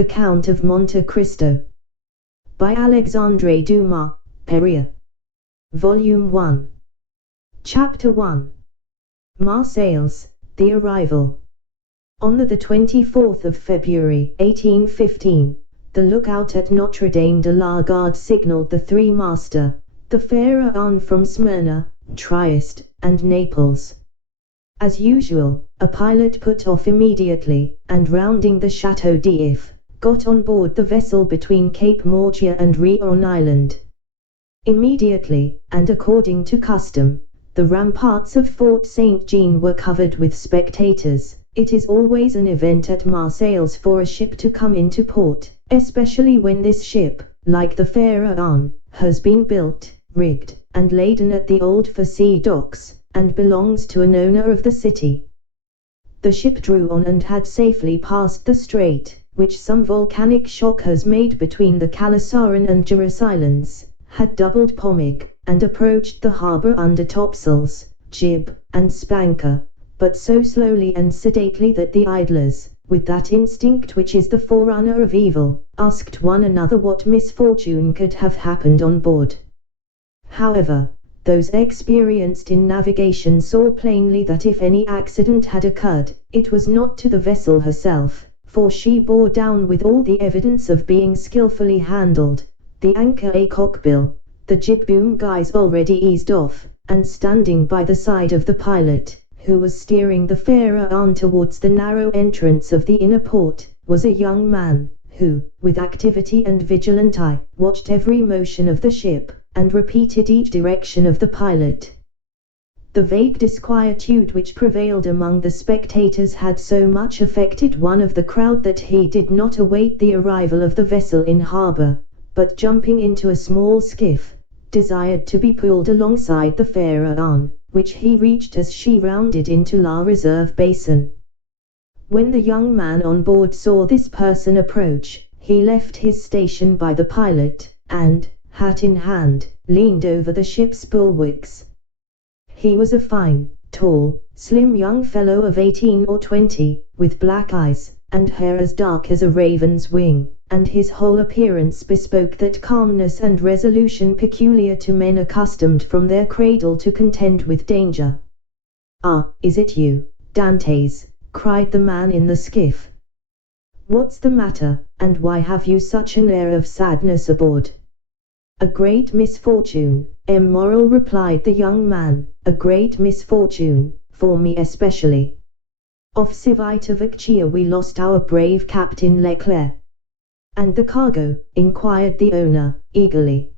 The Count of Monte Cristo. By Alexandre Dumas, Paris. Volume 1. Chapter 1. Marseilles, the Arrival. On the 24th of February, 1815, the lookout at Notre Dame de la Garde signaled the three-master, the Pharaon from Smyrna, Trieste, and Naples. As usual, a pilot put off immediately, and rounding the Chateau d'If, got on board the vessel between Cape Morgia and Rion Island. Immediately, and according to custom, the ramparts of Fort Saint-Jean were covered with spectators. It is always an event at Marseilles for a ship to come into port, especially when this ship, like the Pharaon, has been built, rigged, and laden at the old Fosse docks, and belongs to an owner of the city. The ship drew on and had safely passed the strait, which some volcanic shock has made between the Calasaran and Jerus Islands, had doubled Pomig, and approached the harbour under topsails, jib, and spanker, but so slowly and sedately that the idlers, with that instinct which is the forerunner of evil, asked one another what misfortune could have happened on board. However, those experienced in navigation saw plainly that if any accident had occurred, it was not to the vessel herself, for she bore down with all the evidence of being skilfully handled, the anchor a cockbill, the jib boom guys already eased off, and standing by the side of the pilot, who was steering the Pharaon towards the narrow entrance of the inner port, was a young man, who, with activity and vigilant eye, watched every motion of the ship, and repeated each direction of the pilot. The vague disquietude which prevailed among the spectators had so much affected one of the crowd that he did not await the arrival of the vessel in harbour, but jumping into a small skiff, desired to be pulled alongside the Pharaon, which he reached as she rounded into La Reserve Basin. When the young man on board saw this person approach, he left his station by the pilot, and, hat in hand, leaned over the ship's bulwarks. He was a fine, tall, slim young fellow of 18 or 20, with black eyes, and hair as dark as a raven's wing, and his whole appearance bespoke that calmness and resolution peculiar to men accustomed from their cradle to contend with danger. "Ah, is it you, Dantes?" cried the man in the skiff. "What's the matter, and why have you such an air of sadness aboard?" "A great misfortune, immoral," replied the young man, "a great misfortune, for me especially. Off Civita Vecchia we lost our brave Captain Leclerc." "And the cargo?" inquired the owner, eagerly.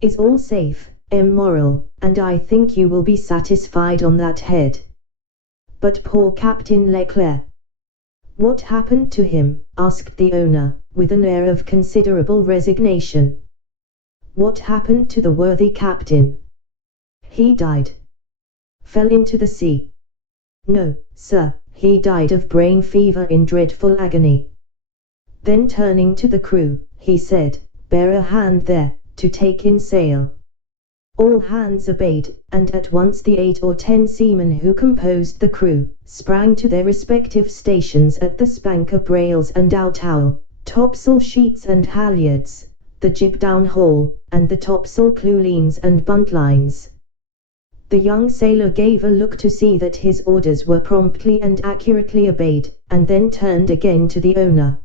"Is all safe, immoral, and I think you will be satisfied on that head." "But poor Captain Leclerc." "What happened to him?" asked the owner, with an air of considerable resignation. "What happened to the worthy captain?" "He died." "Fell into the sea?" "No, sir, he died of brain fever in dreadful agony." Then turning to the crew, he said, "Bear a hand there, to take in sail." All hands obeyed, and at once the 8 or 10 seamen who composed the crew, sprang to their respective stations at the spanker brails and outhowel, topsail sheets and halyards, the jib downhaul, and the topsail clewlines and buntlines. The young sailor gave a look to see that his orders were promptly and accurately obeyed, and then turned again to the owner.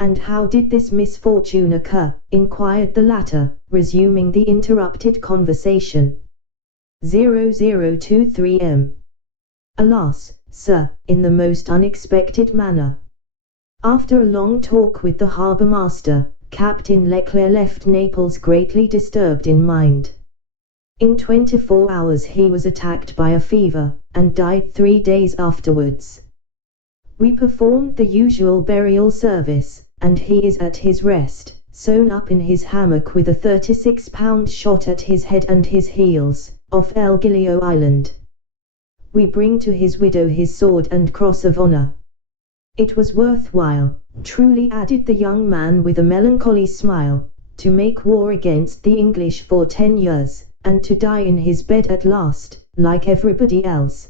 "And how did this misfortune occur?" inquired the latter, resuming the interrupted conversation. 0023 m. "Alas, sir, in the most unexpected manner. After a long talk with the harbour master, Captain Leclerc left Naples greatly disturbed in mind. In 24 hours he was attacked by a fever, and died 3 days afterwards. We performed the usual burial service, and he is at his rest, sewn up in his hammock with a 36-pound shot at his head and his heels, off El Giglio Island. We bring to his widow his sword and cross of honor. It was worthwhile, truly," added the young man with a melancholy smile, "to make war against the English for 10 years, and to die in his bed at last, like everybody else."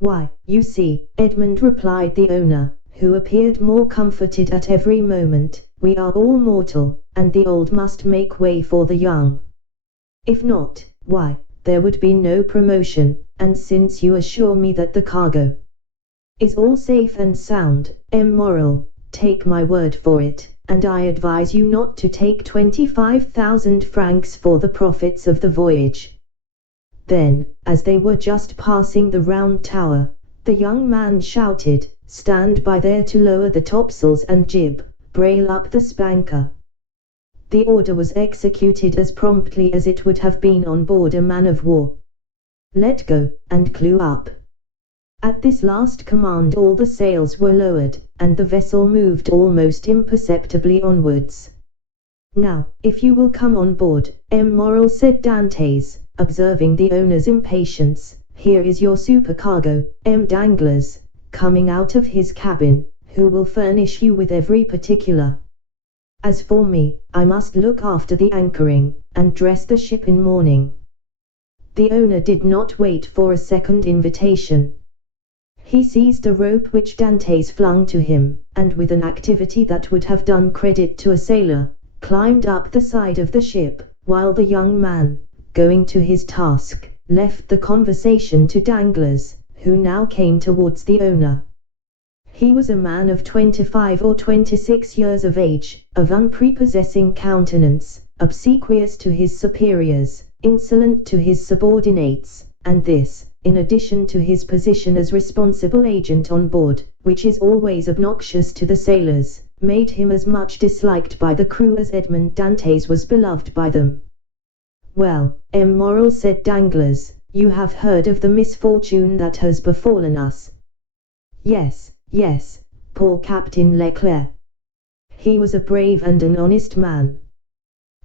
"Why, you see, Edmund," replied the owner, who appeared more comforted at every moment. We are all mortal, and the old must make way for the young. If not, why, there would be no promotion, and since you assure me that the cargo is all safe and sound, immoral, take my word for it, and I advise you not to take 25,000 francs for the profits of the voyage. Then, as they were just passing the round tower, the young man shouted, "Stand by there to lower the topsails and jib, brail up the spanker." The order was executed as promptly as it would have been on board a man of war. Let go, and clew up. At this last command all the sails were lowered, and the vessel moved almost imperceptibly onwards. "Now, if you will come on board, immoral," said Dantes, observing the owner's impatience, "here is your supercargo, Danglers, coming out of his cabin, who will furnish you with every particular. As for me, I must look after the anchoring, and dress the ship in mourning." The owner did not wait for a second invitation. He seized a rope which Dantes flung to him, and with an activity that would have done credit to a sailor, climbed up the side of the ship, while the young man, going to his task, left the conversation to Danglers, who now came towards the owner. He was a man of 25 or 26 years of age, of unprepossessing countenance, obsequious to his superiors, insolent to his subordinates, and this, in addition to his position as responsible agent on board, which is always obnoxious to the sailors, made him as much disliked by the crew as Edmond Dantes was beloved by them. "Well, immoral," said Danglers, "you have heard of the misfortune that has befallen us." "Yes, yes, poor Captain Leclerc. He was a brave and an honest man,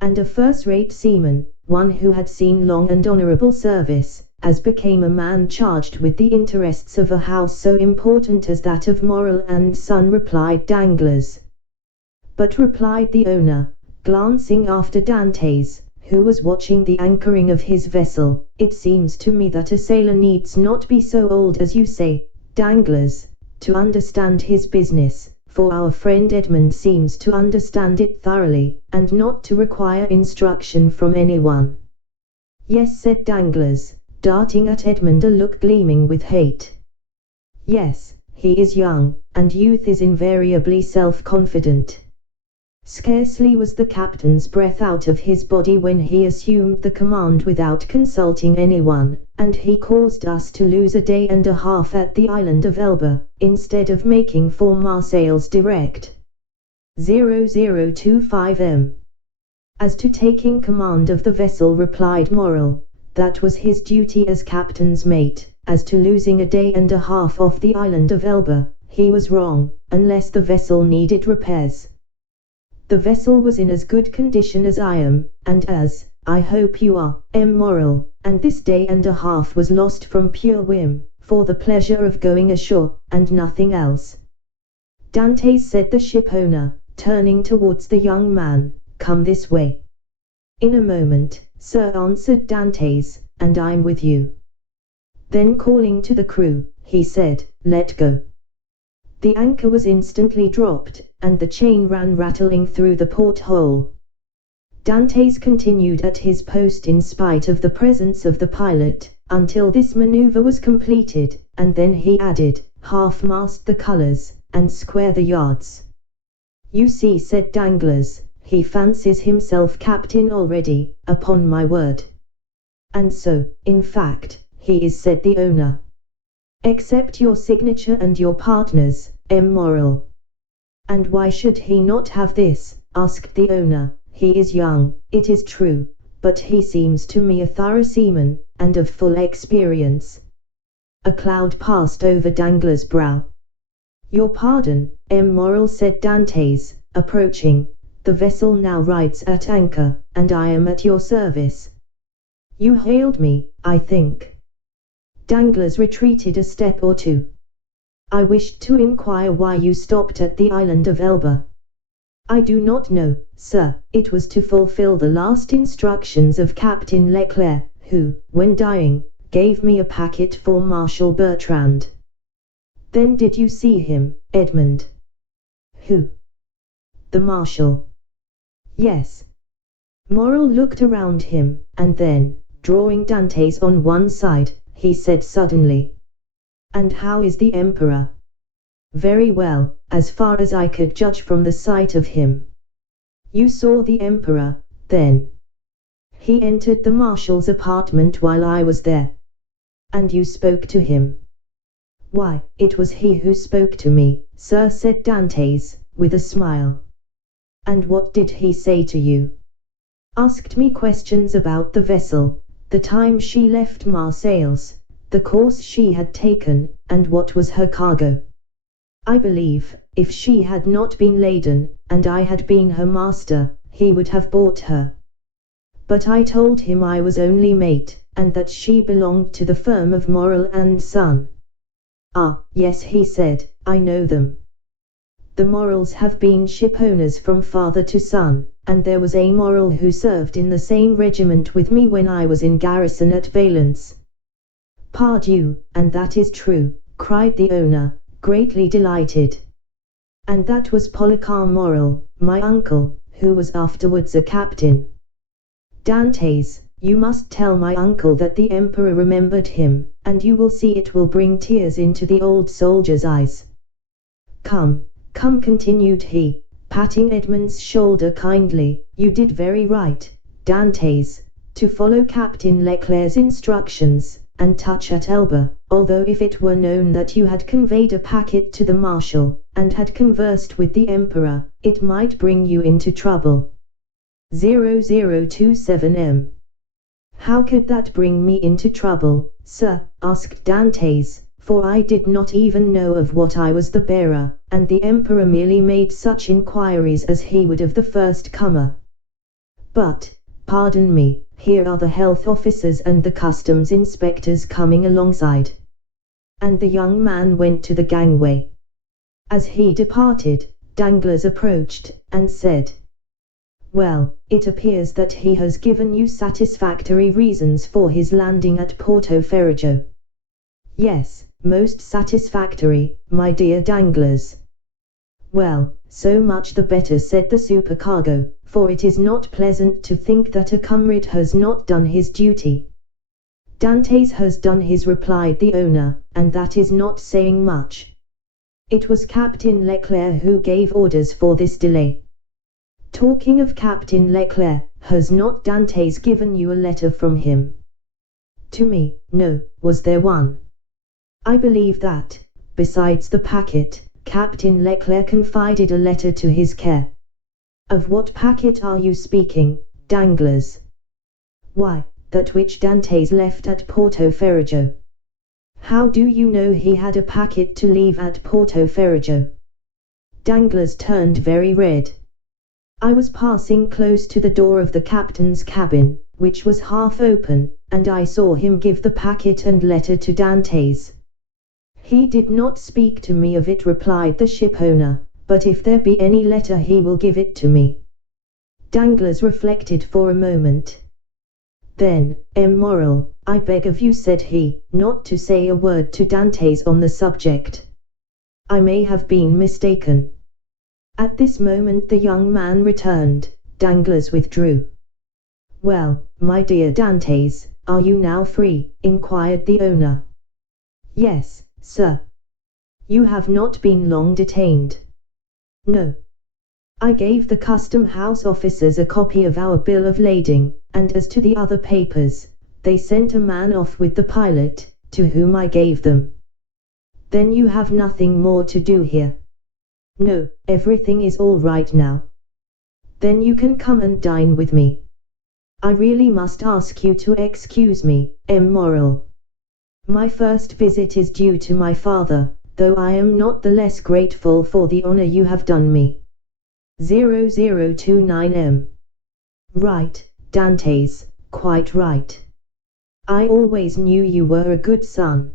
and a first-rate seaman, one who had seen long and honorable service, as became a man charged with the interests of a house so important as that of Morel and Son," replied Danglers. "But," replied the owner, glancing after Dantes, who was watching the anchoring of his vessel, "it seems to me that a sailor needs not be so old as you say, Danglers, to understand his business, for our friend Edmond seems to understand it thoroughly, and not to require instruction from anyone." "Yes," said Danglers, darting at Edmond a look gleaming with hate. "Yes, he is young, and youth is invariably self-confident." Scarcely was the captain's breath out of his body when he assumed the command without consulting anyone, and he caused us to lose a day and a half at the island of Elba, instead of making for Marseilles direct. 0025 m. "As to taking command of the vessel," replied Morel, "that was his duty as captain's mate. As to losing a day and a half off the island of Elba, he was wrong, unless the vessel needed repairs. The vessel was in as good condition as I am, and as, I hope you are, immoral, and this day and a half was lost from pure whim, for the pleasure of going ashore, and nothing else." "Dantes," said the ship owner, turning towards the young man, "come this way." "In a moment, sir," answered Dantes, "and I'm with you." Then calling to the crew, he said, "Let go." The anchor was instantly dropped, and the chain ran rattling through the porthole. Dantes continued at his post in spite of the presence of the pilot, until this maneuver was completed, and then he added, "Half-mast the colors, and square the yards." "You see," said Danglers, "he fancies himself captain already, upon my word." "And so, in fact, he is," said the owner. "Except your signature and your partner's, immoral." "And why should he not have this?" asked the owner. "He is young, it is true, but he seems to me a thorough seaman, and of full experience." A cloud passed over Danglers' brow. "Your pardon, immoral," said Dantes, approaching. "The vessel now rides at anchor, and I am at your service." "You hailed me, I think." Danglers retreated a step or two. "I wished to inquire why you stopped at the island of Elba." "I do not know, sir. It was to fulfill the last instructions of Captain Leclerc, who, when dying, gave me a packet for Marshal Bertrand." Then did you see him, Edmund? Who? The Marshal. Yes. Morrel looked around him, and then, drawing Dantes on one side, he said suddenly, "And how is the Emperor?" "Very well, as far as I could judge from the sight of him." "You saw the Emperor, then?" "He entered the Marshal's apartment while I was there." "And you spoke to him?" "Why, it was he who spoke to me, sir," said Dantes, with a smile. "And what did he say to you?" "Asked me questions about the vessel, the time she left Marseilles, the course she had taken, and what was her cargo. I believe, if she had not been laden, and I had been her master, he would have bought her. But I told him I was only mate, and that she belonged to the firm of Morrel and Son." "Ah, yes," he said, "I know them. The Morrels have been shipowners from father to son, and there was a Morrel who served in the same regiment with me when I was in garrison at Valence." "Pardieu, and that is true," cried the owner, greatly delighted. "And that was Policar Morrel, my uncle, who was afterwards a captain." "Dantes, you must tell my uncle that the Emperor remembered him, and you will see it will bring tears into the old soldier's eyes. Come, come," continued he, patting Edmund's shoulder kindly, "you did very right, Dantes, to follow Captain Leclerc's instructions, and touch at Elba, although if it were known that you had conveyed a packet to the Marshal, and had conversed with the Emperor, it might bring you into trouble." 0027M. "How could that bring me into trouble, sir?" asked Dantes, "for I did not even know of what I was the bearer, and the Emperor merely made such inquiries as he would of the first comer. But, pardon me, here are the health officers and the customs inspectors coming alongside." And the young man went to the gangway. As he departed, Danglars approached, and said, "Well, it appears that he has given you satisfactory reasons for his landing at Porto Ferrajo." "Yes, most satisfactory, my dear Danglars." "Well, so much the better," said the supercargo, "for it is not pleasant to think that a comrade has not done his duty." "Dantes has done his," replied the owner, "and that is not saying much. It was Captain Leclerc who gave orders for this delay." "Talking of Captain Leclerc, has not Dantes given you a letter from him?" "To me, no. Was there one?" "I believe that, besides the packet, Captain Leclerc confided a letter to his care." "Of what packet are you speaking, Danglars?" "Why, that which Dantes left at Porto Ferrajo." "How do you know he had a packet to leave at Porto Ferrajo?" Danglars turned very red. "I was passing close to the door of the captain's cabin, which was half open, and I saw him give the packet and letter to Dantes." "He did not speak to me of it," replied the shipowner, "but if there be any letter he will give it to me." Danglars reflected for a moment. Then, "Morrel, I beg of you," said he, "not to say a word to Dantes on the subject. I may have been mistaken." At this moment the young man returned. Danglars withdrew. "Well, my dear Dantes, are you now free?" inquired the owner. "Yes, sir." "You have not been long detained?" "No. I gave the custom house officers a copy of our bill of lading, and as to the other papers, they sent a man off with the pilot, to whom I gave them." "Then you have nothing more to do here?" "No, everything is all right now." "Then you can come and dine with me." "I really must ask you to excuse me, Morrel. My first visit is due to my father, though I am not the less grateful for the honor you have done me." 0029M. "Right, Dantes, quite right. I always knew you were a good son."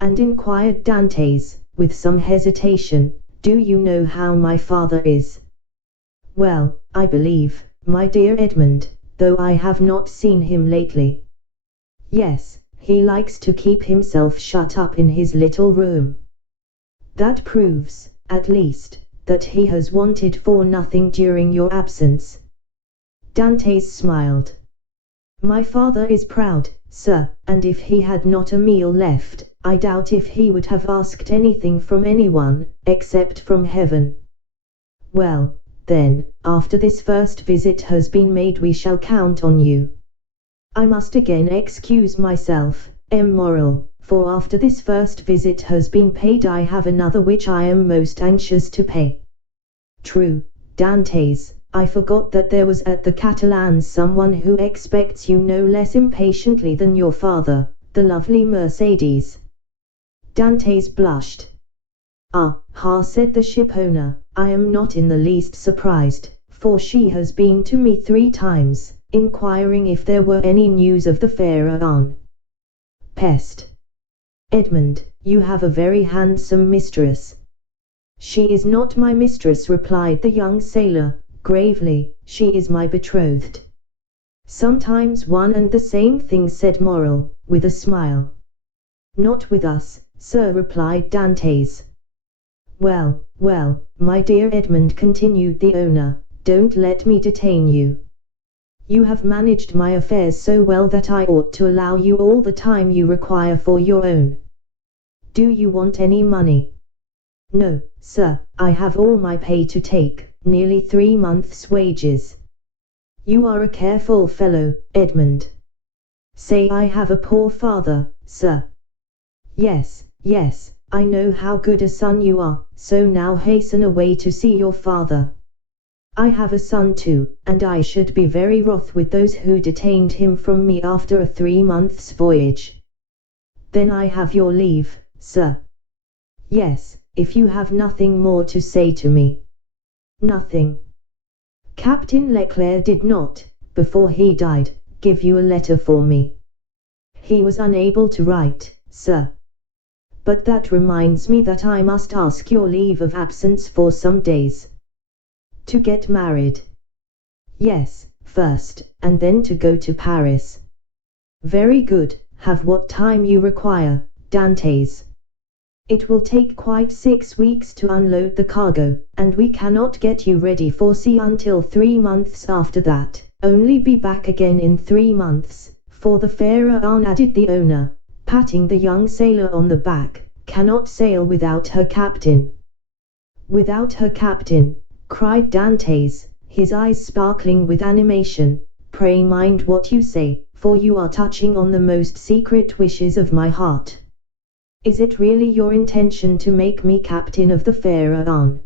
"And," inquired Dantes, with some hesitation, "do you know how my father is?" "Well, I believe, my dear Edmund, though I have not seen him lately." "Yes, he likes to keep himself shut up in his little room." That proves, at least, that he has wanted for nothing during your absence. Dantes smiled. My father is proud, sir, and if he had not a meal left, I doubt if he would have asked anything from anyone, except from heaven. Well, then, after this first visit has been made we shall count on you. I must again excuse myself, immoral, for after this first visit has been paid I have another which I am most anxious to pay. True, Dantes, I forgot that there was at the Catalans someone who expects you no less impatiently than your father, the lovely Mercedes. Dantes blushed. Ah, ha, said the shipowner, I am not in the least surprised, for she has been to me 3 times, inquiring if there were any news of the fair Anne. Peste! Edmund, you have a very handsome mistress. She is not my mistress, replied the young sailor, gravely, she is my betrothed. Sometimes one and the same thing, said Morrel, with a smile. Not with us, sir, replied Dantes. Well, well, my dear Edmund, continued the owner, don't let me detain you. You have managed my affairs so well that I ought to allow you all the time you require for your own. Do you want any money? No, sir, I have all my pay to take, nearly 3 months' wages. You are a careful fellow, Edmund. Say I have a poor father, sir. Yes, yes, I know how good a son you are, so now hasten away to see your father. I have a son too, and I should be very wroth with those who detained him from me after a 3 months' voyage. Then I have your leave, sir. Yes, if you have nothing more to say to me. Nothing. Captain Leclerc did not, before he died, give you a letter for me. He was unable to write, sir. But that reminds me that I must ask your leave of absence for some days. To get married. Yes, first, and then to go to Paris. Very good, have what time you require, Dantes. It will take quite 6 weeks to unload the cargo, and we cannot get you ready for sea until 3 months after that, only be back again in 3 months, for the fair Anne, added the owner, patting the young sailor on the back, cannot sail without her captain. Without her captain, cried Dantes, his eyes sparkling with animation, pray mind what you say, for you are touching on the most secret wishes of my heart. Is it really your intention to make me captain of the fair Anne?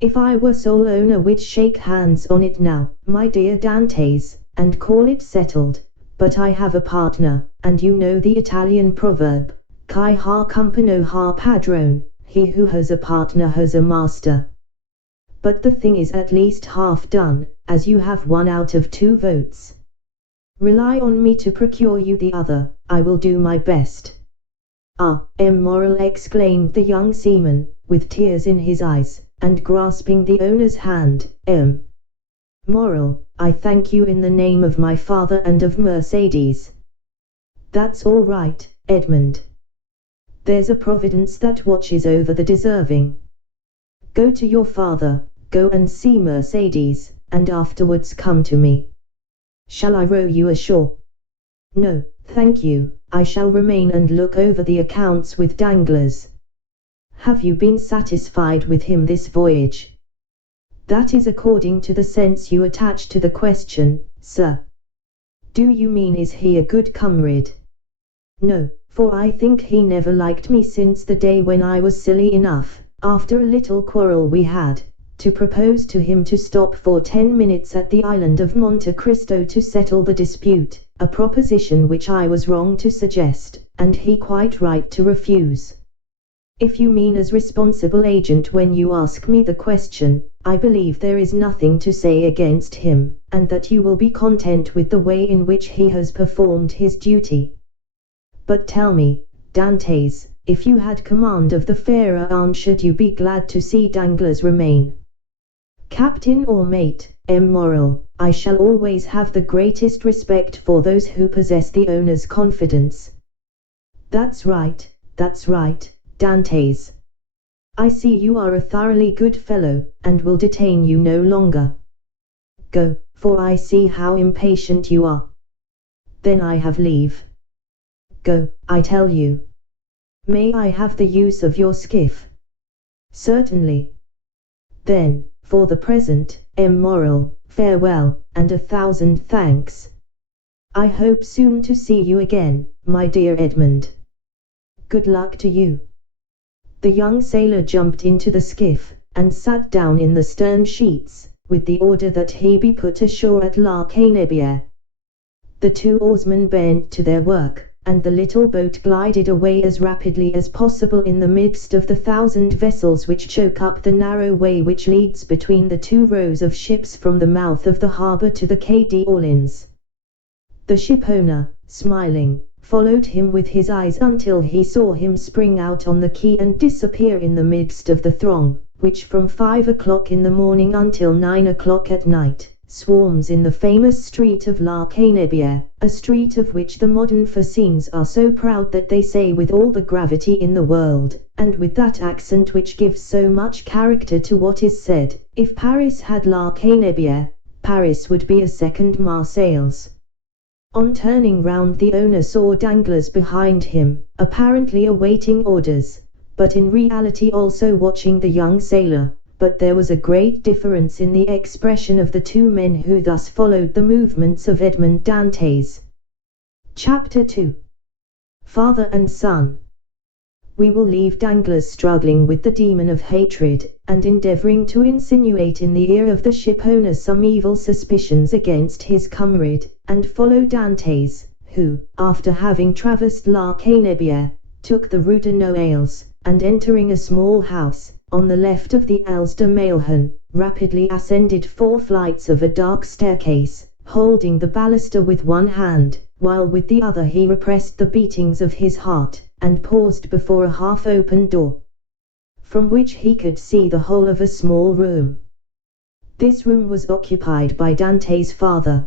If I were sole owner we'd shake hands on it now, my dear Dantes, and call it settled, but I have a partner, and you know the Italian proverb, chi ha compano ha padrone, he who has a partner has a master. But the thing is at least half done, as you have 1 out of 2 votes. Rely on me to procure you the other, I will do my best. Ah, immoral, exclaimed the young seaman, with tears in his eyes, and grasping the owner's hand, Moral, I thank you in the name of my father and of Mercedes. That's all right, Edmund. There's a providence that watches over the deserving. Go to your father, go and see Mercedes, and afterwards come to me. Shall I row you ashore? No, thank you, I shall remain and look over the accounts with Danglars. Have you been satisfied with him this voyage? That is according to the sense you attach to the question, sir. Do you mean is he a good comrade? No, for I think he never liked me since the day when I was silly enough, after a little quarrel we had, to propose to him to stop for 10 minutes at the island of Monte Cristo to settle the dispute, a proposition which I was wrong to suggest, and he quite right to refuse. If you mean as responsible agent when you ask me the question, I believe there is nothing to say against him, and that you will be content with the way in which he has performed his duty. But tell me, Dantes, if you had command of the fair Anne, should you be glad to see Danglars remain? Captain or mate, immoral, I shall always have the greatest respect for those who possess the owner's confidence. That's right, Dantes. I see you are a thoroughly good fellow, and will detain you no longer. Go, for I see how impatient you are. Then I have leave. Go, I tell you. May I have the use of your skiff? Certainly. Then, for the present, immoral, farewell, and 1,000 thanks. I hope soon to see you again, my dear Edmund. Good luck to you. The young sailor jumped into the skiff, and sat down in the stern sheets, with the order that he be put ashore at La Canebière. The two oarsmen bent to their work, and the little boat glided away as rapidly as possible in the midst of the 1,000 vessels which choke up the narrow way which leads between the two rows of ships from the mouth of the harbour to the Quai d'Orléans. The shipowner, smiling, followed him with his eyes until he saw him spring out on the quay and disappear in the midst of the throng, which from 5 o'clock in the morning until 9 o'clock at night swarms in the famous street of La Canebière, a street of which the modern Phocéens are so proud that they say with all the gravity in the world, and with that accent which gives so much character to what is said, if Paris had La Canebière, Paris would be a second Marseilles. On turning round, the owner saw Danglars behind him, apparently awaiting orders, but in reality also watching the young sailor. But there was a great difference in the expression of the two men who thus followed the movements of Edmond Dantès. Chapter 2. Father and Son. We will leave Danglars struggling with the demon of hatred, and endeavouring to insinuate in the ear of the shipowner some evil suspicions against his comrade, and follow Dantès, who, after having traversed La Canebière, took the Rue de Noailles, and entering a small house, on the left of the Allées de Mailhon, rapidly ascended 4 flights of a dark staircase, holding the baluster with one hand, while with the other he repressed the beatings of his heart, and paused before a half-open door, from which he could see the whole of a small room. This room was occupied by Dantès' father.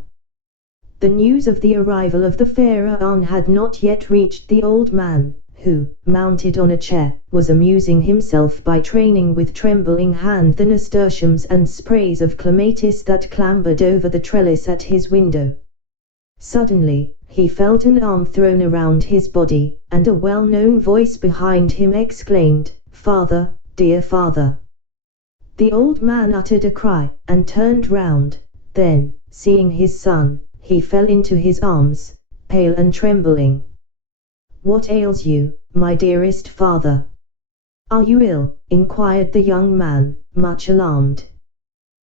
The news of the arrival of the fair Anne had not yet reached the old man, who, mounted on a chair, was amusing himself by training with trembling hand the nasturtiums and sprays of clematis that clambered over the trellis at his window. Suddenly, he felt an arm thrown around his body, and a well-known voice behind him exclaimed, "Father, dear father!" The old man uttered a cry, and turned round. Then, seeing his son, he fell into his arms, pale and trembling. "What ails you, my dearest father? Are you ill?" inquired the young man, much alarmed.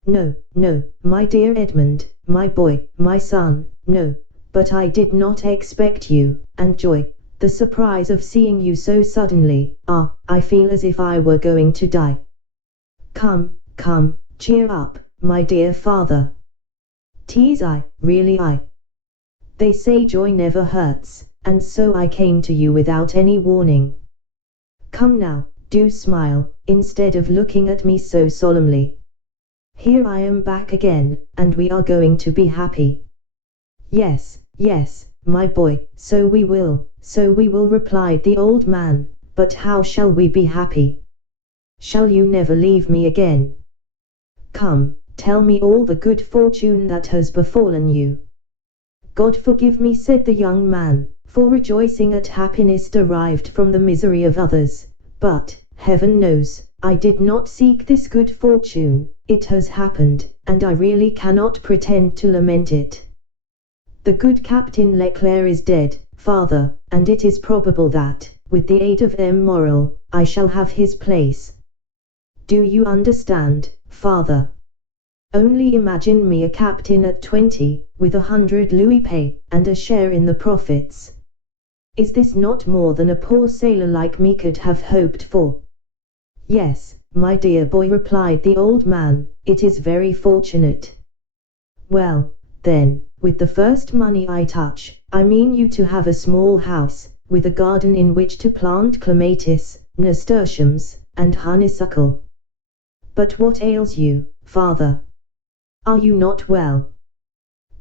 "No, no, my dear Edmund, my boy, my son, no, but I did not expect you, and joy, the surprise of seeing you so suddenly, I feel as if I were going to die. Come, come, cheer up, my dear father. 'Tis I, really I. They say joy never hurts, and so I came to you without any warning. Come now, do smile, instead of looking at me so solemnly. Here I am back again, and we are going to be happy." "Yes, yes, my boy, so we will," replied the old man, "but how shall we be happy? Shall you never leave me again? Come, tell me all the good fortune that has befallen you." "God forgive me," said the young man, "for rejoicing at happiness derived from the misery of others, but, heaven knows, I did not seek this good fortune, it has happened, and I really cannot pretend to lament it. The good Captain Leclerc is dead, father, and it is probable that, with the aid of M. Morel, I shall have his place. Do you understand, father? Only imagine me a captain at 20, with 100 louis pay, and a share in the profits. Is this not more than a poor sailor like me could have hoped for?" "Yes, my dear boy," replied the old man, "it is very fortunate." "Well, then, with the first money I touch, I mean you to have a small house, with a garden in which to plant clematis, nasturtiums, and honeysuckle. But what ails you, father? Are you not well?"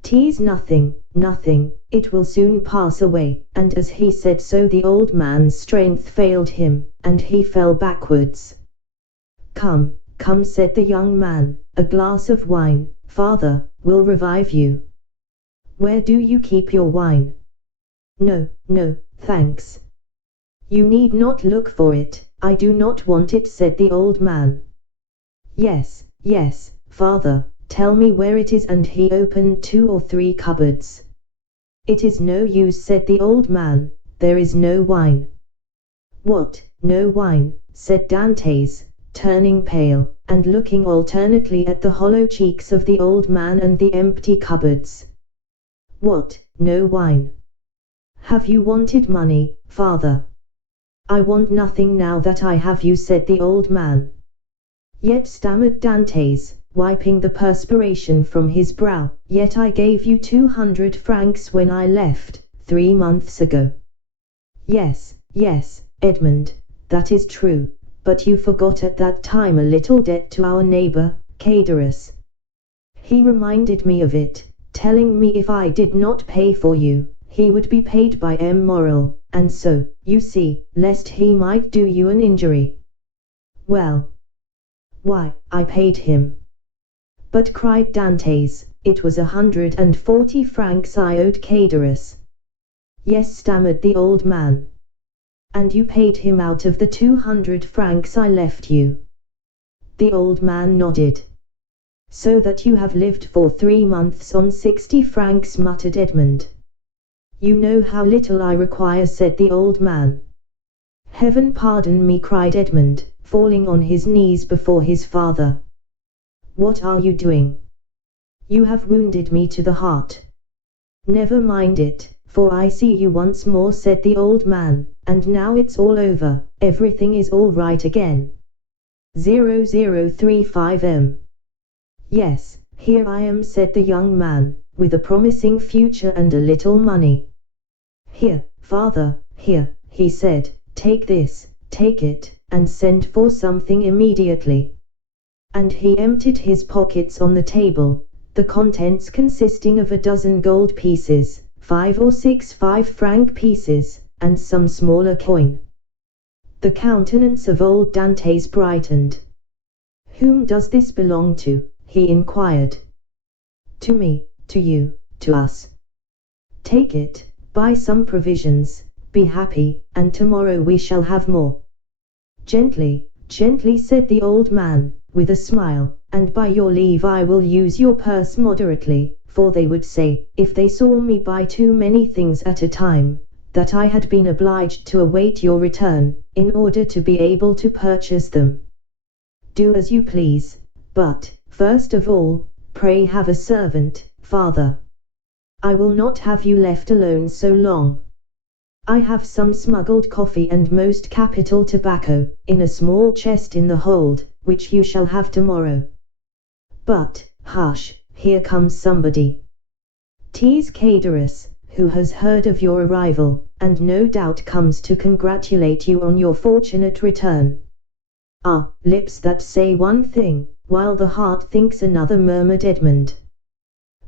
"'Tis nothing, nothing, it will soon pass away," and as he said so the old man's strength failed him, and he fell backwards. Come, come, said the young man, a glass of wine, father, will revive you. Where do you keep your wine? No, no, thanks. You need not look for it, I do not want it, said the old man. Yes, yes, father, tell me where it is, and he opened 2 or 3 cupboards. It is no use, said the old man, there is no wine. What, no wine, said Dantes, turning pale, and looking alternately at the hollow cheeks of the old man and the empty cupboards. What, no wine? Have you wanted money, father? I want nothing now that I have you, said the old man. Yet, stammered Dantes, wiping the perspiration from his brow, yet I gave you 200 francs when I left, 3 months ago. Yes, yes, Edmund, that is true, but you forgot at that time a little debt to our neighbor, Caderus. He reminded me of it, telling me if I did not pay for you, he would be paid by M. Morrel, and so, you see, lest he might do you an injury. Well, why, I paid him. But, cried Dantes, it was 140 francs I owed Caderus. Yes, stammered the old man. And you paid him out of the 200 francs I left you? The old man nodded. So that you have lived for 3 months on 60 francs, muttered Edmund. You know how little I require, said the old man. Heaven pardon me, cried Edmund, falling on his knees before his father. What are you doing? You have wounded me to the heart. Never mind it, for I see you once more, said the old man, and now it's all over, everything is all right again. 0035M. Yes, here I am, said the young man, with a promising future and a little money. Here, father, here, he said, take this, take it, and send for something immediately. And he emptied his pockets on the table, the contents consisting of a dozen gold pieces, 5 or 6 5-franc pieces, and some smaller coin. The countenance of old Dantes brightened. Whom does this belong to? He inquired. To me, to you, to us. Take it, buy some provisions, be happy, and tomorrow we shall have more. Gently, gently, said the old man, with a smile, and by your leave I will use your purse moderately, for they would say, if they saw me buy too many things at a time, that I had been obliged to await your return, in order to be able to purchase them. Do as you please, but, first of all, pray have a servant, father. I will not have you left alone so long. I have some smuggled coffee and most capital tobacco, in a small chest in the hold, which you shall have tomorrow. But, hush, here comes somebody. 'Tis Caderus, who has heard of your arrival, and no doubt comes to congratulate you on your fortunate return. Ah, lips that say one thing, while the heart thinks another, murmured Edmund.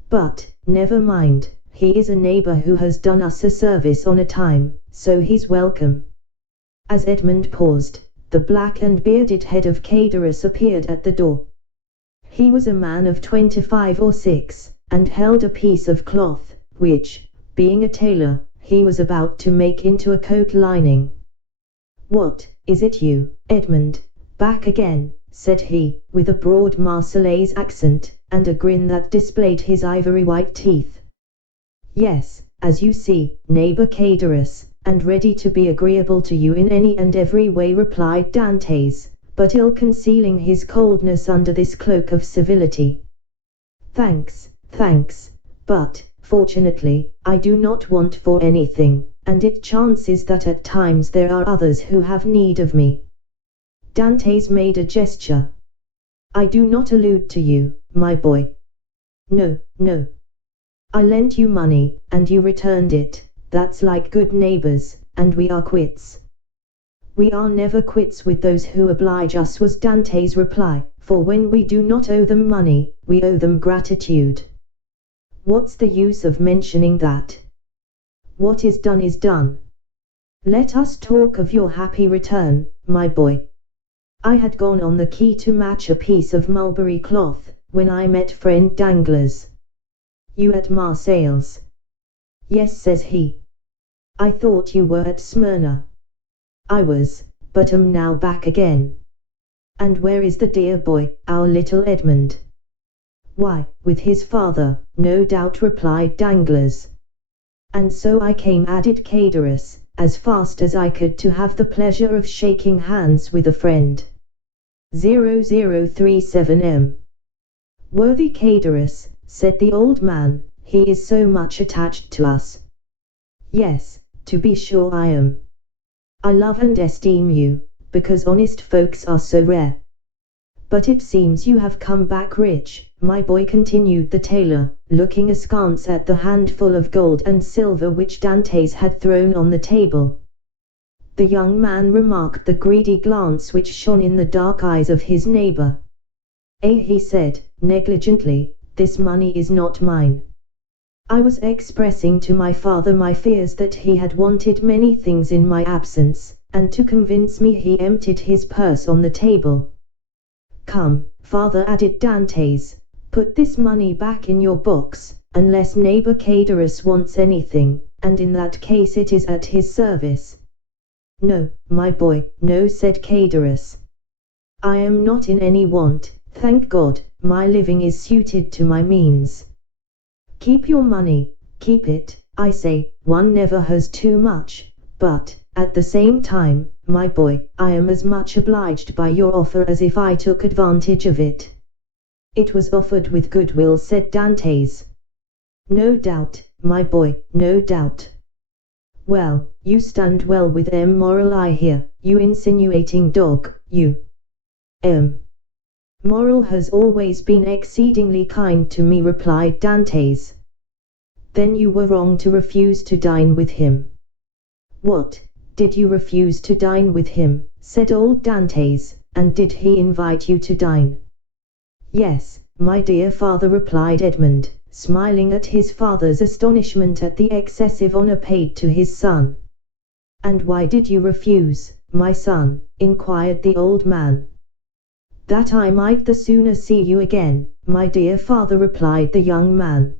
But, never mind, he is a neighbor who has done us a service on a time, so he's welcome. As Edmund paused, the black and bearded head of Caderus appeared at the door. He was a man of 25 or 6, and held a piece of cloth, which, being a tailor, he was about to make into a coat lining. What, is it you, Edmund, back again, said he, with a broad Marseillaise accent, and a grin that displayed his ivory white teeth. Yes, as you see, neighbor Caderus, and ready to be agreeable to you in any and every way, replied Dantes, but ill concealing his coldness under this cloak of civility. Thanks, thanks, but, fortunately, I do not want for anything, and it chances that at times there are others who have need of me. Dantes made a gesture. I do not allude to you, my boy. No, no. I lent you money, and you returned it, that's like good neighbors, and we are quits. We are never quits with those who oblige us, was Dantes' reply, for when we do not owe them money, we owe them gratitude. What's the use of mentioning that? What is done is done. Let us talk of your happy return, my boy. I had gone on the quay to match a piece of mulberry cloth, when I met friend Danglars. You at Marseilles? Yes, says he. I thought you were at Smyrna. I was, but am now back again. And where is the dear boy, our little Edmund? Why, with his father, no doubt, replied Danglars. And so I came, added Caderus, as fast as I could, to have the pleasure of shaking hands with a friend. 0037M. Worthy Caderus, said the old man, he is so much attached to us. Yes, to be sure I am. I love and esteem you, because honest folks are so rare. But it seems you have come back rich, my boy, continued the tailor, looking askance at the handful of gold and silver which Dantès had thrown on the table. The young man remarked the greedy glance which shone in the dark eyes of his neighbor. He said, negligently, this money is not mine. I was expressing to my father my fears that he had wanted many things in my absence, and to convince me he emptied his purse on the table. Come, father, added Dantès, put this money back in your box, unless neighbor Caderus wants anything, and in that case it is at his service. No, my boy, no, said Caderus. I am not in any want, thank God, my living is suited to my means. Keep your money, keep it, I say, one never has too much, but, at the same time, my boy, I am as much obliged by your offer as if I took advantage of it. It was offered with goodwill, said Dantès. No doubt, my boy, no doubt. Well, you stand well with Moral, I hear, you insinuating dog, you. Moral has always been exceedingly kind to me, replied Dantès. Then you were wrong to refuse to dine with him. What, did you refuse to dine with him, said old Dantès, and did he invite you to dine? Yes, my dear father, replied Edmund, smiling at his father's astonishment at the excessive honor paid to his son. And why did you refuse, my son? Inquired the old man. That I might the sooner see you again, my dear father, replied the young man.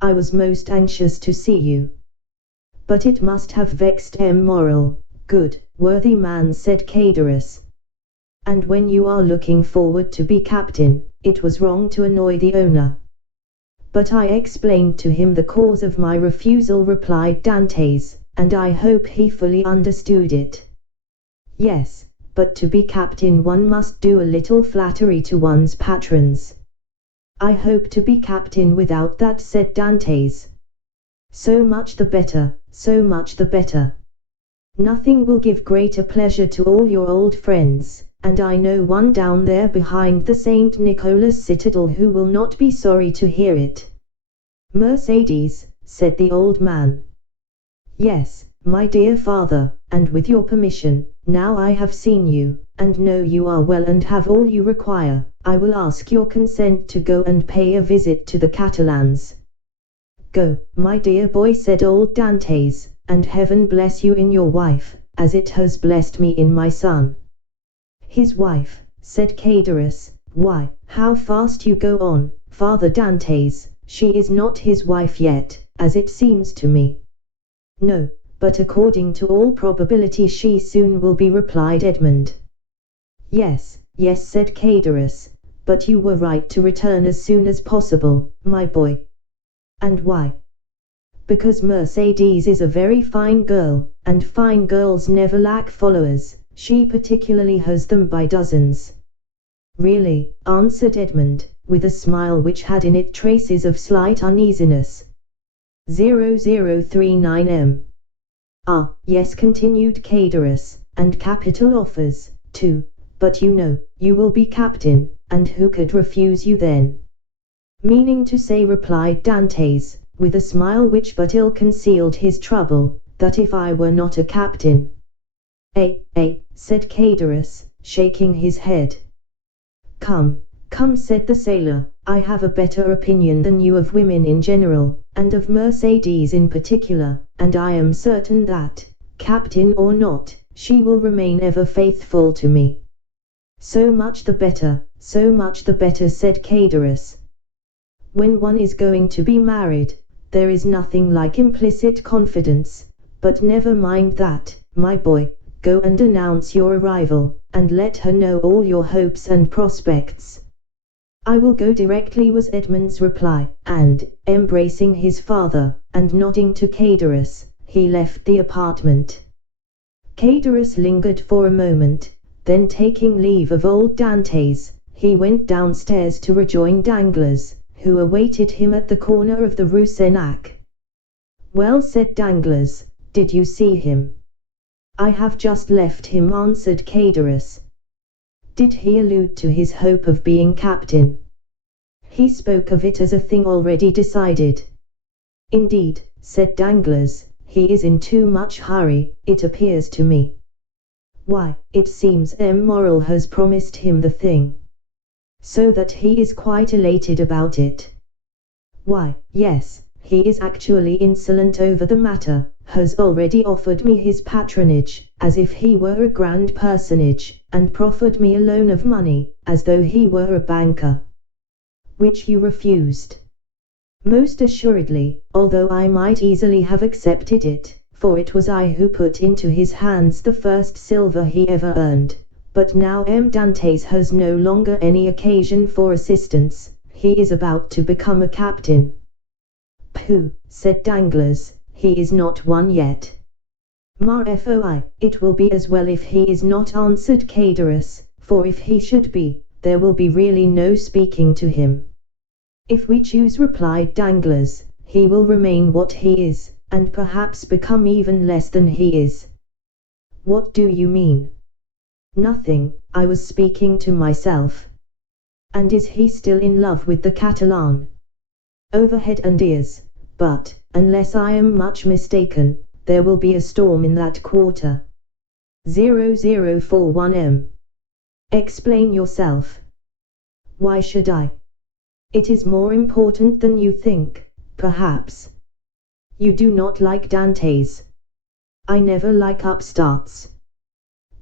I was most anxious to see you. But it must have vexed Moral. Good, worthy man, said Caderus. And when you are looking forward to be captain, it was wrong to annoy the owner. But I explained to him the cause of my refusal, replied Dantès, and I hope he fully understood it. Yes, but to be captain one must do a little flattery to one's patrons. I hope to be captain without that, said Dantès. So much the better, so much the better. Nothing will give greater pleasure to all your old friends, and I know one down there behind the St. Nicholas citadel who will not be sorry to hear it. Mercedes, said the old man. Yes, my dear father, and with your permission, now I have seen you, and know you are well and have all you require, I will ask your consent to go and pay a visit to the Catalans. Go, my dear boy, said old Dantès, and heaven bless you in your wife, as it has blessed me in my son. His wife, said Caderus, why, how fast you go on, Father Dantès, she is not his wife yet, as it seems to me. No, but according to all probability she soon will be, replied Edmund. Yes, yes, said Caderus, but you were right to return as soon as possible, my boy. And why? Because Mercedes is a very fine girl, and fine girls never lack followers, she particularly has them by dozens. Really, answered Edmund, with a smile which had in it traces of slight uneasiness. 0039M. Ah, yes, continued Caderus, and capital offers, too, but you know, you will be captain, and who could refuse you then? Meaning to say, replied Dantès, with a smile which but ill concealed his trouble, that if I were not a captain. Said Caderus, shaking his head. Come, come, said the sailor, I have a better opinion than you of women in general, and of Mercedes in particular, and I am certain that, captain or not, she will remain ever faithful to me. So much the better, said Cadorus. When one is going to be married, there is nothing like implicit confidence, but never mind that, my boy, go and announce your arrival, and let her know all your hopes and prospects. I will go directly, was Edmund's reply, and, embracing his father, and nodding to Cadorus, he left the apartment. Cadorus lingered for a moment, then taking leave of old Dantes, he went downstairs to rejoin Danglars, who awaited him at the corner of the Rue Senac. Well, said Danglars, did you see him? I have just left him, answered Cadorus. Did he allude to his hope of being captain? He spoke of it as a thing already decided. Indeed, said Danglars, he is in too much hurry, it appears to me. Why, it seems M. Morrel has promised him the thing. So that he is quite elated about it. Why, yes, he is actually insolent over the matter, has already offered me his patronage, as if he were a grand personage, and proffered me a loan of money, as though he were a banker. Which you refused. Most assuredly, although I might easily have accepted it, for it was I who put into his hands the first silver he ever earned. But now M. Dantes has no longer any occasion for assistance, he is about to become a captain. Pooh, said Danglars, he is not one yet. Foi, it will be as well if he is not, answered Cadorus, for if he should be, there will be really no speaking to him. If we choose, replied Danglars, he will remain what he is, and perhaps become even less than he is. What do you mean? Nothing, I was speaking to myself. And is he still in love with the Catalan? Over head and ears, but, unless I am much mistaken, there will be a storm in that quarter. 0041M. Explain yourself. Why should I? It is more important than you think, perhaps. You do not like Dantes. I never like upstarts.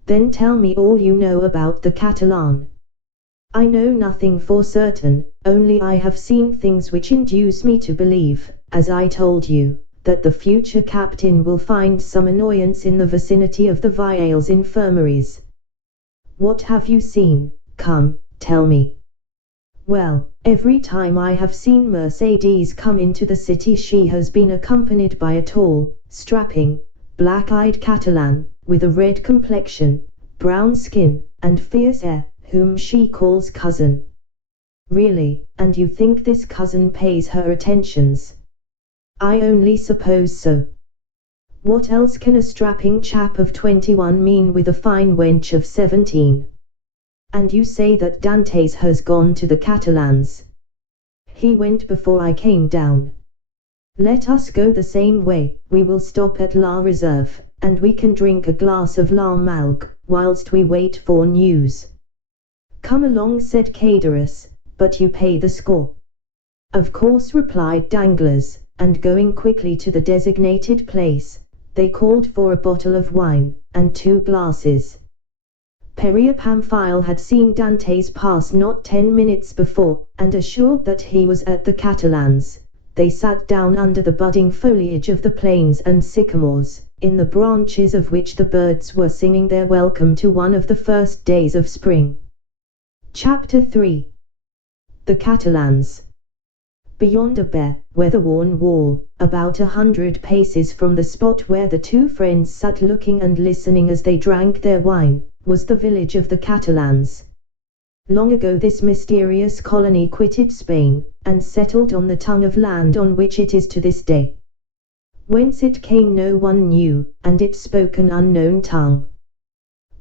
Then tell me all you know about the Catalan. I know nothing for certain, only I have seen things which induce me to believe, as I told you, that the future captain will find some annoyance in the vicinity of the Viales infirmaries. What have you seen? Come, tell me. Well, every time I have seen Mercedes come into the city she has been accompanied by a tall, strapping, black-eyed Catalan, with a red complexion, brown skin, and fierce air, whom she calls cousin. Really, and you think this cousin pays her attentions? I only suppose so. What else can a strapping chap of 21 mean with a fine wench of 17? And you say that Dantes has gone to the Catalans. He went before I came down. Let us go the same way, we will stop at La Reserve, and we can drink a glass of La Malgue, whilst we wait for news. Come along, said Cadorus, but you pay the score. Of course, replied Danglars, and going quickly to the designated place, they called for a bottle of wine, and 2 glasses. Peria Pamphile had seen Dantes pass not 10 minutes before, and assured that he was at the Catalans, they sat down under the budding foliage of the planes and sycamores, in the branches of which the birds were singing their welcome to one of the first days of spring. Chapter 3. The Catalans. Beyond a bare, weather-worn wall, about 100 paces from the spot where the 2 friends sat looking and listening as they drank their wine, was the village of the Catalans. Long ago this mysterious colony quitted Spain, and settled on the tongue of land on which it is to this day. Whence it came no one knew, and it spoke an unknown tongue.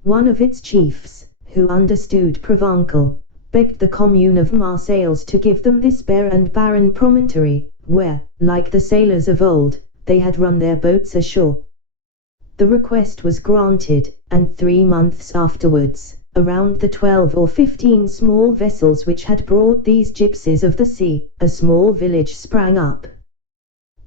One of its chiefs, who understood Provençal, begged the commune of Marseilles to give them this bare and barren promontory, where, like the sailors of old, they had run their boats ashore. The request was granted, and 3 months afterwards, around the 12 or 15 small vessels which had brought these gypsies of the sea, a small village sprang up.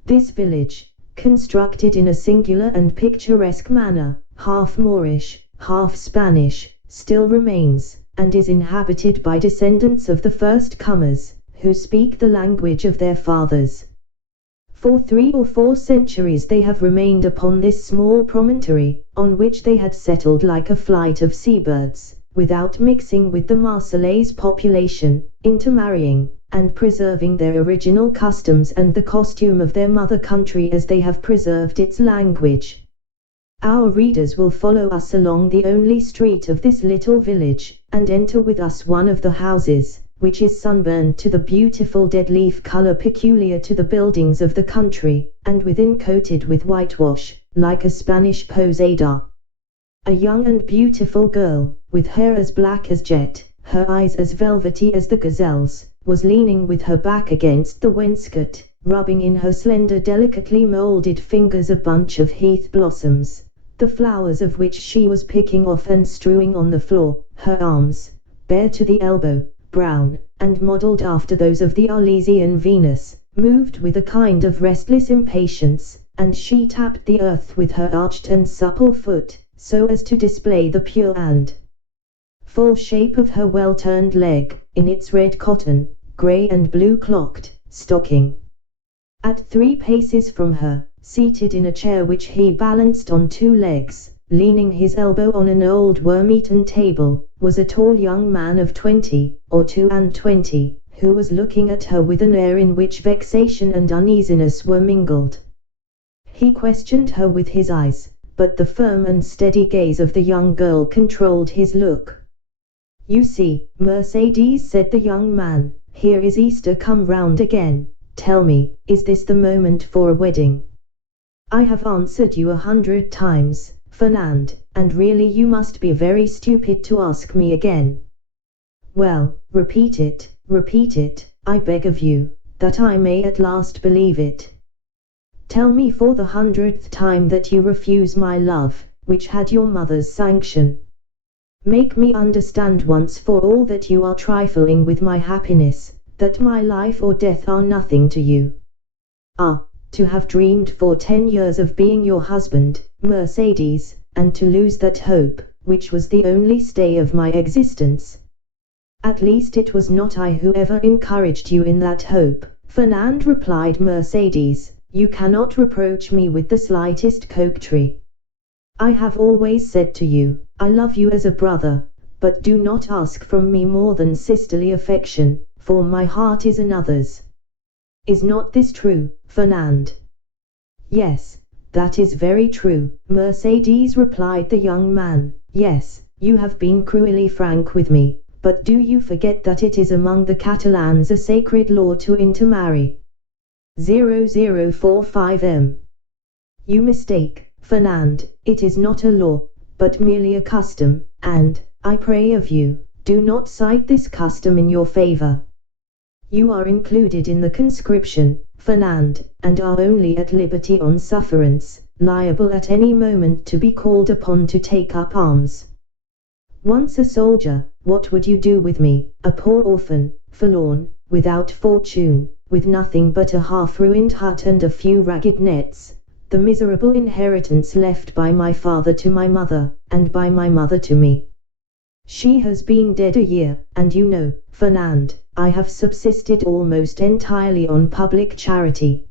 This village, constructed in a singular and picturesque manner, half Moorish, half Spanish, still remains, and is inhabited by descendants of the first comers, who speak the language of their fathers. For 3 or 4 centuries they have remained upon this small promontory, on which they had settled like a flight of seabirds, without mixing with the Marseillais population, intermarrying, and preserving their original customs and the costume of their mother country as they have preserved its language. Our readers will follow us along the only street of this little village, and enter with us one of the houses, which is sunburned to the beautiful dead leaf color peculiar to the buildings of the country, and within coated with whitewash, like a Spanish posada. A young and beautiful girl, with hair as black as jet, her eyes as velvety as the gazelle's, was leaning with her back against the wainscot, rubbing in her slender delicately molded fingers a bunch of heath blossoms, the flowers of which she was picking off and strewing on the floor. Her arms, bare to the elbow, brown, and modelled after those of the Arlesian Venus, moved with a kind of restless impatience, and she tapped the earth with her arched and supple foot, so as to display the pure and full shape of her well-turned leg, in its red cotton, grey and blue clocked, stocking. At 3 paces from her, seated in a chair which he balanced on 2 legs, leaning his elbow on an old worm-eaten table, was a tall young man of 20, or 22, who was looking at her with an air in which vexation and uneasiness were mingled. He questioned her with his eyes, but the firm and steady gaze of the young girl controlled his look. "You see, Mercedes," said the young man, "here is Easter come round again. Tell me, is this the moment for a wedding?" "I have answered you 100 times, Fernand, and really you must be very stupid to ask me again." "Well, repeat it, I beg of you, that I may at last believe it. Tell me for the 100th time that you refuse my love, which had your mother's sanction. Make me understand once for all that you are trifling with my happiness, that my life or death are nothing to you. Ah, to have dreamed for 10 years of being your husband, Mercedes, and to lose that hope, which was the only stay of my existence." "At least it was not I who ever encouraged you in that hope, Fernand," replied Mercedes. "You cannot reproach me with the slightest coquetry. I have always said to you, I love you as a brother, but do not ask from me more than sisterly affection, for my heart is another's. Is not this true, Fernand?" "Yes, that is very true, Mercedes," replied the young man. "Yes, you have been cruelly frank with me, but do you forget that it is among the Catalans a sacred law to intermarry? 0045 You mistake, Fernand, it is not a law, but merely a custom, and, I pray of you, do not cite this custom in your favor. You are included in the conscription, Fernand, and are only at liberty on sufferance, liable at any moment to be called upon to take up arms. Once a soldier, what would you do with me, a poor orphan, forlorn, without fortune, with nothing but a half-ruined hut and a few ragged nets, the miserable inheritance left by my father to my mother, and by my mother to me? She has been dead a year, and you know, Fernand, I have subsisted almost entirely on public charity.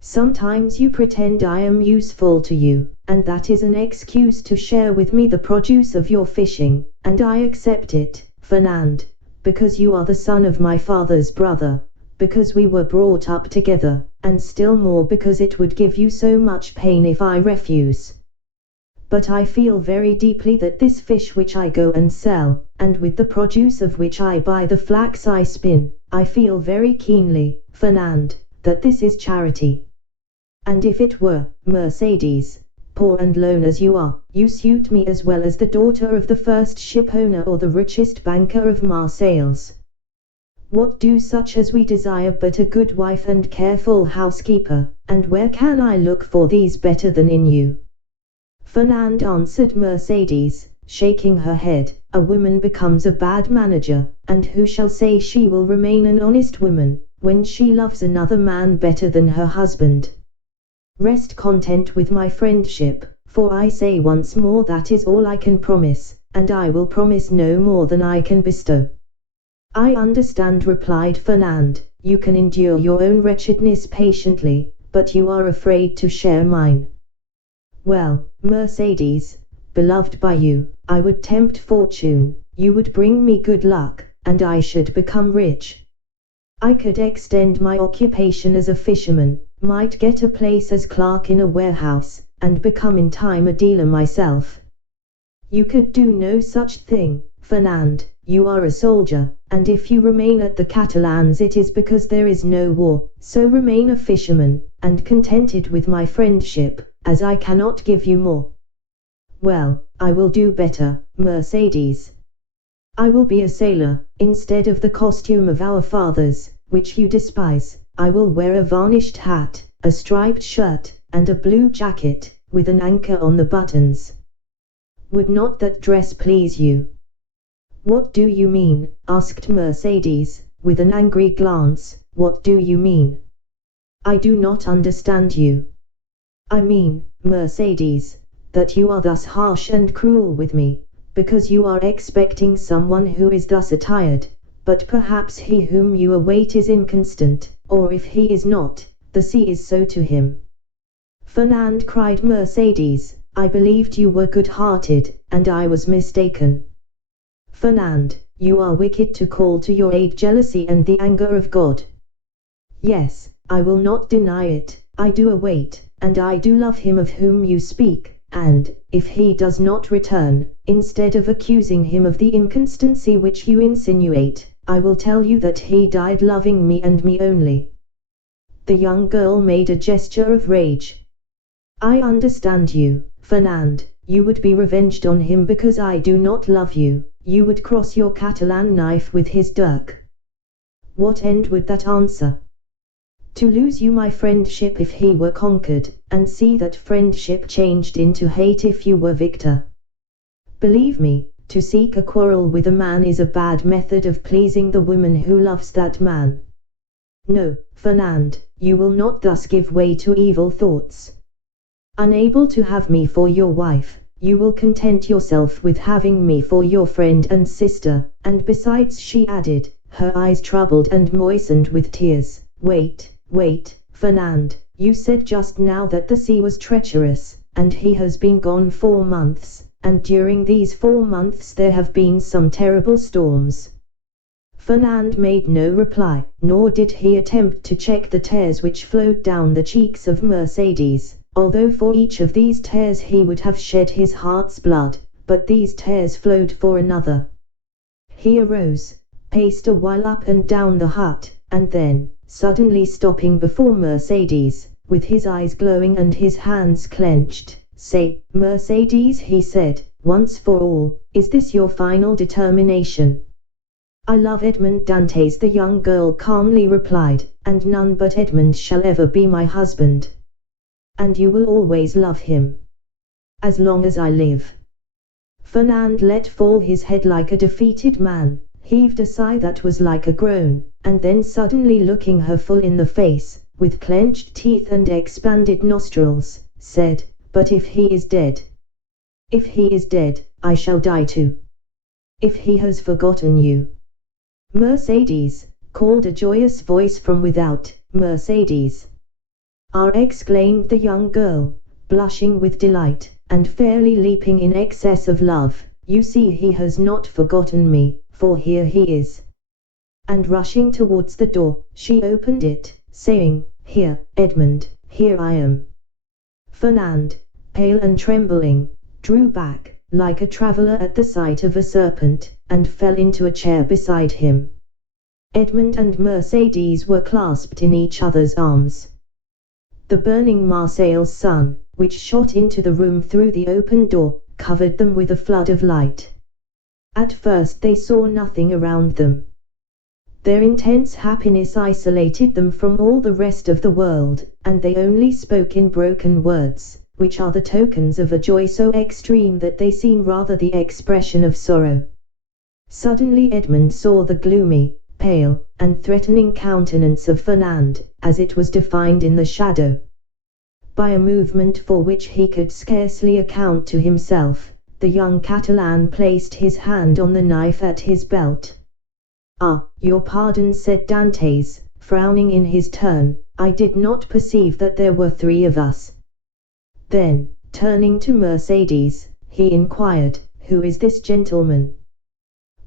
Sometimes you pretend I am useful to you, and that is an excuse to share with me the produce of your fishing, and I accept it, Fernand, because you are the son of my father's brother, because we were brought up together, and still more because it would give you so much pain if I refuse. But I feel very deeply that this fish which I go and sell, and with the produce of which I buy the flax I spin, I feel very keenly, Fernand, that this is charity. And if it were, Mercedes, poor and lone as you are, you suit me as well as the daughter of the first shipowner or the richest banker of Marseilles. What do such as we desire but a good wife and careful housekeeper, and where can I look for these better than in you? Fernand, answered Mercedes, shaking her head, a woman becomes a bad manager, and who shall say she will remain an honest woman, when she loves another man better than her husband? Rest content with my friendship, for I say once more that is all I can promise, and I will promise no more than I can bestow. I understand, replied Fernand, you can endure your own wretchedness patiently, but you are afraid to share mine. Well, Mercedes, beloved by you, I would tempt fortune, you would bring me good luck, and I should become rich. I could extend my occupation as a fisherman, might get a place as clerk in a warehouse, and become in time a dealer myself. You could do no such thing, Fernand, you are a soldier, and if you remain at the Catalans it is because there is no war, so remain a fisherman, and contented with my friendship, as I cannot give you more. Well, I will do better, Mercedes. I will be a sailor, instead of the costume of our fathers, which you despise. I will wear a varnished hat, a striped shirt, and a blue jacket, with an anchor on the buttons. Would not that dress please you? What do you mean? Asked Mercedes, with an angry glance. What do you mean? I do not understand you. I mean, Mercedes, that you are thus harsh and cruel with me, because you are expecting someone who is thus attired, but perhaps he whom you await is inconstant, or if he is not, the sea is so to him. Fernand, cried Mercedes, I believed you were good-hearted, and I was mistaken. Fernand, you are wicked to call to your aid jealousy and the anger of God. Yes, I will not deny it, I do await, and I do love him of whom you speak, and, if he does not return, instead of accusing him of the inconstancy which you insinuate, I will tell you that he died loving me and me only. The young girl made a gesture of rage. I understand you, Fernand, you would be revenged on him because I do not love you, you would cross your Catalan knife with his dirk. What end would that answer? To lose you my friendship if he were conquered, and see that friendship changed into hate if you were victor. Believe me, to seek a quarrel with a man is a bad method of pleasing the woman who loves that man. No, Fernand, you will not thus give way to evil thoughts. Unable to have me for your wife, you will content yourself with having me for your friend and sister, and besides, she added, her eyes troubled and moistened with tears, wait, Fernand, you said just now that the sea was treacherous, and he has been gone 4 months, and during these 4 months there have been some terrible storms. Fernand made no reply, nor did he attempt to check the tears which flowed down the cheeks of Mercedes, although for each of these tears he would have shed his heart's blood, but these tears flowed for another. He arose, paced a while up and down the hut, and then, suddenly stopping before Mercedes, with his eyes glowing and his hands clenched, Say, Mercedes, he said, once for all, is this your final determination? I love Edmond Dantes, the young girl calmly replied, and none but Edmond shall ever be my husband. And you will always love him. As long as I live. Fernand let fall his head like a defeated man, heaved a sigh that was like a groan, and then suddenly looking her full in the face, with clenched teeth and expanded nostrils, said, But if he is dead? If he is dead, I shall die too. If he has forgotten you. Mercedes, called a joyous voice from without, Mercedes. Ah, exclaimed the young girl, blushing with delight, and fairly leaping in excess of love, you see he has not forgotten me, for here he is. And rushing towards the door, she opened it, saying, Here, Edmond, here I am. Fernand, pale and trembling, drew back, like a traveller at the sight of a serpent, and fell into a chair beside him. Edmond and Mercedes were clasped in each other's arms. The burning Marseille's sun, which shot into the room through the open door, covered them with a flood of light. At first they saw nothing around them. Their intense happiness isolated them from all the rest of the world, and they only spoke in broken words, which are the tokens of a joy so extreme that they seem rather the expression of sorrow. Suddenly Edmond saw the gloomy, pale, and threatening countenance of Fernand, as it was defined in the shadow. By a movement for which he could scarcely account to himself, the young Catalan placed his hand on the knife at his belt. "Ah, your pardon," said Dantes, frowning in his turn, "I did not perceive that there were 3 of us." Then, turning to Mercedes, he inquired, "Who is this gentleman?"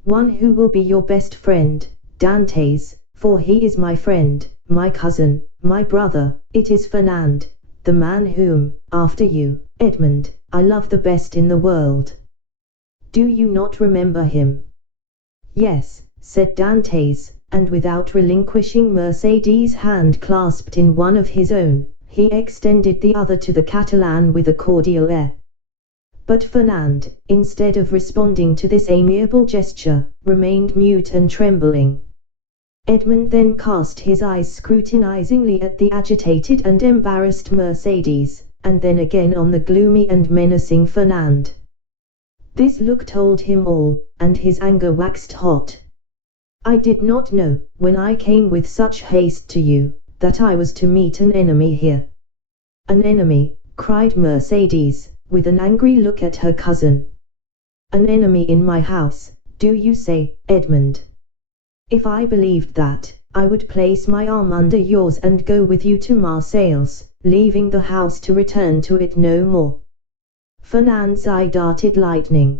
"One who will be your best friend, Dantes, for he is my friend, my cousin, my brother. It is Fernand, the man whom, after you, Edmund, I love the best in the world. Do you not remember him?" "Yes," said Dantes, and without relinquishing Mercedes' hand clasped in one of his own, he extended the other to the Catalan with a cordial air. But Fernand, instead of responding to this amiable gesture, remained mute and trembling. Edmund then cast his eyes scrutinizingly at the agitated and embarrassed Mercedes, and then again on the gloomy and menacing Fernand. This look told him all, and his anger waxed hot. "I did not know, when I came with such haste to you, that I was to meet an enemy here." "An enemy?" cried Mercedes, with an angry look at her cousin. "An enemy in my house, do you say, Edmund? If I believed that, I would place my arm under yours and go with you to Marseilles, leaving the house to return to it no more." Fernand's eye darted lightning.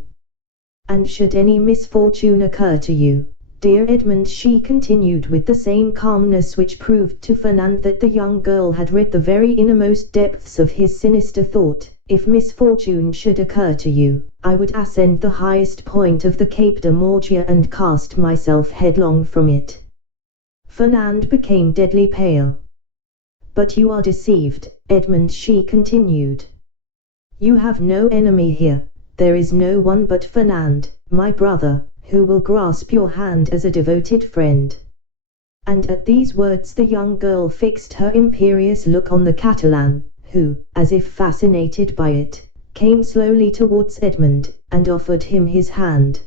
"And should any misfortune occur to you, dear Edmund," she continued with the same calmness which proved to Fernand that the young girl had read the very innermost depths of his sinister thought, "if misfortune should occur to you, I would ascend the highest point of the Cape de Morgia and cast myself headlong from it." Fernand became deadly pale. "But you are deceived, Edmund," she continued. "You have no enemy here, there is no one but Fernand, my brother, who will grasp your hand as a devoted friend." And at these words the young girl fixed her imperious look on the Catalan, who, as if fascinated by it, came slowly towards Edmund, and offered him his hand.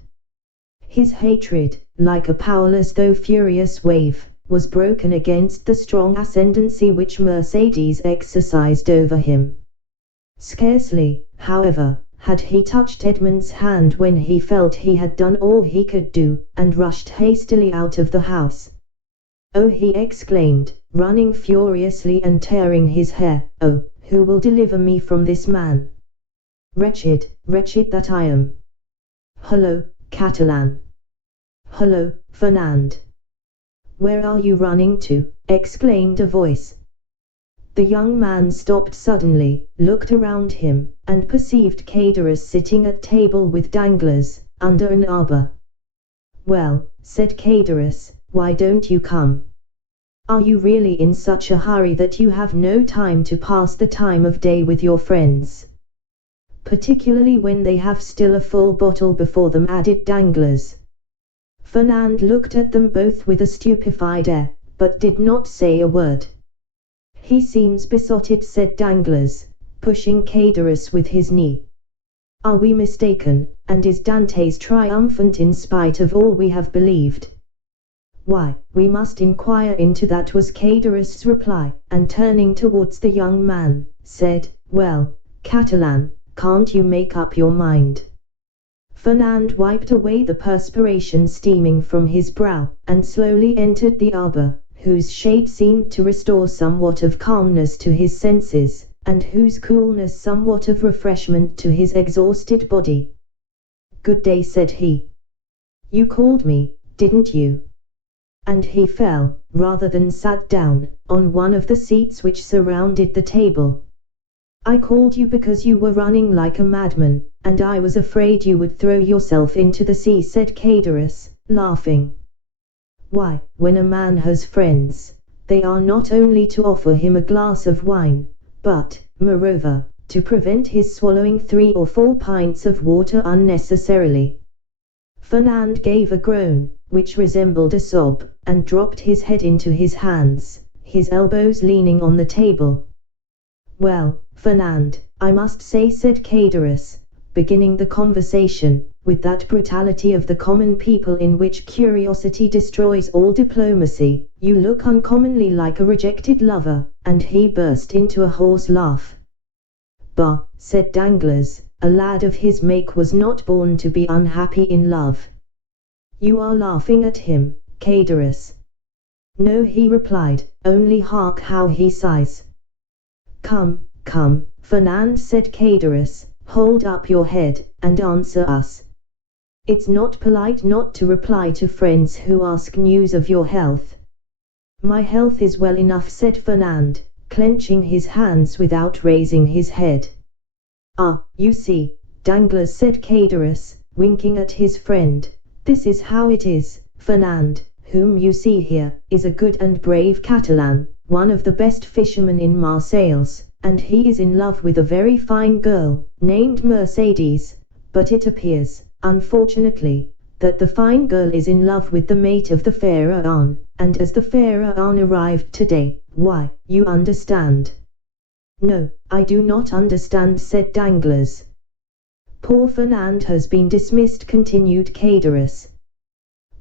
His hatred, like a powerless though furious wave, was broken against the strong ascendancy which Mercedes exercised over him. Scarcely, however, had he touched Edmund's hand when he felt he had done all he could do, and rushed hastily out of the house. "Oh!" he exclaimed, running furiously and tearing his hair, "oh, who will deliver me from this man? Wretched, wretched that I am! Hullo, Catalan! Hullo, Fernand! Where are you running to?" exclaimed a voice. The young man stopped suddenly, looked around him, and perceived Caderus sitting at table with Danglars, under an arbor. "Well," said Caderus, "why don't you come? Are you really in such a hurry that you have no time to pass the time of day with your friends? Particularly when they have still a full bottle before them," added Danglars. Fernand looked at them both with a stupefied air, but did not say a word. "He seems besotted," said Danglars, pushing Caderus with his knee. "Are we mistaken, and is Dantes triumphant in spite of all we have believed?" "Why, we must inquire into that," was Caderus' reply, and turning towards the young man, said, "Well, Catalan, can't you make up your mind?" Fernand wiped away the perspiration steaming from his brow, and slowly entered the arbor, whose shade seemed to restore somewhat of calmness to his senses, and whose coolness somewhat of refreshment to his exhausted body. "Good day," said he. "You called me, didn't you?" And he fell, rather than sat down, on one of the seats which surrounded the table. "I called you because you were running like a madman, and I was afraid you would throw yourself into the sea," said Caderus, laughing. "Why, when a man has friends, they are not only to offer him a glass of wine, but, moreover, to prevent his swallowing 3 or 4 pints of water unnecessarily." Fernand gave a groan, which resembled a sob, and dropped his head into his hands, his elbows leaning on the table. "Well, Fernand, I must say," said Caderus, beginning the conversation, with that brutality of the common people in which curiosity destroys all diplomacy, "you look uncommonly like a rejected lover," and he burst into a hoarse laugh. "Bah!" said Danglars, a lad of his make was not born to be unhappy in love. You are laughing at him, Cadorus. No, he replied, only hark how he sighs. Come, come, Fernand, said Cadorus, hold up your head, and answer us. It's not polite not to reply to friends who ask news of your health. My health is well enough, said Fernand, clenching his hands without raising his head. Ah, you see, Danglars, said Cadorus, winking at his friend, this is how it is. Fernand, whom you see here, is a good and brave Catalan, one of the best fishermen in Marseilles, and he is in love with a very fine girl, named Mercedes, but it appears, unfortunately, that the fine girl is in love with the mate of the Pharaon, and as the Pharaon arrived today, why, you understand. No, I do not understand, said Danglars. Poor Fernand has been dismissed, continued Cadorus.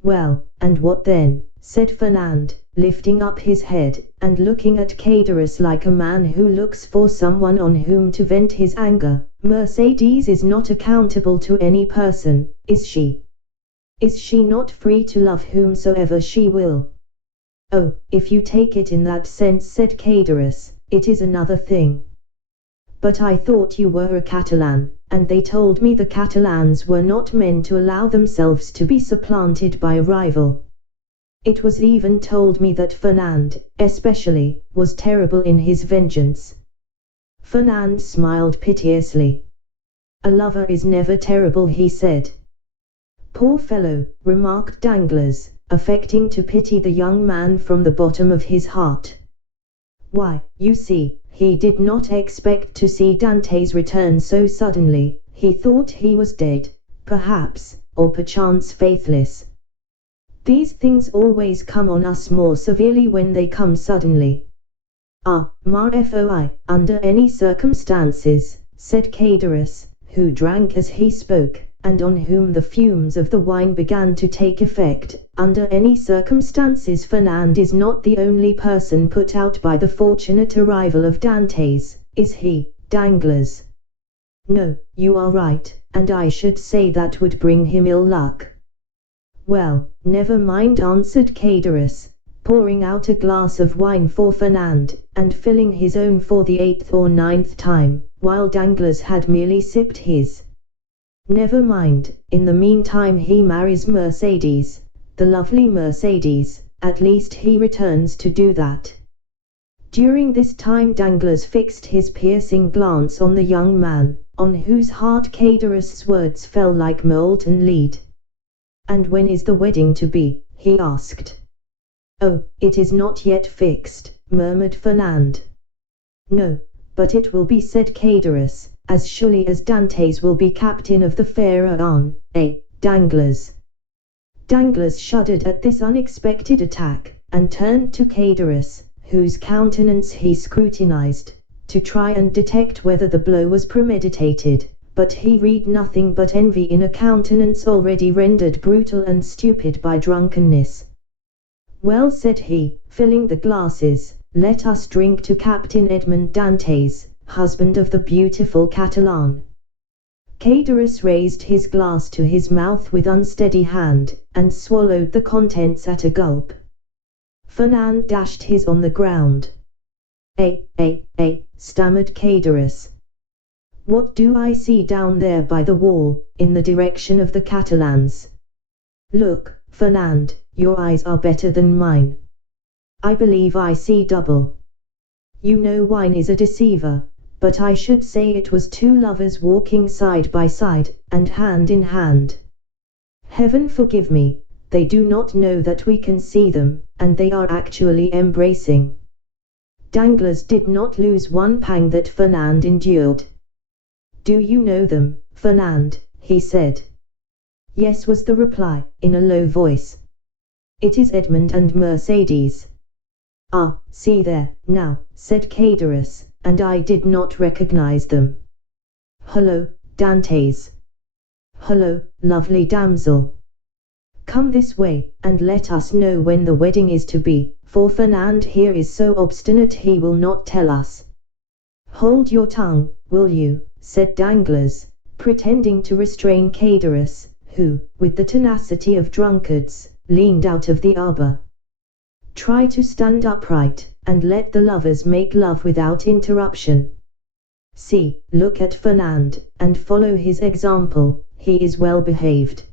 Well, and what then, said Fernand, lifting up his head, and looking at Cadorus like a man who looks for someone on whom to vent his anger. Mercedes is not accountable to any person, is she? Is she not free to love whomsoever she will? Oh, if you take it in that sense, said Cadorus, it is another thing. But I thought you were a Catalan, and they told me the Catalans were not men to allow themselves to be supplanted by a rival. It was even told me that Fernand, especially, was terrible in his vengeance. Fernand smiled piteously. A lover is never terrible, he said. Poor fellow, remarked Danglars, affecting to pity the young man from the bottom of his heart. Why, you see, he did not expect to see Dante's return so suddenly. He thought he was dead, perhaps, or perchance faithless. These things always come on us more severely when they come suddenly. Ah, ma foi, under any circumstances, said Cadorus, who drank as he spoke, and on whom the fumes of the wine began to take effect, under any circumstances Fernand is not the only person put out by the fortunate arrival of Dante's, is he, Danglars? No, you are right, and I should say that would bring him ill luck. Well, never mind, answered Cadorus, pouring out a glass of wine for Fernand, and filling his own for the 8th or 9th time, while Danglars had merely sipped his. Never mind, in the meantime he marries Mercedes, the lovely Mercedes, at least he returns to do that. During this time Danglars fixed his piercing glance on the young man, on whose heart Cadorus's words fell like molten lead. And when is the wedding to be? He asked. Oh, it is not yet fixed, murmured Fernand. No, but it will be, said Cadorus, as surely as Dante's will be captain of the Pharaon, Danglars. Danglars shuddered at this unexpected attack, and turned to Cadorus, whose countenance he scrutinized, to try and detect whether the blow was premeditated, but he read nothing but envy in a countenance already rendered brutal and stupid by drunkenness. Well, said he, filling the glasses, let us drink to Captain Edmond Dantes, husband of the beautiful Catalan. Cadorus raised his glass to his mouth with unsteady hand, and swallowed the contents at a gulp. Fernand dashed his on the ground. Stammered Cadorus. What do I see down there by the wall, in the direction of the Catalans? Look, Fernand, your eyes are better than mine. I believe I see double. You know wine is a deceiver, but I should say it was two lovers walking side by side, and hand in hand. Heaven forgive me, they do not know that we can see them, and they are actually embracing. Danglars did not lose one pang that Fernand endured. Do you know them, Fernand? He said. Yes, was the reply, in a low voice. It is Edmond and Mercedes. Ah, see there, now, said Cadorus, and I did not recognize them. Hullo, Dantes. Hullo, lovely damsel. Come this way, and let us know when the wedding is to be, for Fernand here is so obstinate he will not tell us. Hold your tongue, will you, said Danglars, pretending to restrain Cadorus, who, with the tenacity of drunkards, leaned out of the arbor. Try to stand upright, and let the lovers make love without interruption. See, look at Fernand, and follow his example, he is well behaved.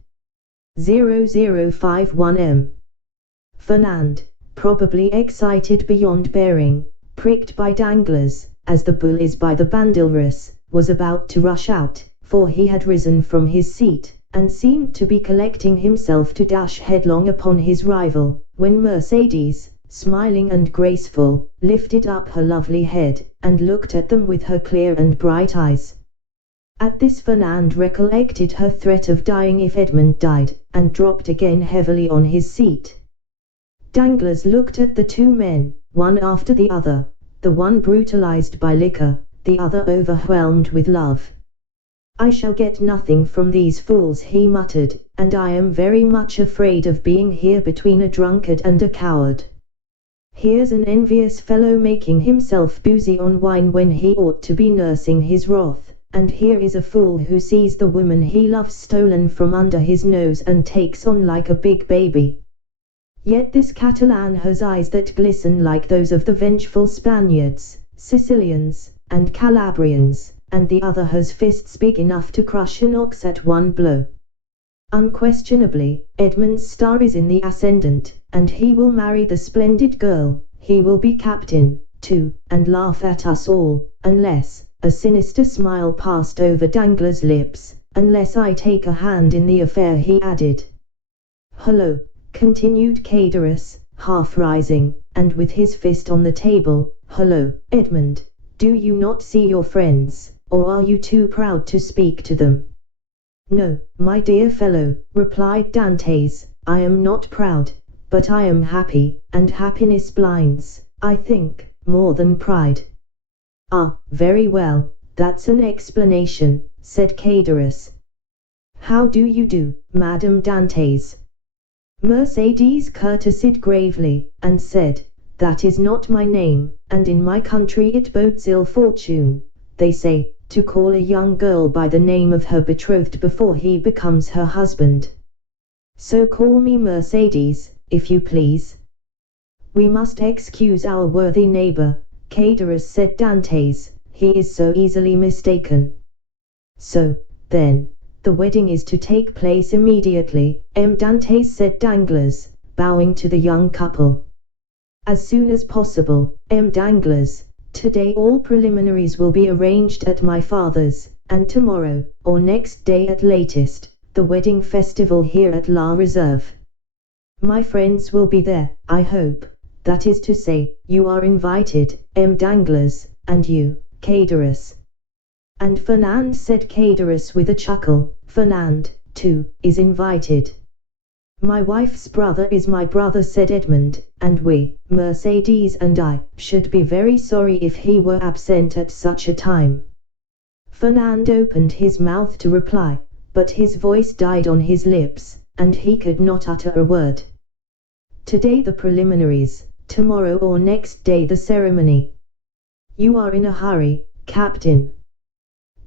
0051M. Fernand, probably excited beyond bearing, pricked by Danglars, as the bull is by the bandilrus, was about to rush out, for he had risen from his seat, and seemed to be collecting himself to dash headlong upon his rival, when Mercedes, smiling and graceful, lifted up her lovely head, and looked at them with her clear and bright eyes. At this Fernand recollected her threat of dying if Edmund died, and dropped again heavily on his seat. Danglars looked at the two men, one after the other, the one brutalized by liquor, the other overwhelmed with love. I shall get nothing from these fools, he muttered, and I am very much afraid of being here between a drunkard and a coward. Here's an envious fellow making himself boozy on wine when he ought to be nursing his wrath, and here is a fool who sees the woman he loves stolen from under his nose and takes on like a big baby. Yet this Catalan has eyes that glisten like those of the vengeful Spaniards, Sicilians, and Calabrians, and the other has fists big enough to crush an ox at one blow. Unquestionably, Edmund's star is in the ascendant, and he will marry the splendid girl, he will be captain, too, and laugh at us all, unless, a sinister smile passed over Danglars' lips, unless I take a hand in the affair, he added. Hullo, continued Cadorus, half rising, and with his fist on the table, hullo, Edmund, do you not see your friends, or are you too proud to speak to them? No, my dear fellow, replied Dantes, I am not proud, but I am happy, and happiness blinds, I think, more than pride. Ah, very well, that's an explanation, said Cadorus. How do you do, Madame Dantes? Mercedes courtesied gravely, and said, that is not my name, and in my country it bodes ill fortune, they say, to call a young girl by the name of her betrothed before he becomes her husband. So call me Mercedes, if you please. We must excuse our worthy neighbor, Cadorus, said Dantes, he is so easily mistaken. So, then, the wedding is to take place immediately, Dantes, said Danglars, bowing to the young couple. As soon as possible, Danglars. Today all preliminaries will be arranged at my father's, and tomorrow, or next day at latest, the wedding festival here at La Reserve. My friends will be there, I hope, that is to say, you are invited, Danglars, and you, Cadorus. And Fernand, said Cadorus with a chuckle, Fernand, too, is invited. My wife's brother is my brother, said Edmund, and we, Mercedes and I, should be very sorry if he were absent at such a time. Fernand opened his mouth to reply, but his voice died on his lips, and he could not utter a word. Today the preliminaries, tomorrow or next day the ceremony. You are in a hurry, Captain.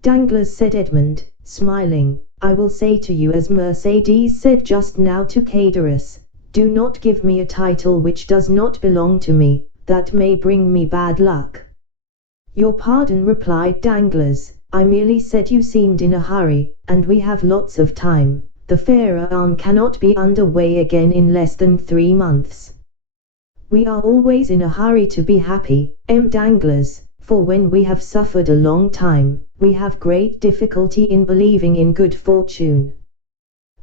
Danglars, said Edmund, smiling, I will say to you as Mercedes said just now to Cadorus, do not give me a title which does not belong to me, that may bring me bad luck. Your pardon, replied Danglars, I merely said you seemed in a hurry, and we have lots of time, the Pharaon cannot be under way again in less than 3 months. We are always in a hurry to be happy, Danglars, for when we have suffered a long time, we have great difficulty in believing in good fortune.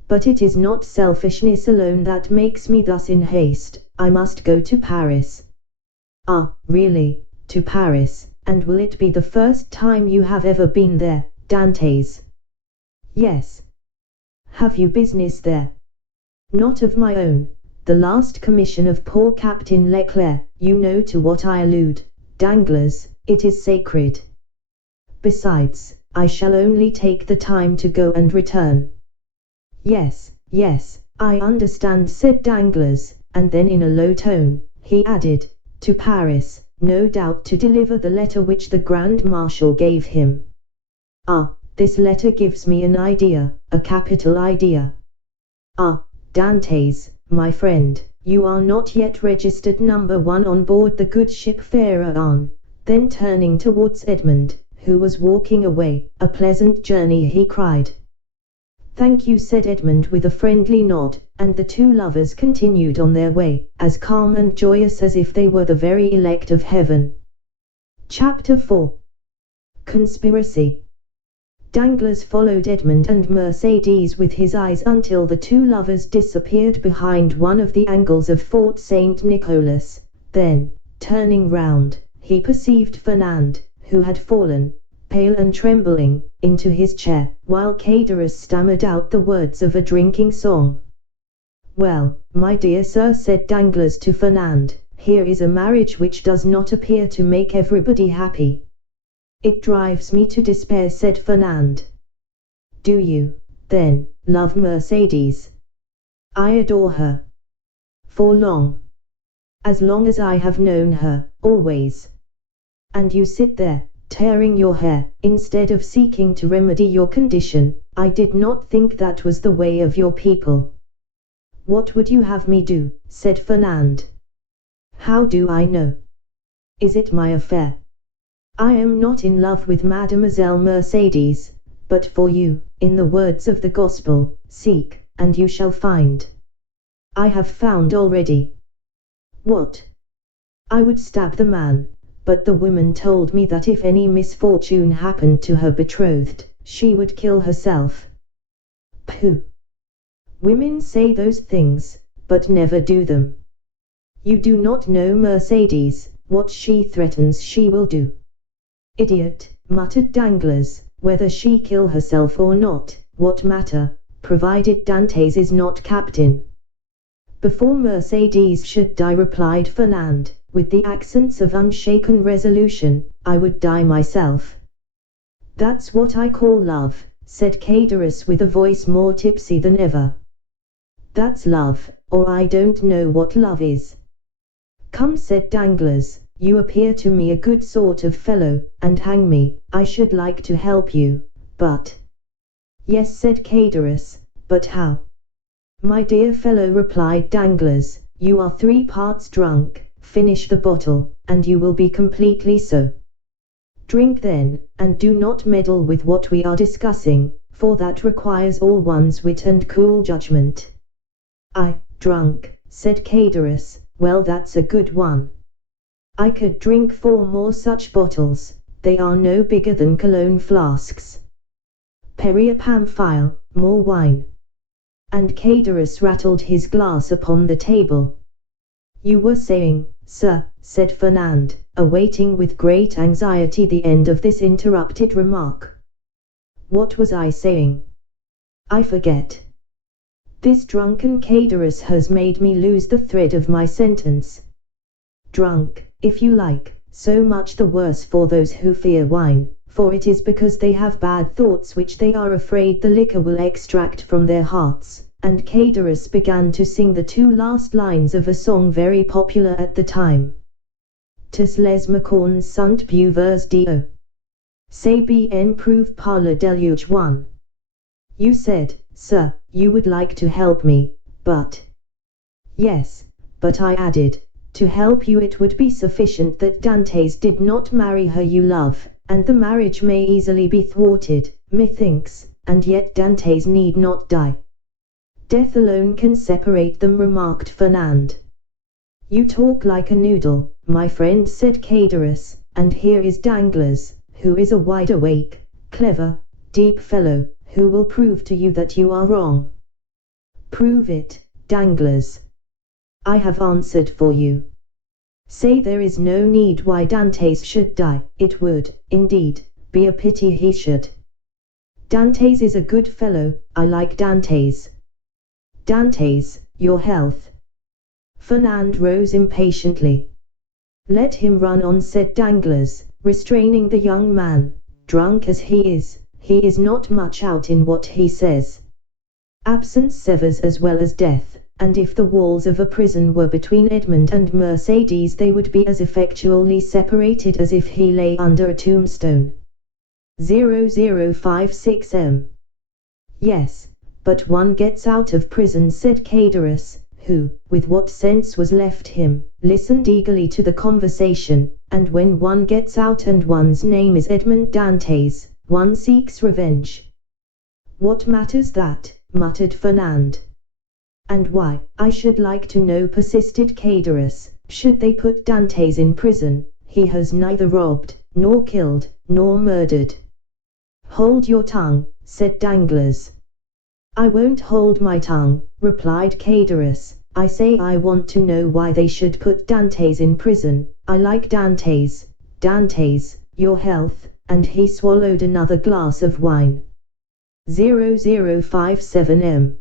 But it is not selfishness alone that makes me thus in haste, I must go to Paris. Ah, really, to Paris, and will it be the first time you have ever been there, Dantes? Yes. Have you business there? Not of my own, the last commission of poor Captain Leclerc, you know to what I allude, Danglars, it is sacred. Besides, I shall only take the time to go and return. Yes, yes, I understand, said Danglars, and then in a low tone, he added, to Paris, no doubt to deliver the letter which the Grand Marshal gave him. Ah, this letter gives me an idea, a capital idea. Ah, Dantes, my friend, you are not yet registered number 1 on board the good ship Pharaon." Then turning towards Edmund, who was walking away, "A pleasant journey," he cried. "Thank you," said Edmund with a friendly nod, and the two lovers continued on their way, as calm and joyous as if they were the very elect of heaven. Chapter 4. Conspiracy. Danglars followed Edmund and Mercedes with his eyes until the two lovers disappeared behind one of the angles of Fort St. Nicholas. Then, turning round, he perceived Fernand, who had fallen, pale and trembling, into his chair, while Caderus stammered out the words of a drinking song. "Well, my dear sir," said Danglars to Fernand, "here is a marriage which does not appear to make everybody happy." "It drives me to despair," said Fernand. "Do you, then, love Mercedes?" "I adore her." "For long?" "As long as I have known her, always." "And you sit there, tearing your hair, instead of seeking to remedy your condition. I did not think that was the way of your people." "What would you have me do?" said Fernand. "How do I know? Is it my affair? I am not in love with Mademoiselle Mercedes, but for you, in the words of the Gospel, seek, and you shall find. I have found already." "What?" "I would stab the man, but the woman told me that if any misfortune happened to her betrothed, she would kill herself." "Pooh! Women say those things, but never do them. You do not know Mercedes, what she threatens she will do." "Idiot," muttered Danglars, "whether she kill herself or not, what matter, provided Dantes is not captain?" "Before Mercedes should die," replied Fernand, with the accents of unshaken resolution, "I would die myself." "That's what I call love," said Caderus with a voice more tipsy than ever. "That's love, or I don't know what love is." "Come," said Danglars, "you appear to me a good sort of fellow, and hang me, I should like to help you, but—" "Yes," said Caderus, "but how?" "My dear fellow," replied Danglars, "you are 3 parts drunk. Finish the bottle, and you will be completely so. Drink then, and do not meddle with what we are discussing, for that requires all one's wit and cool judgment." "I, drunk," said Caderus, "well, that's a good one. I could drink 4 more such bottles. They are no bigger than cologne flasks. Perrier Pamphile, more wine." And Caderus rattled his glass upon the table. "You were saying, sir," said Fernand, awaiting with great anxiety the end of this interrupted remark. "What was I saying? I forget. This drunken Caderus has made me lose the thread of my sentence. Drunk, if you like, so much the worse for those who fear wine, for it is because they have bad thoughts which they are afraid the liquor will extract from their hearts." And Caderus began to sing the 2 last lines of a song very popular at the time. "Tous les macornes sont buveurs d'eau. C'est bien prouvé par le déluge." 1. "You said, sir, you would like to help me, but—" "Yes, but I added, to help you it would be sufficient that Dantes did not marry her you love, and the marriage may easily be thwarted, methinks, and yet Dantes need not die. Death alone can separate them," remarked Fernand. "You talk like a noodle, my friend," said Caderus, "and here is Danglars, who is a wide-awake, clever, deep fellow, who will prove to you that you are wrong." "Prove it, Danglars." "I have answered for you. Say there is no need why Dantes should die. It would, indeed, be a pity he should. Dantes is a good fellow, I like Dantes." "Dantes, your health." Fernand rose impatiently. "Let him run on," said Danglars, restraining the young man. "Drunk as he is not much out in what he says. Absence severs as well as death, and if the walls of a prison were between Edmund and Mercedes they would be as effectually separated as if he lay under a tombstone." 0056M. Yes, but one gets out of prison, said Cadorus, who, with what sense was left him, listened eagerly to the conversation, and when one gets out and one's name is Edmond Dantes, one seeks revenge. What matters that, muttered Fernand. And why, I should like to know, persisted Cadorus, should they put Dantes in prison? He has neither robbed, nor killed, nor murdered. Hold your tongue, said Danglars. I won't hold my tongue, replied Cadorus. I say I want to know why they should put Dantes in prison. I like Dantes. Dantes, your health, and he swallowed another glass of wine. 0057M.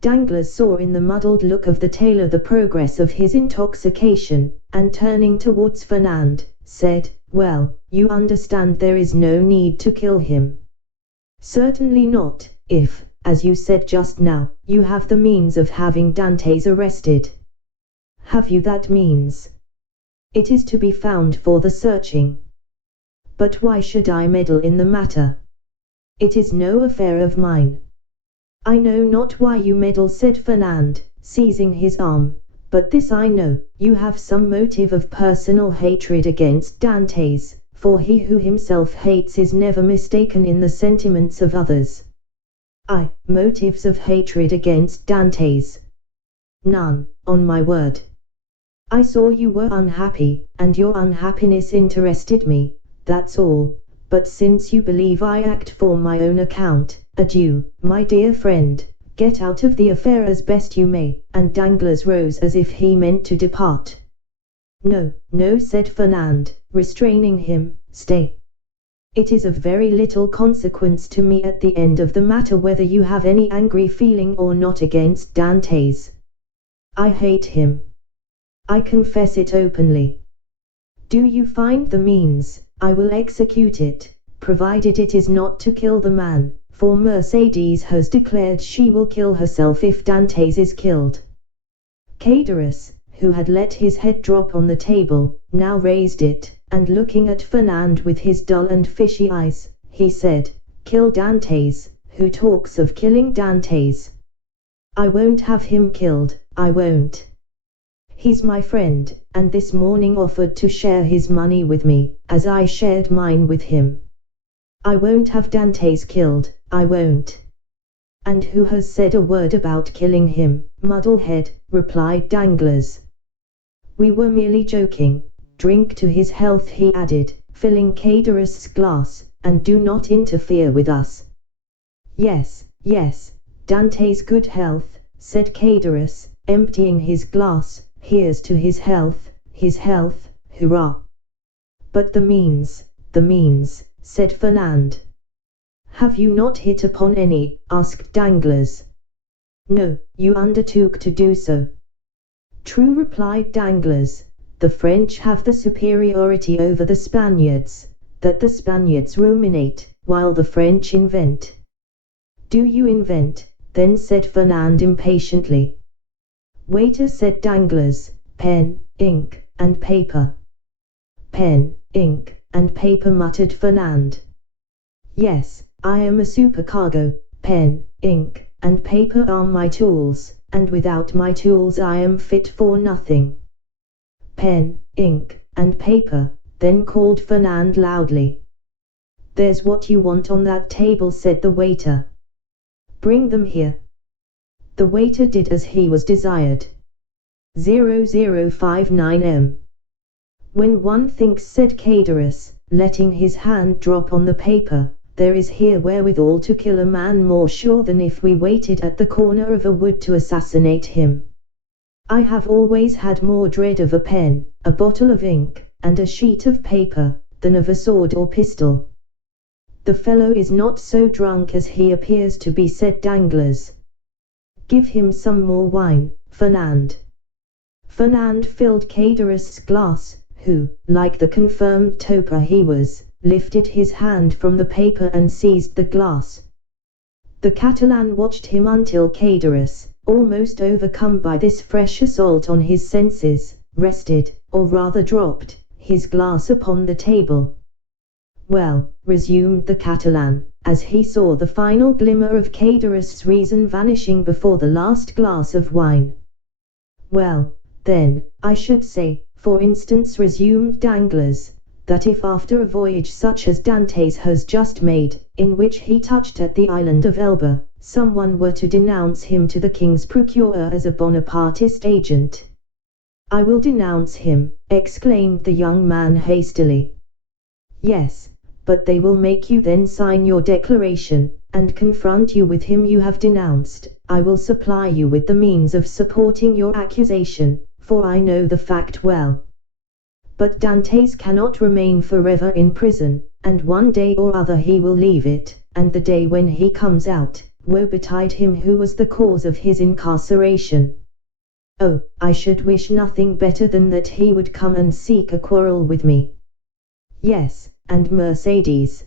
Danglars saw in the muddled look of the tailor the progress of his intoxication, and turning towards Fernand, said, well, you understand there is no need to kill him. Certainly not, if, as you said just now, you have the means of having Dantes arrested. Have you that means? It is to be found for the searching. But why should I meddle in the matter? It is no affair of mine. I know not why you meddle, said Fernand, seizing his arm, but this I know, you have some motive of personal hatred against Dantes, for he who himself hates is never mistaken in the sentiments of others. Motives of hatred against Dantes? None, on my word. I saw you were unhappy, and your unhappiness interested me, that's all. But since you believe I act for my own account, adieu, my dear friend, get out of the affair as best you may, and Danglars rose as if he meant to depart. No, no, said Fernand, restraining him, stay. It is of very little consequence to me at the end of the matter whether you have any angry feeling or not against Dantes. I hate him. I confess it openly. Do you find the means? I will execute it, provided it is not to kill the man, for Mercedes has declared she will kill herself if Dantes is killed. Cadorus, who had let his head drop on the table, now raised it, and looking at Fernand with his dull and fishy eyes, he said, kill Dantes, who talks of killing Dantes? I won't have him killed, I won't. He's my friend, and this morning offered to share his money with me, as I shared mine with him. I won't have Dantes killed, I won't. And who has said a word about killing him, muddlehead, replied Danglars. We were merely joking. Drink to his health, he added, filling Cadorus's glass, and do not interfere with us. Yes, yes, Dantes' good health, said Cadorus, emptying his glass. Here's to his health, hurrah! But the means, said Fernand. Have you not hit upon any? Asked Danglars. No, you undertook to do so. True, replied Danglars. The French have the superiority over the Spaniards, that the Spaniards ruminate, while the French invent. Do you invent, then? Said Fernand impatiently. Waiter, said Danglars, pen, ink, and paper. Pen, ink, and paper, muttered Fernand. Yes, I am a supercargo. Pen, ink, and paper are my tools, and without my tools I am fit for nothing. Pen, ink, and paper, then called Fernand loudly. There's what you want on that table, said the waiter. Bring them here. The waiter did as he was desired. 0059M. When one thinks, said Cadorus, letting his hand drop on the paper, there is here wherewithal to kill a man more sure than if we waited at the corner of a wood to assassinate him. I have always had more dread of a pen, a bottle of ink, and a sheet of paper, than of a sword or pistol. The fellow is not so drunk as he appears to be, said Danglars. Give him some more wine, Fernand. Fernand filled Cadorus's glass, who, like the confirmed toper he was, lifted his hand from the paper and seized the glass. The Catalan watched him until Cadorus, almost overcome by this fresh assault on his senses, rested, or rather dropped, his glass upon the table. Well, resumed the Catalan, as he saw the final glimmer of Caderus' reason vanishing before the last glass of wine. Well, then, I should say, for instance, resumed Danglars, that if after a voyage such as Dante's has just made, in which he touched at the island of Elba, someone were to denounce him to the king's procureur as a Bonapartist agent. I will denounce him, exclaimed the young man hastily. Yes, but they will make you then sign your declaration, and confront you with him you have denounced. I will supply you with the means of supporting your accusation, for I know the fact well. But Dantes cannot remain forever in prison, and one day or other he will leave it, and the day when he comes out, woe betide him who was the cause of his incarceration. Oh, I should wish nothing better than that he would come and seek a quarrel with me. Yes, and Mercedes.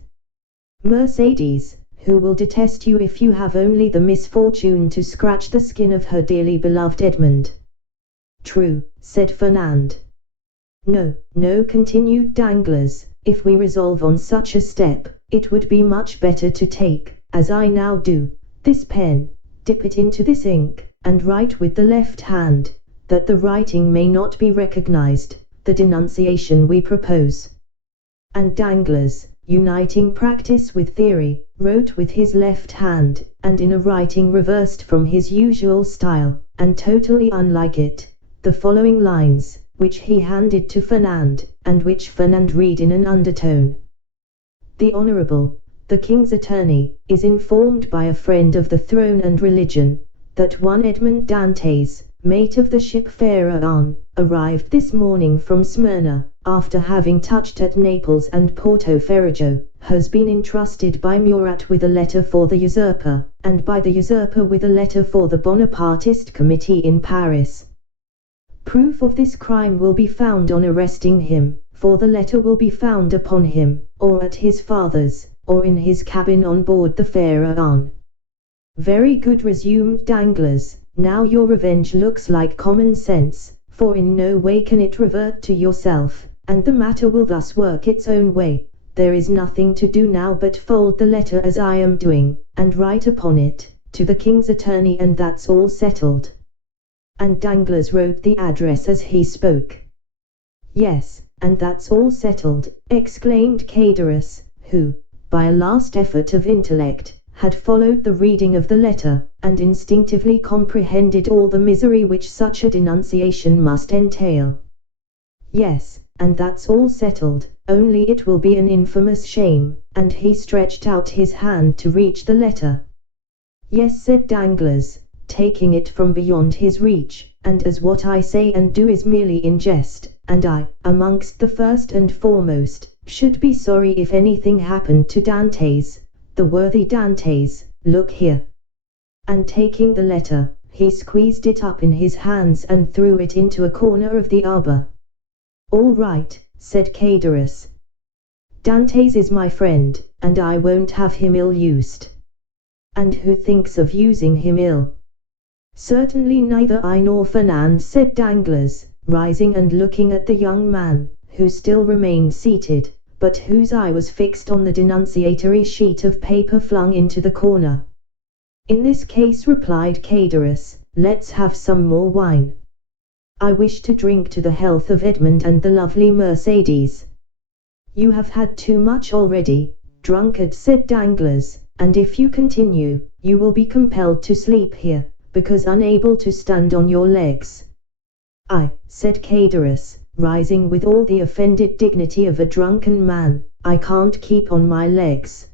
Mercedes, who will detest you if you have only the misfortune to scratch the skin of her dearly beloved Edmund. True, said Fernand. No, no, continued Danglars, if we resolve on such a step, it would be much better to take, as I now do, this pen, dip it into this ink, and write with the left hand, that the writing may not be recognized, the denunciation we propose. And Danglars, uniting practice with theory, wrote with his left hand, and in a writing reversed from his usual style, and totally unlike it, the following lines, which he handed to Fernand, and which Fernand read in an undertone. The Honourable, the King's Attorney, is informed by a friend of the throne and religion, that one Edmund Dantes, mate of the ship Pharaon, arrived this morning from Smyrna, after having touched at Naples and Porto Ferrajo, has been entrusted by Murat with a letter for the usurper, and by the usurper with a letter for the Bonapartist committee in Paris. Proof of this crime will be found on arresting him, for the letter will be found upon him, or at his father's, or in his cabin on board the Pharaon. Very good, resumed Danglars, now your revenge looks like common sense, for in no way can it revert to yourself, and the matter will thus work its own way. There is nothing to do now but fold the letter as I am doing, and write upon it, to the King's Attorney, and that's all settled. And Danglars wrote the address as he spoke. Yes, and that's all settled, exclaimed Caderus, who, by a last effort of intellect, had followed the reading of the letter, and instinctively comprehended all the misery which such a denunciation must entail. Yes, and that's all settled, only it will be an infamous shame, and he stretched out his hand to reach the letter. Yes, said Danglars, taking it from beyond his reach, and as what I say and do is merely in jest, and I, amongst the first and foremost, should be sorry if anything happened to Dantes, the worthy Dantes, look here. And taking the letter, he squeezed it up in his hands and threw it into a corner of the arbor. All right, said Caderus. Dantes is my friend, and I won't have him ill-used. And who thinks of using him ill? Certainly neither I nor Fernand, said Danglars, rising and looking at the young man, who still remained seated, but whose eye was fixed on the denunciatory sheet of paper flung into the corner. In this case, replied Caderus, let's have some more wine. I wish to drink to the health of Edmund and the lovely Mercedes. You have had too much already, drunkard, said Danglars, and if you continue, you will be compelled to sleep here, because unable to stand on your legs. I, said Caderus, rising with all the offended dignity of a drunken man, I can't keep on my legs.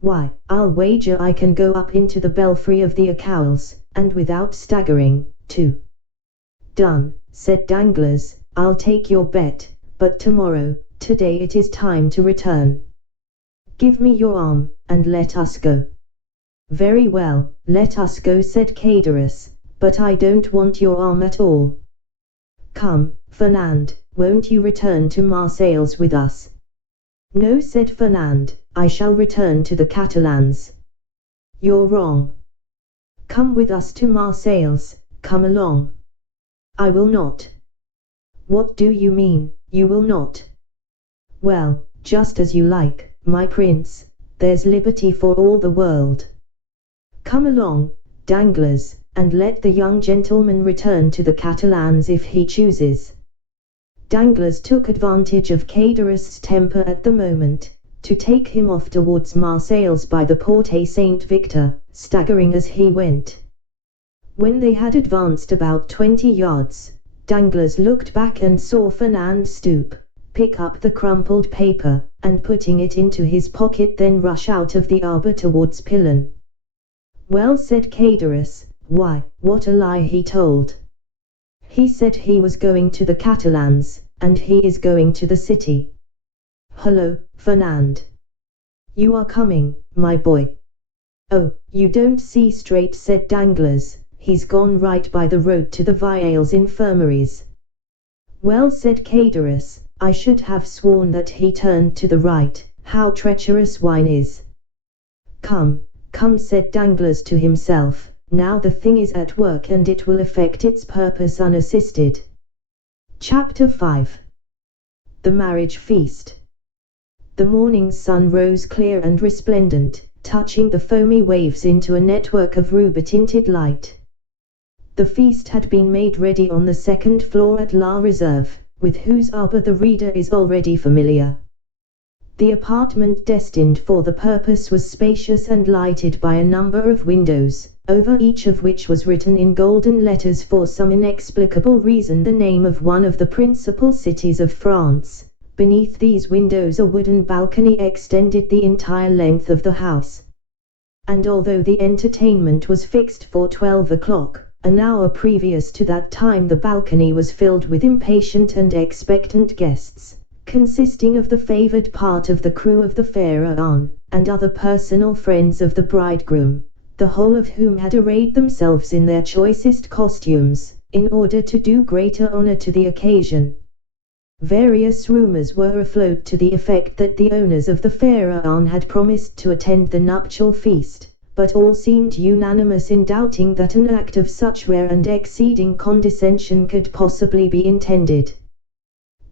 Why, I'll wager I can go up into the belfry of the Accoules, and without staggering, too. Done, said Danglars, I'll take your bet, but tomorrow, today it is time to return. Give me your arm, and let us go. Very well, let us go, said Caderus, but I don't want your arm at all. Come, Fernand, won't you return to Marseilles with us? No, said Fernand, I shall return to the Catalans. You're wrong. Come with us to Marseilles, come along. I will not. What do you mean, you will not? Well, just as you like, my prince, there's liberty for all the world. Come along, Danglars, and let the young gentleman return to the Catalans if he chooses. Danglars took advantage of Caderous's temper at the moment, to take him off towards Marseilles by the Porte Saint-Victor, staggering as he went. When they had advanced about 20 yards, Danglars looked back and saw Fernand stoop, pick up the crumpled paper, and putting it into his pocket then rush out of the arbour towards Pilon. Well, said Caderus, why, what a lie he told. He said he was going to the Catalans, and he is going to the city. Hullo, Fernand. You are coming, my boy. Oh, you don't see straight, said Danglars, he's gone right by the road to the Viales infirmaries. Well, said Caderus, I should have sworn that he turned to the right, how treacherous wine is. Come, come, said Danglars to himself, now the thing is at work and it will effect its purpose unassisted. Chapter 5. The Marriage Feast. The morning sun rose clear and resplendent, touching the foamy waves into a network of ruby-tinted light. The feast had been made ready on the second floor at La Reserve, with whose arbour the reader is already familiar. The apartment destined for the purpose was spacious and lighted by a number of windows, over each of which was written in golden letters for some inexplicable reason the name of one of the principal cities of France. Beneath these windows a wooden balcony extended the entire length of the house. And although the entertainment was fixed for 12 o'clock, an hour previous to that time the balcony was filled with impatient and expectant guests, consisting of the favoured part of the crew of the Pharaon, and other personal friends of the bridegroom, the whole of whom had arrayed themselves in their choicest costumes, in order to do greater honour to the occasion. Various rumours were afloat to the effect that the owners of the Pharaon had promised to attend the nuptial feast, but all seemed unanimous in doubting that an act of such rare and exceeding condescension could possibly be intended.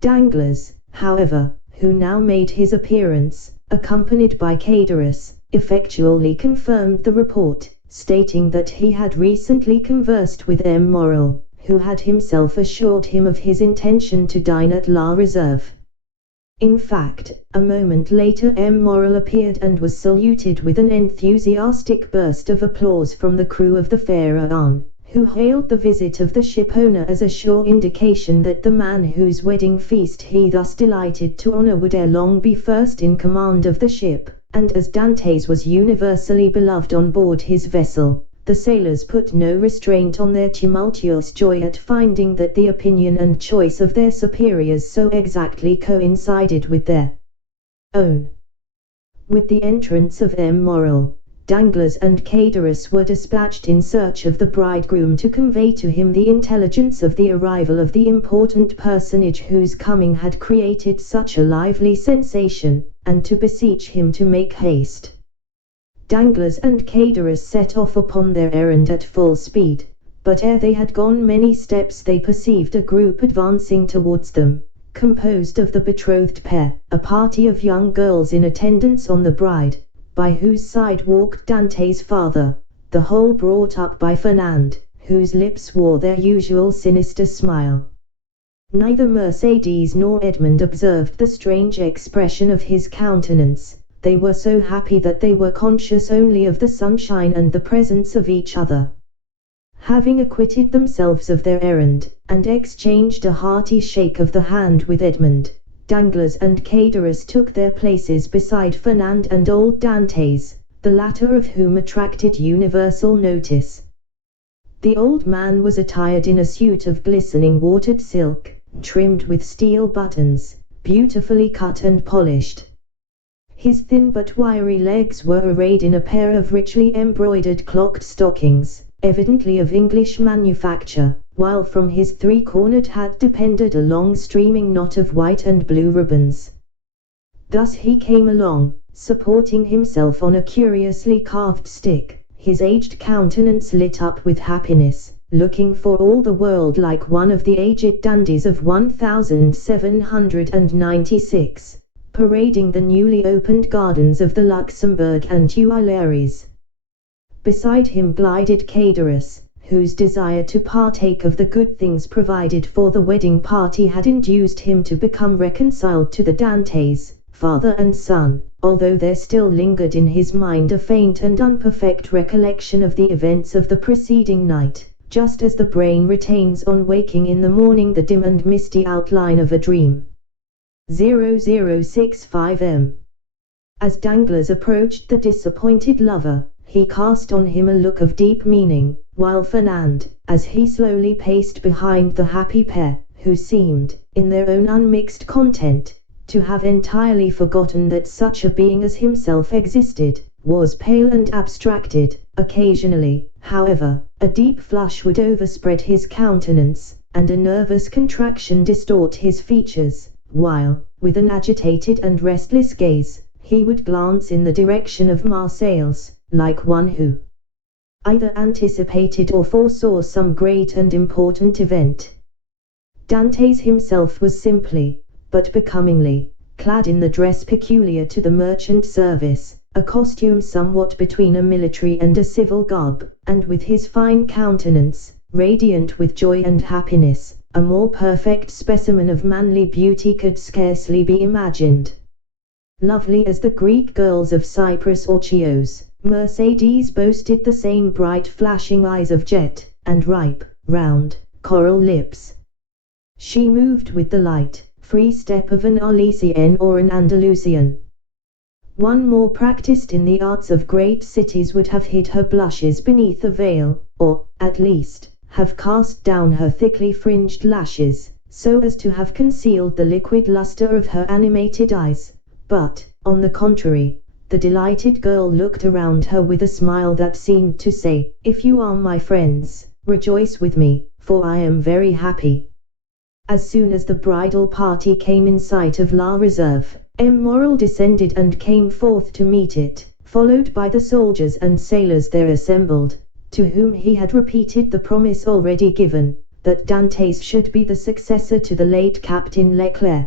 Danglars, however, who now made his appearance, accompanied by Caderus, effectually confirmed the report, stating that he had recently conversed with M. Morrel, who had himself assured him of his intention to dine at La Reserve. In fact, a moment later M. Morrel appeared and was saluted with an enthusiastic burst of applause from the crew of the Pharaon, who hailed the visit of the shipowner as a sure indication that the man whose wedding feast he thus delighted to honour would ere long be first in command of the ship, and as Dantès was universally beloved on board his vessel, the sailors put no restraint on their tumultuous joy at finding that the opinion and choice of their superiors so exactly coincided with their own. With the entrance of M. Morrel, Danglars and Caderus were dispatched in search of the bridegroom to convey to him the intelligence of the arrival of the important personage whose coming had created such a lively sensation, and to beseech him to make haste. Danglars and Caderus set off upon their errand at full speed, but ere they had gone many steps they perceived a group advancing towards them, composed of the betrothed pair, a party of young girls in attendance on the bride, by whose side walked Dantès' father, the whole brought up by Fernand, whose lips wore their usual sinister smile. Neither Mercédès nor Edmond observed the strange expression of his countenance. They were so happy that they were conscious only of the sunshine and the presence of each other. Having acquitted themselves of their errand, and exchanged a hearty shake of the hand with Edmond, Danglars and Caderus took their places beside Fernand and old Dantès, the latter of whom attracted universal notice. The old man was attired in a suit of glistening watered silk, trimmed with steel buttons, beautifully cut and polished. His thin but wiry legs were arrayed in a pair of richly embroidered clocked stockings, evidently of English manufacture, while from his three-cornered hat depended a long streaming knot of white and blue ribbons. Thus he came along, supporting himself on a curiously carved stick, his aged countenance lit up with happiness, looking for all the world like one of the aged dandies of 1796, parading the newly opened gardens of the Luxembourg and Tuileries. Beside him glided Cadorus, whose desire to partake of the good things provided for the wedding party had induced him to become reconciled to the Dantes, father and son, although there still lingered in his mind a faint and unperfect recollection of the events of the preceding night, just as the brain retains on waking in the morning the dim and misty outline of a dream. 0065 M. As Danglars approached the disappointed lover, he cast on him a look of deep meaning, while Fernand, as he slowly paced behind the happy pair, who seemed, in their own unmixed content, to have entirely forgotten that such a being as himself existed, was pale and abstracted. Occasionally, however, a deep flush would overspread his countenance, and a nervous contraction distort his features, while, with an agitated and restless gaze, he would glance in the direction of Marseilles, like one who either anticipated or foresaw some great and important event. Dantes himself was simply, but becomingly, clad in the dress peculiar to the merchant service, a costume somewhat between a military and a civil garb, and with his fine countenance, radiant with joy and happiness, a more perfect specimen of manly beauty could scarcely be imagined. Lovely as the Greek girls of Cyprus or Chios, Mercedes boasted the same bright flashing eyes of jet, and ripe, round, coral lips. She moved with the light, free step of an Arlesian or an Andalusian. One more practiced in the arts of great cities would have hid her blushes beneath a veil, or, at least, have cast down her thickly fringed lashes, so as to have concealed the liquid luster of her animated eyes. But, on the contrary, the delighted girl looked around her with a smile that seemed to say, "If you are my friends, rejoice with me, for I am very happy." As soon as the bridal party came in sight of La Réserve, M. Morrel descended and came forth to meet it, followed by the soldiers and sailors there assembled, to whom he had repeated the promise already given, that Dantes should be the successor to the late Captain Leclerc.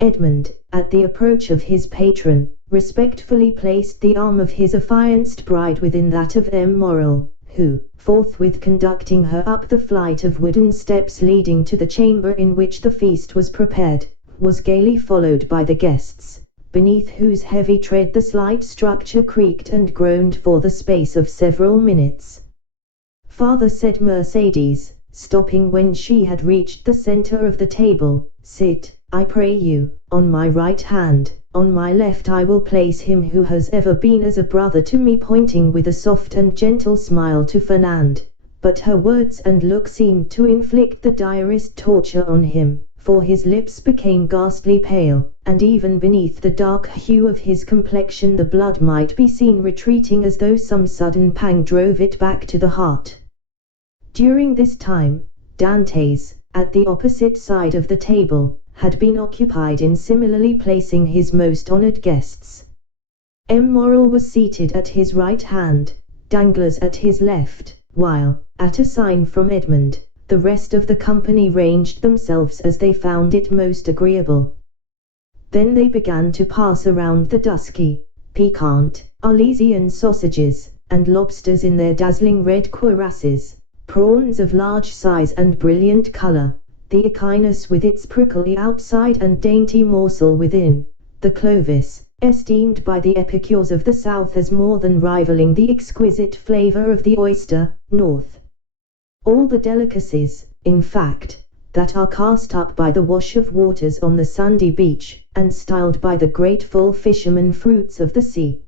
Edmond, at the approach of his patron, respectfully placed the arm of his affianced bride within that of M. Morrel, who, forthwith conducting her up the flight of wooden steps leading to the chamber in which the feast was prepared, was gaily followed by the guests, beneath whose heavy tread the slight structure creaked and groaned for the space of several minutes. "Father," said Mercedes, stopping when she had reached the center of the table, "sit, I pray you, on my right hand. On my left I will place him who has ever been as a brother to me," pointing with a soft and gentle smile to Fernand. But her words and look seemed to inflict the direst torture on him, for his lips became ghastly pale, and even beneath the dark hue of his complexion the blood might be seen retreating as though some sudden pang drove it back to the heart. During this time, Dantes, at the opposite side of the table, had been occupied in similarly placing his most honored guests. M. Morrel was seated at his right hand, Danglars at his left, while, at a sign from Edmond, the rest of the company ranged themselves as they found it most agreeable. Then they began to pass around the dusky, piquant, Arlesian sausages, and lobsters in their dazzling red cuirasses, prawns of large size and brilliant color, the echinus with its prickly outside and dainty morsel within, the clovis, esteemed by the epicures of the south as more than rivaling the exquisite flavor of the oyster, north. All the delicacies, in fact, that are cast up by the wash of waters on the sandy beach, and styled by the grateful fishermen fruits of the sea.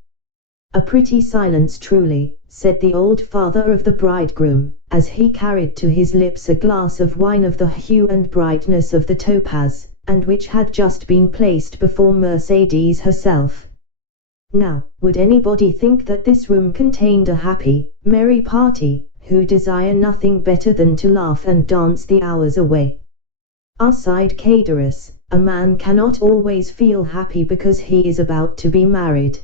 "A pretty silence truly," said the old father of the bridegroom, as he carried to his lips a glass of wine of the hue and brightness of the topaz, and which had just been placed before Mercedes herself. "Now, would anybody think that this room contained a happy, merry party, who desire nothing better than to laugh and dance the hours away?" Sighed Cadorus, "A man cannot always feel happy because he is about to be married."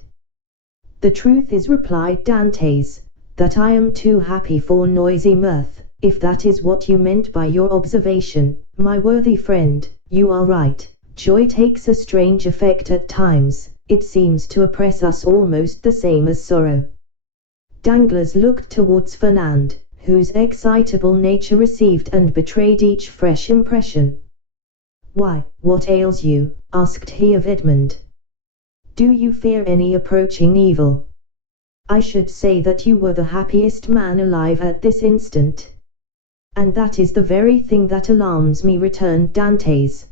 "The truth is," replied Dantes, "that I am too happy for noisy mirth. If that is what you meant by your observation, my worthy friend, you are right, joy takes a strange effect at times, it seems to oppress us almost the same as sorrow. Danglars looked towards Fernand, whose excitable nature received and betrayed each fresh impression. "Why, what ails you?" asked he of Edmond. "Do you fear any approaching evil?" "I should say that you were the happiest man alive at this instant." "And that is the very thing that alarms me," returned Dantès.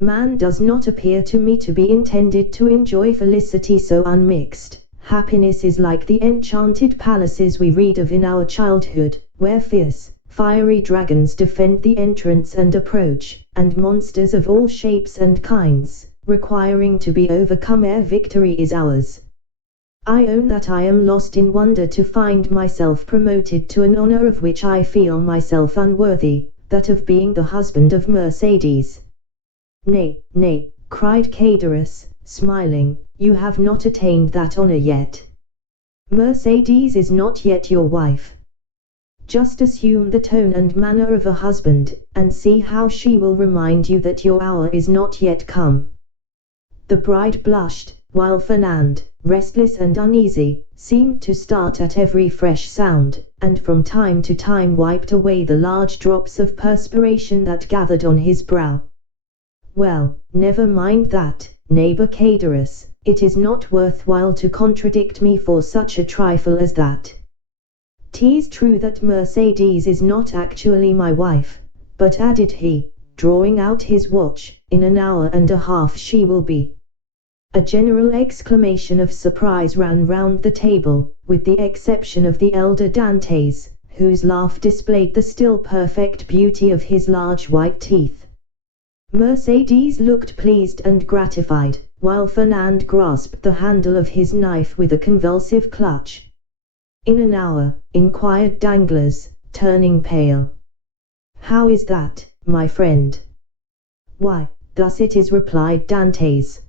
"Man does not appear to me to be intended to enjoy felicity so unmixed. Happiness is like the enchanted palaces we read of in our childhood, where fierce, fiery dragons defend the entrance and approach, and monsters of all shapes and kinds, requiring to be overcome ere victory is ours. I own that I am lost in wonder to find myself promoted to an honor of which I feel myself unworthy, that of being the husband of Mercédès." "Nay, nay," cried Caderousse, smiling, "you have not attained that honor yet. Mercédès is not yet your wife. Just assume the tone and manner of a husband, and see how she will remind you that your hour is not yet come." The bride blushed, while Fernand, restless and uneasy, seemed to start at every fresh sound, and from time to time wiped away the large drops of perspiration that gathered on his brow. "Well, never mind that, neighbor Caderousse, it is not worth while to contradict me for such a trifle as that. 'Tis true that Mercédès is not actually my wife, but," added he, drawing out his watch, "in an hour and a half she will be." A general exclamation of surprise ran round the table, with the exception of the elder Dantès, whose laugh displayed the still perfect beauty of his large white teeth. Mercédès looked pleased and gratified, while Fernand grasped the handle of his knife with a convulsive clutch. "In an hour?" inquired Danglars, turning pale. "How is that, my friend?" "Why, thus it is," replied Dantès.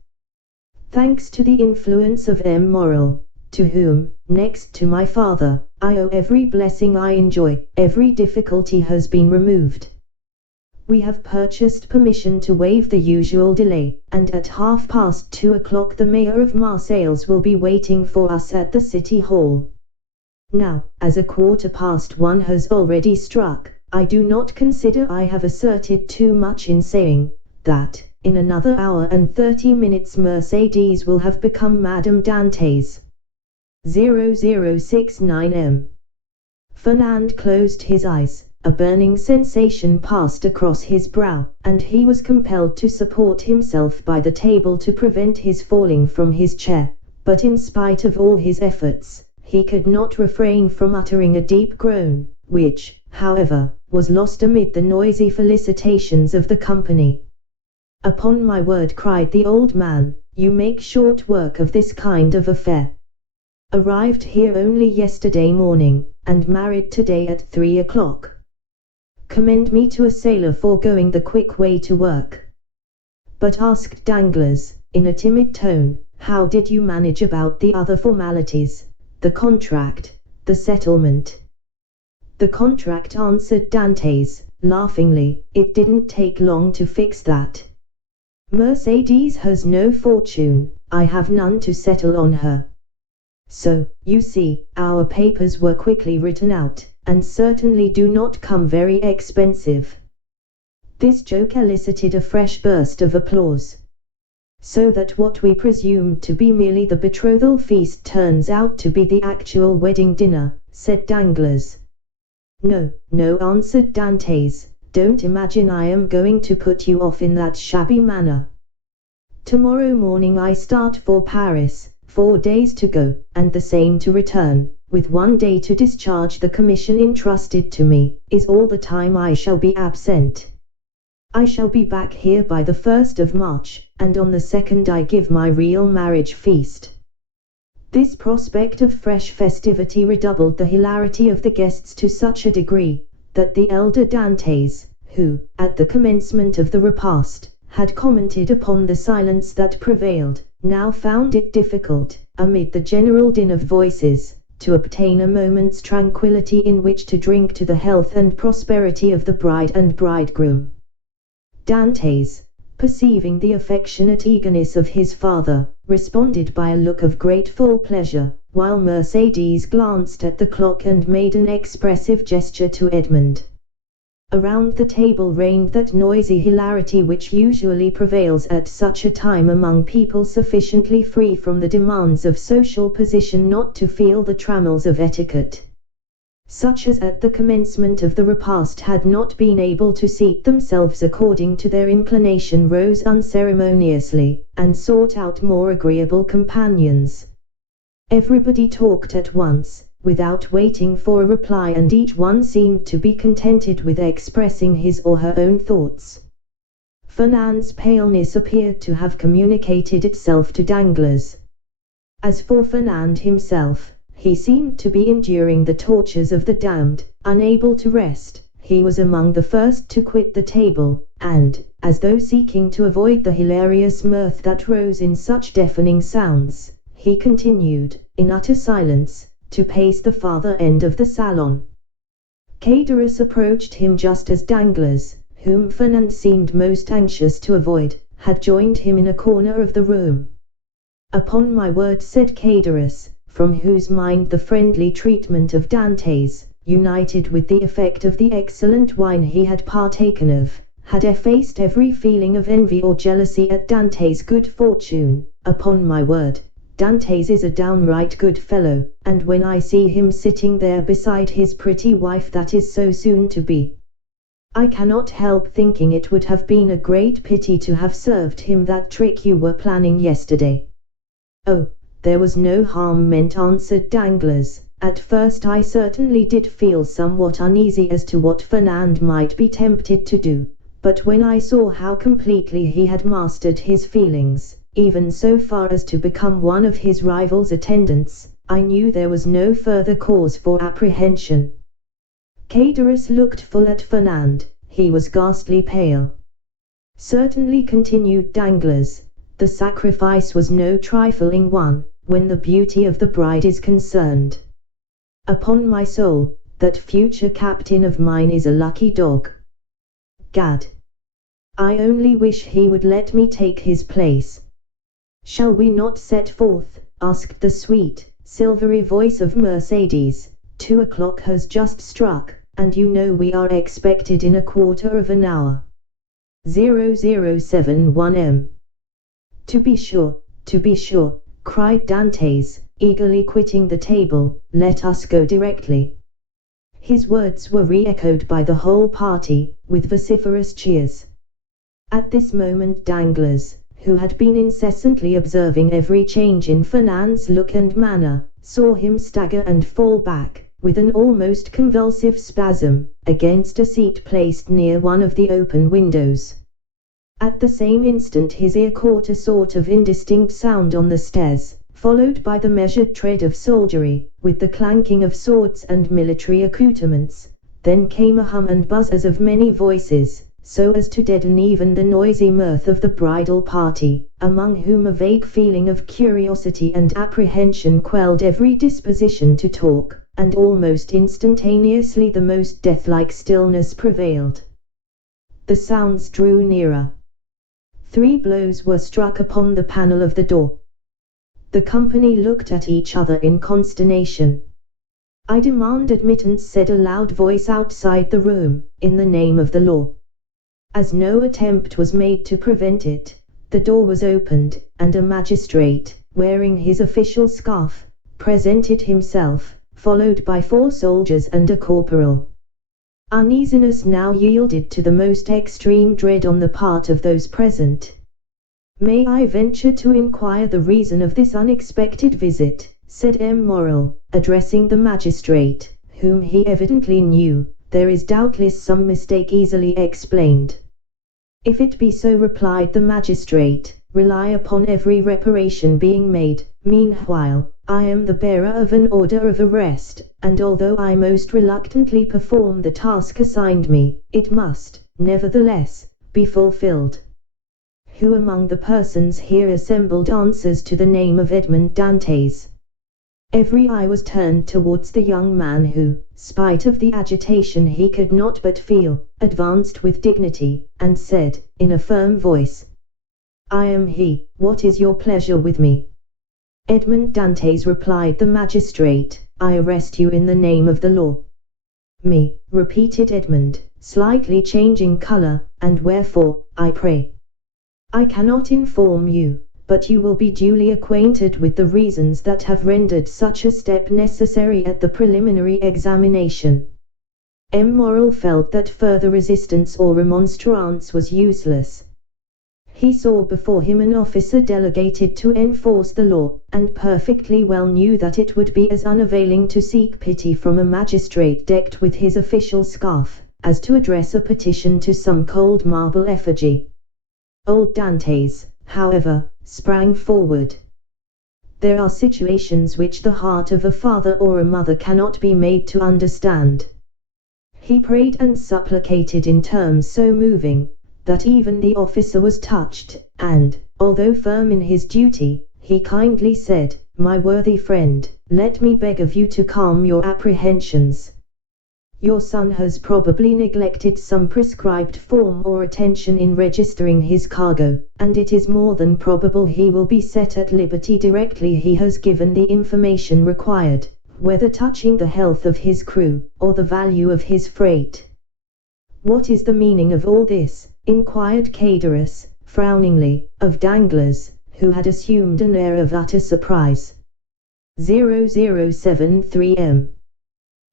"Thanks to the influence of M. Morrel, to whom, next to my father, I owe every blessing I enjoy, every difficulty has been removed. We have purchased permission to waive the usual delay, and at 2:30 the mayor of Marseilles will be waiting for us at the city hall. Now, as 1:15 has already struck, I do not consider I have asserted too much in saying that, in another hour and 30 minutes Mercédès will have become Madame Dantès. 0069 M. Fernand closed his eyes, a burning sensation passed across his brow, and he was compelled to support himself by the table to prevent his falling from his chair, but in spite of all his efforts, he could not refrain from uttering a deep groan, which, however, was lost amid the noisy felicitations of the company. "Upon my word," cried the old man, "you make short work of this kind of affair. Arrived here only yesterday morning, and married today at 3 o'clock. Commend me to a sailor for going the quick way to work." "But," asked Danglars, in a timid tone, "how did you manage about the other formalities, the contract, the settlement?" "The contract," answered Dantès, laughingly, "it didn't take long to fix that. Mercédès has no fortune, I have none to settle on her. So, you see, our papers were quickly written out, and certainly do not come very expensive." This joke elicited a fresh burst of applause. "So that what we presumed to be merely the betrothal feast turns out to be the actual wedding dinner," said Danglars. "No, no," answered Dantès, "don't imagine I am going to put you off in that shabby manner. Tomorrow morning I start for Paris, 4 days to go, and the same to return, with 1 day to discharge the commission entrusted to me, is all the time I shall be absent. I shall be back here by the 1st of March, and on the 2nd I give my real marriage feast." This prospect of fresh festivity redoubled the hilarity of the guests to such a degree, that the elder Dantès, who, at the commencement of the repast, had commented upon the silence that prevailed, now found it difficult, amid the general din of voices, to obtain a moment's tranquillity in which to drink to the health and prosperity of the bride and bridegroom. Dantès, perceiving the affectionate eagerness of his father, responded by a look of grateful pleasure, while Mercedes glanced at the clock and made an expressive gesture to Edmund. Around the table reigned that noisy hilarity which usually prevails at such a time among people sufficiently free from the demands of social position not to feel the trammels of etiquette. Such as at the commencement of the repast had not been able to seat themselves according to their inclination rose unceremoniously, and sought out more agreeable companions. Everybody talked at once, without waiting for a reply, and each one seemed to be contented with expressing his or her own thoughts. Fernand's paleness appeared to have communicated itself to Danglars. As for Fernand himself, he seemed to be enduring the tortures of the damned, unable to rest. He was among the first to quit the table, and, as though seeking to avoid the hilarious mirth that rose in such deafening sounds, he continued, in utter silence, to pace the farther end of the salon. Caderousse approached him just as Danglars, whom Fernand seemed most anxious to avoid, had joined him in a corner of the room. "Upon my word," said Caderousse, from whose mind the friendly treatment of Dantès, united with the effect of the excellent wine he had partaken of, had effaced every feeling of envy or jealousy at Dantès' good fortune, "upon my word, Dantès is a downright good fellow, and when I see him sitting there beside his pretty wife that is so soon to be, I cannot help thinking it would have been a great pity to have served him that trick you were planning yesterday." "Oh, there was no harm meant," answered Danglars. "At first I certainly did feel somewhat uneasy as to what Fernand might be tempted to do, but when I saw how completely he had mastered his feelings, even so far as to become one of his rival's attendants, I knew there was no further cause for apprehension." Caderousse looked full at Fernand. He was ghastly pale. "Certainly," continued Danglars, "the sacrifice was no trifling one, when the beauty of the bride is concerned. Upon my soul, that future captain of mine is a lucky dog. Gad! I only wish he would let me take his place." "Shall we not set forth?" asked the sweet, silvery voice of Mercedes. 2 o'clock has just struck, and you know we are expected in a quarter of an hour. 0071 m. To be sure, cried Dantès, eagerly quitting the table, "let us go directly." His words were re-echoed by the whole party, with vociferous cheers. At this moment Danglars, who had been incessantly observing every change in Fernand's look and manner, saw him stagger and fall back, with an almost convulsive spasm, against a seat placed near one of the open windows. At the same instant his ear caught a sort of indistinct sound on the stairs, followed by the measured tread of soldiery, with the clanking of swords and military accoutrements. Then came a hum and buzz as of many voices, so as to deaden even the noisy mirth of the bridal party, among whom a vague feeling of curiosity and apprehension quelled every disposition to talk, and almost instantaneously the most death-like stillness prevailed. The sounds drew nearer. 3 blows were struck upon the panel of the door. The company looked at each other in consternation. "I demand admittance," said a loud voice outside the room, "in the name of the law." As no attempt was made to prevent it, the door was opened, and a magistrate, wearing his official scarf, presented himself, followed by 4 soldiers and a corporal. Uneasiness now yielded to the most extreme dread on the part of those present. "May I venture to inquire the reason of this unexpected visit?" said M. Morrel, addressing the magistrate, whom he evidently knew. "There is doubtless some mistake easily explained." "If it be so," replied the magistrate, "rely upon every reparation being made. Meanwhile, I am the bearer of an order of arrest, and although I most reluctantly perform the task assigned me, it must, nevertheless, be fulfilled." Who among the persons here assembled answers to the name of Edmond Dantès? Every eye was turned towards the young man who, spite of the agitation he could not but feel, advanced with dignity, and said, in a firm voice, I am he. What is your pleasure with me? Edmond Dantes, replied the magistrate. I arrest you in the name of the law. Me, repeated Edmond, slightly changing color, and wherefore, I pray? I cannot inform you, but you will be duly acquainted with the reasons that have rendered such a step necessary at the preliminary examination. M. Morrel felt that further resistance or remonstrance was useless. He saw before him an officer delegated to enforce the law, and perfectly well knew that it would be as unavailing to seek pity from a magistrate decked with his official scarf, as to address a petition to some cold marble effigy. Old Dantes, however, sprang forward. There are situations which the heart of a father or a mother cannot be made to understand. He prayed and supplicated in terms so moving, that even the officer was touched, and, although firm in his duty, he kindly said, My worthy friend, let me beg of you to calm your apprehensions. Your son has probably neglected some prescribed form or attention in registering his cargo, and it is more than probable he will be set at liberty directly he has given the information required, whether touching the health of his crew, or the value of his freight. What is the meaning of all this? Inquired Caderus, frowningly, of Danglars, who had assumed an air of utter surprise. 0073 M.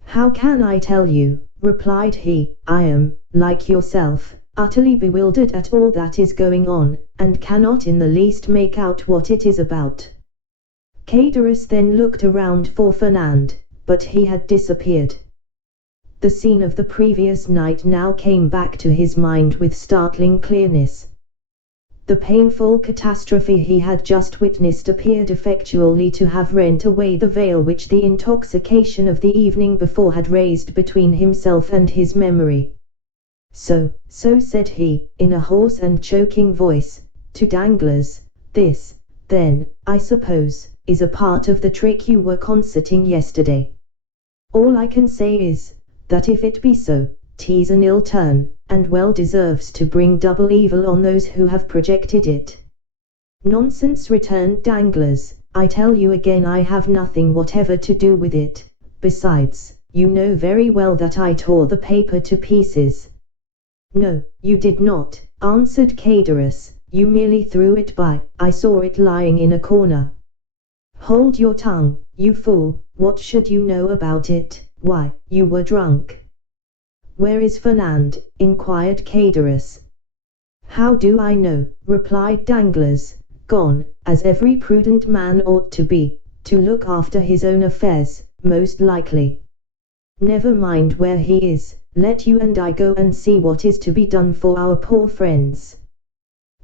How can I tell you, replied he, I am, like yourself, utterly bewildered at all that is going on, and cannot in the least make out what it is about. Caderus then looked around for Fernand, but he had disappeared. The scene of the previous night now came back to his mind with startling clearness. The painful catastrophe he had just witnessed appeared effectually to have rent away the veil which the intoxication of the evening before had raised between himself and his memory. So said he, in a hoarse and choking voice, to Danglars, this, then, I suppose, is a part of the trick you were concerting yesterday. All I can say is, that if it be so, 'tis an ill turn, and well deserves to bring double evil on those who have projected it. Nonsense, returned Danglars, I tell you again I have nothing whatever to do with it. Besides, you know very well that I tore the paper to pieces. No, you did not, answered Caderus, you merely threw it by, I saw it lying in a corner. Hold your tongue, you fool, what should you know about it? Why, you were drunk. Where is Fernand? Inquired Caderus. How do I know? Replied Danglars. Gone, as every prudent man ought to be, to look after his own affairs, most likely. Never mind where he is, let you and I go and see what is to be done for our poor friends.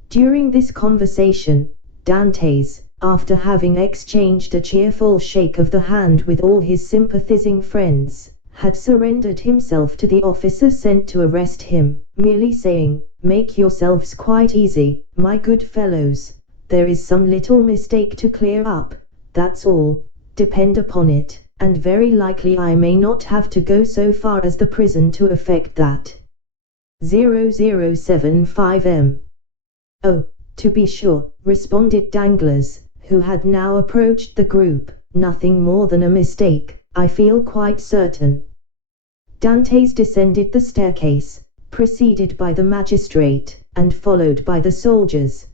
During this conversation, Dantes, after having exchanged a cheerful shake of the hand with all his sympathizing friends, had surrendered himself to the officer sent to arrest him, merely saying, Make yourselves quite easy, my good fellows, there is some little mistake to clear up, that's all, depend upon it, and very likely I may not have to go so far as the prison to effect that. 0075 M. Oh, to be sure, responded Danglars, who had now approached the group, nothing more than a mistake, I feel quite certain. Dantes descended the staircase, preceded by the magistrate, and followed by the soldiers.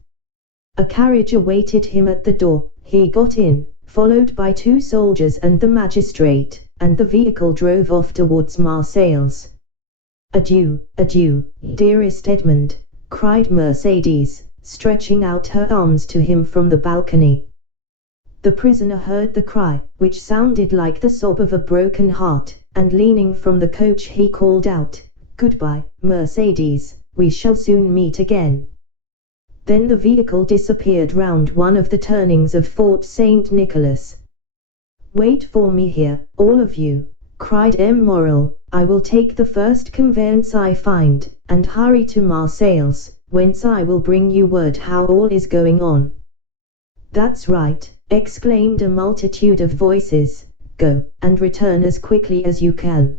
A carriage awaited him at the door, he got in, followed by 2 soldiers and the magistrate, and the vehicle drove off towards Marseilles. Adieu, adieu, dearest Edmond, cried Mercedes, stretching out her arms to him from the balcony. The prisoner heard the cry, which sounded like the sob of a broken heart, and leaning from the coach he called out, Goodbye, Mercedes, we shall soon meet again. Then the vehicle disappeared round one of the turnings of Fort St. Nicholas. Wait for me here, all of you, cried M. Morrel, I will take the first conveyance I find, and hurry to Marseilles, whence I will bring you word how all is going on. That's right, exclaimed a multitude of voices, go, and return as quickly as you can.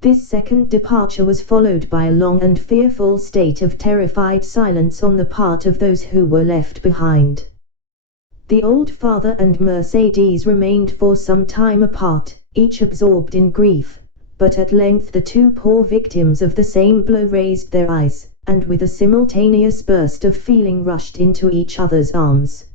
This second departure was followed by a long and fearful state of terrified silence on the part of those who were left behind. The old father and Mercedes remained for some time apart, each absorbed in grief, but at length the two poor victims of the same blow raised their eyes, and with a simultaneous burst of feeling rushed into each other's arms.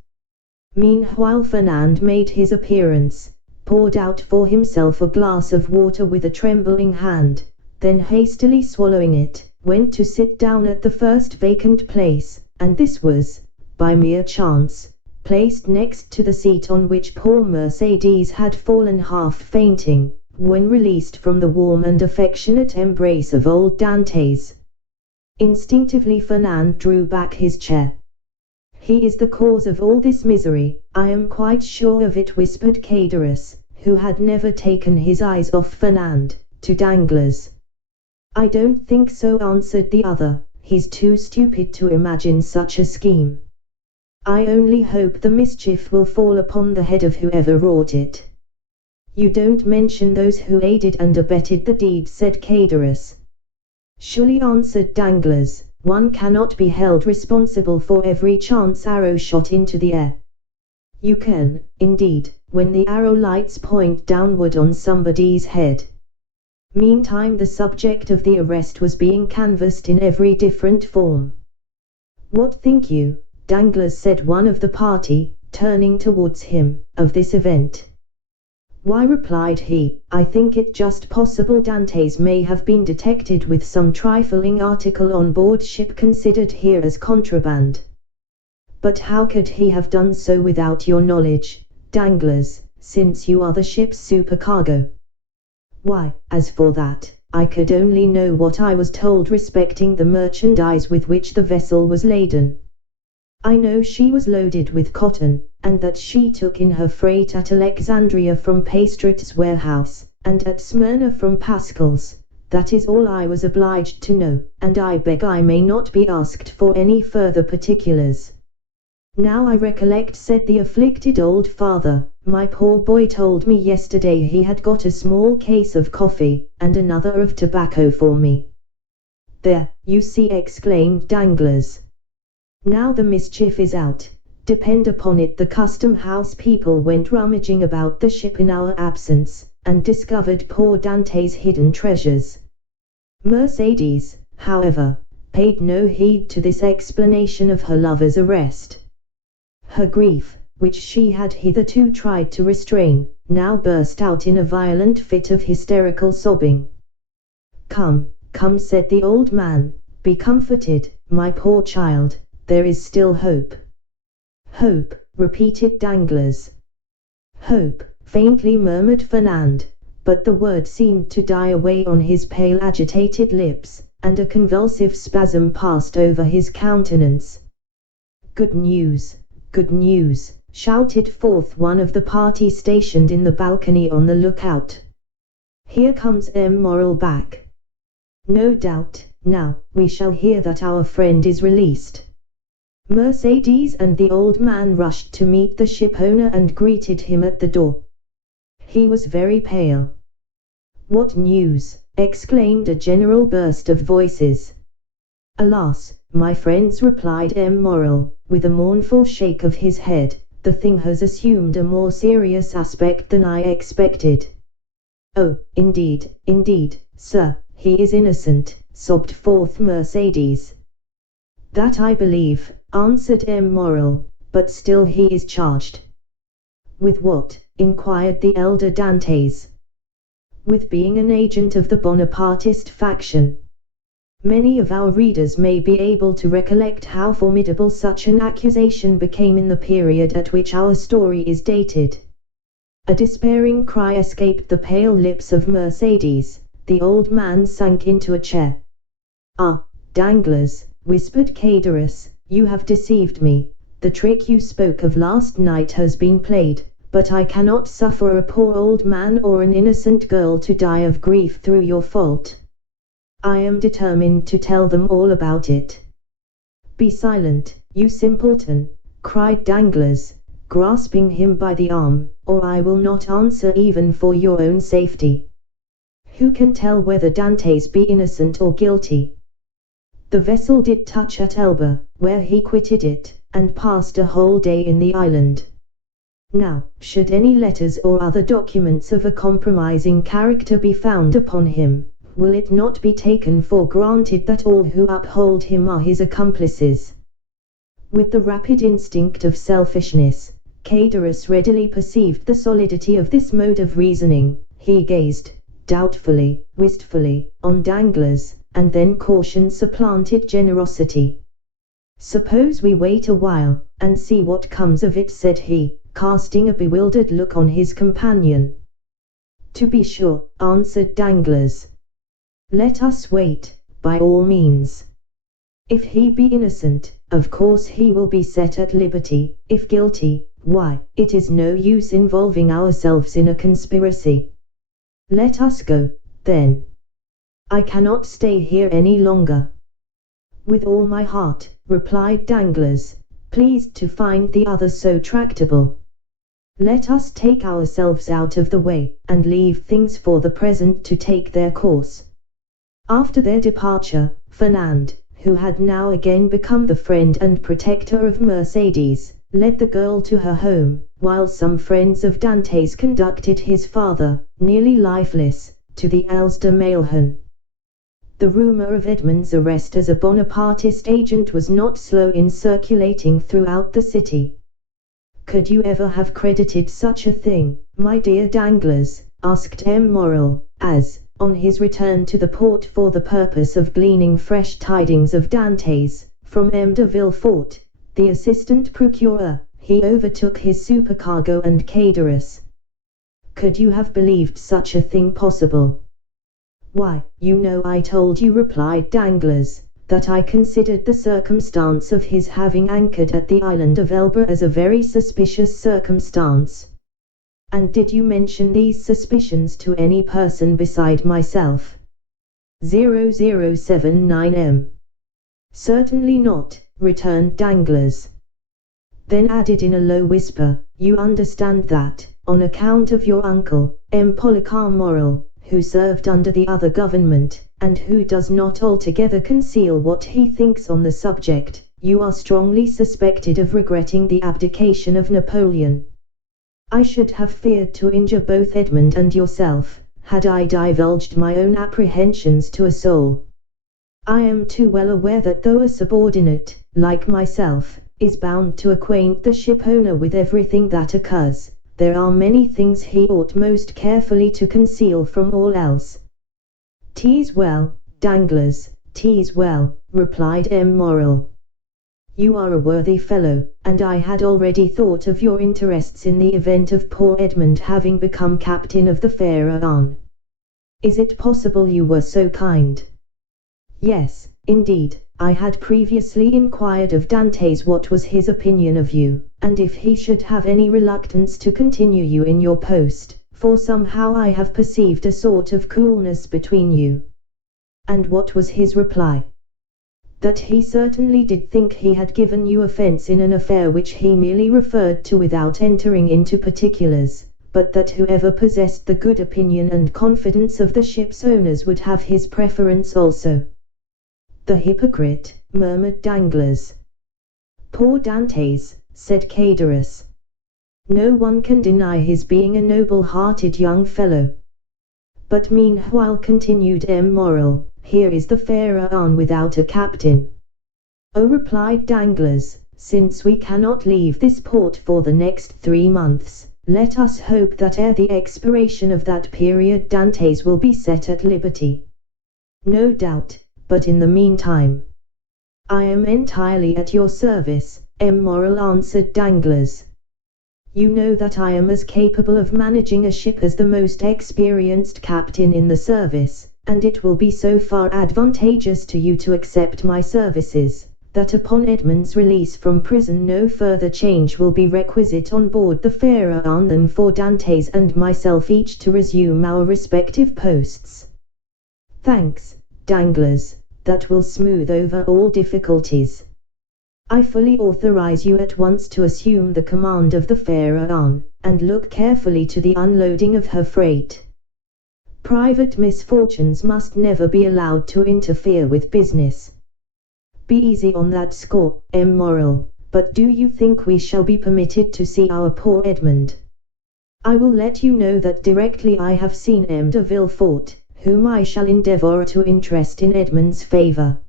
Meanwhile Fernand made his appearance, poured out for himself a glass of water with a trembling hand, then hastily swallowing it, went to sit down at the first vacant place, and this was, by mere chance, placed next to the seat on which poor Mercedes had fallen half fainting, when released from the warm and affectionate embrace of old Dantes. Instinctively Fernand drew back his chair. "He is the cause of all this misery, I am quite sure of it," whispered Caderus, who had never taken his eyes off Fernand, to Danglars. "I don't think so," answered the other, "he's too stupid to imagine such a scheme. I only hope the mischief will fall upon the head of whoever wrought it." "You don't mention those who aided and abetted the deed," said Caderus. "Surely," answered Danglars, "one cannot be held responsible for every chance arrow shot into the air." "You can, indeed, when the arrow lights point downward on somebody's head." Meantime the subject of the arrest was being canvassed in every different form. "What think you, Danglars," said one of the party, turning towards him, "of this event?" "Why," replied he, "I think it just possible Dantes may have been detected with some trifling article on board ship considered here as contraband." "But how could he have done so without your knowledge, Danglars, since you are the ship's supercargo?" "Why, as for that, I could only know what I was told respecting the merchandise with which the vessel was laden. I know she was loaded with cotton, and that she took in her freight at Alexandria from Pastrot's warehouse, and at Smyrna from Pascal's. That is all I was obliged to know, and I beg I may not be asked for any further particulars." "Now I recollect," said the afflicted old father, "my poor boy told me yesterday he had got a small case of coffee, and another of tobacco for me." "There, you see," exclaimed Danglars. "Now the mischief is out. Depend upon it the custom house people went rummaging about the ship in our absence, and discovered poor Dante's hidden treasures." Mercedes, however, paid no heed to this explanation of her lover's arrest. Her grief, which she had hitherto tried to restrain, now burst out in a violent fit of hysterical sobbing. "Come, come," said the old man, "be comforted, my poor child, there is still hope." "Hope," repeated Danglars. "Hope," faintly murmured Fernand, but the word seemed to die away on his pale agitated lips, and a convulsive spasm passed over his countenance. "Good news, good news," shouted forth one of the party stationed in the balcony on the lookout. "Here comes M. Morrel back. No doubt, now, we shall hear that our friend is released." Mercedes and the old man rushed to meet the shipowner and greeted him at the door. He was very pale. "What news?" exclaimed a general burst of voices. "Alas, my friends," replied M. Morrel, with a mournful shake of his head, "the thing has assumed a more serious aspect than I expected." "Oh, indeed, sir, he is innocent," sobbed forth Mercedes. "That I believe," answered M. Morrel, "but still he is charged." "With what?" inquired the elder Dantes. "With being an agent of the Bonapartist faction." Many of our readers may be able to recollect how formidable such an accusation became in the period at which our story is dated. A despairing cry escaped the pale lips of Mercedes. The old man sank into a chair. "Ah, Danglars," whispered Caderus, "you have deceived me. The trick you spoke of last night has been played, but I cannot suffer a poor old man or an innocent girl to die of grief through your fault. I am determined to tell them all about it." "Be silent, you simpleton," cried Danglars, grasping him by the arm, "or I will not answer even for your own safety." who can tell whether Dantes be innocent or guilty? The vessel did touch at Elba, where he quitted it, and passed a whole day in the island. Now, should any letters or other documents of a compromising character be found upon him, will it not be taken for granted that all who uphold him are his accomplices? With the rapid instinct of selfishness, Cadorus readily perceived the solidity of this mode of reasoning. He gazed, doubtfully, wistfully, on Danglars, and then caution supplanted generosity. "Suppose we wait a while, and see what comes of it," said he, casting a bewildered look on his companion. "To be sure," answered Danglars. "Let us wait, by all means. If he be innocent, of course he will be set at liberty. If guilty, why, it is no use involving ourselves in a conspiracy. Let us go, then. I cannot stay here any longer." "With all my heart," replied Danglars, pleased to find the other so tractable. "Let us take ourselves out of the way, and leave things for the present to take their course." After their departure, Fernand, who had now again become the friend and protector of Mercedes, led the girl to her home, while some friends of Dantes conducted his father, nearly lifeless, to the Elster Mailhorn. The rumor of Edmond's arrest as a Bonapartist agent was not slow in circulating throughout the city. "Could you ever have credited such a thing, my dear Danglars?" asked M. Morrel, as, on his return to the port for the purpose of gleaning fresh tidings of Dantes, from M. de Villefort, the assistant procureur, he overtook his supercargo and Cadorus. "Could you have believed such a thing possible?" "Why, you know I told you," replied Danglars, "that I considered the circumstance of his having anchored at the island of Elba as a very suspicious circumstance." "And did you mention these suspicions to any person beside myself?" 0079M. "Certainly not," returned Danglars. Then added in a low whisper, "You understand that, on account of your uncle, M. Policar Morrel, who served under the other government, and who does not altogether conceal what he thinks on the subject, you are strongly suspected of regretting the abdication of Napoleon. I should have feared to injure both Edmond and yourself, had I divulged my own apprehensions to a soul. I am too well aware that though a subordinate, like myself, is bound to acquaint the shipowner with everything that occurs, there are many things he ought most carefully to conceal from all else." "'Tis well, Danglars, 'tis well," replied M. Morrel. "You are a worthy fellow, and I had already thought of your interests in the event of poor Edmond having become captain of the Pharaon. Is it possible you were so kind?" "Yes, indeed, I had previously inquired of Dantes what was his opinion of you, and if he should have any reluctance to continue you in your post, for somehow I have perceived a sort of coolness between you." "And what was his reply?" "That he certainly did think he had given you offence in an affair which he merely referred to without entering into particulars, but that whoever possessed the good opinion and confidence of the ship's owners would have his preference also." "The hypocrite," murmured Danglars. "Poor Dantes," said Cadorus. "No one can deny his being a noble-hearted young fellow." "But meanwhile," continued M. Morrel, "here is the Pharaon without a captain." "Oh," replied Danglars, "since we cannot leave this port for the next 3 months, let us hope that ere the expiration of that period Dantes will be set at liberty." "No doubt, but in the meantime—" "I am entirely at your service," M. Morrel answered Danglars. "You know that I am as capable of managing a ship as the most experienced captain in the service, and it will be so far advantageous to you to accept my services, that upon Edmond's release from prison no further change will be requisite on board the Pharaon than for Dantes and myself each to resume our respective posts." "Thanks, Danglars, that will smooth over all difficulties. I fully authorize you at once to assume the command of the Pharaon, and look carefully to the unloading of her freight." Private misfortunes must never be allowed to interfere with business. Be easy on that score, M. Morrel, but do you think we shall be permitted to see our poor Edmund? I will let you know that directly I have seen M. de Villefort, whom I shall endeavour to interest in Edmund's favour.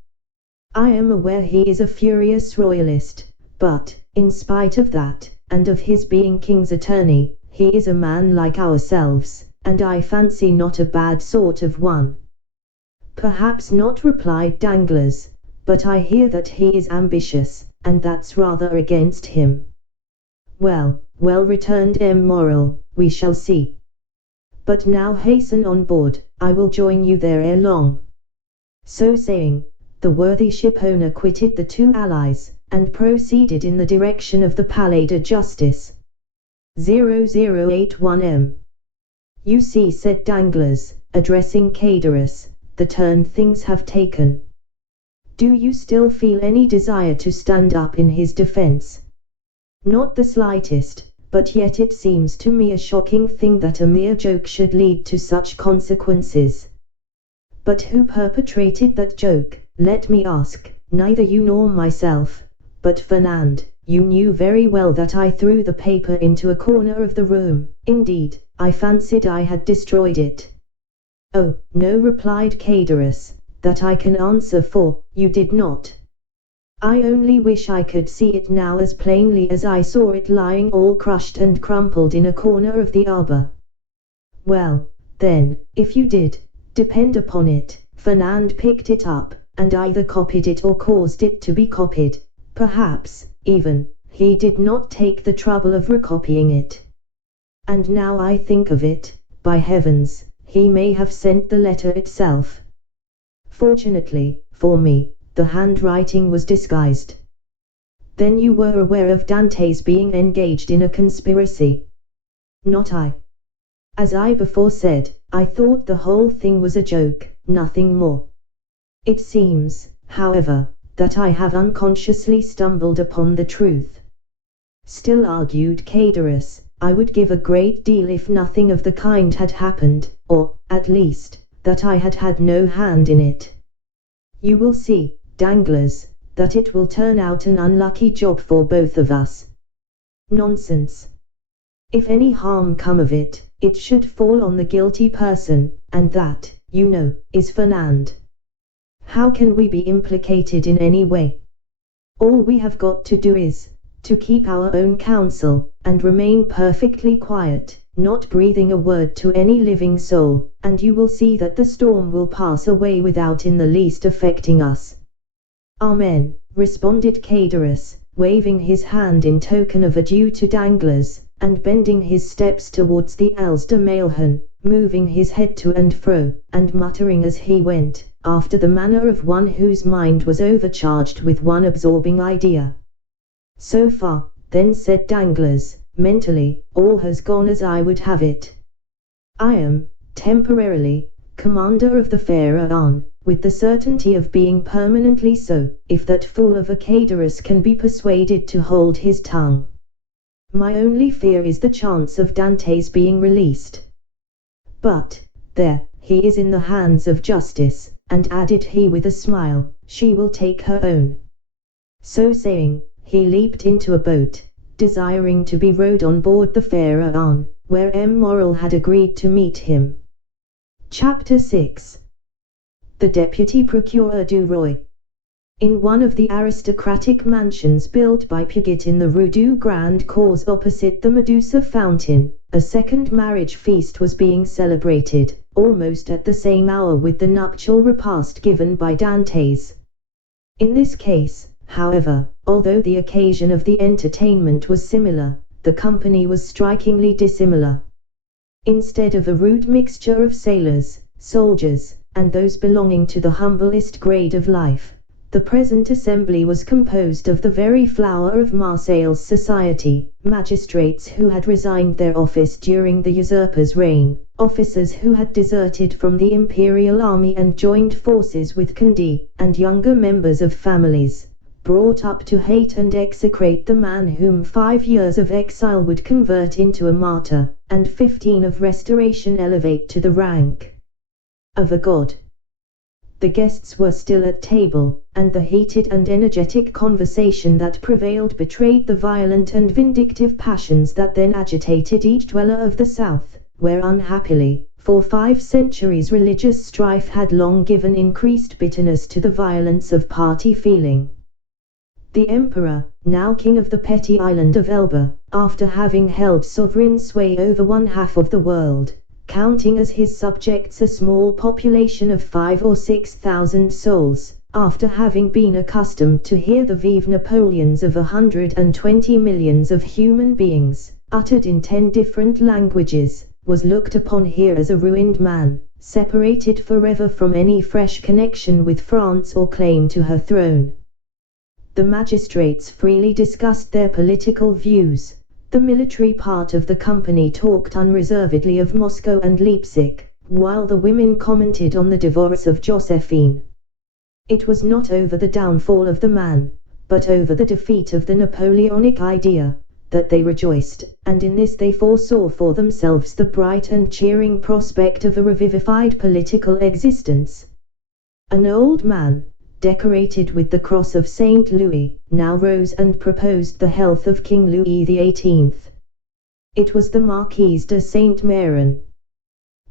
I am aware he is a furious royalist, but, in spite of that, and of his being king's attorney, he is a man like ourselves, and I fancy not a bad sort of one. Perhaps not, replied Danglars, but I hear that he is ambitious, and that's rather against him. Well, returned M. Morrel, we shall see. But now hasten on board, I will join you there ere long. So saying, the worthy shipowner quitted the two allies, and proceeded in the direction of the Palais de Justice. 0081 M. You see, said Danglars, addressing Caderus, the turn things have taken. Do you still feel any desire to stand up in his defense? Not the slightest, but yet it seems to me a shocking thing that a mere joke should lead to such consequences. But who perpetrated that joke, let me ask? Neither you nor myself, but Fernand. You knew very well that I threw the paper into a corner of the room. Indeed, I fancied I had destroyed it. Oh, no, replied Caderus, that I can answer for. You did not. I only wish I could see it now as plainly as I saw it lying all crushed and crumpled in a corner of the arbor. Well, then, if you did, depend upon it, Fernand picked it up, and either copied it or caused it to be copied. Perhaps, even, he did not take the trouble of recopying it. And now I think of it, by heavens, he may have sent the letter itself. Fortunately, for me, the handwriting was disguised. Then you were aware of Dante's being engaged in a conspiracy? Not I. As I before said, I thought the whole thing was a joke, nothing more. It seems, however, that I have unconsciously stumbled upon the truth. Still, argued Caderus, I would give a great deal if nothing of the kind had happened, or, at least, that I had had no hand in it. You will see, Danglars, that it will turn out an unlucky job for both of us. Nonsense. If any harm come of it, it should fall on the guilty person, and that, you know, is Fernand. How can we be implicated in any way? All we have got to do is, to keep our own counsel, and remain perfectly quiet, not breathing a word to any living soul, and you will see that the storm will pass away without in the least affecting us. Amen, responded Caderus, waving his hand in token of adieu to Danglars, and bending his steps towards the Als de Mailhan, moving his head to and fro, and muttering as he went, after the manner of one whose mind was overcharged with one absorbing idea. So far, then, said Danglars, mentally, all has gone as I would have it. I am, temporarily, commander of the Pharaon, with the certainty of being permanently so, if that fool of a Caderus can be persuaded to hold his tongue. My only fear is the chance of Dante's being released. But, there, he is in the hands of justice, and added he with a smile, she will take her own. So saying, he leaped into a boat, desiring to be rowed on board the Pharaon, where M. Morrel had agreed to meet him. Chapter 6. The Deputy Procureur du Roi. In one of the aristocratic mansions built by Puget in the Rue du Grand Cours opposite the Medusa Fountain, a second marriage feast was being celebrated, almost at the same hour with the nuptial repast given by Dantes. In this case, however, although the occasion of the entertainment was similar, the company was strikingly dissimilar. Instead of a rude mixture of sailors, soldiers, and those belonging to the humblest grade of life, the present assembly was composed of the very flower of Marseille's society, magistrates who had resigned their office during the usurper's reign, officers who had deserted from the imperial army and joined forces with Condé, and younger members of families, brought up to hate and execrate the man whom 5 years of exile would convert into a martyr, and 15 of restoration elevate to the rank of a god. The guests were still at table, and the heated and energetic conversation that prevailed betrayed the violent and vindictive passions that then agitated each dweller of the South, where unhappily, for 5 centuries religious strife had long given increased bitterness to the violence of party feeling. The emperor, now king of the petty island of Elba, after having held sovereign sway over 1/2 of the world, counting as his subjects a small population of 5 or 6,000 souls, after having been accustomed to hear the vive Napoleons of 120 millions of human beings, uttered in 10 different languages, was looked upon here as a ruined man, separated forever from any fresh connection with France or claim to her throne. The magistrates freely discussed their political views. The military part of the company talked unreservedly of Moscow and Leipzig, while the women commented on the divorce of Josephine. It was not over the downfall of the man, but over the defeat of the Napoleonic idea, that they rejoiced, and in this they foresaw for themselves the bright and cheering prospect of a revivified political existence. An old man, decorated with the cross of Saint Louis, now rose and proposed the health of King Louis XVIII. It was the Marquis de Saint-Méran.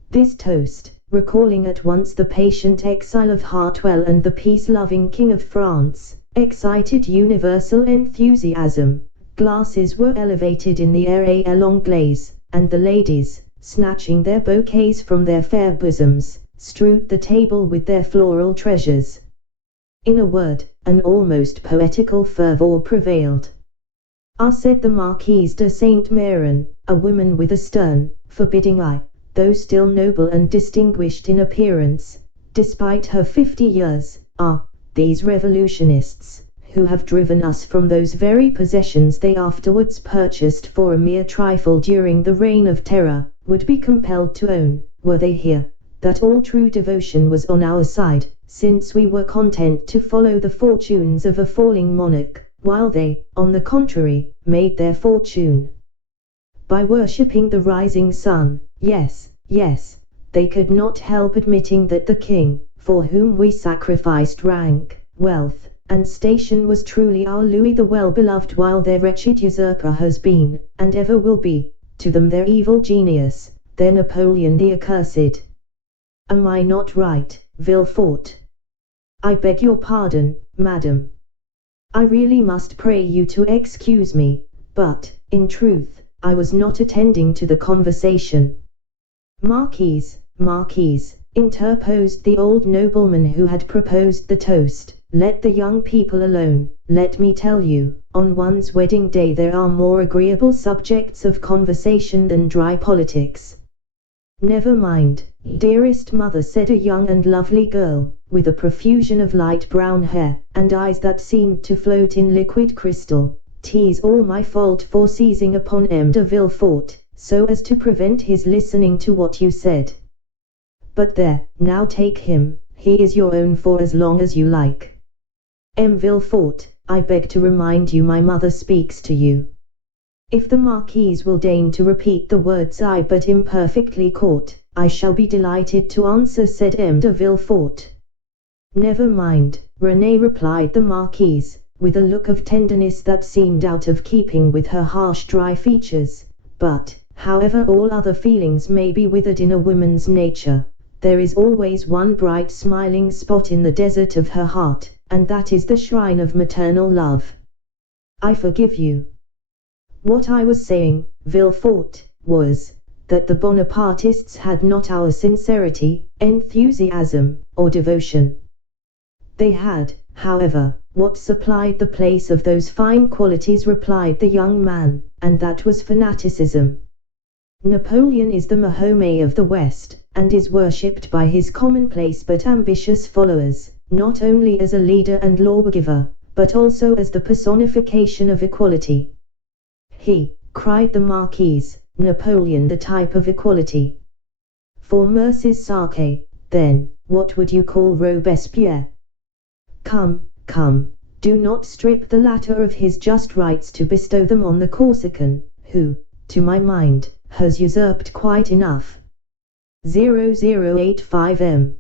This toast, recalling at once the patient exile of Hartwell and the peace-loving King of France, excited universal enthusiasm. Glasses were elevated in the air à l'anglaise, and the ladies, snatching their bouquets from their fair bosoms, strewed the table with their floral treasures. In a word, an almost poetical fervour prevailed. "Ah," said the Marquise de Saint-Méran, a woman with a stern, forbidding eye, though still noble and distinguished in appearance, despite her 50 years, "ah, these revolutionists, who have driven us from those very possessions they afterwards purchased for a mere trifle during the Reign of Terror, would be compelled to own, were they here, that all true devotion was on our side, since we were content to follow the fortunes of a falling monarch, while they, on the contrary, made their fortune by worshipping the rising sun. Yes, yes, they could not help admitting that the king, for whom we sacrificed rank, wealth, and station, was truly our Louis the well-beloved, while their wretched usurper has been, and ever will be, to them their evil genius, their Napoleon the accursed. Am I not right, Villefort?" "I beg your pardon, madam. I really must pray you to excuse me, but, in truth, I was not attending to the conversation." "Marquise, Marquise," interposed the old nobleman who had proposed the toast, "let the young people alone. Let me tell you, on one's wedding day there are more agreeable subjects of conversation than dry politics." "Never mind, dearest mother," said a young and lovely girl, with a profusion of light brown hair, and eyes that seemed to float in liquid crystal. "'Tis all my fault for seizing upon M. de Villefort, so as to prevent his listening to what you said. But there, now take him, he is your own for as long as you like. M. Villefort, I beg to remind you my mother speaks to you." "If the Marquise will deign to repeat the words I but imperfectly caught, I shall be delighted to answer," said M. de Villefort. "Never mind, Renée," replied the Marquise, with a look of tenderness that seemed out of keeping with her harsh dry features, "but, however all other feelings may be withered in a woman's nature, there is always one bright smiling spot in the desert of her heart, and that is the shrine of maternal love. I forgive you. What I was saying, Villefort, was, that the Bonapartists had not our sincerity, enthusiasm, or devotion. They had, however, what supplied the place of those fine qualities," replied the young man, "and that was fanaticism. Napoleon is the Mahomet of the West, and is worshipped by his commonplace but ambitious followers, not only as a leader and lawgiver, but also as the personification of equality." "He," cried the Marquise, "Napoleon the type of equality. For mercy's sake, then, what would you call Robespierre? Come, come, do not strip the latter of his just rights to bestow them on the Corsican, who, to my mind, has usurped quite enough." 0085m.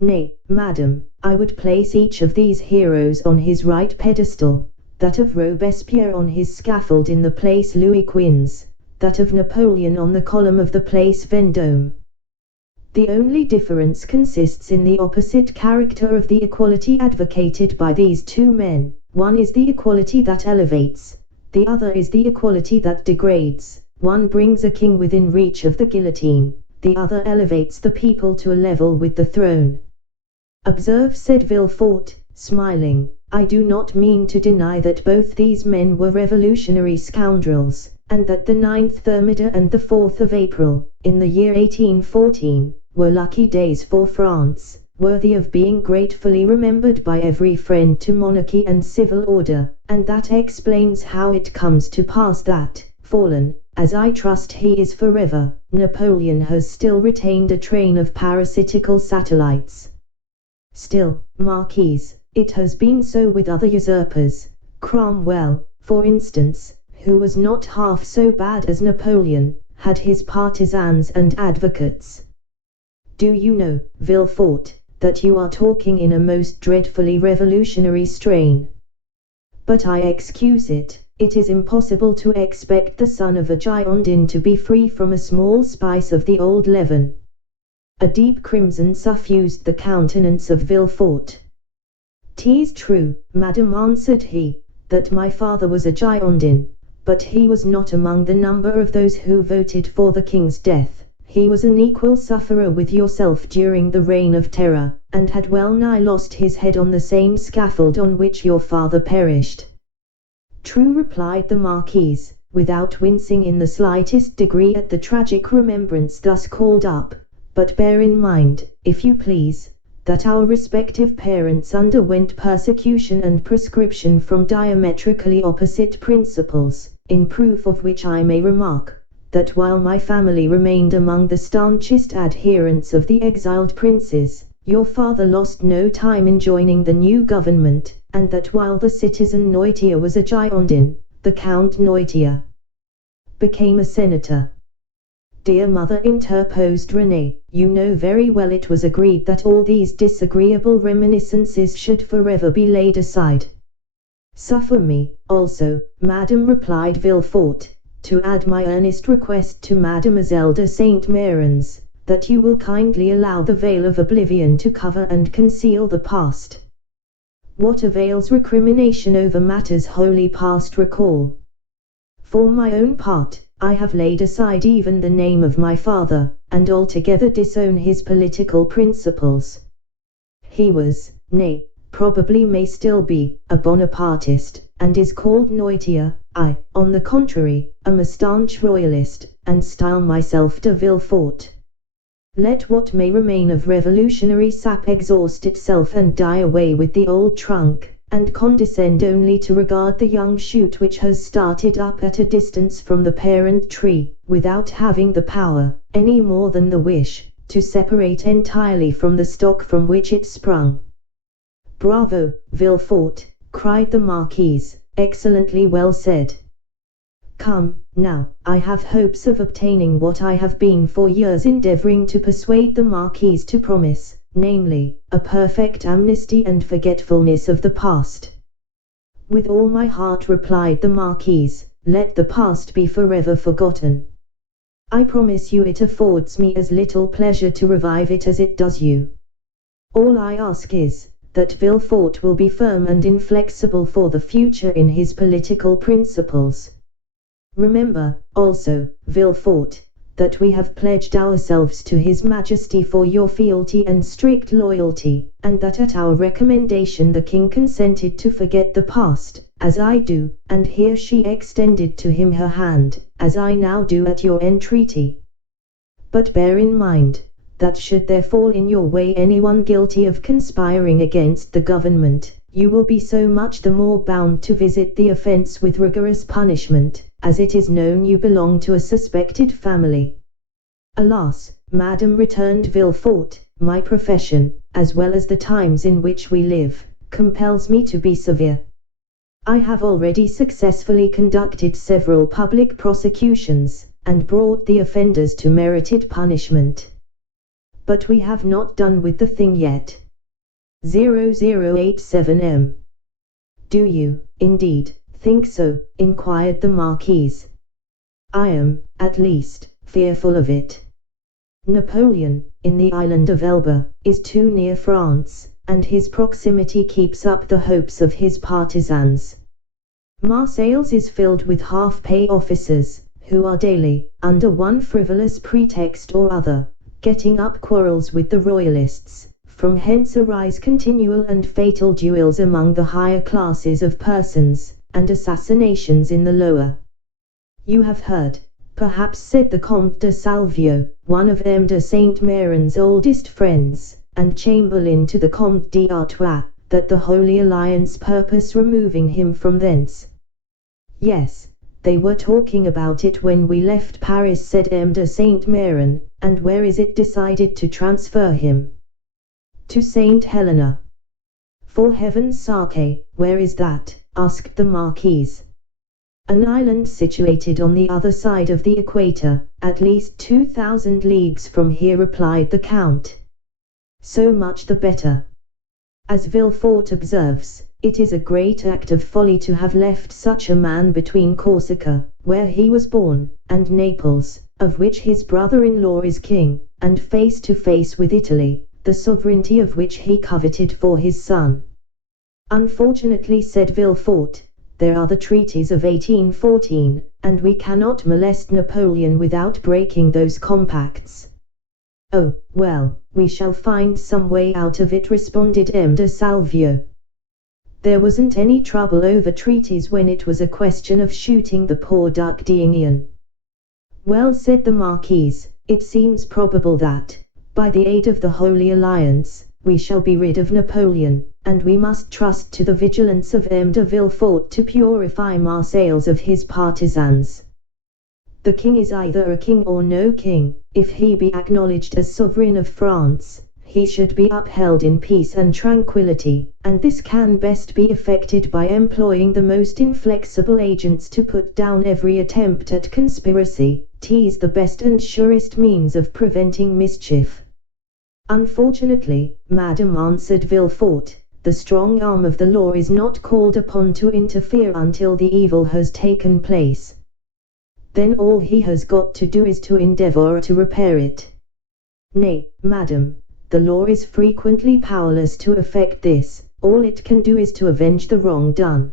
Nay, madam, I would place each of these heroes on his right pedestal, that of Robespierre on his scaffold in the Place Louis Quinze, that of Napoleon on the column of the Place Vendôme. The only difference consists in the opposite character of the equality advocated by these two men. One is the equality that elevates, the other is the equality that degrades. One brings a king within reach of the guillotine, the other elevates the people to a level with the throne. Observe, said Villefort, smiling, I do not mean to deny that both these men were revolutionary scoundrels, and that the 9th Thermidor and the 4th of April, in the year 1814, were lucky days for France, worthy of being gratefully remembered by every friend to monarchy and civil order, and that explains how it comes to pass that, fallen, as I trust he is forever, Napoleon has still retained a train of parasitical satellites. Still, Marquise, it has been so with other usurpers. Cromwell, for instance, who was not half so bad as Napoleon, had his partisans and advocates. Do you know, Villefort, that you are talking in a most dreadfully revolutionary strain? But I excuse it. It is impossible to expect the son of a Girondin to be free from a small spice of the old leaven. A deep crimson suffused the countenance of Villefort. "'Tis true, madam," answered he, "that my father was a Girondin, but he was not among the number of those who voted for the king's death. He was an equal sufferer with yourself during the Reign of Terror, and had well nigh lost his head on the same scaffold on which your father perished." "True," replied the Marquise, without wincing in the slightest degree at the tragic remembrance thus called up, "but bear in mind, if you please, that our respective parents underwent persecution and proscription from diametrically opposite principles, in proof of which I may remark, that while my family remained among the staunchest adherents of the exiled princes, your father lost no time in joining the new government, and that while the citizen Noirtier was a Girondin, the Count Noirtier became a senator." "Dear mother," interposed René, "you know very well it was agreed that all these disagreeable reminiscences should forever be laid aside." "Suffer me, also, madam," replied Villefort, "to add my earnest request to Mademoiselle de Saint Méran's, that you will kindly allow the veil of oblivion to cover and conceal the past. What avails recrimination over matters wholly past recall? For my own part, I have laid aside even the name of my father, and altogether disown his political principles. He was, nay, probably may still be, a Bonapartist, and is called Noirtier. I, on the contrary, am a staunch royalist, and style myself de Villefort. Let what may remain of revolutionary sap exhaust itself and die away with the old trunk, and condescend only to regard the young shoot which has started up at a distance from the parent tree, without having the power, any more than the wish, to separate entirely from the stock from which it sprung." "Bravo, Villefort," cried the Marquise, "excellently well said. Come, now, I have hopes of obtaining what I have been for years endeavoring to persuade the Marquise to promise, namely, a perfect amnesty and forgetfulness of the past." "With all my heart," replied the Marquise, "let the past be forever forgotten. I promise you it affords me as little pleasure to revive it as it does you. All I ask is, that Villefort will be firm and inflexible for the future in his political principles. Remember, also, Villefort, that we have pledged ourselves to His Majesty for your fealty and strict loyalty, and that at our recommendation the King consented to forget the past, as I do," and here she extended to him her hand, "as I now do at your entreaty. But bear in mind, that should there fall in your way anyone guilty of conspiring against the government, you will be so much the more bound to visit the offense with rigorous punishment, as it is known you belong to a suspected family." "Alas, madam," returned Villefort, "my profession, as well as the times in which we live, compels me to be severe. I have already successfully conducted several public prosecutions, and brought the offenders to merited punishment. But we have not done with the thing yet. 0087M. Do you, indeed, think so? Inquired the Marquise. I am, at least, fearful of it. Napoleon, in the island of Elba, is too near France, and his proximity keeps up the hopes of his partisans. Marseilles is filled with half-pay officers, who are daily, under one frivolous pretext or other, getting up quarrels with the royalists. From hence arise continual and fatal duels among the higher classes of persons, and assassinations in the lower. You have heard, perhaps, said the Comte de Salvio, one of M. de Saint-Méran's oldest friends, and chamberlain to the Comte d'Artois, that the Holy Alliance purpose removing him from thence. Yes, they were talking about it when we left Paris, said M. de Saint-Méran. And where is it decided to transfer him? To Saint Helena. For heaven's sake, where is that? Asked the Marquise. An island situated on the other side of the equator, at least 2,000 leagues from here, replied the Count. So much the better. As Villefort observes, it is a great act of folly to have left such a man between Corsica, where he was born, and Naples, of which his brother-in-law is king, and face to face with Italy, the sovereignty of which he coveted for his son. Unfortunately, said Villefort, there are the treaties of 1814, and we cannot molest Napoleon without breaking those compacts. Oh, well, we shall find some way out of it, responded M. de Salvio. There wasn't any trouble over treaties when it was a question of shooting the poor Duc d'Enghien. Well, said the Marquise, it seems probable that, by the aid of the Holy Alliance, we shall be rid of Napoleon, and we must trust to the vigilance of M. de Villefort to purify Marseilles of his partisans. The king is either a king or no king. If he be acknowledged as sovereign of France, he should be upheld in peace and tranquillity, and this can best be effected by employing the most inflexible agents to put down every attempt at conspiracy. 'Tis the best and surest means of preventing mischief. Unfortunately, madam, answered Villefort, the strong arm of the law is not called upon to interfere until the evil has taken place. Then all he has got to do is to endeavor to repair it. Nay, madam, the law is frequently powerless to effect this. All it can do is to avenge the wrong done.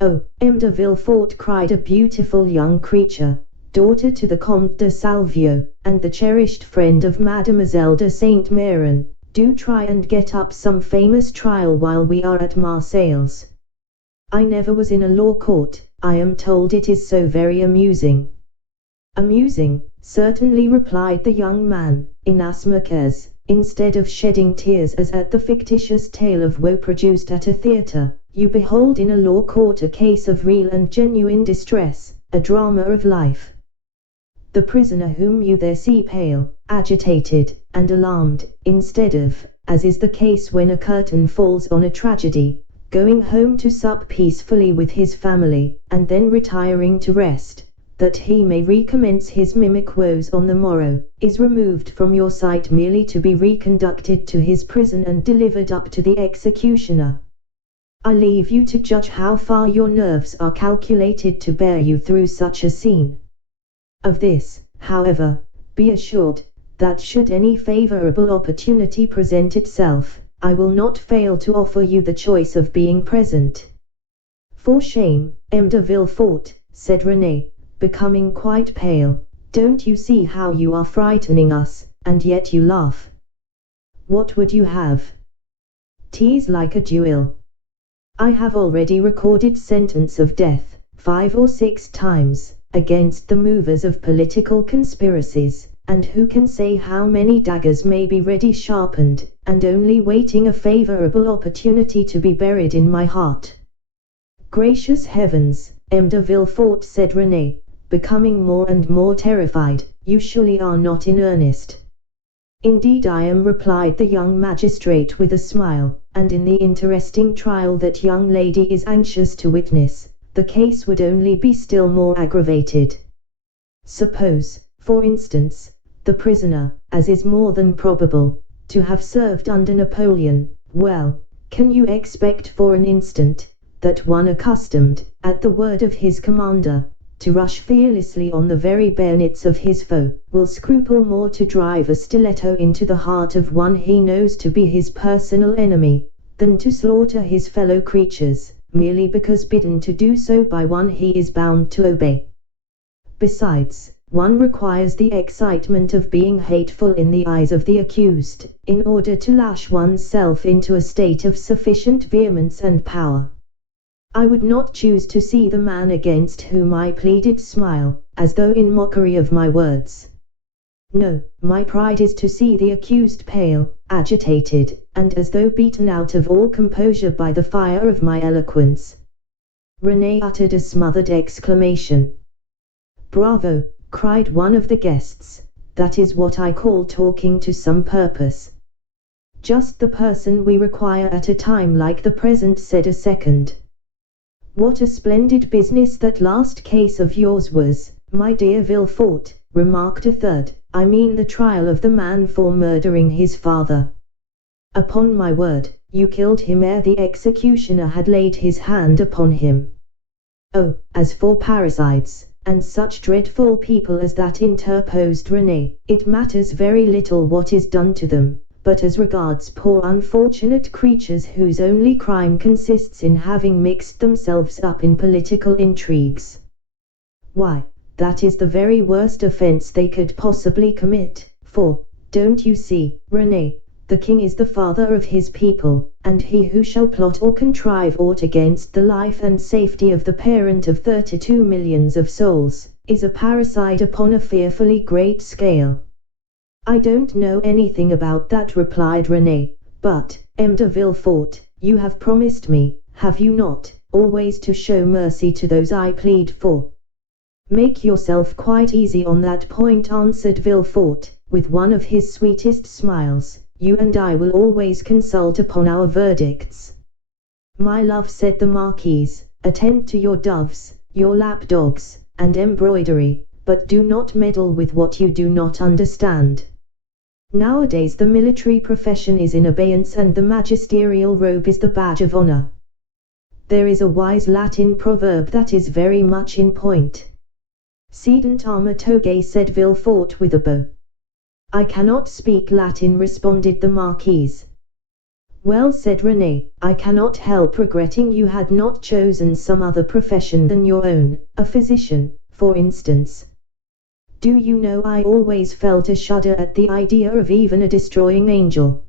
Oh, M. de Villefort, cried a beautiful young creature, daughter to the Comte de Salvio, and the cherished friend of Mademoiselle de Saint-Méran, do try and get up some famous trial while we are at Marseilles. I never was in a law court. I am told it is so very amusing. Amusing, certainly, replied the young man, inasmuch as, instead of shedding tears as at the fictitious tale of woe produced at a theatre, you behold in a law court a case of real and genuine distress, a drama of life. The prisoner whom you there see pale, agitated, and alarmed, instead of, as is the case when a curtain falls on a tragedy, going home to sup peacefully with his family, and then retiring to rest, that he may recommence his mimic woes on the morrow, is removed from your sight merely to be reconducted to his prison and delivered up to the executioner. I leave you to judge how far your nerves are calculated to bear you through such a scene. Of this, however, be assured, that should any favorable opportunity present itself, I will not fail to offer you the choice of being present. For shame, M. de Villefort, said Renée, becoming quite pale, don't you see how you are frightening us, and yet you laugh? What would you have? 'Tis like a duel. I have already recorded sentence of death, 5 or 6 times, against the movers of political conspiracies, and who can say how many daggers may be ready sharpened, and only waiting a favorable opportunity to be buried in my heart. Gracious heavens, M. de Villefort, said Renée, becoming more and more terrified, you surely are not in earnest. Indeed I am, replied the young magistrate with a smile, and in the interesting trial that young lady is anxious to witness, the case would only be still more aggravated. Suppose, for instance, the prisoner, as is more than probable, to have served under Napoleon, well, can you expect for an instant, that one accustomed, at the word of his commander, to rush fearlessly on the very bayonets of his foe, will scruple more to drive a stiletto into the heart of one he knows to be his personal enemy, than to slaughter his fellow creatures, merely because bidden to do so by one he is bound to obey? Besides, one requires the excitement of being hateful in the eyes of the accused, in order to lash one's self into a state of sufficient vehemence and power. I would not choose to see the man against whom I pleaded smile, as though in mockery of my words. No, my pride is to see the accused pale, agitated, and as though beaten out of all composure by the fire of my eloquence. René uttered a smothered exclamation. "Bravo!" cried one of the guests, "that is what I call talking to some purpose." "Just the person we require at a time like the present," said a second. "What a splendid business that last case of yours was, my dear Villefort," remarked a third. "I mean the trial of the man for murdering his father. Upon my word, you killed him ere the executioner had laid his hand upon him." "Oh, as for parricides, and such dreadful people as that," interposed René, "it matters very little what is done to them, but as regards poor unfortunate creatures whose only crime consists in having mixed themselves up in political intrigues, why, that is the very worst offense they could possibly commit, for, don't you see, René, the king is the father of his people, and he who shall plot or contrive aught against the life and safety of the parent of 32 millions of souls, is a parricide upon a fearfully great scale." "I don't know anything about that," replied René, "but, M. de Villefort, you have promised me, have you not, always to show mercy to those I plead for?" "Make yourself quite easy on that point," answered Villefort, with one of his sweetest smiles. "You and I will always consult upon our verdicts." "My love," said the Marquise, "attend to your doves, your lapdogs, and embroidery, but do not meddle with what you do not understand. Nowadays the military profession is in abeyance and the magisterial robe is the badge of honor. There is a wise Latin proverb that is very much in point. Sedent arma togae, said Villefort with a bow. "I cannot speak Latin," responded the Marquise. "Well," said René, "I cannot help regretting you had not chosen some other profession than your own, a physician, for instance. Do you know, I always felt a shudder at the idea of even a destroying angel."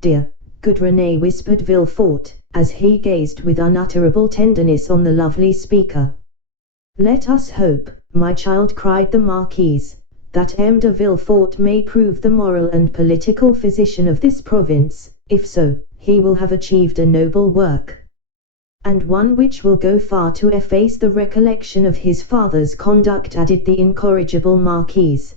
"Dear, good René," whispered Villefort, as he gazed with unutterable tenderness on the lovely speaker. "Let us hope, my child," cried the Marquise, "that M. de Villefort may prove the moral and political physician of this province. If so, he will have achieved a noble work, and one which will go far to efface the recollection of his father's conduct," added the incorrigible Marquise.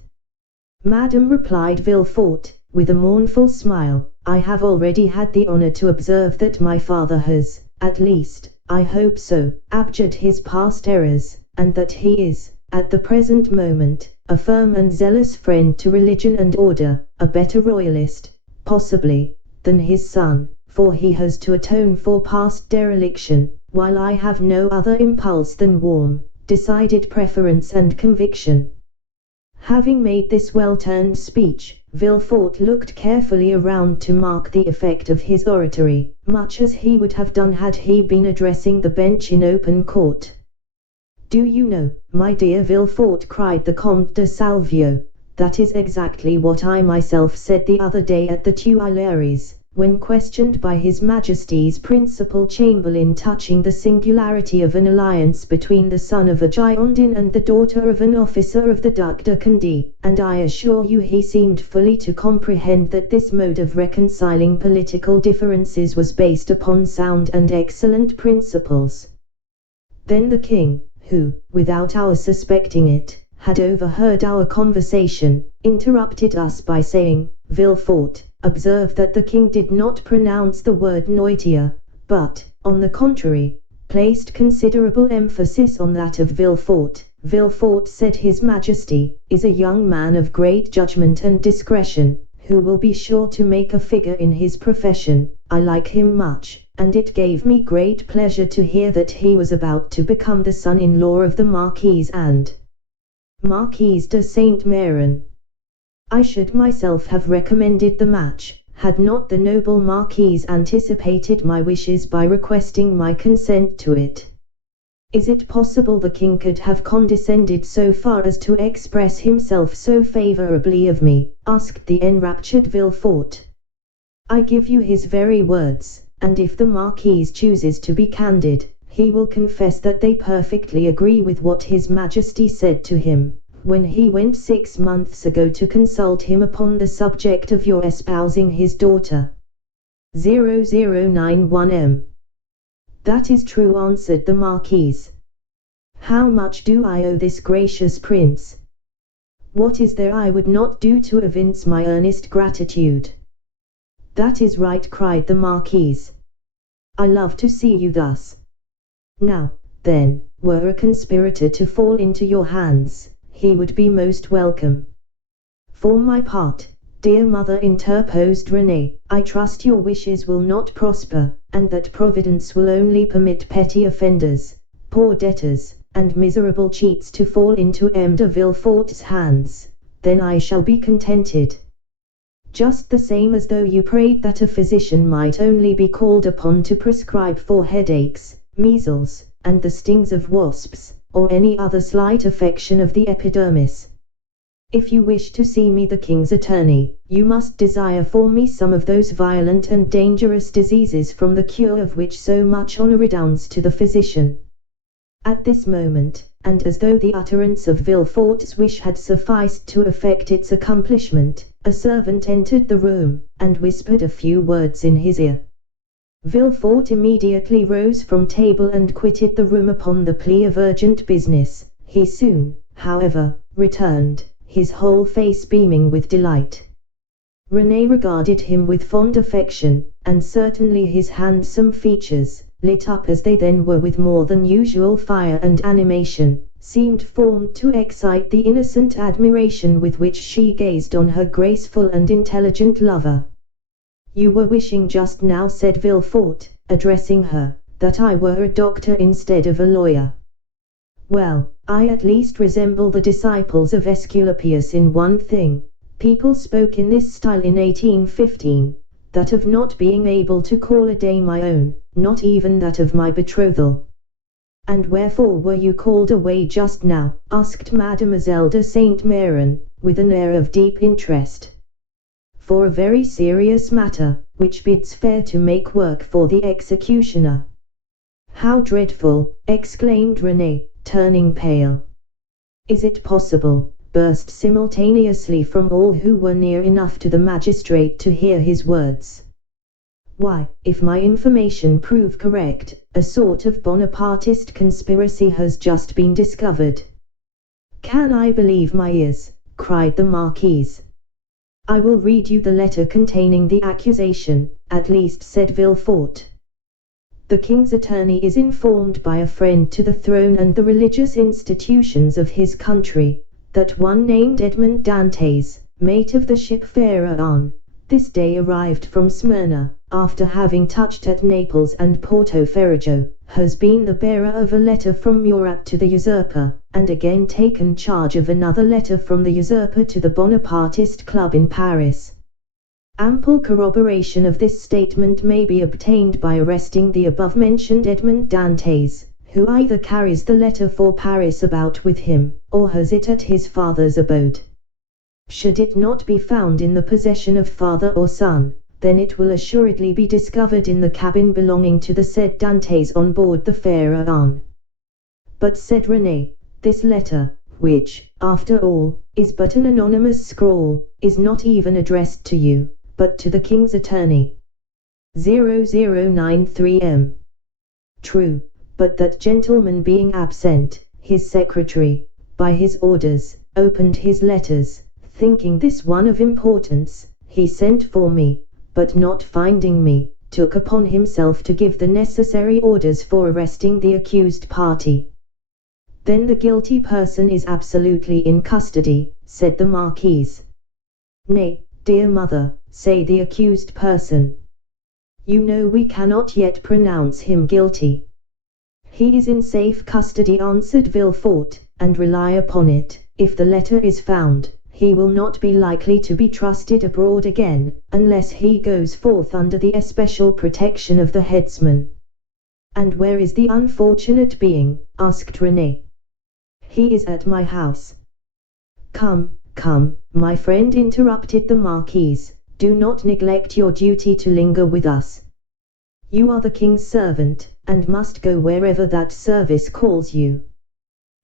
"Madam," replied Villefort, with a mournful smile, "I have already had the honor to observe that my father has, at least, I hope so, abjured his past errors, and that he is, at the present moment, a firm and zealous friend to religion and order, a better royalist, possibly, than his son, for he has to atone for past dereliction, while I have no other impulse than warm, decided preference and conviction." Having made this well-turned speech, Villefort looked carefully around to mark the effect of his oratory, much as he would have done had he been addressing the bench in open court. "Do you know, my dear Villefort," cried the Comte de Salvio, "that is exactly what I myself said the other day at the Tuileries, when questioned by His Majesty's principal chamberlain touching the singularity of an alliance between the son of a Girondin and the daughter of an officer of the Duc de Condé, and I assure you he seemed fully to comprehend that this mode of reconciling political differences was based upon sound and excellent principles." Then the king, who, without our suspecting it, had overheard our conversation, interrupted us by saying, "Villefort, observe that the king did not pronounce the word Noitier, but, on the contrary, placed considerable emphasis on that of Villefort, Villefort, said his Majesty, is a young man of great judgment and discretion, who will be sure to make a figure in his profession. I like him much, and it gave me great pleasure to hear that he was about to become the son-in-law of the Marquise and Marquise de Saint-Méran. I should myself have recommended the match, had not the noble Marquise anticipated my wishes by requesting my consent to it. Is it possible the king could have condescended so far as to express himself so favorably of me? Asked the enraptured Villefort. I give you his very words, and if the Marquise chooses to be candid, he will confess that they perfectly agree with what his Majesty said to him, when he went 6 months ago to consult him upon the subject of your espousing his daughter. 0091M. That is true, answered the Marquise. How much do I owe this gracious prince? What is there I would not do to evince my earnest gratitude? That is right, cried the Marquise. I love to see you thus. Now, then, were a conspirator to fall into your hands, he would be most welcome. For my part, dear mother, interposed Renée, I trust your wishes will not prosper, and that Providence will only permit petty offenders, poor debtors, and miserable cheats to fall into M. de Villefort's hands. Then I shall be contented. Just the same as though you prayed that a physician might only be called upon to prescribe for headaches, measles, and the stings of wasps, or any other slight affection of the epidermis. If you wish to see me the king's attorney, you must desire for me some of those violent and dangerous diseases from the cure of which so much honor redounds to the physician. At this moment, and as though the utterance of Villefort's wish had sufficed to effect its accomplishment, a servant entered the room, and whispered a few words in his ear. Villefort immediately rose from table and quitted the room upon the plea of urgent business. He soon, however, returned, his whole face beaming with delight. Renée regarded him with fond affection, and certainly his handsome features, lit up as they then were with more than usual fire and animation, seemed formed to excite the innocent admiration with which she gazed on her graceful and intelligent lover. You were wishing just now, said Villefort, addressing her, that I were a doctor instead of a lawyer. Well, I at least resemble the disciples of Aesculapius in one thing. People spoke in this style in 1815, that of not being able to call a day my own, not even that of my betrothal. And wherefore were you called away just now? Asked Mademoiselle de Saint-Méran, with an air of deep interest. For a very serious matter, which bids fair to make work for the executioner. How dreadful! Exclaimed Renée, turning pale. Is it possible? Burst simultaneously from all who were near enough to the magistrate to hear his words. Why, if my information prove correct, a sort of Bonapartist conspiracy has just been discovered. Can I believe my ears? Cried the Marquise. I will read you the letter containing the accusation, at least, said Villefort. The king's attorney is informed by a friend to the throne and the religious institutions of his country, that one named Edmond Dantès, mate of the ship Pharaon, this day arrived from Smyrna, after having touched at Naples and Porto Ferrajo, has been the bearer of a letter from Murat to the usurper, and again taken charge of another letter from the usurper to the Bonapartist club in Paris. Ample corroboration of this statement may be obtained by arresting the above-mentioned Edmond Dantès, who either carries the letter for Paris about with him, or has it at his father's abode. Should it not be found in the possession of father or son, then it will assuredly be discovered in the cabin belonging to the said Dantès on board the Pharaon. But, said Renée, this letter, which, after all, is but an anonymous scrawl, is not even addressed to you, but to the king's attorney. 0093M. True, but that gentleman being absent, his secretary, by his orders, opened his letters, thinking this one of importance, he sent for me, but not finding me, took upon himself to give the necessary orders for arresting the accused party. Then the guilty person is absolutely in custody, said the Marquise. Nay, dear mother, say the accused person. You know we cannot yet pronounce him guilty. He is in safe custody, answered Villefort, and rely upon it, if the letter is found, he will not be likely to be trusted abroad again, unless he goes forth under the especial protection of the headsman. And where is the unfortunate being? Asked Renée. He is at my house. Come, come, my friend, interrupted the Marquise, do not neglect your duty to linger with us. You are the king's servant, and must go wherever that service calls you.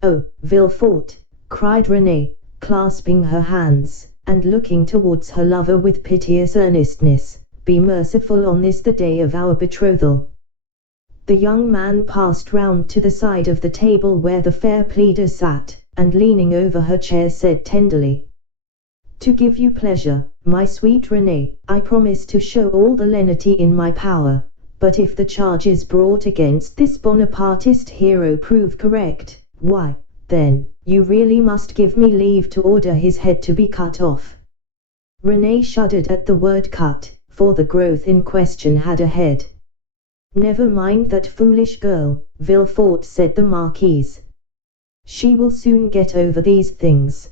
Oh, Villefort, cried Renée, clasping her hands, and looking towards her lover with piteous earnestness, be merciful on this the day of our betrothal. The young man passed round to the side of the table where the fair pleader sat, and leaning over her chair said tenderly, to give you pleasure, my sweet Renée, I promise to show all the lenity in my power, but if the charges brought against this Bonapartist hero prove correct, why, then, you really must give me leave to order his head to be cut off. Renée shuddered at the word cut, for the growth in question had a head. Never mind that foolish girl, Villefort, said the Marquise. She will soon get over these things.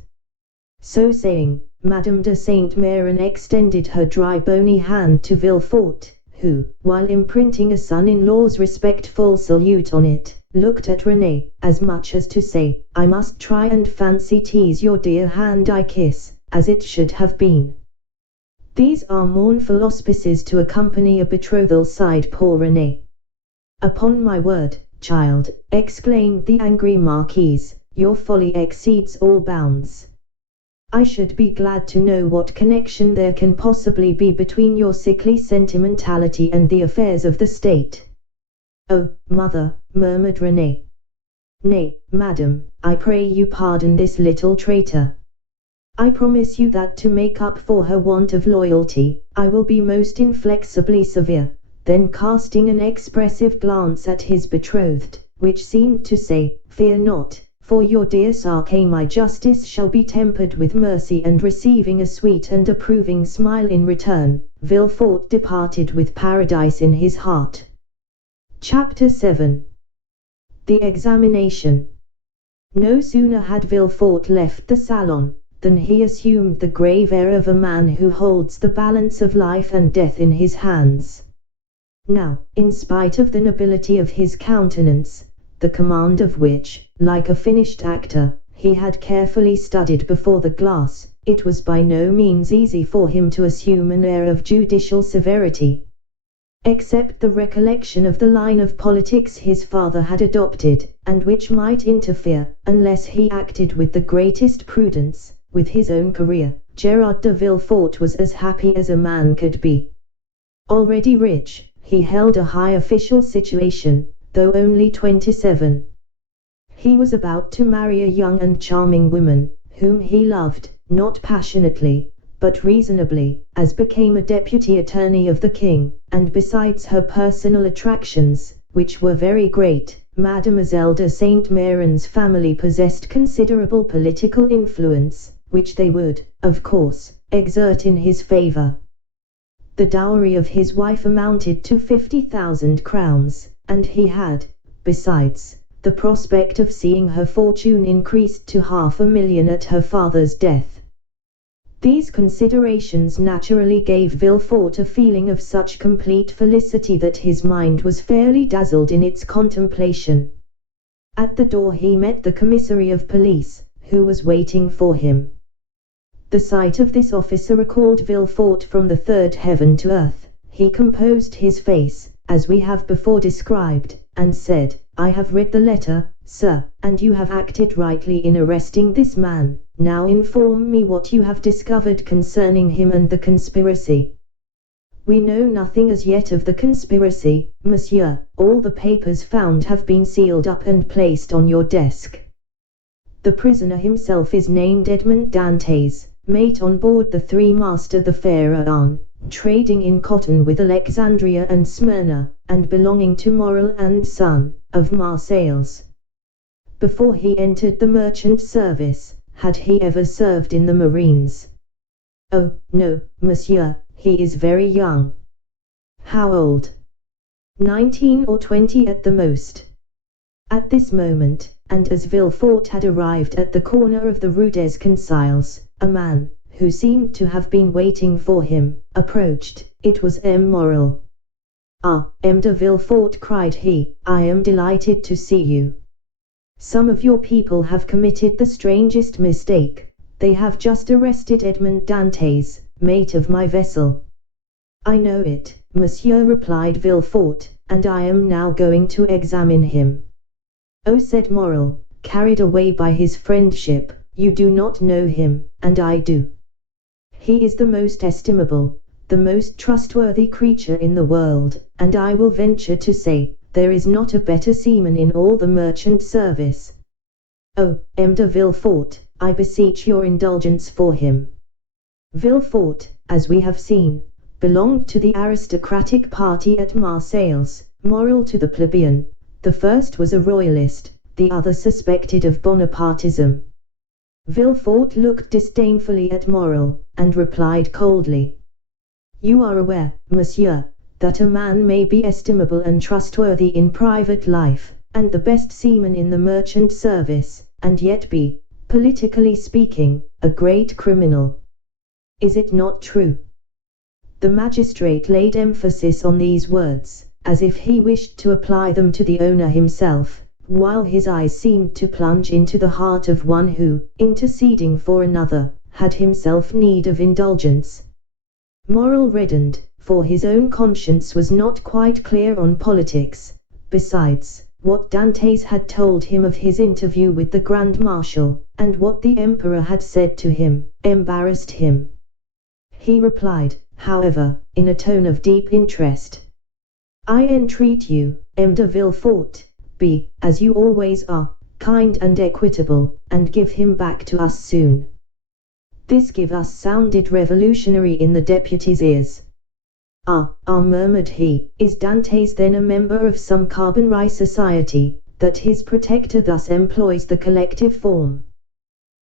So saying, Madame de Saint-Méran extended her dry bony hand to Villefort, who, while imprinting a son-in-law's respectful salute on it, looked at Renée, as much as to say, I must try and fancy tease your dear hand I kiss, as it should have been. These are mournful auspices to accompany a betrothal, sighed poor Renée. Upon my word, child, exclaimed the angry Marquise, your folly exceeds all bounds. I should be glad to know what connection there can possibly be between your sickly sentimentality and the affairs of the state. Oh, mother, murmured Renée. Nay, madam, I pray you pardon this little traitor. I promise you that to make up for her want of loyalty, I will be most inflexibly severe. Then casting an expressive glance at his betrothed, which seemed to say, fear not, for your dear Sarkay my justice shall be tempered with mercy, and receiving a sweet and approving smile in return, Villefort departed with paradise in his heart. Chapter 7. The Examination. No sooner had Villefort left the salon, than he assumed the grave air of a man who holds the balance of life and death in his hands. Now, in spite of the nobility of his countenance, the command of which, like a finished actor, he had carefully studied before the glass, it was by no means easy for him to assume an air of judicial severity. Except the recollection of the line of politics his father had adopted, and which might interfere, unless he acted with the greatest prudence, with his own career, Gerard de Villefort was as happy as a man could be. Already rich, he held a high official situation, though only 27. He was about to marry a young and charming woman, whom he loved, not passionately, but reasonably, as became a deputy attorney of the king, and besides her personal attractions, which were very great, Mademoiselle de Saint-Méran's family possessed considerable political influence, which they would, of course, exert in his favor. The dowry of his wife amounted to 50,000 crowns, and he had, besides, the prospect of seeing her fortune increased to 500,000 at her father's death. These considerations naturally gave Villefort a feeling of such complete felicity that his mind was fairly dazzled in its contemplation. At the door he met the commissary of police, who was waiting for him. The sight of this officer recalled Villefort from the third heaven to earth. He composed his face, as we have before described, and said, I have read the letter, sir, and you have acted rightly in arresting this man. Now inform me what you have discovered concerning him and the conspiracy. We know nothing as yet of the conspiracy, monsieur. All the papers found have been sealed up and placed on your desk. The prisoner himself is named Edmond Dantès, mate on board the three-master the Pharaon, trading in cotton with Alexandria and Smyrna, and belonging to Morel and Son, of Marseilles. before he entered the merchant service, had he ever served in the marines? Oh, no, monsieur, he is very young. How old? 19 or 20 at the most. At this moment, and as Villefort had arrived at the corner of the Rue des Conciles, a man, who seemed to have been waiting for him, approached. It was M. Morrel. "Ah, M. de Villefort," cried he, "I am delighted to see you. Some of your people have committed the strangest mistake. They have just arrested Edmond Dantès, mate of my vessel." "I know it, monsieur," replied Villefort, "and I am now going to examine him." "Oh," said Morrel, carried away by his friendship, "you do not know him, and I do. He is the most estimable, the most trustworthy creature in the world, and I will venture to say, there is not a better seaman in all the merchant service. Oh, M. de Villefort, I beseech your indulgence for him." Villefort, as we have seen, belonged to the aristocratic party at Marseilles, Morrel to the plebeian. The first was a royalist, the other suspected of Bonapartism. Villefort looked disdainfully at Morrel, and replied coldly, "You are aware, monsieur, that a man may be estimable and trustworthy in private life, and the best seaman in the merchant service, and yet be, politically speaking, a great criminal. Is it not true?" The magistrate laid emphasis on these words, as if he wished to apply them to the owner himself, while his eyes seemed to plunge into the heart of one who, interceding for another, had himself need of indulgence. Morrel reddened, for his own conscience was not quite clear on politics. Besides, what Dantès had told him of his interview with the Grand Marshal, and what the Emperor had said to him, embarrassed him. He replied, however, in a tone of deep interest, "I entreat you, M. de Villefort, be, as you always are, kind and equitable, and give him back to us soon." This "give us" sounded revolutionary in the deputy's ears. Ah, murmured he, "is Dantès then a member of some Carbonari society, that his protector thus employs the collective form?"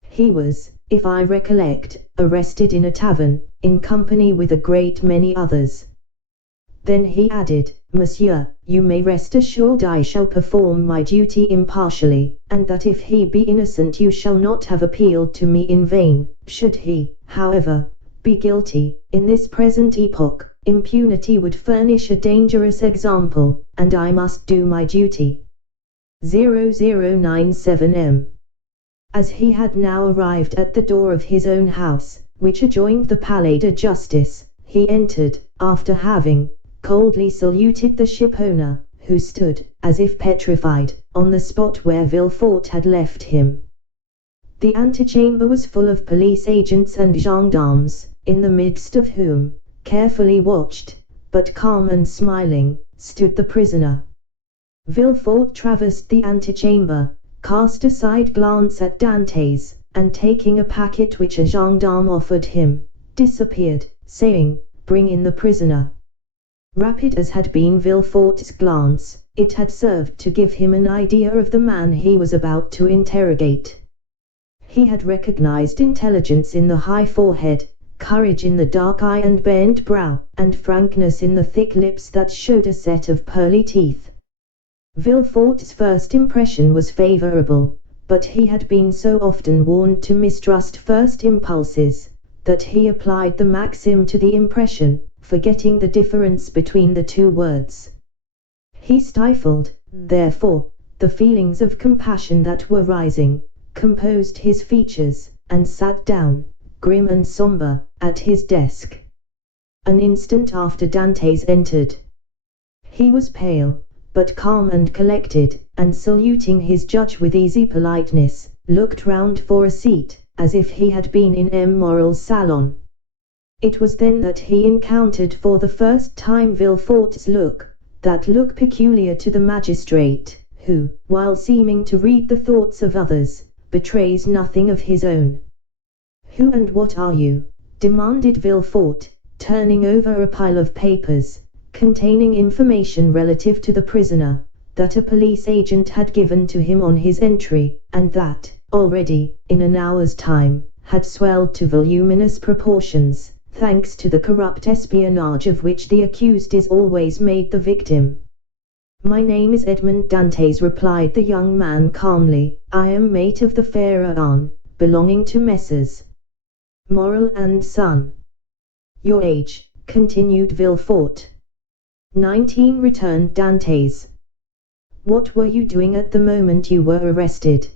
He was, if I recollect, arrested in a tavern, in company with a great many others. Then he added, "Monsieur, you may rest assured I shall perform my duty impartially, and that if he be innocent you shall not have appealed to me in vain. Should he, however, be guilty, in this present epoch, impunity would furnish a dangerous example, and I must do my duty." 0097 M. As he had now arrived at the door of his own house, which adjoined the Palais de Justice, he entered, after having coldly saluted the shipowner, who stood, as if petrified, on the spot where Villefort had left him. The antechamber was full of police agents and gendarmes, in the midst of whom, carefully watched, but calm and smiling, stood the prisoner. Villefort traversed the antechamber, cast a side glance at Dantès, and taking a packet which a gendarme offered him, disappeared, saying, "Bring in the prisoner." Rapid as had been Villefort's glance, it had served to give him an idea of the man he was about to interrogate. He had recognized intelligence in the high forehead, courage in the dark eye and bent brow, and frankness in the thick lips that showed a set of pearly teeth. Villefort's first impression was favorable, but he had been so often warned to mistrust first impulses, that he applied the maxim to the impression, forgetting the difference between the two words. He stifled, therefore, the feelings of compassion that were rising, composed his features, and sat down, grim and sombre, at his desk. An instant after Dantès entered. He was pale, but calm and collected, and saluting his judge with easy politeness, looked round for a seat, as if he had been in M. Morrel's salon. It was then that he encountered for the first time Villefort's look, that look peculiar to the magistrate, who, while seeming to read the thoughts of others, betrays nothing of his own. "Who and what are you?" demanded Villefort, turning over a pile of papers, containing information relative to the prisoner, that a police agent had given to him on his entry, and that, already, in an hour's time, had swelled to voluminous proportions, thanks to the corrupt espionage of which the accused is always made the victim. "My name is Edmond Dantès," replied the young man calmly. "I am mate of the Pharaon, belonging to Messrs. Morel and Son." "Your age?" continued Villefort. 19, returned Dantès. "What were you doing at the moment you were arrested?"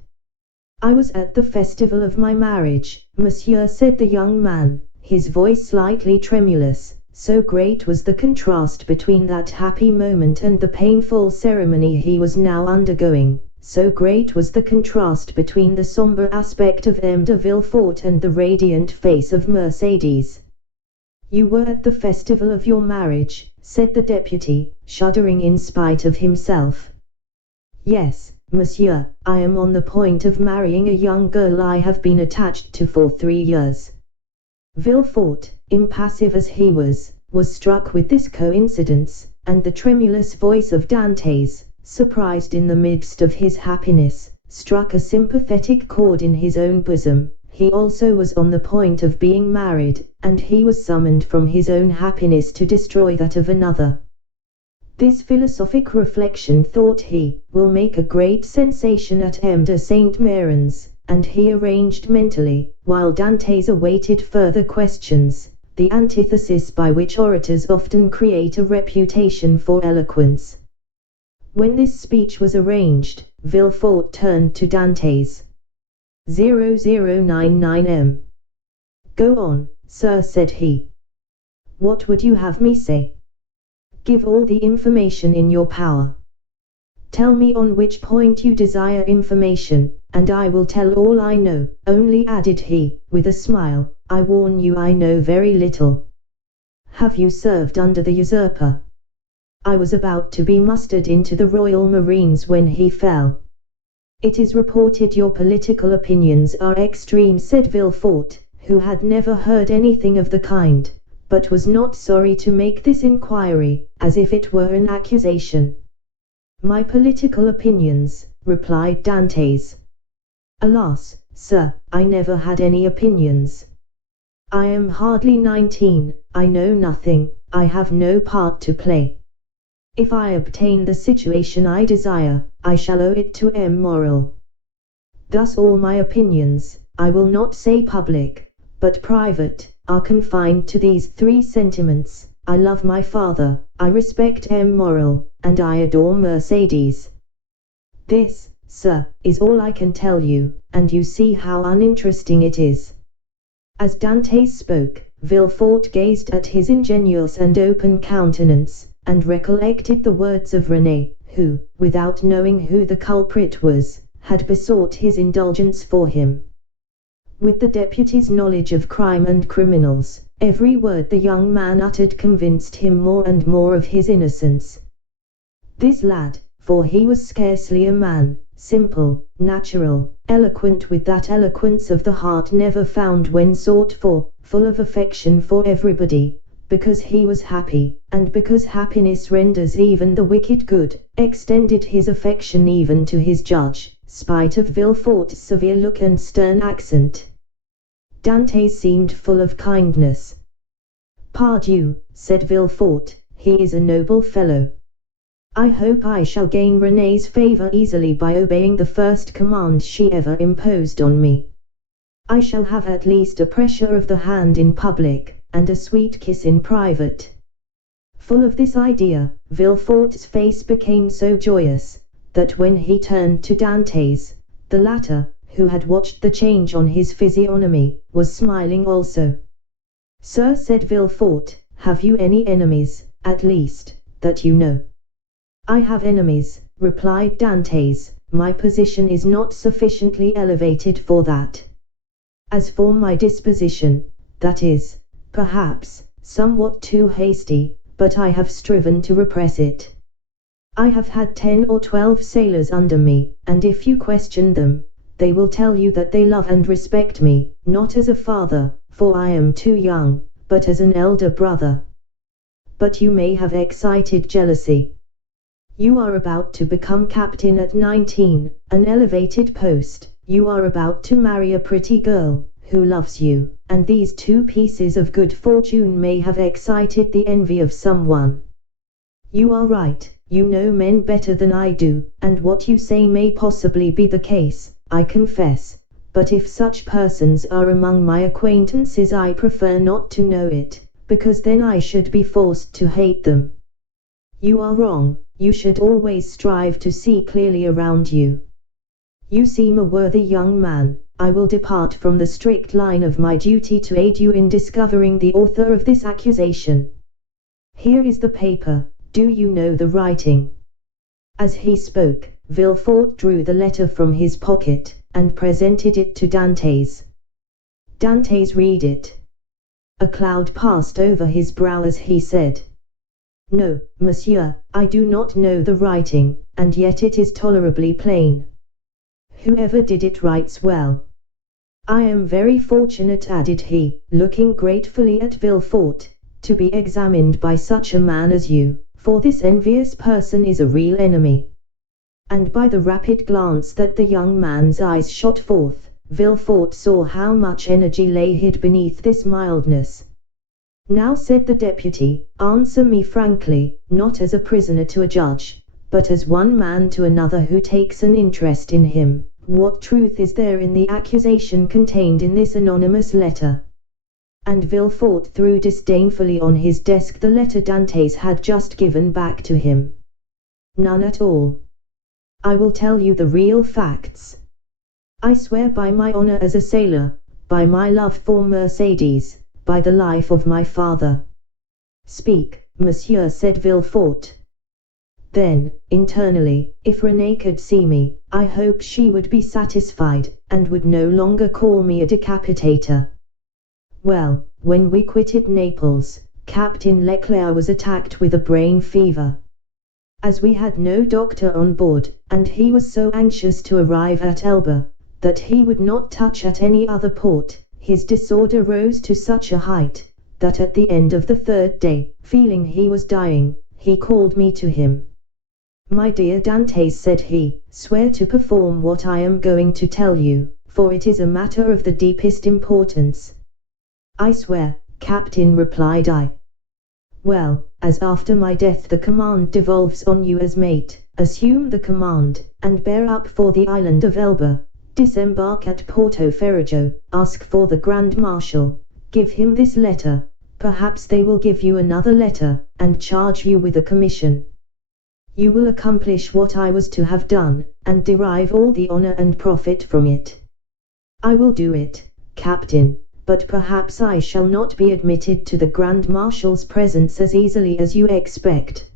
"I was at the festival of my marriage, monsieur," said the young man, his voice slightly tremulous. So great was the contrast between that happy moment and the painful ceremony he was now undergoing, so great was the contrast between the sombre aspect of M. de Villefort and the radiant face of Mercédès. "You were at the festival of your marriage," said the deputy, shuddering in spite of himself. "Yes, monsieur, I am on the point of marrying a young girl I have been attached to for 3 years. Villefort, impassive as he was struck with this coincidence, and the tremulous voice of Dantès, surprised in the midst of his happiness, struck a sympathetic chord in his own bosom. He also was on the point of being married, and he was summoned from his own happiness to destroy that of another. "This philosophic reflection," thought he, "will make a great sensation at M. de Saint-Méran's," and he arranged mentally, while Dantès awaited further questions, the antithesis by which orators often create a reputation for eloquence. When this speech was arranged, Villefort turned to Dantès. 0099M. "Go on, sir," said he. "What would you have me say?" "Give all the information in your power. Tell me on which point you desire information, and I will tell all I know. Only," added he, with a smile, "I warn you I know very little." "Have you served under the usurper?" "I was about to be mustered into the Royal Marines when he fell." "It is reported your political opinions are extreme," said Villefort, who had never heard anything of the kind, but was not sorry to make this inquiry, as if it were an accusation. "My political opinions," replied Dantès. "Alas, sir, I never had any opinions. I am hardly 19, I know nothing, I have no part to play. If I obtain the situation I desire, I shall owe it to M. Morel. Thus all my opinions, I will not say public, but private, are confined to these 3 sentiments: I love my father, I respect M. Morel, and I adore Mercédès. This, sir, is all I can tell you, and you see how uninteresting it is." As Dantès spoke, Villefort gazed at his ingenuous and open countenance, and recollected the words of René, who, without knowing who the culprit was, had besought his indulgence for him. With the deputy's knowledge of crime and criminals, every word the young man uttered convinced him more and more of his innocence. This lad, for he was scarcely a man, simple, natural, eloquent with that eloquence of the heart never found when sought for, full of affection for everybody, because he was happy, and because happiness renders even the wicked good, extended his affection even to his judge, spite of Villefort's severe look and stern accent. Dantès seemed full of kindness. "Pardieu," said Villefort, "he is a noble fellow. I hope I shall gain René's favor easily by obeying the first command she ever imposed on me. I shall have at least a pressure of the hand in public, and a sweet kiss in private." Full of this idea, Villefort's face became so joyous, that when he turned to Dantès, the latter, who had watched the change on his physiognomy, was smiling also. "Sir," said Villefort, "have you any enemies, at least, that you know?" "I have enemies," replied Dantès, "my position is not sufficiently elevated for that. As for my disposition, that is, perhaps, somewhat too hasty, but I have striven to repress it. I have had 10 or 12 sailors under me, and if you question them, they will tell you that they love and respect me, not as a father, for I am too young, but as an elder brother. But you may have excited jealousy. You are about to become captain at 19, an elevated post. You are about to marry a pretty girl, who loves you, and these two pieces of good fortune may have excited the envy of someone. You are right, you know men better than I do, and what you say may possibly be the case, I confess, but if such persons are among my acquaintances I prefer not to know it, because then I should be forced to hate them. You are wrong, you should always strive to see clearly around you. You seem a worthy young man. I will depart from the strict line of my duty to aid you in discovering the author of this accusation. Here is the paper, do you know the writing? As he spoke, Villefort drew the letter from his pocket, and presented it to Dantès. Dantès read it. A cloud passed over his brow as he said, "No, monsieur, I do not know the writing, and yet it is tolerably plain. Whoever did it writes well. I am very fortunate," added he, looking gratefully at Villefort, "to be examined by such a man as you, for this envious person is a real enemy." And by the rapid glance that the young man's eyes shot forth, Villefort saw how much energy lay hid beneath this mildness. "Now," said the deputy, "answer me frankly, not as a prisoner to a judge, but as one man to another who takes an interest in him. What truth is there in the accusation contained in this anonymous letter?" And Villefort threw disdainfully on his desk the letter Dantès had just given back to him. "None at all. I will tell you the real facts. I swear by my honor as a sailor, by my love for Mercédès, by the life of my father." "Speak, monsieur," said Villefort. Then, internally, if Renée could see me, I hope she would be satisfied, and would no longer call me a decapitator. Well, when we quitted Naples, Captain Leclerc was attacked with a brain fever. As we had no doctor on board, and he was so anxious to arrive at Elba, that he would not touch at any other port, his disorder rose to such a height, that at the end of the third day, feeling he was dying, he called me to him. "My dear Dantès," said he, "swear to perform what I am going to tell you, for it is a matter of the deepest importance." "I swear, Captain," replied I. "Well, as after my death the command devolves on you as mate, assume the command, and bear up for the island of Elba. Disembark at Porto Ferrajo, ask for the Grand Marshal, give him this letter, perhaps they will give you another letter, and charge you with a commission. You will accomplish what I was to have done, and derive all the honor and profit from it." "I will do it, Captain, but perhaps I shall not be admitted to the Grand Marshal's presence as easily as you expect.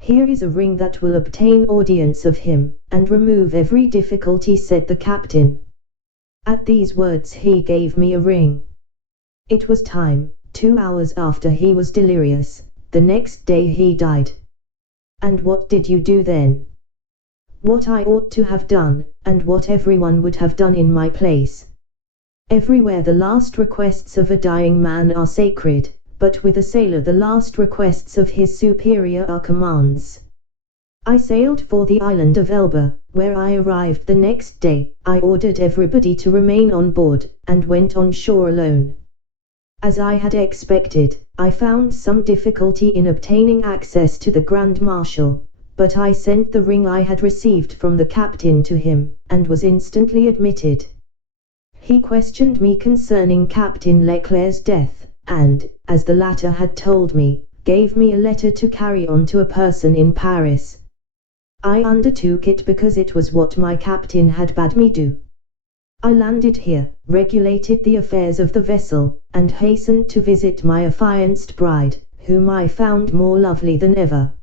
Here is a ring that will obtain audience of him, and remove every difficulty," said the captain. At these words he gave me a ring. It was time, 2 hours after he was delirious, the next day he died. "And what did you do then?" "What I ought to have done, and what everyone would have done in my place. Everywhere the last requests of a dying man are sacred, but with a sailor the last requests of his superior are commands. I sailed for the island of Elba, where I arrived the next day. I ordered everybody to remain on board, and went on shore alone. As I had expected, I found some difficulty in obtaining access to the Grand Marshal, but I sent the ring I had received from the captain to him, and was instantly admitted. He questioned me concerning Captain Leclerc's death, and, as the latter had told me, gave me a letter to carry on to a person in Paris. I undertook it because it was what my captain had bade me do. I landed here, regulated the affairs of the vessel, and hastened to visit my affianced bride, whom I found more lovely than ever.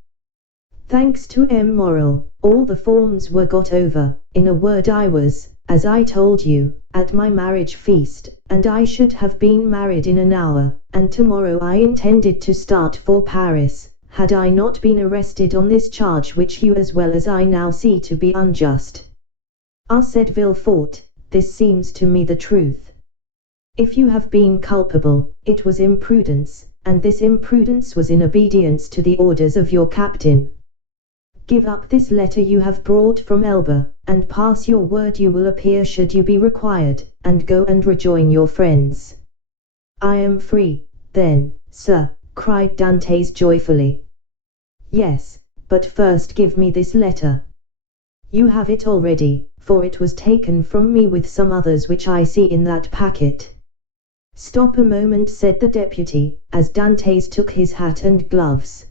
Thanks to M. Morel, all the forms were got over. In a word, I was, as I told you, at my marriage feast, and I should have been married in an hour, and tomorrow I intended to start for Paris, had I not been arrested on this charge which you as well as I now see to be unjust." "Ah," said Villefort, "this seems to me the truth. If you have been culpable, it was imprudence, and this imprudence was in obedience to the orders of your captain. Give up this letter you have brought from Elba, and pass your word you will appear should you be required, and go and rejoin your friends. I am free, then, sir, cried Dantes joyfully. Yes, but first give me this letter. You have it already, for it was taken from me with some others which I see in that packet. Stop a moment, said the deputy, as Dantes took his hat and gloves.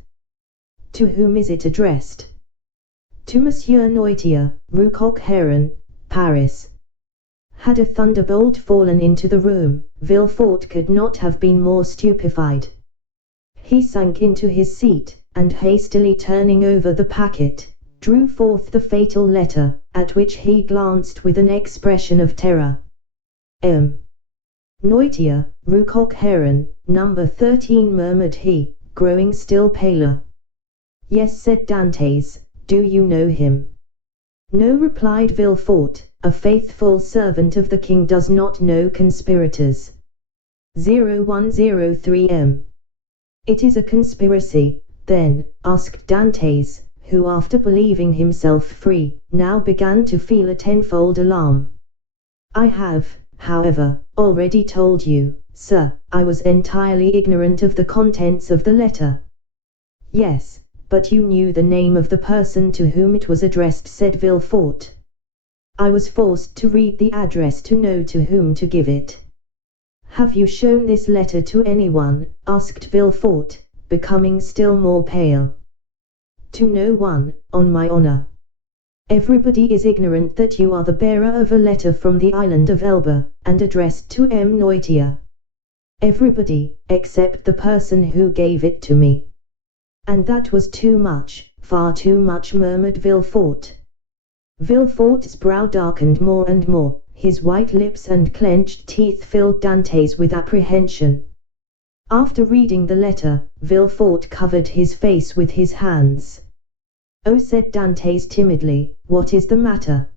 To whom is it addressed? To Monsieur Noirtier, Rue Coq-Heron, Paris. Had a thunderbolt fallen into the room, Villefort could not have been more stupefied. He sank into his seat, and hastily turning over the packet, drew forth the fatal letter, at which he glanced with an expression of terror. M. Noirtier, Rue Coq-Heron, number 13, murmured he, growing still paler. Yes, said Dantes. Do you know him? No, replied Villefort. A faithful servant of the king does not know conspirators. 0103 M. It is a conspiracy, then, asked Dantes, who after believing himself free, now began to feel a tenfold alarm. I have, however, already told you, sir, I was entirely ignorant of the contents of the letter. Yes, but you knew the name of the person to whom it was addressed, said Villefort. I was forced to read the address to know to whom to give it. Have you shown this letter to anyone? Asked Villefort, becoming still more pale. To no one, on my honor. Everybody is ignorant that you are the bearer of a letter from the island of Elba, and addressed to M. Noirtier. Everybody, except the person who gave it to me. And that was too much, far too much, murmured Villefort. Villefort's brow darkened more and more, his white lips and clenched teeth filled Dantes with apprehension. After reading the letter, Villefort covered his face with his hands. Oh, said Dantes timidly, what is the matter?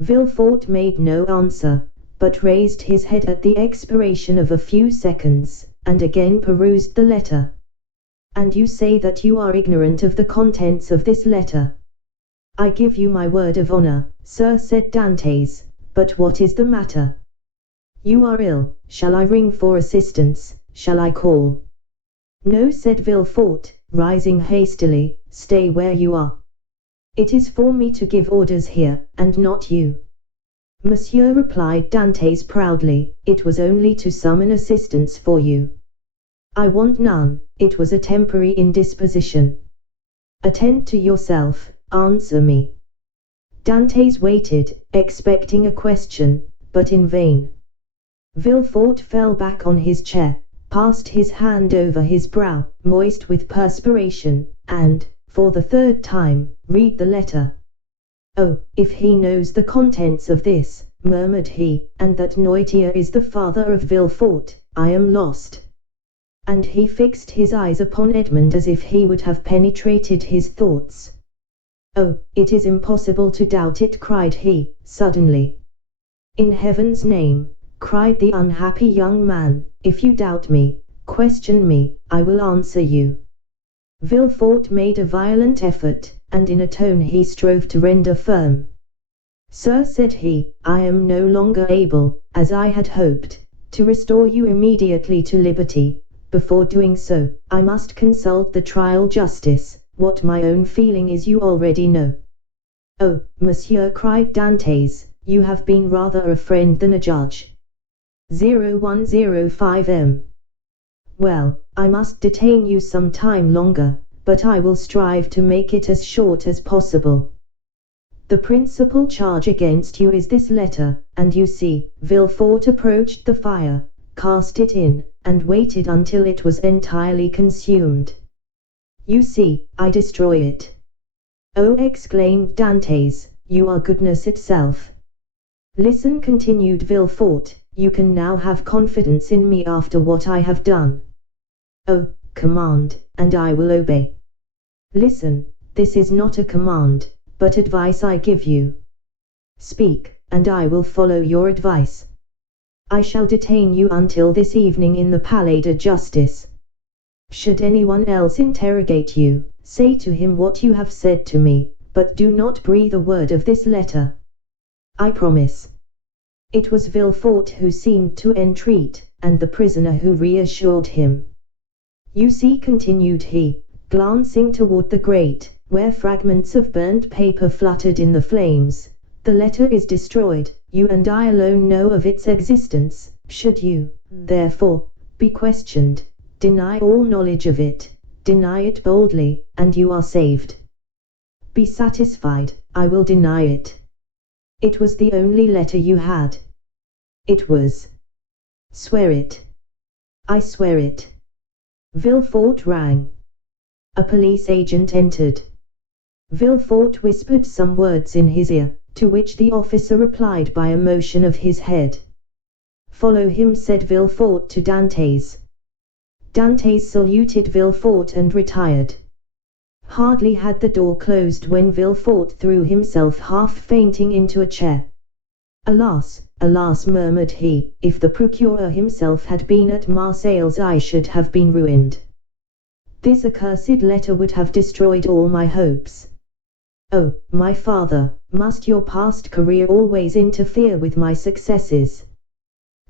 Villefort made no answer, but raised his head at the expiration of a few seconds, and again perused the letter. And you say that you are ignorant of the contents of this letter? I give you my word of honor, sir, said Dantes, but what is the matter? You are ill. Shall I ring for assistance? Shall I call? No, said Villefort, rising hastily, stay where you are. It is for me to give orders here, and not you. Monsieur, replied Dantes proudly, it was only to summon assistance for you. I want none, it was a temporary indisposition. Attend to yourself, answer me. Dantes waited, expecting a question, but in vain. Villefort fell back on his chair, passed his hand over his brow, moist with perspiration, and, for the third time, read the letter. Oh, if he knows the contents of this, murmured he, and that Noirtier is the father of Villefort, I am lost. And he fixed his eyes upon Edmond as if he would have penetrated his thoughts. Oh, it is impossible to doubt it, cried he, suddenly. In heaven's name, cried the unhappy young man, if you doubt me, question me, I will answer you. Villefort made a violent effort, and in a tone he strove to render firm. Sir, said he, I am no longer able, as I had hoped, to restore you immediately to liberty. Before doing so, I must consult the trial justice. What my own feeling is you already know. Oh, monsieur, cried Dantes, you have been rather a friend than a judge. 0105 M. Well, I must detain you some time longer, but I will strive to make it as short as possible. The principal charge against you is this letter, and you see, Villefort approached the fire, cast it in, and waited until it was entirely consumed. You see, I destroy it. Oh, exclaimed Dantes, you are goodness itself. Listen, continued Villefort, you can now have confidence in me after what I have done. Oh, command, and I will obey. Listen, this is not a command, but advice I give you. Speak, and I will follow your advice. I shall detain you until this evening in the Palais de Justice. Should anyone else interrogate you, Say to him what you have said to me, but do not breathe a word of this letter. I promise." It was Villefort who seemed to entreat, and the prisoner who reassured him. "You see," continued he, glancing toward the grate, where fragments of burnt paper fluttered in the flames, "the letter is destroyed. You and I alone know of its existence. Should you, therefore, be questioned, deny all knowledge of it, deny it boldly, and you are saved." "Be satisfied, I will deny it. It was the only letter you had." "It was." "Swear it." "I swear it." Villefort rang. A police agent entered. Villefort whispered some words in his ear, to which the officer replied by a motion of his head. "Follow him," said Villefort to Dantès. Dantès saluted Villefort and retired. Hardly had the door closed when Villefort threw himself half fainting into a chair. "Alas, alas," murmured he, "if the procureur himself had been at Marseilles I should have been ruined. This accursed letter would have destroyed all my hopes. Oh, my father, must your past career always interfere with my successes?"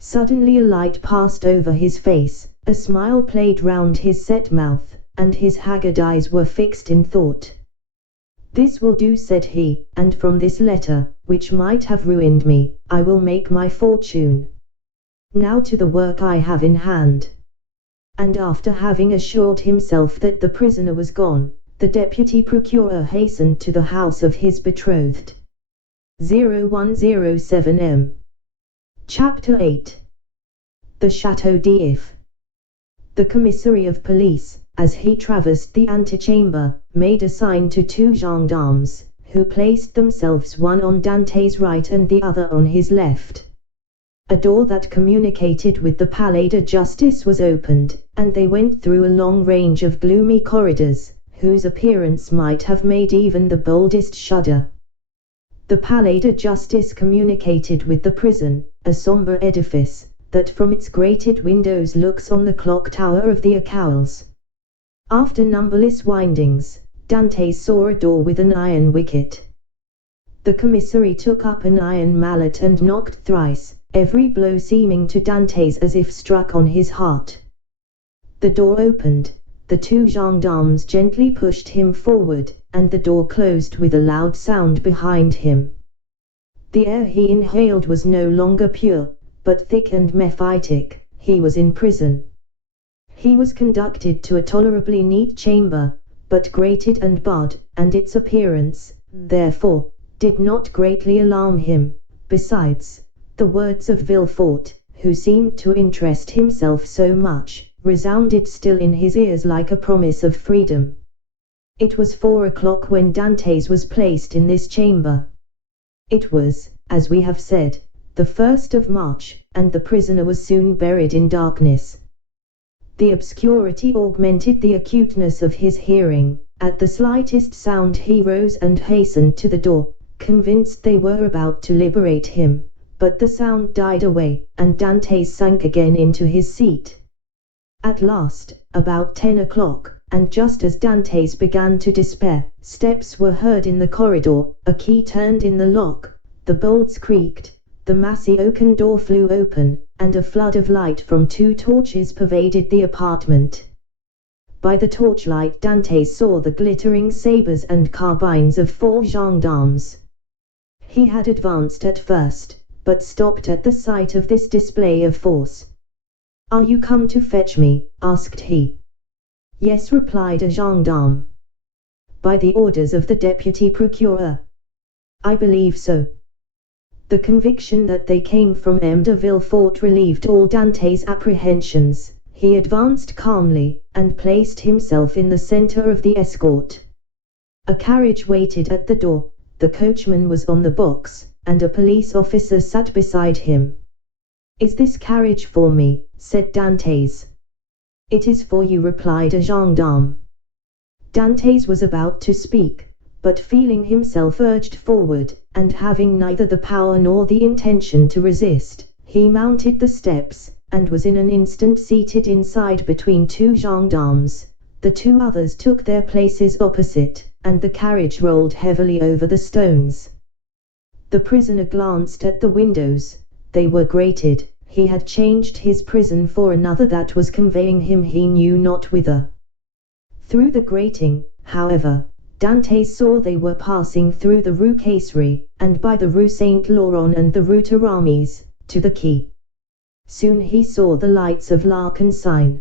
Suddenly a light passed over his face, a smile played round his set mouth, and his haggard eyes were fixed in thought. "This will do," said he, "and from this letter, which might have ruined me, I will make my fortune. Now to the work I have in hand." And after having assured himself that the prisoner was gone, the deputy procureur hastened to the house of his betrothed. 0107 M. Chapter 8. The Château d'If. The commissary of police, as he traversed the antechamber, made a sign to two gendarmes, who placed themselves one on Dantès' right and the other on his left. A door that communicated with the Palais de Justice was opened, and they went through a long range of gloomy corridors, whose appearance might have made even the boldest shudder. The Palais de Justice communicated with the prison, a sombre edifice, that from its grated windows looks on the clock tower of the Écoles. After numberless windings, Dantès saw a door with an iron wicket. The commissary took up an iron mallet and knocked thrice, every blow seeming to Dantès as if struck on his heart. The door opened, the two gendarmes gently pushed him forward, and the door closed with a loud sound behind him. The air he inhaled was no longer pure, but thick and mephitic. He was in prison. He was conducted to a tolerably neat chamber, but grated and barred, and its appearance, therefore, did not greatly alarm him. Besides, the words of Villefort, who seemed to interest himself so much, resounded still in his ears like a promise of freedom. It was 4 o'clock when Dantès was placed in this chamber. It was, as we have said, the 1st of March, and the prisoner was soon buried in darkness. The obscurity augmented the acuteness of his hearing. At the slightest sound he rose and hastened to the door, convinced they were about to liberate him, but the sound died away, and Dantès sank again into his seat. At last, about 10 o'clock, and just as Dantès began to despair, steps were heard in the corridor, a key turned in the lock, the bolts creaked, the massy oaken door flew open, and a flood of light from 2 torches pervaded the apartment. By the torchlight Dantès saw the glittering sabres and carbines of 4 gendarmes. He had advanced at first, but stopped at the sight of this display of force. "Are you come to fetch me?" asked he. "Yes," replied a gendarme. "By the orders of the deputy procureur?" "I believe so." The conviction that they came from M. de Villefort relieved all Dantès' apprehensions. He advanced calmly, and placed himself in the center of the escort. A carriage waited at the door, the coachman was on the box, and a police officer sat beside him. "Is this carriage for me?" said Dantès. "It is for you," replied a gendarme. Dantès was about to speak, but feeling himself urged forward, and having neither the power nor the intention to resist, he mounted the steps, and was in an instant seated inside between 2 gendarmes. the two others took their places opposite, and the carriage rolled heavily over the stones. The prisoner glanced at the windows. They were grated. He had changed his prison for another that was conveying him he knew not whither. Through the grating, however, Dante saw they were passing through the Rue Caisserie, and by the Rue Saint-Laurent and the Rue Taramis, to the quay. Soon he saw the lights of L'Arc-en-Ciel.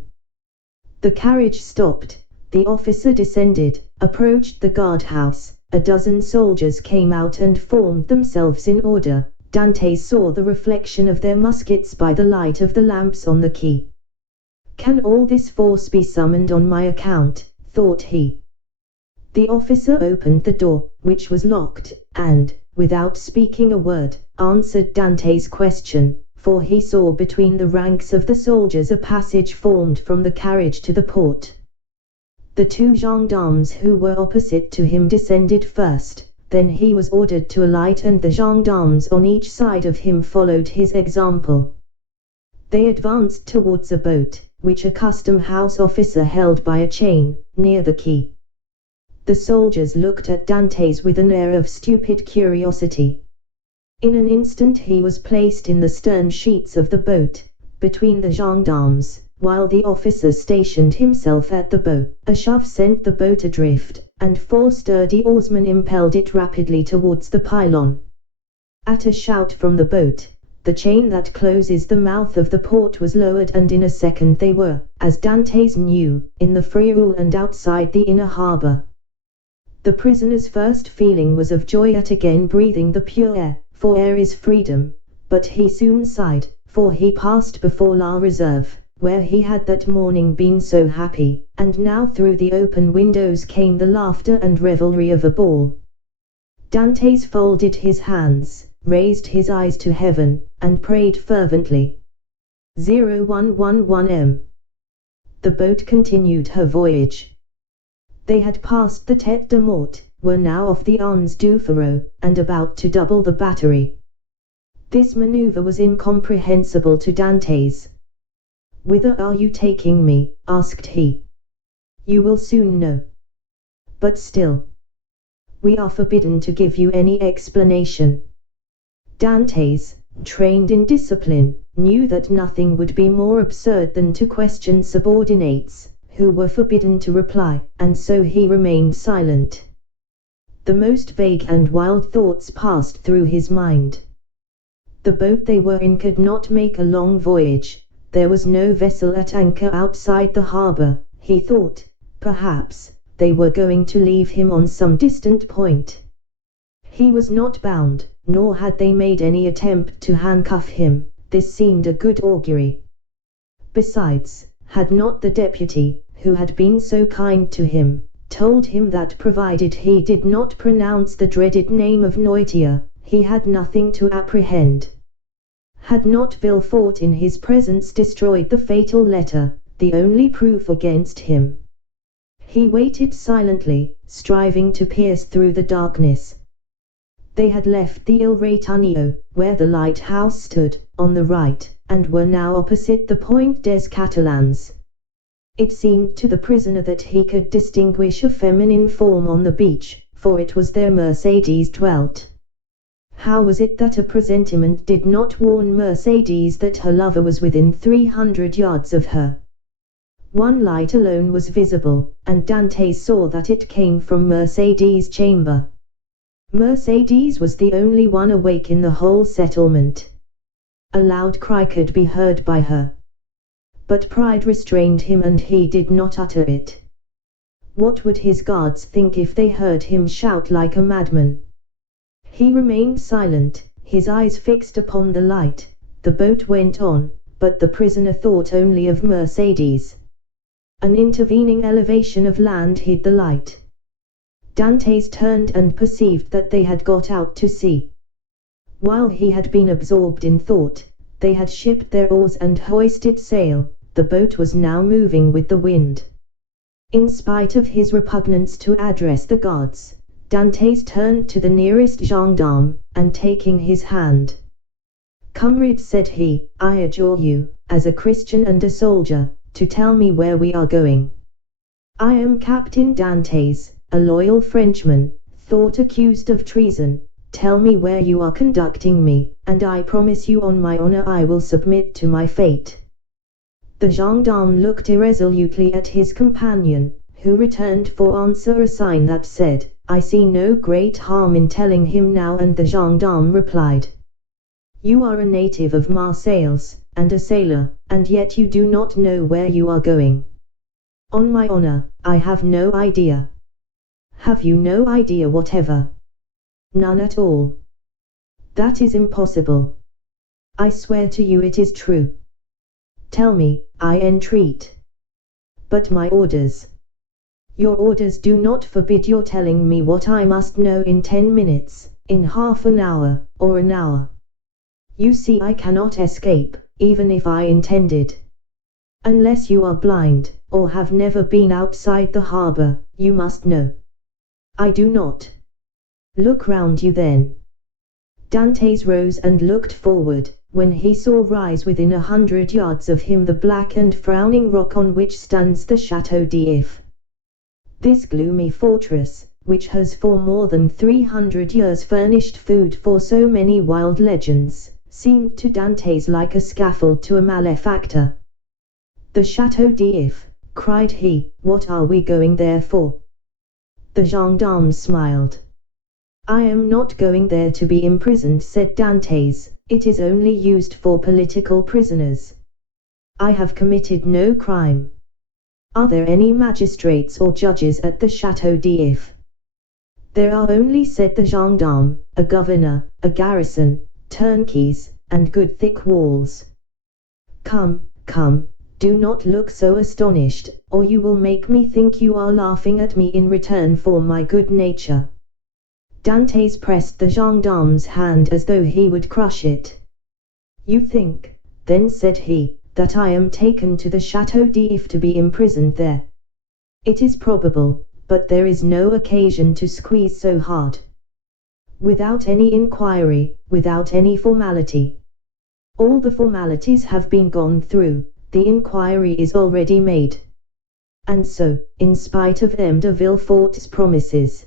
The carriage stopped. The officer descended, approached the guardhouse. A dozen soldiers came out and formed themselves in order. Dante saw the reflection of their muskets by the light of the lamps on the quay. "Can all this force be summoned on my account?" thought he. The officer opened the door, which was locked, and, without speaking a word, answered Dante's question, for he saw between the ranks of the soldiers a passage formed from the carriage to the port. The two gendarmes who were opposite to him descended first, then he was ordered to alight and the gendarmes on each side of him followed his example. They advanced towards a boat, which a custom-house officer held by a chain, near the quay. The soldiers looked at Dante's with an air of stupid curiosity. In an instant he was placed in the stern sheets of the boat, between the gendarmes, while the officer stationed himself at the bow. A shove sent the boat adrift, and 4 sturdy oarsmen impelled it rapidly towards the pylon. At a shout from the boat, the chain that closes the mouth of the port was lowered, and in a second they were, as Dantes knew, in the Frioul and outside the inner harbour. The prisoner's first feeling was of joy at again breathing the pure air, for air is freedom, but he soon sighed, for he passed before La Réserve, where he had that morning been so happy, and now through the open windows came the laughter and revelry of a ball. Dantes folded his hands, raised his eyes to heaven, and prayed fervently. 0111 m. The boat continued her voyage. They had passed the Tête de Mort, were now off the Ons du Faro, and about to double the battery. This maneuver was incomprehensible to Dantes. "Whither are you taking me?" asked he. "You will soon know." "But still, we are forbidden to give you any explanation." Dantes, trained in discipline, knew that nothing would be more absurd than to question subordinates, who were forbidden to reply, and so he remained silent. The most vague and wild thoughts passed through his mind. The boat they were in could not make a long voyage. There was no vessel at anchor outside the harbour. He thought, perhaps, they were going to leave him on some distant point. He was not bound, nor had they made any attempt to handcuff him. This seemed a good augury. Besides, had not the deputy, who had been so kind to him, told him that provided he did not pronounce the dreaded name of Noirtier, he had nothing to apprehend? Had not Villefort in his presence destroyed the fatal letter, the only proof against him? He waited silently, striving to pierce through the darkness. They had left the Ile Ratonio, where the lighthouse stood, on the right, and were now opposite the Point des Catalans. It seemed to the prisoner that he could distinguish a feminine form on the beach, for it was there Mercedes dwelt. How was it that a presentiment did not warn Mercedes that her lover was within 300 yards of her? One light alone was visible, and Dante saw that it came from Mercedes' chamber. Mercedes was the only one awake in the whole settlement. A loud cry could be heard by her. But pride restrained him and he did not utter it. What would his guards think if they heard him shout like a madman? He remained silent, his eyes fixed upon the light. The boat went on, but the prisoner thought only of Mercedes. An intervening elevation of land hid the light. Dantes turned and perceived that they had got out to sea. While he had been absorbed in thought, they had shipped their oars and hoisted sail. The boat was now moving with the wind. In spite of his repugnance to address the guards, Dantes turned to the nearest gendarme, and taking his hand, "Comrade," said he, "I adjure you, as a Christian and a soldier, to tell me where we are going." I am Captain Dantes, a loyal Frenchman, thought accused of treason. Tell me where you are conducting me, and I promise you on my honor I will submit to my fate." The gendarme looked irresolutely at his companion, who returned for answer a sign that said, "I see no great harm in telling him now," and the gendarme replied, "You are a native of Marseilles, and a sailor, and yet you do not know where you are going." "On my honor, I have no idea." "Have you no idea whatever?" "None at all." "That is impossible." "I swear to you it is true." "Tell me, I entreat." "But my orders." "Your orders do not forbid your telling me what I must know in 10 minutes, in half an hour, or an hour. You see I cannot escape, even if I intended. Unless you are blind, or have never been outside the harbor, you must know." "I do not." "Look round you then." Dantes rose and looked forward, when he saw rise within 100 yards of him the black and frowning rock on which stands the Château d'If. This gloomy fortress, which has for more than 300 years furnished food for so many wild legends, seemed to Dantes like a scaffold to a malefactor. "The Château d'If," cried he, "what are we going there for?" The gendarme smiled. "I am not going there to be imprisoned," said Dantes, "it is only used for political prisoners. I have committed no crime." "Are there any magistrates or judges at the Château d'If?" "There are only," said the gendarme, "a governor, a garrison, turnkeys, and good thick walls." "Come, come, do not look so astonished, or you will make me think you are laughing at me in return for my good nature." Dantes pressed the gendarme's hand as though he would crush it. "You think, then," said he, "that I am taken to the Château d'If to be imprisoned there? It is probable, but there is no occasion to squeeze so hard. Without any inquiry, without any formality. All the formalities have been gone through, the inquiry is already made. And so, in spite of M. de Villefort's promises—"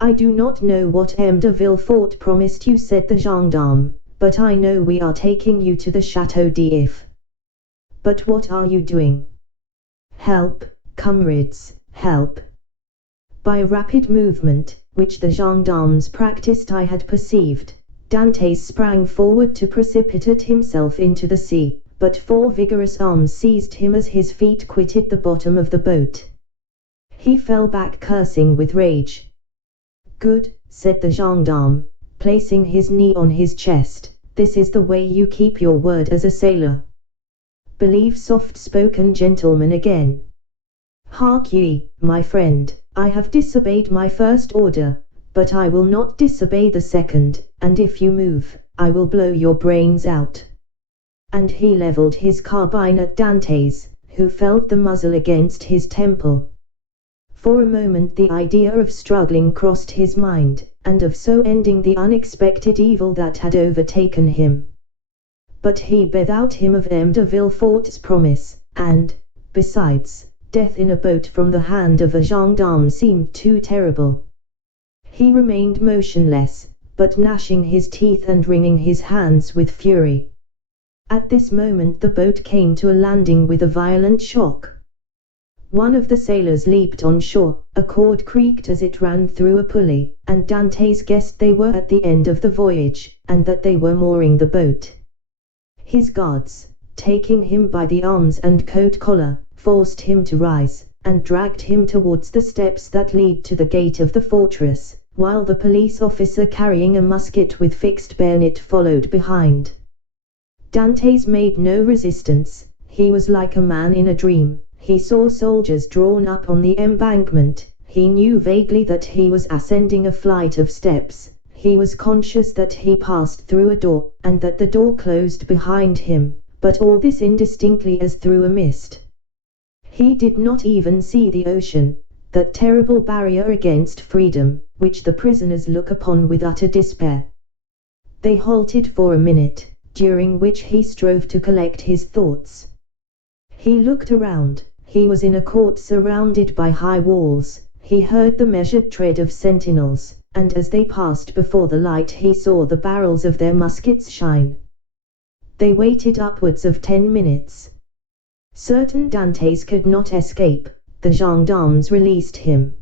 "I do not know what M. de Villefort promised you," said the gendarme, "but I know we are taking you to the Château d'If." "But what are you doing?" "Help, comrades, help." By a rapid movement, which the gendarme's practiced eye had perceived, Dantes sprang forward to precipitate himself into the sea, but 4 vigorous arms seized him as his feet quitted the bottom of the boat. He fell back cursing with rage. "Good," said the gendarme, placing his knee on his chest, "this is the way you keep your word as a sailor. Believe soft-spoken gentleman again. Hark ye, my friend, I have disobeyed my first order, but I will not disobey the second, and if you move, I will blow your brains out." And he leveled his carbine at Dantes, who felt the muzzle against his temple. For a moment the idea of struggling crossed his mind, and of so ending the unexpected evil that had overtaken him. But he bethought him of M. de Villefort's promise, and, besides, death in a boat from the hand of a gendarme seemed too terrible. He remained motionless, but gnashing his teeth and wringing his hands with fury. At this moment the boat came to a landing with a violent shock. One of the sailors leaped on shore, a cord creaked as it ran through a pulley, and Dantes guessed they were at the end of the voyage, and that they were mooring the boat. His guards, taking him by the arms and coat collar, forced him to rise, and dragged him towards the steps that lead to the gate of the fortress, while the police officer carrying a musket with fixed bayonet followed behind. Dantes made no resistance, he was like a man in a dream. He saw soldiers drawn up on the embankment, he knew vaguely that he was ascending a flight of steps, he was conscious that he passed through a door, and that the door closed behind him, but all this indistinctly as through a mist. He did not even see the ocean, that terrible barrier against freedom, which the prisoners look upon with utter despair. They halted for a minute, during which he strove to collect his thoughts. He looked around, he was in a court surrounded by high walls. He heard the measured tread of sentinels, and as they passed before the light he saw the barrels of their muskets shine. They waited upwards of 10 minutes. Certain Dantes could not escape. The gendarmes released him.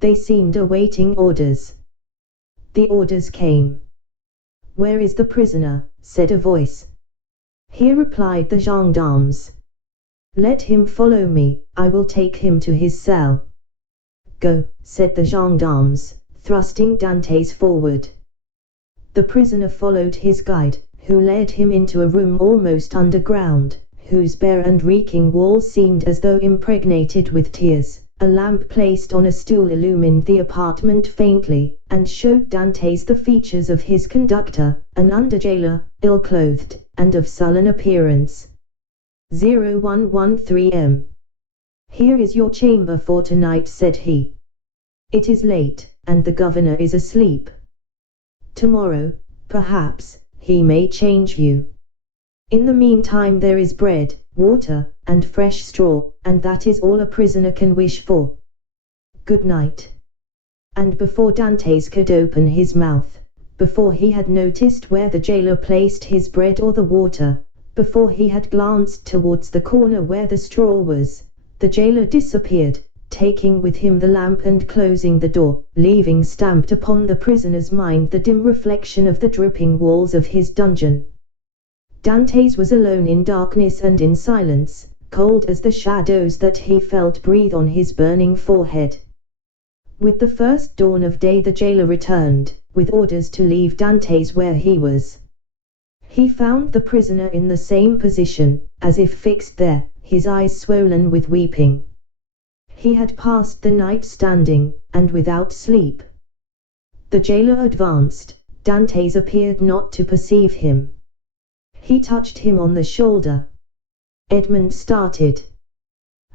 They seemed awaiting orders. The orders came. "Where is the prisoner?" said a voice. "Here," replied the gendarmes. "Let him follow me, I will take him to his cell." "Go," said the gendarmes, thrusting Dantes forward. The prisoner followed his guide, who led him into a room almost underground, whose bare and reeking walls seemed as though impregnated with tears. A lamp placed on a stool illumined the apartment faintly, and showed Dantes the features of his conductor, an under-jailer, ill-clothed, and of sullen appearance. 0113M. "Here is your chamber for tonight," said he. "It is late, and the governor is asleep. Tomorrow, perhaps, he may change you. In the meantime there is bread, water, and fresh straw, and that is all a prisoner can wish for. Good night." And before Dantes could open his mouth, before he had noticed where the jailer placed his bread or the water, before he had glanced towards the corner where the straw was, the jailer disappeared, taking with him the lamp and closing the door, leaving stamped upon the prisoner's mind the dim reflection of the dripping walls of his dungeon. Dantes was alone in darkness and in silence, cold as the shadows that he felt breathe on his burning forehead. With the first dawn of day the jailer returned, with orders to leave Dantes where he was. He found the prisoner in the same position, as if fixed there, his eyes swollen with weeping. He had passed the night standing, and without sleep. The jailer advanced. Dantes appeared not to perceive him. He touched him on the shoulder. Edmund started.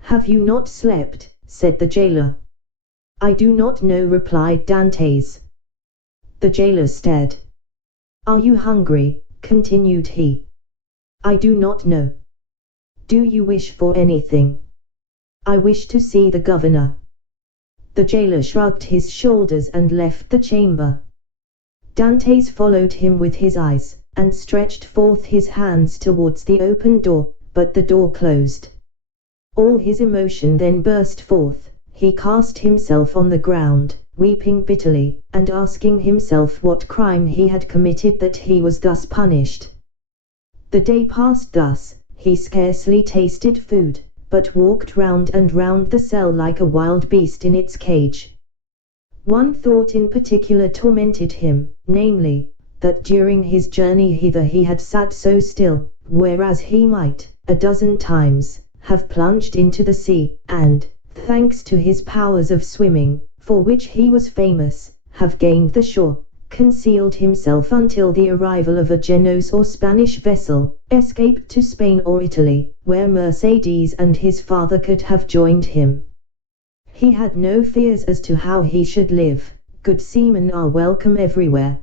"Have you not slept?" said the jailer. "I do not know," replied Dantes. The jailer stared. "Are you hungry?" continued he. "I do not know." "Do you wish for anything?" "I wish to see the governor." The jailer shrugged his shoulders and left the chamber. Dantes followed him with his eyes, and stretched forth his hands towards the open door, but the door closed. All his emotion then burst forth. He cast himself on the ground, weeping bitterly, and asking himself what crime he had committed that he was thus punished. The day passed thus. He scarcely tasted food, but walked round and round the cell like a wild beast in its cage. One thought in particular tormented him, namely, that during his journey hither he had sat so still, whereas he might, a dozen times, have plunged into the sea, and, thanks to his powers of swimming, for which he was famous, have gained the shore, concealed himself until the arrival of a Genoese or Spanish vessel, escaped to Spain or Italy, where Mercedes and his father could have joined him. He had no fears as to how he should live. Good seamen are welcome everywhere.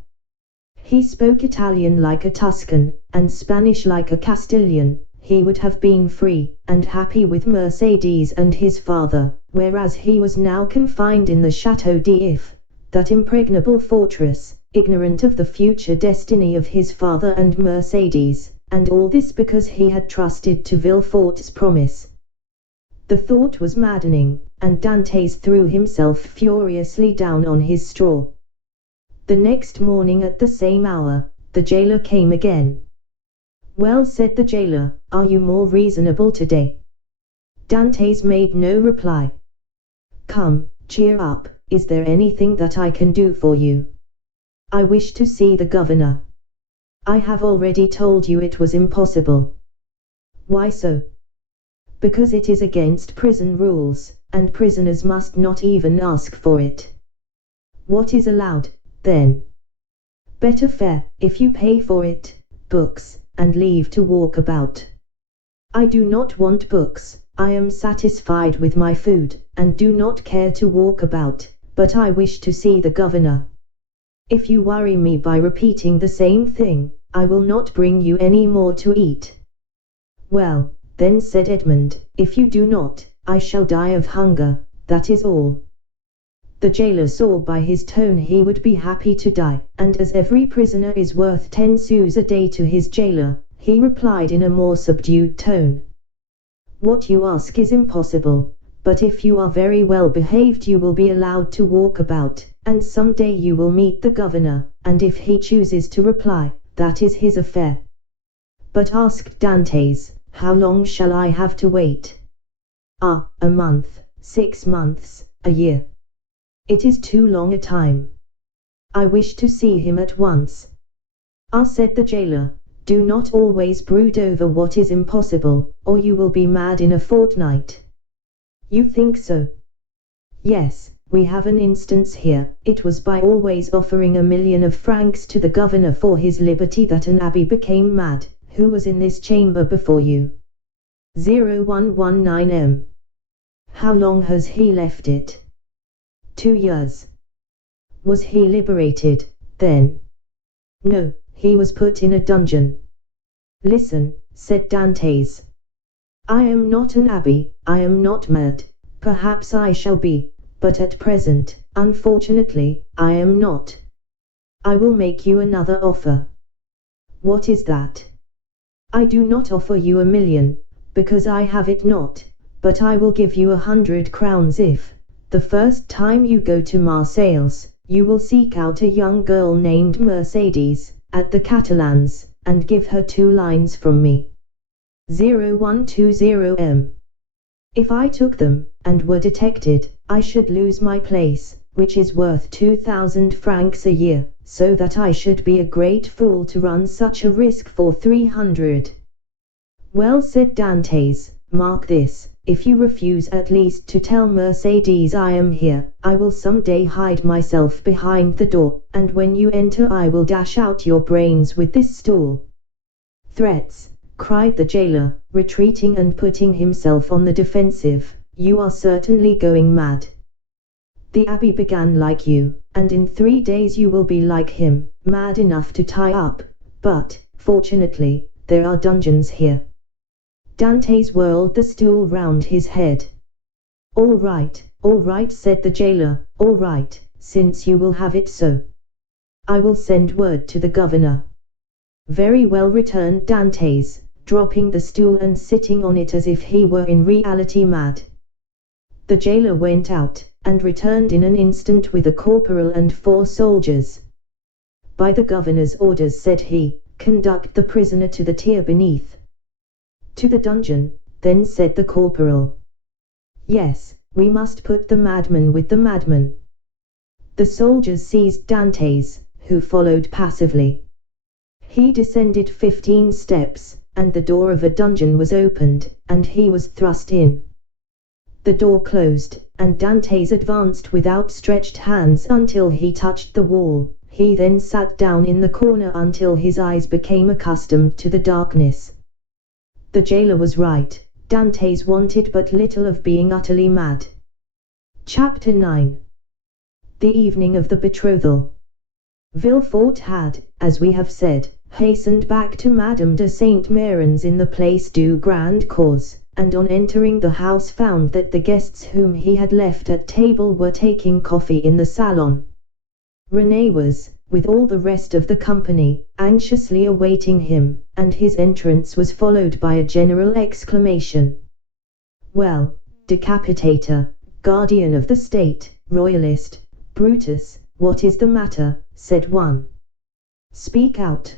He spoke Italian like a Tuscan, and Spanish like a Castilian. He would have been free and happy with Mercedes and his father, whereas he was now confined in the Château d'If, that impregnable fortress, ignorant of the future destiny of his father and Mercedes, and all this because he had trusted to Villefort's promise. The thought was maddening, and Dantes threw himself furiously down on his straw. The next morning at the same hour, the jailer came again. "Well," said the jailer, "are you more reasonable today?" Dantes made no reply. "Come, cheer up, is there anything that I can do for you?" "I wish to see the governor." "I have already told you it was impossible." "Why so?" "Because it is against prison rules, and prisoners must not even ask for it." "What is allowed, then?" "Better fare, if you pay for it, books, and leave to walk about." "I do not want books, I am satisfied with my food, and do not care to walk about, but I wish to see the governor. If you worry me by repeating the same thing, I will not bring you any more to eat." "Well, then said Edmund, if you do not, I shall die of hunger, that is all. The jailer saw by his tone he would be happy to die, and as every prisoner is worth 10 sous a day to his jailer, he replied in a more subdued tone. What you ask is impossible, but if you are very well behaved you will be allowed to walk about, and some day you will meet the governor, and if he chooses to reply, that is his affair. But asked Dantes, how long shall I have to wait? Ah, a month, 6 months, a year. It is too long a time. I wish to see him at once. Ah, said the jailer, do not always brood over what is impossible, or you will be mad in a fortnight. You think so? Yes, we have an instance here. It was by always offering 1,000,000 of francs to the governor for his liberty that an abbé became mad, who was in this chamber before you. 0119M. How long has he left it? 2 years. Was he liberated, then? No, he was put in a dungeon. Listen, said Dantes. I am not an abbé, I am not mad, perhaps I shall be, but at present, unfortunately, I am not. I will make you another offer. What is that? I do not offer you 1,000,000, because I have it not, but I will give you 100 crowns if, the first time you go to Marseilles, you will seek out a young girl named Mercedes, at the Catalans, and give her 2 lines from me. 0120M. If I took them, and were detected, I should lose my place, which is worth 2,000 francs a year, so that I should be a great fool to run such a risk for 300. Well, said Dantes, mark this, if you refuse at least to tell Mercedes I am here, I will some day hide myself behind the door, and when you enter I will dash out your brains with this stool. Threats, cried the jailer, retreating and putting himself on the defensive, you are certainly going mad. The abbé began like you, and in 3 days you will be like him, mad enough to tie up, but, fortunately, there are dungeons here. Dantes whirled the stool round his head. All right, said the jailer, all right, since you will have it so. I will send word to the governor. Very well, returned Dantes, dropping the stool and sitting on it as if he were in reality mad. The jailer went out, and returned in an instant with a corporal and 4 soldiers. By the governor's orders, said he, conduct the prisoner to the tier beneath. To the dungeon, then, said the corporal. Yes, we must put the madman with the madman. The soldiers seized Dantes, who followed passively. He descended 15 steps, and the door of a dungeon was opened, and he was thrust in. The door closed, and Dantes advanced with outstretched hands until he touched the wall. He then sat down in the corner until his eyes became accustomed to the darkness. The jailer was right, Dantes wanted but little of being utterly mad. Chapter 9. The evening of the betrothal. Villefort had, as we have said, hastened back to Madame de Saint Méran's in the Place du Grand Cause, and on entering the house found that the guests whom he had left at table were taking coffee in the salon. René was, with all the rest of the company, anxiously awaiting him, and his entrance was followed by a general exclamation. Well, decapitator, guardian of the state, royalist, Brutus, what is the matter, said one. Speak out.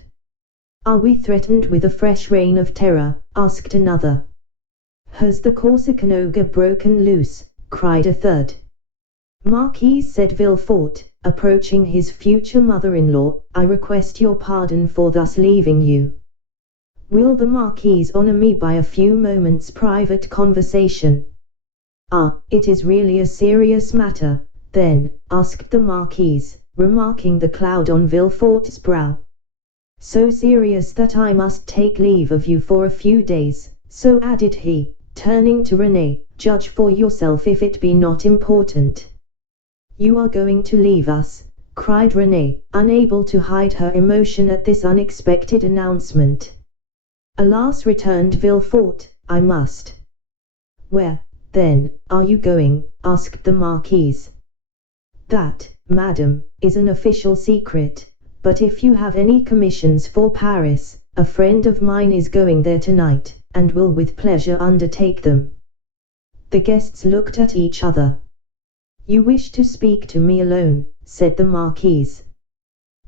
Are we threatened with a fresh reign of terror, asked another. Has the Corsican ogre broken loose, cried a third. Marquise, said Villefort, approaching his future mother-in-law, I request your pardon for thus leaving you. Will the Marquise honor me by a few moments' private conversation? Ah, it is really a serious matter, then, asked the Marquise, remarking the cloud on Villefort's brow. So serious that I must take leave of you for a few days, so added he, turning to René, judge for yourself if it be not important. You are going to leave us, cried René, unable to hide her emotion at this unexpected announcement. Alas, returned Villefort, I must." "Where, then, are you going?" asked the Marquise. "That, madam, is an official secret, but if you have any commissions for Paris, a friend of mine is going there tonight, and will with pleasure undertake them." The guests looked at each other. "You wish to speak to me alone," said the Marquise.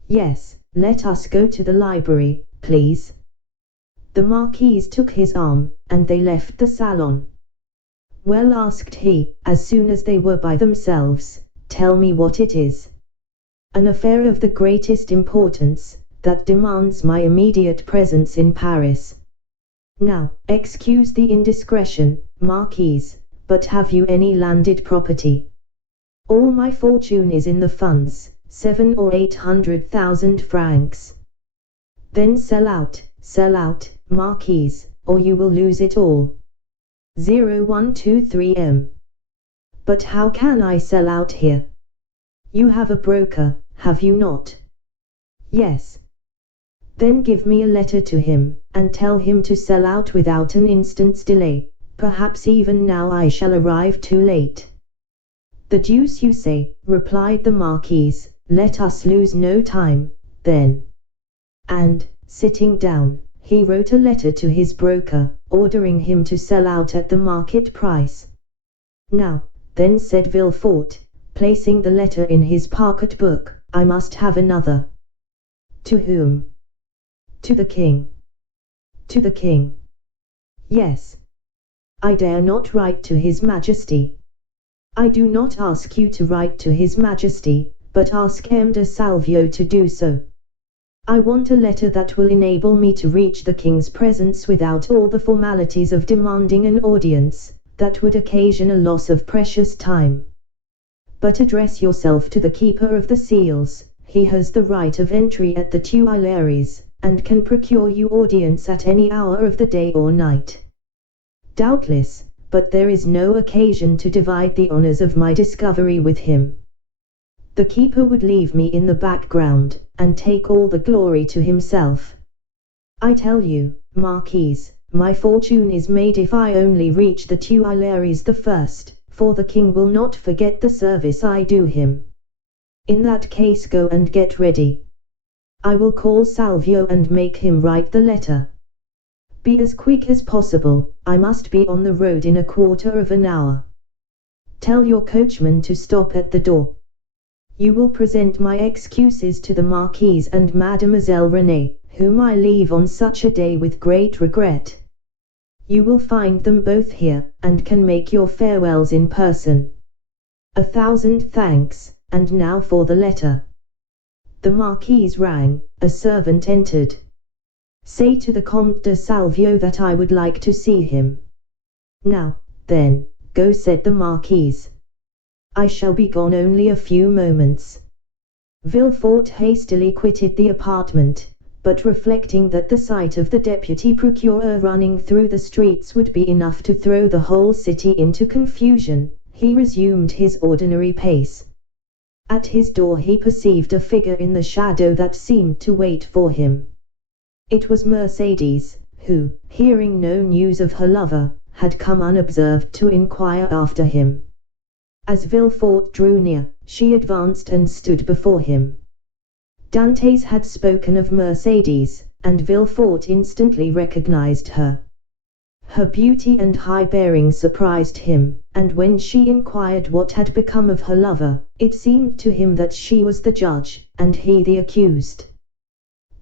"Yes, let us go to the library, please." The Marquise took his arm, and they left the salon. "Well," asked he, as soon as they were by themselves, "tell me what it is." "An affair of the greatest importance, that demands my immediate presence in Paris." "Now, excuse the indiscretion, Marquise, but have you any landed property?" "All my fortune is in the funds, 700,000 or 800,000 francs." "Then sell out, Marquise, or you will lose it all." 0123M. "But how can I sell out here?" "You have a broker, have you not?" "Yes." "Then give me a letter to him, and tell him to sell out without an instant's delay. Perhaps even now I shall arrive too late." "The deuce you say," replied the Marquise, "let us lose no time, then." And, sitting down, he wrote a letter to his broker, ordering him to sell out at the market price. "Now, then," said Villefort, placing the letter in his pocket-book, "I must have another." "To whom?" "To the king." "To the king?" "Yes." "I dare not write to his Majesty." "I do not ask you to write to his Majesty, but ask M. de Salvio to do so. I want a letter that will enable me to reach the king's presence without all the formalities of demanding an audience, that would occasion a loss of precious time. But address yourself to the keeper of the seals, he has the right of entry at the Tuileries, and can procure you audience at any hour of the day or night." "Doubtless, but there is no occasion to divide the honors of my discovery with him. The keeper would leave me in the background, and take all the glory to himself. I tell you, Marquise, my fortune is made if I only reach the Tuileries the first, for the king will not forget the service I do him. In that case go and get ready. I will call Salvio and make him write the letter. Be as quick as possible, I must be on the road in a quarter of an hour. Tell your coachman to stop at the door. You will present my excuses to the Marquise and Mademoiselle Renée, whom I leave on such a day with great regret. You will find them both here, and can make your farewells in person. 1,000 thanks, and now for the letter." The Marquise rang, a servant entered. "Say to the Comte de Salvio that I would like to see him." "Now, then, go," said the Marquise. "I shall be gone only a few moments." Villefort hastily quitted the apartment, but reflecting that the sight of the deputy procureur running through the streets would be enough to throw the whole city into confusion, he resumed his ordinary pace. At his door he perceived a figure in the shadow that seemed to wait for him. It was Mercédès, who, hearing no news of her lover, had come unobserved to inquire after him. As Villefort drew near, she advanced and stood before him. Dantès had spoken of Mercédès, and Villefort instantly recognized her. Her beauty and high bearing surprised him, and when she inquired what had become of her lover, it seemed to him that she was the judge, and he the accused.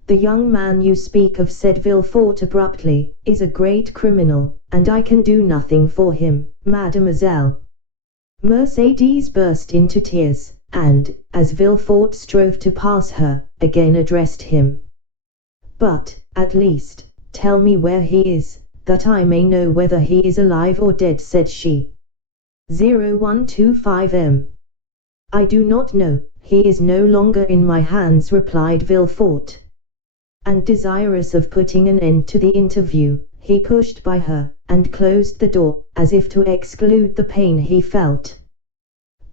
"The young man you speak of," said Villefort abruptly, "is a great criminal, and I can do nothing for him, mademoiselle." Mercédès burst into tears, and, as Villefort strove to pass her, again addressed him. "But, at least, tell me where he is, that I may know whether he is alive or dead," said she. 0125M. "I do not know, he is no longer in my hands," replied Villefort. And desirous of putting an end to the interview, he pushed by her, and closed the door, as if to exclude the pain he felt.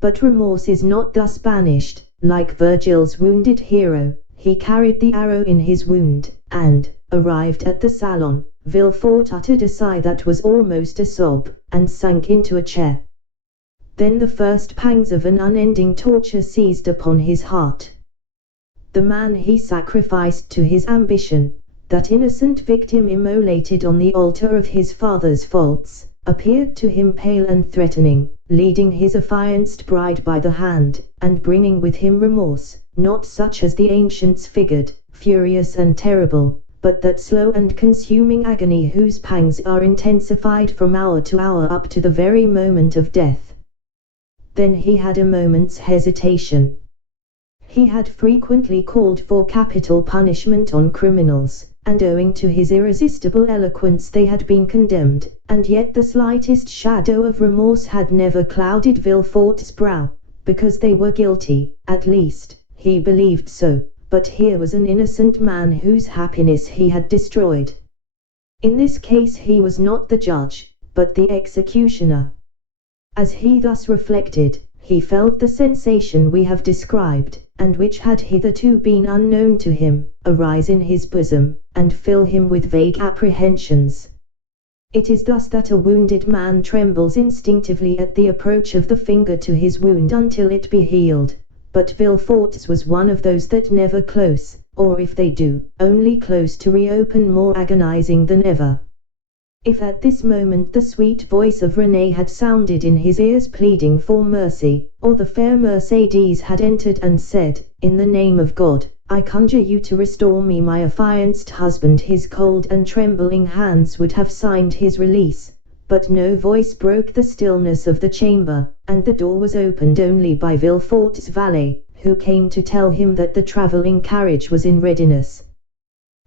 But remorse is not thus banished. Like Virgil's wounded hero, he carried the arrow in his wound, and, arrived at the salon, Villefort uttered a sigh that was almost a sob, and sank into a chair. Then the first pangs of an unending torture seized upon his heart. The man he sacrificed to his ambition, that innocent victim immolated on the altar of his father's faults, appeared to him pale and threatening, leading his affianced bride by the hand, and bringing with him remorse, not such as the ancients figured, furious and terrible, but that slow and consuming agony whose pangs are intensified from hour to hour up to the very moment of death. Then he had a moment's hesitation. He had frequently called for capital punishment on criminals, and owing to his irresistible eloquence they had been condemned, and yet the slightest shadow of remorse had never clouded Villefort's brow, because they were guilty, at least, he believed so, but here was an innocent man whose happiness he had destroyed. In this case he was not the judge, but the executioner. As he thus reflected, he felt the sensation we have described, and which had hitherto been unknown to him, arise in his bosom, and fill him with vague apprehensions. It is thus that a wounded man trembles instinctively at the approach of the finger to his wound until it be healed, but Villefort's was one of those that never close, or if they do, only close to reopen more agonizing than ever. If at this moment the sweet voice of Renée had sounded in his ears pleading for mercy, or the fair Mercédès had entered and said, "In the name of God, I conjure you to restore me my affianced husband," his cold and trembling hands would have signed his release, but no voice broke the stillness of the chamber, and the door was opened only by Villefort's valet, who came to tell him that the travelling carriage was in readiness.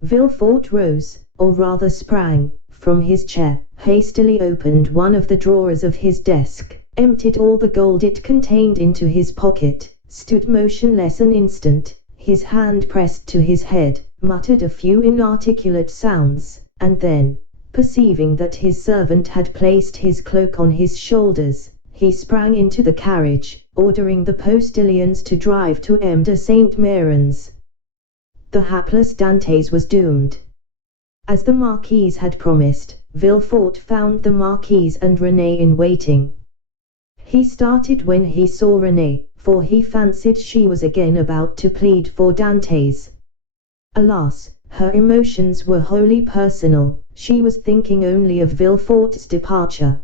Villefort rose, or rather sprang, from his chair, hastily opened one of the drawers of his desk, emptied all the gold it contained into his pocket, stood motionless an instant, his hand pressed to his head, muttered a few inarticulate sounds, and then, perceiving that his servant had placed his cloak on his shoulders, he sprang into the carriage, ordering the postilions to drive to M. de Saint-Méran's. The hapless Dantès was doomed. As the Marquise had promised, Villefort found the Marquise and Renée in waiting. He started when he saw Renée, for he fancied she was again about to plead for Dantès. Alas, her emotions were wholly personal, she was thinking only of Villefort's departure.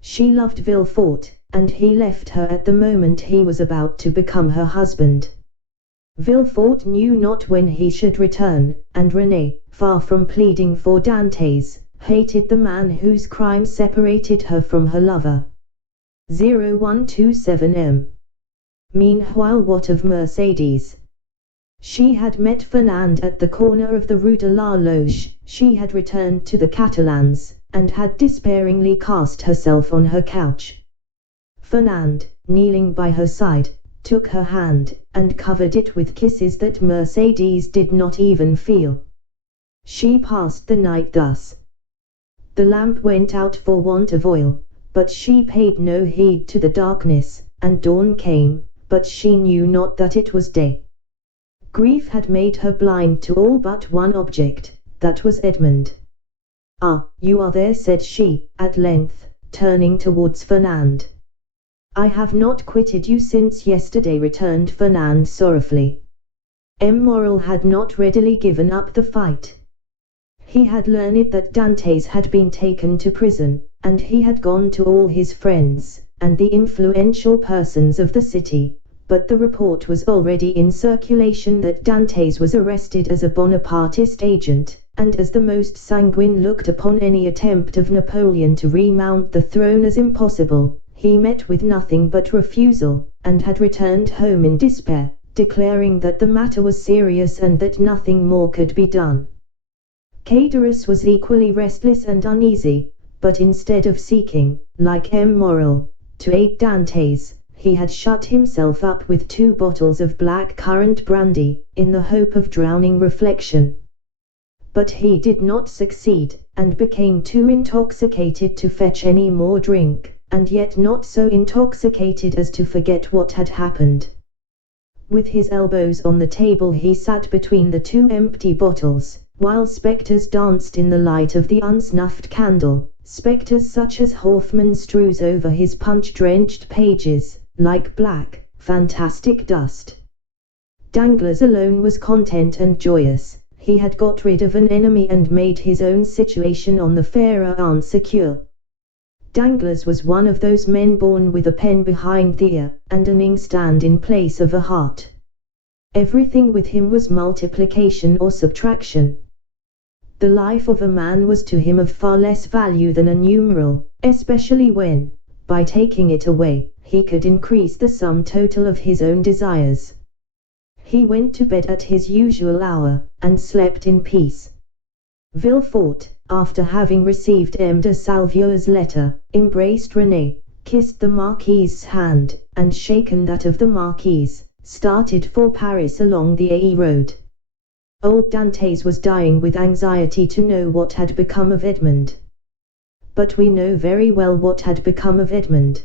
She loved Villefort, and he left her at the moment he was about to become her husband. Villefort knew not when he should return, and Renée, far from pleading for Dantès, hated the man whose crime separated her from her lover. 0127M. Meanwhile, what of Mercédès? She had met Fernand at the corner of the Rue de la Loge, she had returned to the Catalans, and had despairingly cast herself on her couch. Fernand, kneeling by her side, took her hand, and covered it with kisses that Mercédès did not even feel. She passed the night thus. The lamp went out for want of oil, but she paid no heed to the darkness, and dawn came, but she knew not that it was day. Grief had made her blind to all but one object, that was Edmond. "Ah, you are there," said she, at length, turning towards Fernand. "I have not quitted you since yesterday," returned Fernand sorrowfully. M. Morrel had not readily given up the fight. He had learned that Dantès had been taken to prison, and he had gone to all his friends, and the influential persons of the city, but the report was already in circulation that Dantès was arrested as a Bonapartist agent, and as the most sanguine looked upon any attempt of Napoleon to remount the throne as impossible. He met with nothing but refusal, and had returned home in despair, declaring that the matter was serious and that nothing more could be done. Caderousse was equally restless and uneasy, but instead of seeking, like M. Morrel, to aid Dantès, he had shut himself up with 2 bottles of black currant brandy, in the hope of drowning reflection. But he did not succeed, and became too intoxicated to fetch any more drink, and yet not so intoxicated as to forget what had happened. With his elbows on the table he sat between the 2 empty bottles, while spectres danced in the light of the unsnuffed candle, spectres such as Hoffmann strews over his punch-drenched pages, like black, fantastic dust. Danglars alone was content and joyous. He had got rid of an enemy and made his own situation on the Pharaon secure. Danglars was one of those men born with a pen behind the ear, and an inkstand in place of a heart. Everything with him was multiplication or subtraction. The life of a man was to him of far less value than a numeral, especially when, by taking it away, he could increase the sum total of his own desires. He went to bed at his usual hour, and slept in peace. Villefort, after having received M. de Salvieux's letter, embraced Renée, kissed the Marquise's hand, and shaken that of the Marquise, started for Paris along the AE road. Old Dantès was dying with anxiety to know what had become of Edmond. But we know very well what had become of Edmond.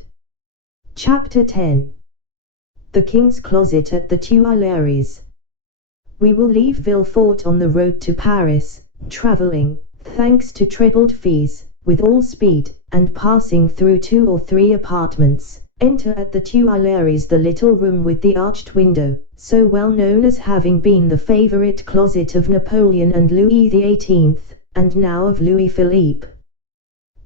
Chapter 10. The King's Closet at the Tuileries. We will leave Villefort on the road to Paris, travelling, thanks to trebled fees, with all speed, and passing through 2 or 3 apartments. Enter at the Tuileries the little room with the arched window, so well known as having been the favourite closet of Napoleon and Louis XVIII, and now of Louis Philippe.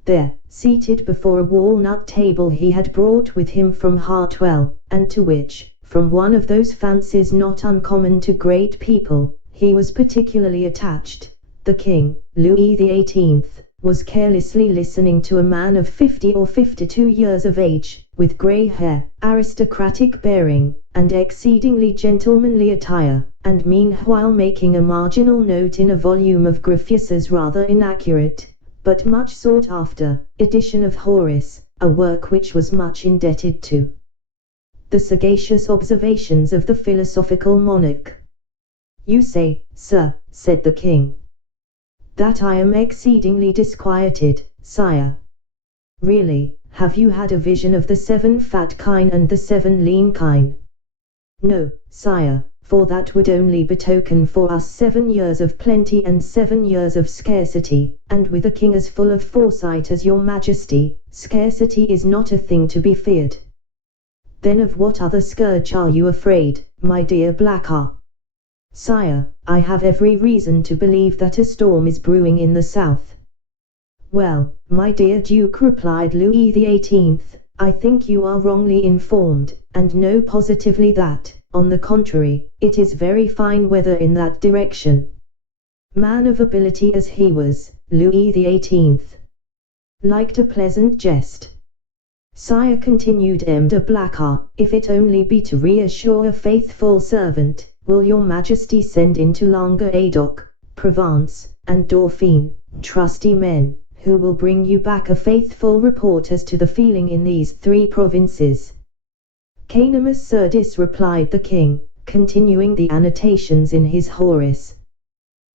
There, seated before a walnut table he had brought with him from Hartwell, and to which, from one of those fancies not uncommon to great people, he was particularly attached, the King, Louis XVIII, was carelessly listening to a man of 50 or 52 years of age, with grey hair, aristocratic bearing, and exceedingly gentlemanly attire, and meanwhile making a marginal note in a volume of Gracchus's rather inaccurate, but much sought after, edition of Horace, a work which was much indebted to the sagacious observations of the philosophical monarch. "You say, sir," said the king, "that I am exceedingly disquieted, sire. Really, have you had a vision of the 7 fat kine and the 7 lean kine?" "No, sire, for that would only betoken for us 7 years of plenty and 7 years of scarcity, and with a king as full of foresight as your majesty, scarcity is not a thing to be feared." "Then of what other scourge are you afraid, my dear Blacas?" "Sire, I have every reason to believe that a storm is brewing in the south." "Well, my dear Duke," replied Louis XVIII, "I think you are wrongly informed, and know positively that, on the contrary, it is very fine weather in that direction." Man of ability as he was, Louis XVIII liked a pleasant jest. "Sire," continued M. de Blacas, "if it only be to reassure a faithful servant, will your majesty send into Languedoc, Provence, and Dauphine, trusty men, who will bring you back a faithful report as to the feeling in these 3 provinces?" "Canamus Surdis," replied the king, continuing the annotations in his Horace.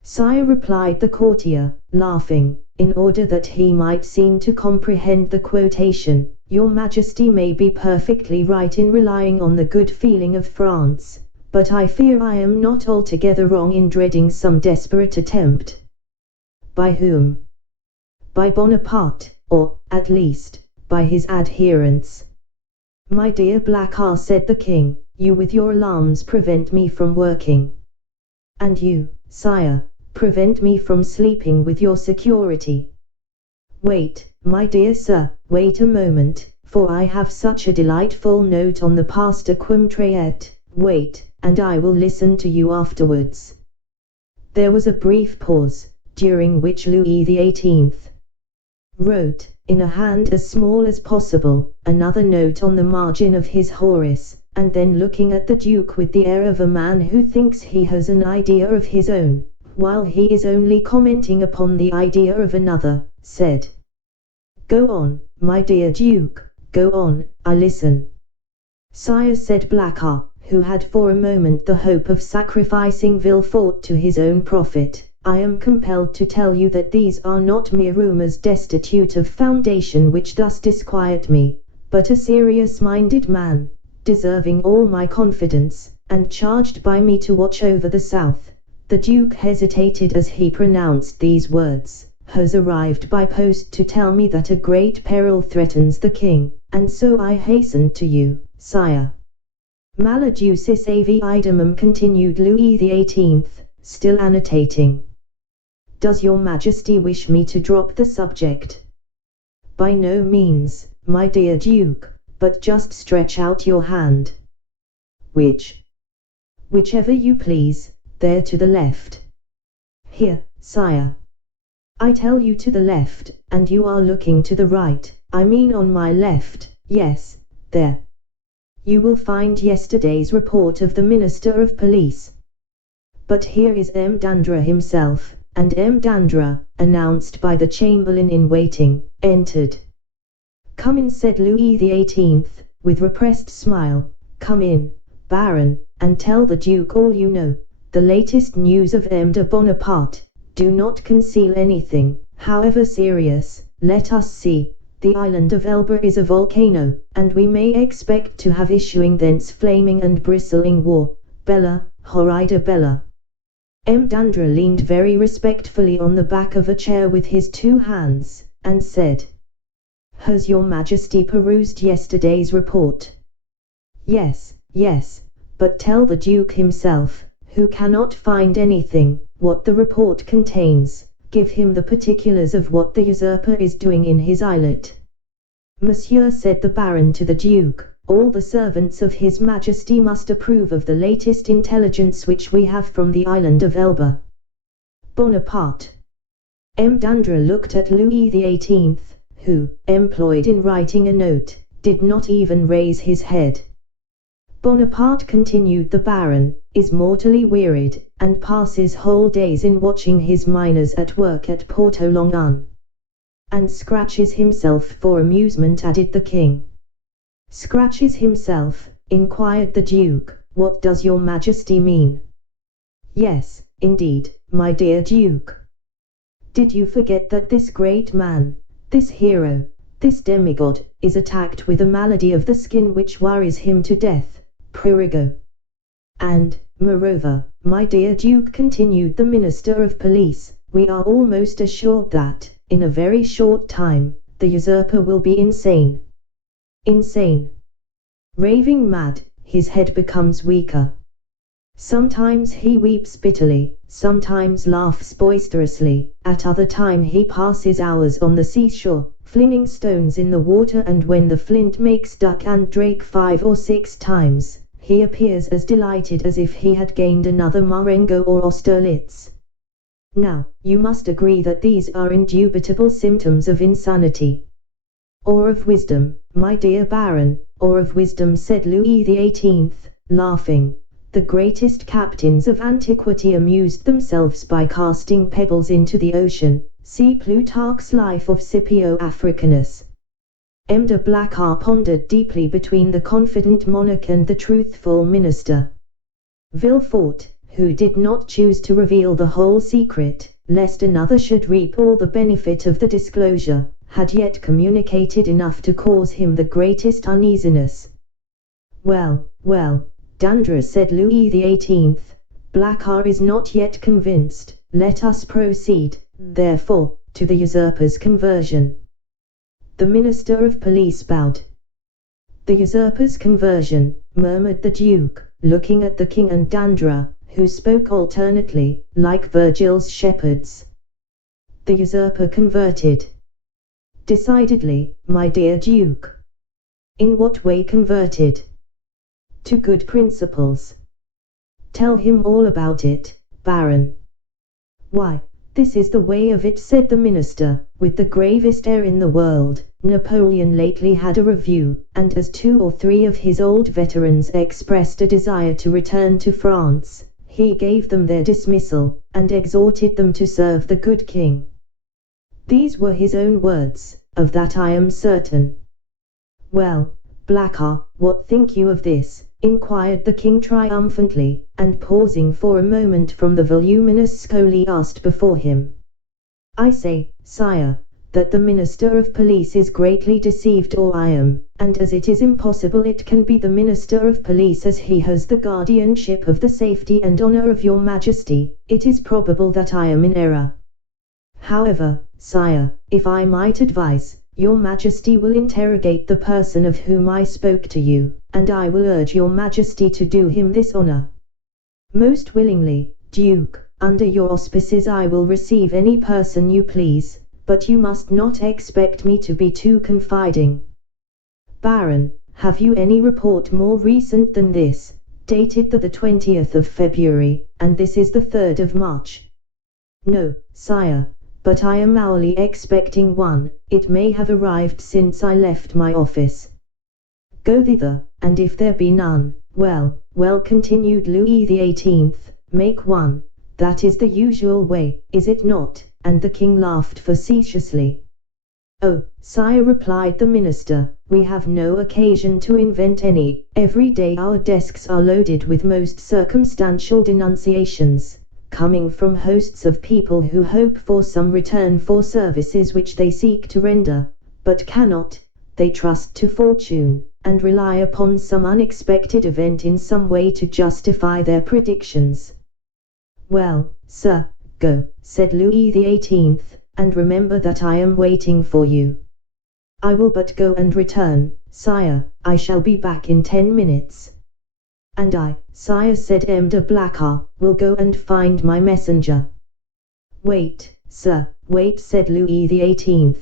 "Sire," replied the courtier, laughing, in order that he might seem to comprehend the quotation, "your majesty may be perfectly right in relying on the good feeling of France, but I fear I am not altogether wrong in dreading some desperate attempt." "By whom?" "By Bonaparte, or, at least, by his adherents." "My dear Blacas," said the king, "you with your alarms prevent me from working." "And you, sire, prevent me from sleeping with your security." "Wait, my dear sir, wait a moment, for I have such a delightful note on the Pastor Quimtraet. Wait, and I will listen to you afterwards." There was a brief pause, during which Louis XVIII wrote, in a hand as small as possible, another note on the margin of his Horace, and then, looking at the Duke with the air of a man who thinks he has an idea of his own, while he is only commenting upon the idea of another, said, "Go on, my dear Duke, go on, I listen." "Sire," said Blacas, who had for a moment the hope of sacrificing Villefort to his own profit, "I am compelled to tell you that these are not mere rumours destitute of foundation which thus disquiet me, but a serious-minded man, deserving all my confidence, and charged by me to watch over the south, The Duke hesitated as he pronounced these words. "Has arrived by post to tell me that a great peril threatens the king, and so I hastened to you, sire." "Maledeucis avi idemum," continued Louis XVIII, still annotating. "Does your Majesty wish me to drop the subject?" "By no means, my dear Duke, but just stretch out your hand." "Which?" "Whichever you please, there to the left." "Here, sire." "I tell you to the left, and you are looking to the right." "I mean on my left, yes, there. You will find yesterday's report of the Minister of Police." "But here is M. Dandra himself," and M. Dandra, announced by the Chamberlain-in-Waiting, entered. "Come in," said Louis XVIII, with repressed smile. "Come in, Baron, and tell the Duke all you know, the latest news of M. de Bonaparte. Do not conceal anything, however serious. Let us see. The island of Elba is a volcano, and we may expect to have issuing thence flaming and bristling war. Bella, horrida bella." M. Dandra leaned very respectfully on the back of a chair with his two hands, and said, "Has your Majesty perused yesterday's report?" "Yes, yes, but tell the Duke himself, who cannot find anything, what the report contains. Give him the particulars of what the usurper is doing in his islet." "Monsieur," said the Baron to the Duke, "all the servants of His Majesty must approve of the latest intelligence which we have from the island of Elba." "Bonaparte." M. Dandra looked at Louis XVIII, who, employed in writing a note, did not even raise his head. "Bonaparte," continued the Baron, "is mortally wearied, and passes whole days in watching his miners at work at Porto Longan." "And scratches himself for amusement," added the king. "Scratches himself?" inquired the Duke. "What does your Majesty mean?" "Yes, indeed, my dear Duke. Did you forget that this great man, this hero, this demigod, is attacked with a malady of the skin which worries him to death, prurigo? And, moreover, my dear Duke," continued the Minister of Police, "we are almost assured that, in a very short time, the usurper will be insane." "Insane?" "Raving mad. His head becomes weaker. Sometimes he weeps bitterly, sometimes laughs boisterously, at other time he passes hours on the seashore, flinging stones in the water, and when the flint makes duck and drake 5 or 6 times, he appears as delighted as if he had gained another Marengo or Austerlitz. Now, you must agree that these are indubitable symptoms of insanity." "Or of wisdom, my dear Baron, or of wisdom," said Louis XVIII, laughing. "The greatest captains of antiquity amused themselves by casting pebbles into the ocean. See Plutarch's Life of Scipio Africanus." M. de Blacas pondered deeply between the confident monarch and the truthful minister. Villefort, who did not choose to reveal the whole secret, lest another should reap all the benefit of the disclosure, had yet communicated enough to cause him the greatest uneasiness. "Well, well, Dandra," said Louis XVIII, "Blacas is not yet convinced. Let us proceed, therefore, to the usurper's conversion." The Minister of Police bowed. "The usurper's conversion," murmured the Duke, looking at the king and Dandra, who spoke alternately, like Virgil's shepherds. "The usurper converted." "Decidedly, my dear Duke." "In what way converted?" "To good principles." "Tell him all about it, Baron." "Why, this is the way of it," said the minister, with the gravest air in the world. "Napoleon lately had a review, and as 2 or 3 of his old veterans expressed a desire to return to France, he gave them their dismissal, and exhorted them to serve the good king. These were his own words, of that I am certain." "Well, Blacas, what think you of this?" inquired the king triumphantly, and pausing for a moment from the voluminous scholiast before him. "I say, sire, that the Minister of Police is greatly deceived, or I am, and as it is impossible it can be the Minister of Police, as he has the guardianship of the safety and honor of your Majesty, it is probable that I am in error. However, sire, if I might advise, your Majesty will interrogate the person of whom I spoke to you, and I will urge your Majesty to do him this honor. Most willingly, Duke. Under your auspices I will receive any person you please, but you must not expect me to be too confiding. Baron, have you any report more recent than this, dated the 20th of February, and this is the 3rd of March? No, sire, but I am hourly expecting one. It may have arrived since I left my office. Go thither, and if there be none, well, continued Louis XVIII, make one. That is the usual way, is it not? And the king laughed facetiously. Oh, sire, replied the minister, we have no occasion to invent any. Every day our desks are loaded with most circumstantial denunciations, coming from hosts of people who hope for some return for services which they seek to render, but cannot. They trust to fortune, and rely upon some unexpected event in some way to justify their predictions. Well, sir, go, said Louis XVIII, and remember that I am waiting for you. I will but go and return, sire, I shall be back in 10 minutes. And I, sire, said M. de Blacas, will go and find my messenger. Wait, sir, wait, said Louis XVIII.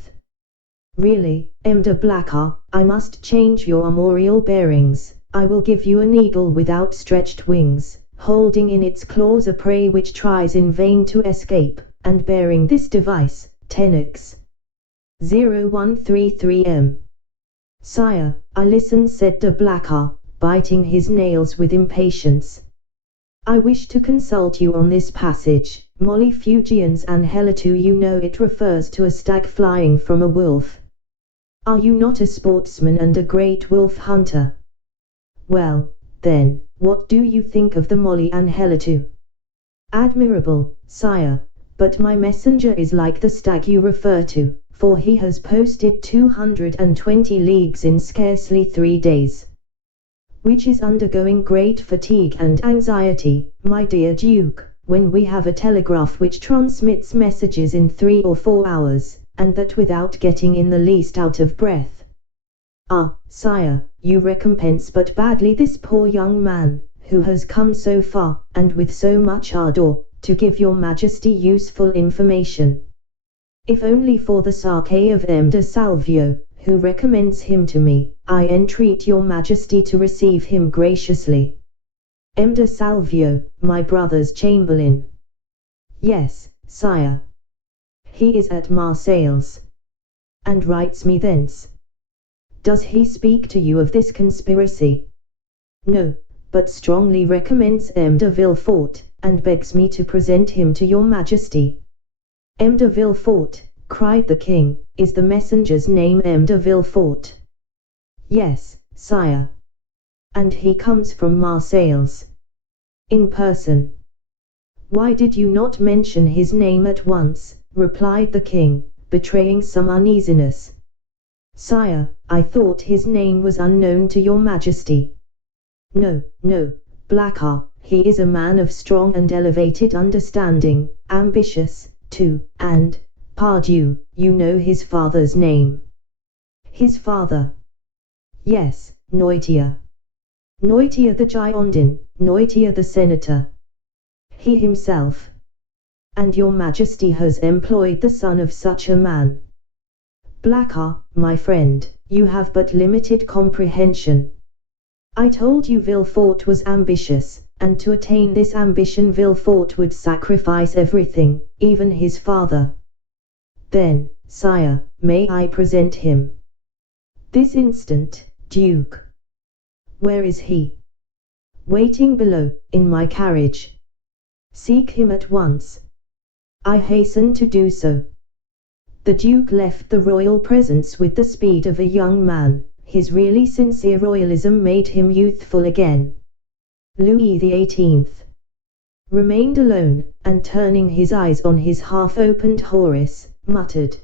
Really, M. de Blacas, I must change your armorial bearings. I will give you an eagle with outstretched wings, holding in its claws a prey which tries in vain to escape, and bearing this device, Tenax 0133M. Sire, I listen, said de Blacas, biting his nails with impatience. I wish to consult you on this passage. Molly Fugians Angelitu, you know it refers to a stag flying from a wolf. Are you not a sportsman and a great wolf hunter? Well, then, what do you think of the Molly Angelitu? Admirable, sire, but my messenger is like the stag you refer to, for he has posted 220 leagues in scarcely 3 days. Which is undergoing great fatigue and anxiety, my dear Duke, when we have a telegraph which transmits messages in 3 or 4 hours, and that without getting in the least out of breath. Ah, sire, you recompense but badly this poor young man, who has come so far, and with so much ardor, to give your Majesty useful information. If only for the sake of M. de Salvio, who recommends him to me, I entreat your Majesty to receive him graciously. M. de Salvio, my brother's chamberlain. Yes, sire. He is at Marseilles, and writes me thence. Does he speak to you of this conspiracy? No, but strongly recommends M. de Villefort, and begs me to present him to your Majesty. M. de Villefort, cried the king, is the messenger's name M. de Villefort? Yes, sire. And he comes from Marseilles? In person. Why did you not mention his name at once? Replied the king, betraying some uneasiness. Sire, I thought his name was unknown to your Majesty. No, Blacas, he is a man of strong and elevated understanding, ambitious, too, and, pardieu, you know his father's name. His father? Yes, Noirtier. Noirtier the Girondin, Noirtier the senator. He himself. And your Majesty has employed the son of such a man. Blacas, my friend, you have but limited comprehension. I told you Villefort was ambitious, and to attain this ambition Villefort would sacrifice everything, even his father. Then, sire, may I present him? This instant, Duke. Where is he? Waiting below, in my carriage. Seek him at once. I hasten to do so. The Duke left the royal presence with the speed of a young man. His really sincere royalism made him youthful again. Louis XVIII remained alone, and turning his eyes on his half-opened Horace, muttered,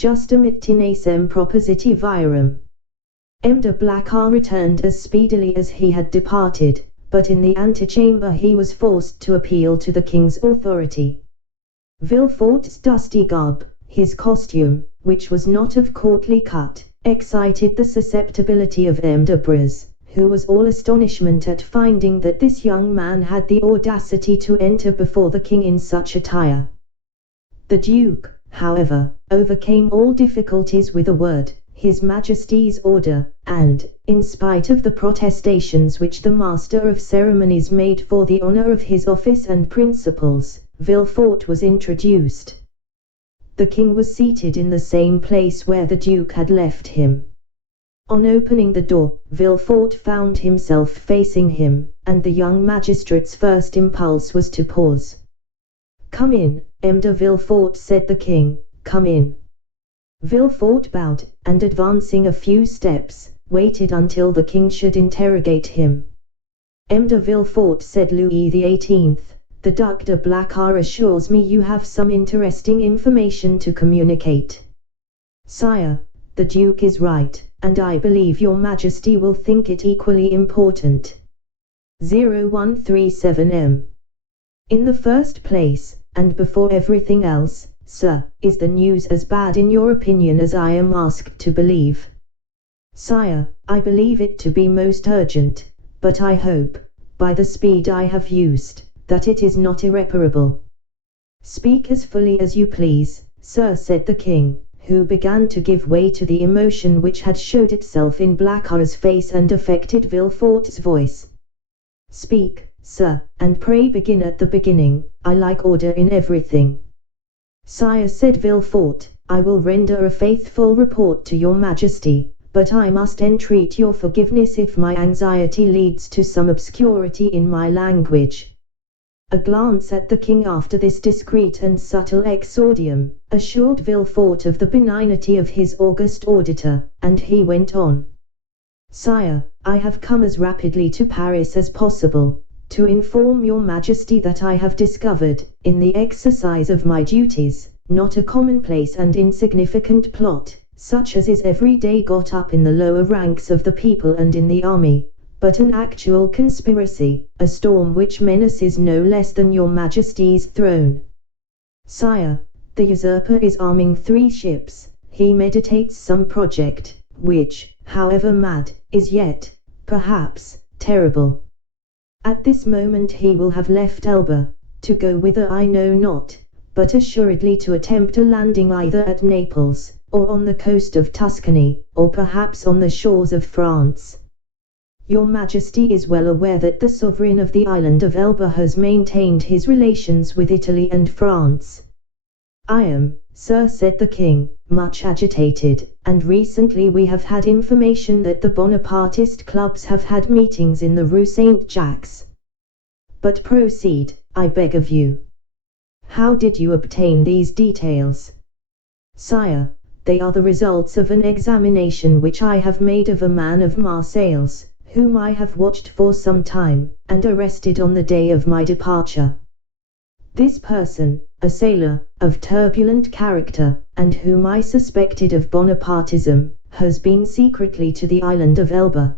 justum itinacem propositi virum. M. de Blacas returned as speedily as he had departed, but in the antechamber he was forced to appeal to the king's authority. Villefort's dusty garb, his costume, which was not of courtly cut, excited the susceptibility of M. de Brézé, who was all astonishment at finding that this young man had the audacity to enter before the king in such attire. The Duke, however, overcame all difficulties with a word, His Majesty's order, and, in spite of the protestations which the Master of Ceremonies made for the honor of his office and principles, Villefort was introduced. The king was seated in the same place where the Duke had left him. On opening the door, Villefort found himself facing him, and the young magistrate's first impulse was to pause. "Come in, M. de Villefort," said the king, "come in." Villefort bowed, and advancing a few steps, waited until the king should interrogate him. "M. de Villefort," said Louis XVIII, "the Duc de Blacas assures me you have some interesting information to communicate." "Sire, the Duke is right, and I believe your Majesty will think it equally important. 0137M. In the first place, and before everything else, sir, is the news as bad in your opinion as I am asked to believe?" "Sire, I believe it to be most urgent, but I hope, by the speed I have used, that it is not irreparable." "Speak as fully as you please, sir," said the king, who began to give way to the emotion which had showed itself in Blacas's face and affected Villefort's voice. "Speak, sir, and pray begin at the beginning. I like order in everything." "Sire," said Villefort, "I will render a faithful report to your Majesty, but I must entreat your forgiveness if my anxiety leads to some obscurity in my language." A glance at the king after this discreet and subtle exordium, assured Villefort of the benignity of his august auditor, and he went on. "Sire, I have come as rapidly to Paris as possible, to inform your Majesty that I have discovered, in the exercise of my duties, not a commonplace and insignificant plot, such as is every day got up in the lower ranks of the people and in the army, but an actual conspiracy, a storm which menaces no less than your Majesty's throne. Sire, the usurper is arming 3 ships, he meditates some project, which, however mad, is yet, perhaps, terrible. At this moment he will have left Elba, to go whither I know not, but assuredly to attempt a landing either at Naples, or on the coast of Tuscany, or perhaps on the shores of France. Your Majesty is well aware that the sovereign of the island of Elba has maintained his relations with Italy and France. I am, sir, said the king, much agitated, and recently we have had information that the Bonapartist clubs have had meetings in the Rue Saint-Jacques. But proceed, I beg of you. How did you obtain these details? Sire, they are the results of an examination which I have made of a man of Marseilles, whom I have watched for some time, and arrested on the day of my departure. This person, a sailor, of turbulent character, and whom I suspected of Bonapartism, has been secretly to the island of Elba.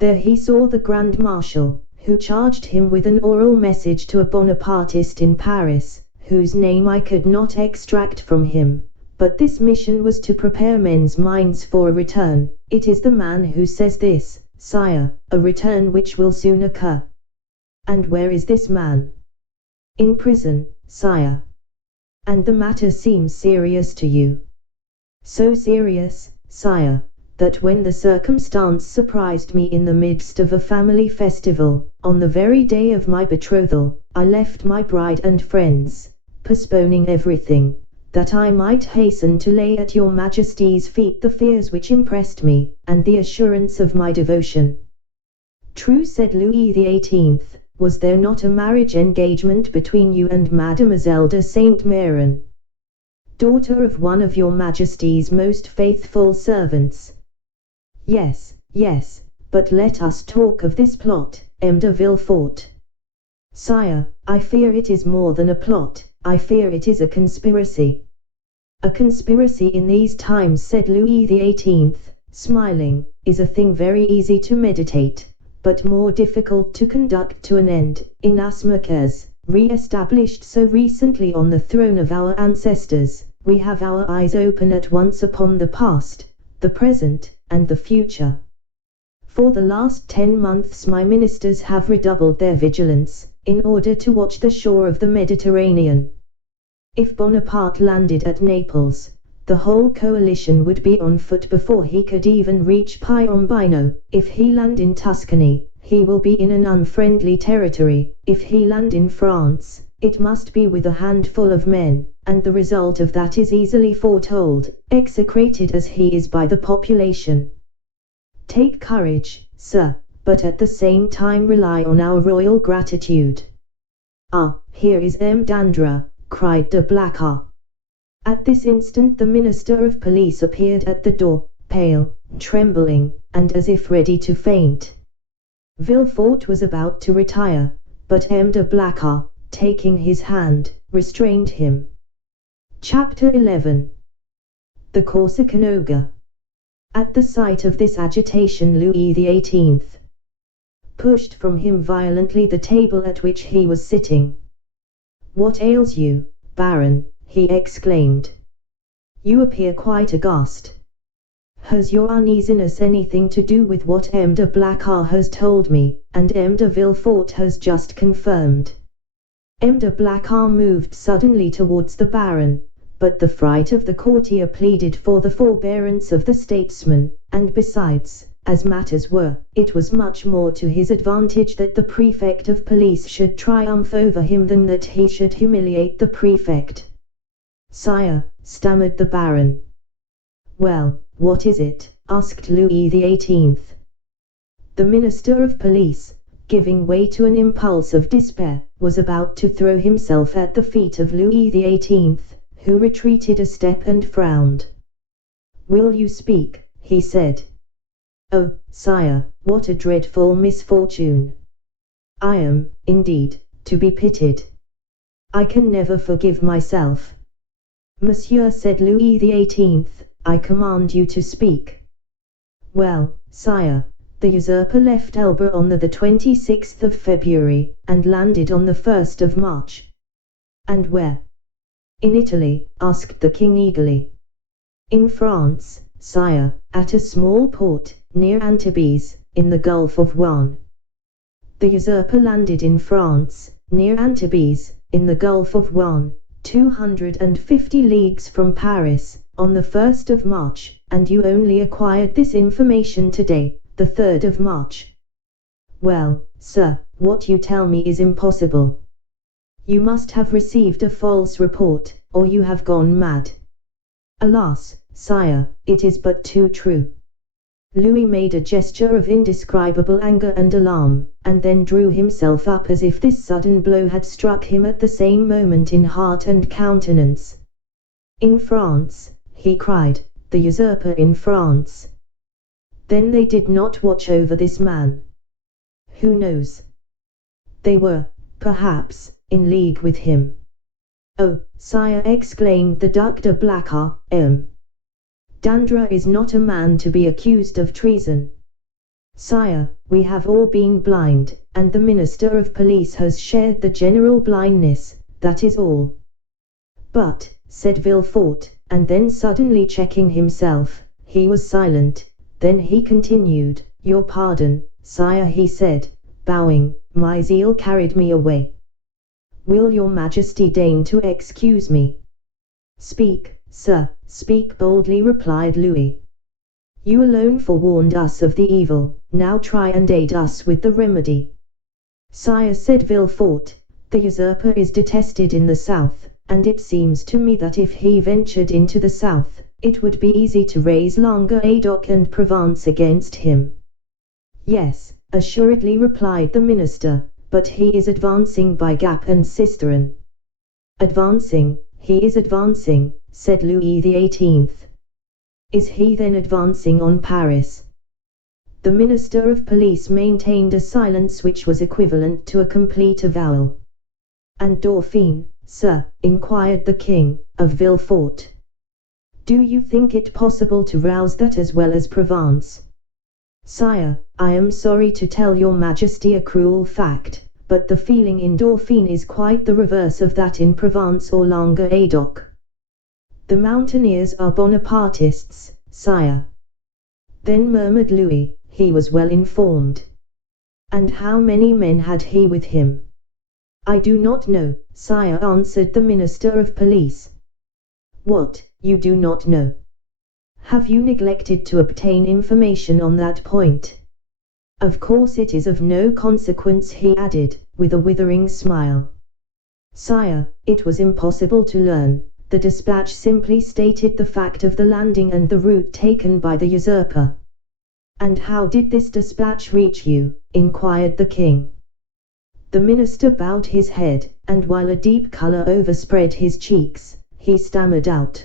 There he saw the Grand Marshal, who charged him with an oral message to a Bonapartist in Paris, whose name I could not extract from him, but this mission was to prepare men's minds for a return. It is the man who says this, sire, a return which will soon occur. And where is this man? In prison, sire. And the matter seems serious to you? So serious, sire, that when the circumstance surprised me in the midst of a family festival, on the very day of my betrothal, I left my bride and friends, postponing everything, that I might hasten to lay at your Majesty's feet the fears which impressed me, and the assurance of my devotion. True, said Louis XVIII, was there not a marriage engagement between you and Mademoiselle de Saint-Méran, daughter of one of your Majesty's most faithful servants? Yes, yes, but let us talk of this plot, M. de Villefort. Sire, I fear it is more than a plot, I fear it is a conspiracy. A conspiracy in these times, said Louis XVIII, smiling, is a thing very easy to meditate, but more difficult to conduct to an end, inasmuch as, re-established so recently on the throne of our ancestors, we have our eyes open at once upon the past, the present, and the future. For the last 10 months my ministers have redoubled their vigilance, in order to watch the shore of the Mediterranean. If Bonaparte landed at Naples, the whole coalition would be on foot before he could even reach Piombino. If he land in Tuscany, he will be in an unfriendly territory. If he land in France, it must be with a handful of men, and the result of that is easily foretold, execrated as he is by the population. Take courage, sir, but at the same time rely on our royal gratitude. Ah, here is M. Dandra, cried de Blacas. At this instant the Minister of Police appeared at the door, pale, trembling, and as if ready to faint. Villefort was about to retire, but M. de Blacas, taking his hand, restrained him. Chapter 11. The Corsican Ogre. At the sight of this agitation Louis XVIII pushed from him violently the table at which he was sitting. "What ails you, Baron?" he exclaimed. "You appear quite aghast. Has your uneasiness anything to do with what M. de Blacas has told me, and M. de Villefort has just confirmed?" M. de Blacas moved suddenly towards the Baron, but the fright of the courtier pleaded for the forbearance of the statesman, and besides, as matters were, it was much more to his advantage that the prefect of police should triumph over him than that he should humiliate the prefect. "Sire," stammered the Baron. "Well, what is it?" asked Louis XVIII. The Minister of Police, giving way to an impulse of despair, was about to throw himself at the feet of Louis XVIII, who retreated a step and frowned. "Will you speak?" he said. "Oh, sire, what a dreadful misfortune! I am, indeed, to be pitied. I can never forgive myself." "Monsieur," said Louis XVIII, "I command you to speak." "Well, sire, the usurper left Elba on the 26th of February, and landed on the 1st of March. "And where?" "In Italy?" asked the king eagerly. "In France, sire, at a small port, near Antibes, in the Gulf of Juan." "The usurper landed in France, near Antibes, in the Gulf of Juan, 250 leagues from Paris, on the 1st of March, and you only acquired this information today, the 3rd of March. Well, sir, what you tell me is impossible. You must have received a false report, or you have gone mad." "Alas, sire, it is but too true." Louis made a gesture of indescribable anger and alarm, and then drew himself up as if this sudden blow had struck him at the same moment in heart and countenance. "In France," he cried, "the usurper in France! Then they did not watch over this man. Who knows? They were, perhaps, in league with him." "Oh, sire," exclaimed the Duc de Blacas, "M. Dandra is not a man to be accused of treason." "Sire, we have all been blind, and the Minister of Police has shared the general blindness, that is all." "But," said Villefort, and then suddenly checking himself, he was silent. Then he continued, "Your pardon, sire," he said, bowing, "my zeal carried me away. Will your Majesty deign to excuse me?" "Speak, sir, speak boldly," replied Louis. "You alone forewarned us of the evil, now try and aid us with the remedy." "Sire," said Villefort, "the usurper is detested in the south, and it seems to me that if he ventured into the south, it would be easy to raise Languedoc and Provence against him." "Yes, assuredly," replied the minister, "but he is advancing by Gap and Sisteron." "Advancing, he is advancing," said Louis XVIII. "Is he then advancing on Paris?" The Minister of Police maintained a silence which was equivalent to a complete avowal. "And Dauphine, sir?" inquired the king, of Villefort. Do you think it possible to rouse that as well as Provence? Sire, I am sorry to tell your majesty a cruel fact, but the feeling in Dauphine is quite the reverse of that in Provence or Languedoc. The mountaineers are Bonapartists, sire. Then murmured Louis, he was well informed. And how many men had he with him? I do not know, sire, answered the Minister of Police. What, you do not know? Have you neglected to obtain information on that point? Of course it is of no consequence, he added, with a withering smile. Sire, it was impossible to learn. The dispatch simply stated the fact of the landing and the route taken by the usurper. And how did this dispatch reach you? Inquired the king. The minister bowed his head, and while a deep color overspread his cheeks, he stammered out.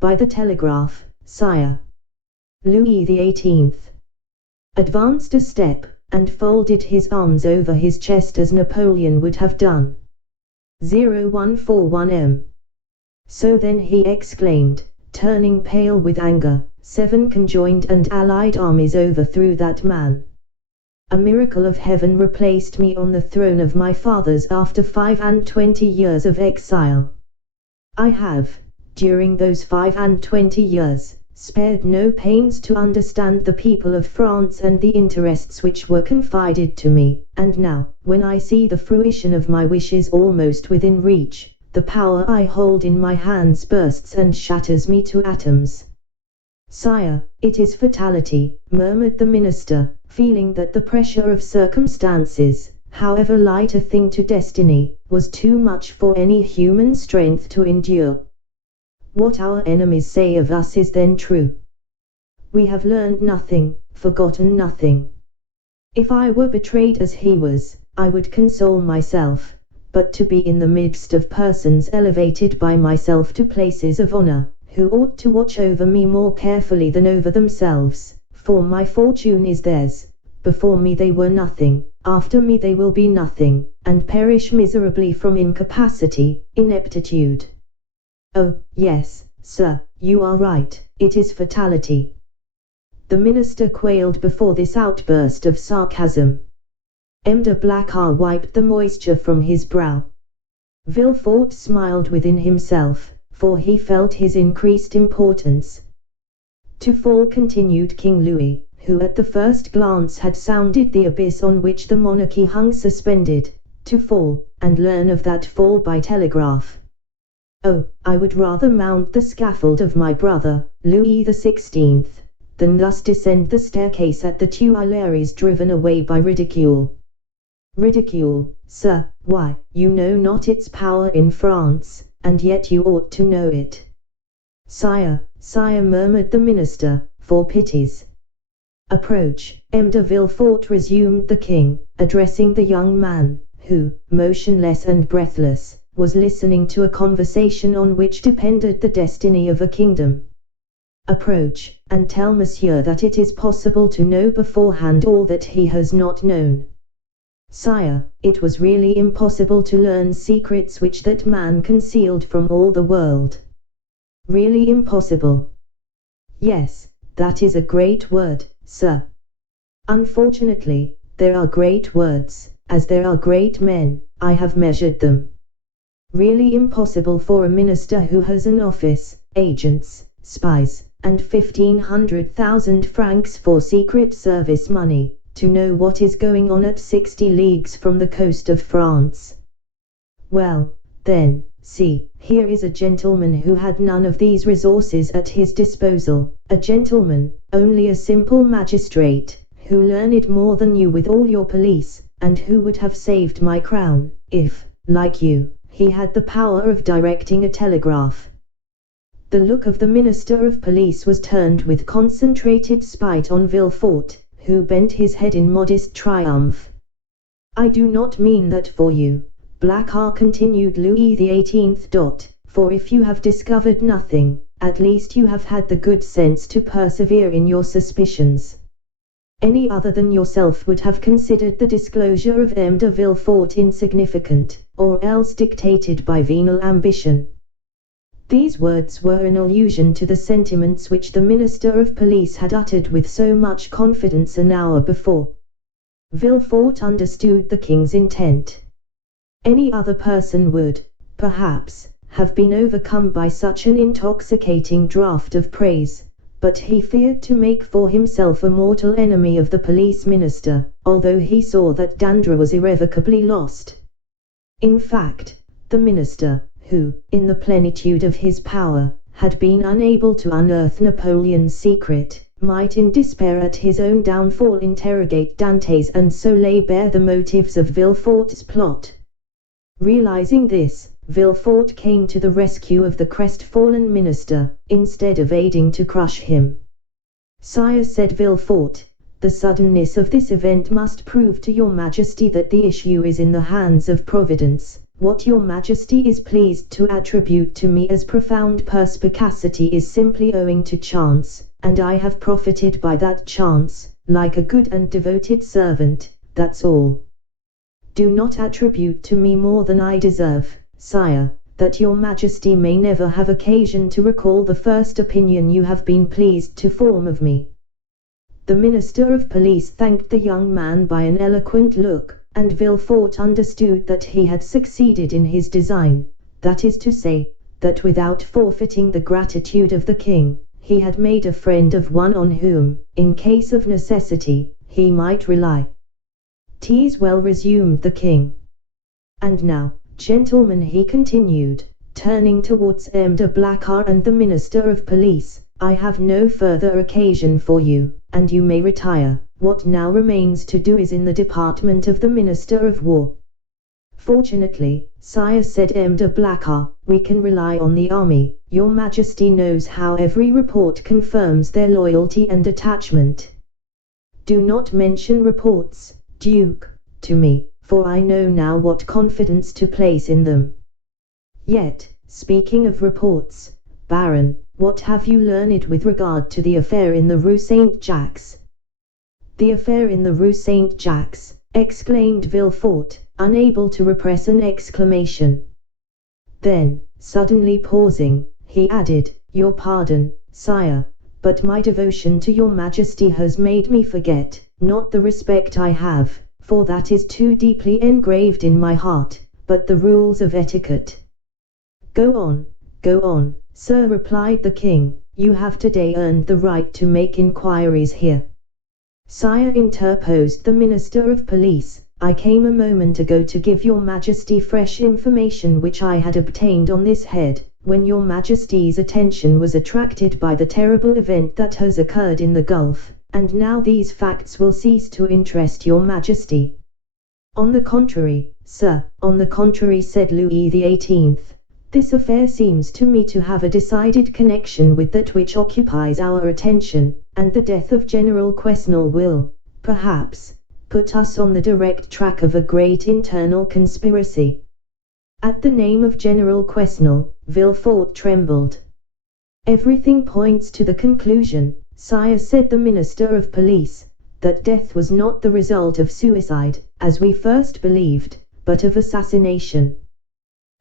By the telegraph, sire. Louis XVIII advanced a step, and folded his arms over his chest as Napoleon would have done. 0141 So then, he exclaimed, turning pale with anger, 7 conjoined and allied armies overthrew that man. A miracle of heaven replaced me on the throne of my fathers after 25 years of exile. I have, during those 25 years, spared no pains to understand the people of France and the interests which were confided to me, and now, when I see the fruition of my wishes almost within reach, the power I hold in my hands bursts and shatters me to atoms. Sire, it is fatality, murmured the minister, feeling that the pressure of circumstances, however light a thing to destiny, was too much for any human strength to endure. What our enemies say of us is then true. We have learned nothing, forgotten nothing. If I were betrayed as he was, I would console myself, but to be in the midst of persons elevated by myself to places of honor, who ought to watch over me more carefully than over themselves, for my fortune is theirs, before me they were nothing, after me they will be nothing, and perish miserably from incapacity, ineptitude. Oh, yes, sir, you are right, it is fatality. The minister quailed before this outburst of sarcasm. M. de Blacas wiped the moisture from his brow. Villefort smiled within himself, for he felt his increased importance. To fall, continued King Louis, who at the first glance had sounded the abyss on which the monarchy hung suspended, to fall, and learn of that fall by telegraph. Oh, I would rather mount the scaffold of my brother, Louis XVI, than thus descend the staircase at the Tuileries driven away by ridicule. Ridicule, sir, why, you know not its power in France, and yet you ought to know it. Sire, sire, murmured the minister, for pities. Approach, M. de Villefort, resumed the king, addressing the young man, who, motionless and breathless, was listening to a conversation on which depended the destiny of a kingdom. Approach, and tell monsieur that it is possible to know beforehand all that he has not known. Sire, it was really impossible to learn secrets which that man concealed from all the world. Really impossible. Yes, that is a great word, sir. Unfortunately, there are great words, as there are great men, I have measured them. Really impossible for a minister who has an office, agents, spies, and 1,500,000 francs for secret service money, to know what is going on at 60 leagues from the coast of France. Well, then, see, here is a gentleman who had none of these resources at his disposal, a gentleman, only a simple magistrate, who learned more than you with all your police, and who would have saved my crown, if, like you, he had the power of directing a telegraph. The look of the Minister of Police was turned with concentrated spite on Villefort, who bent his head in modest triumph. I do not mean that for you, Blacas, continued Louis XVIII. For if you have discovered nothing, at least you have had the good sense to persevere in your suspicions. Any other than yourself would have considered the disclosure of M. de Villefort insignificant, or else dictated by venal ambition. These words were an allusion to the sentiments which the Minister of Police had uttered with so much confidence an hour before. Villefort understood the king's intent. Any other person would, perhaps, have been overcome by such an intoxicating draught of praise, but he feared to make for himself a mortal enemy of the police minister, although he saw that Dandre was irrevocably lost. In fact, the minister, who, in the plenitude of his power, had been unable to unearth Napoleon's secret, might in despair at his own downfall interrogate Dantes and so lay bare the motives of Villefort's plot. Realizing this, Villefort came to the rescue of the crestfallen minister, instead of aiding to crush him. "Sire," said Villefort, "the suddenness of this event must prove to your Majesty that the issue is in the hands of Providence. What your Majesty is pleased to attribute to me as profound perspicacity is simply owing to chance, and I have profited by that chance, like a good and devoted servant, that's all. Do not attribute to me more than I deserve, sire, that your Majesty may never have occasion to recall the first opinion you have been pleased to form of me." The Minister of Police thanked the young man by an eloquent look, and Villefort understood that he had succeeded in his design, that is to say, that without forfeiting the gratitude of the king, he had made a friend of one on whom, in case of necessity, he might rely. "'Tis well," resumed the king. "And now, gentlemen," he continued, turning towards M. de Blacas and the Minister of Police, "I have no further occasion for you, and you may retire. What now remains to do is in the department of the Minister of War." "Fortunately, sire," said M. de Blacas, "we can rely on the army. Your Majesty knows how every report confirms their loyalty and attachment." "Do not mention reports, Duke, to me, for I know now what confidence to place in them. Yet, speaking of reports, Baron, what have you learned with regard to the affair in the Rue Saint-Jacques?" "The affair in the Rue Saint-Jacques," exclaimed Villefort, unable to repress an exclamation. Then, suddenly pausing, he added, "Your pardon, sire, but my devotion to your Majesty has made me forget, not the respect I have, for that is too deeply engraved in my heart, but the rules of etiquette." Go on, sir," replied the king, "you have today earned the right to make inquiries here." "Sire," interposed the Minister of Police, "I came a moment ago to give your Majesty fresh information which I had obtained on this head, when your Majesty's attention was attracted by the terrible event that has occurred in the Gulf, and now these facts will cease to interest your Majesty." "On the contrary, sir, on the contrary," said Louis XVIII. "This affair seems to me to have a decided connection with that which occupies our attention, and the death of General Quesnel will, perhaps, put us on the direct track of a great internal conspiracy." At the name of General Quesnel, Villefort trembled. "Everything points to the conclusion, sire," said the Minister of Police, "that death was not the result of suicide, as we first believed, but of assassination.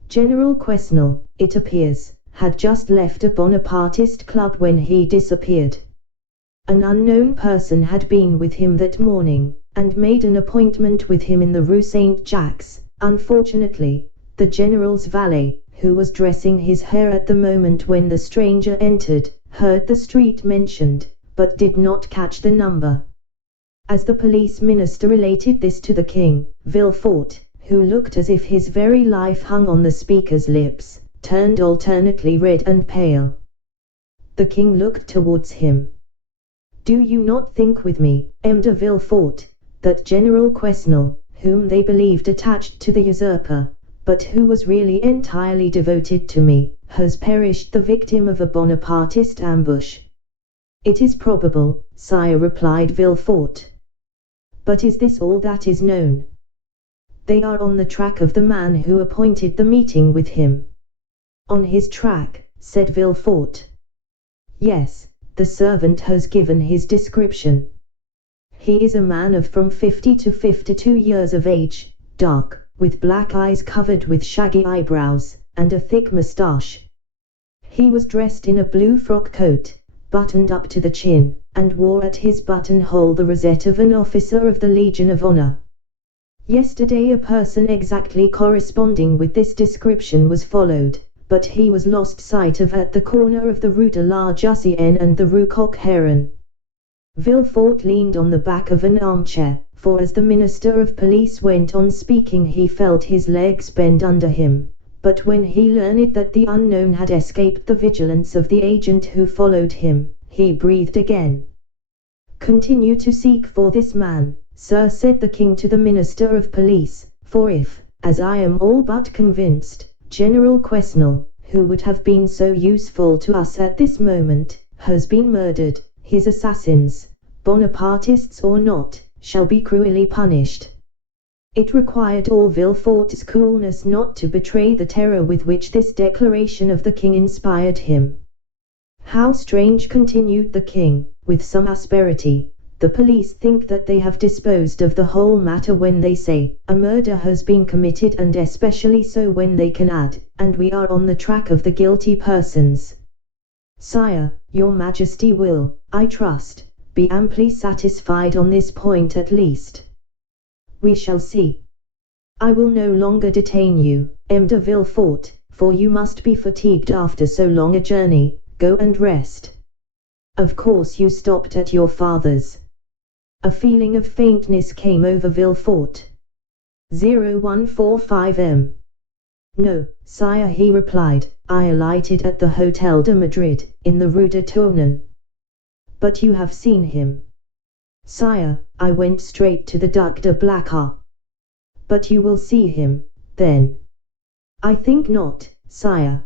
General Quesnel, it appears, had just left a Bonapartist club when he disappeared. An unknown person had been with him that morning, and made an appointment with him in the Rue Saint-Jacques. Unfortunately, the general's valet, who was dressing his hair at the moment when the stranger entered, heard the street mentioned, but did not catch the number." As the police minister related this to the king, Villefort, who looked as if his very life hung on the speaker's lips, turned alternately red and pale. The king looked towards him. "Do you not think with me, M. de Villefort, that General Quesnel, whom they believed attached to the usurper, but who was really entirely devoted to me, has perished the victim of a Bonapartist ambush?" "It is probable, sire," replied Villefort. "But is this all that is known?" "They are on the track of the man who appointed the meeting with him." "On his track," said Villefort. "Yes, the servant has given his description. He is a man of from 50 to 52 years of age, dark, with black eyes covered with shaggy eyebrows, and a thick moustache. He was dressed in a blue frock coat, buttoned up to the chin, and wore at his buttonhole the rosette of an officer of the Legion of Honor. Yesterday a person exactly corresponding with this description was followed, but he was lost sight of at the corner of the Rue de la Jussienne and the Rue Coq-Heron. Villefort leaned on the back of an armchair, for as the Minister of Police went on speaking he felt his legs bend under him, but when he learned that the unknown had escaped the vigilance of the agent who followed him, he breathed again. "Continue to seek for this man, sir," said the king to the Minister of Police, "for if, as I am all but convinced, General Quesnel, who would have been so useful to us at this moment, has been murdered, his assassins, Bonapartists or not, shall be cruelly punished." It required all Villefort's coolness not to betray the terror with which this declaration of the king inspired him. "How strange," continued the king, with some asperity, "the police think that they have disposed of the whole matter when they say, a murder has been committed, and especially so when they can add, and we are on the track of the guilty persons. Sire, your Majesty will, I trust, be amply satisfied on this point at least. We shall see. I will no longer detain you, M. de Villefort, for you must be fatigued after so long a journey. Go and rest. Of course you stopped at your father's." A feeling of faintness came over Villefort. 0145 M. "No, sire," he replied, "I alighted at the Hôtel de Madrid, in the Rue de Tournon." "But you have seen him." "Sire, I went straight to the Duc de Blacas." "But you will see him, then?" "I think not, sire."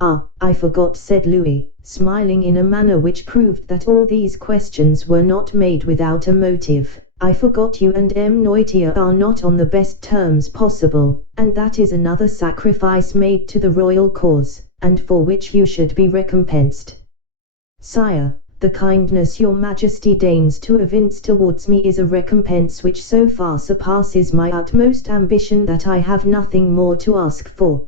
"Ah, I forgot," said Louis, smiling in a manner which proved that all these questions were not made without a motive. "I forgot you and M. Noirtier are not on the best terms possible, and that is another sacrifice made to the royal cause, and for which you should be recompensed." "Sire, the kindness your Majesty deigns to evince towards me is a recompense which so far surpasses my utmost ambition that I have nothing more to ask for."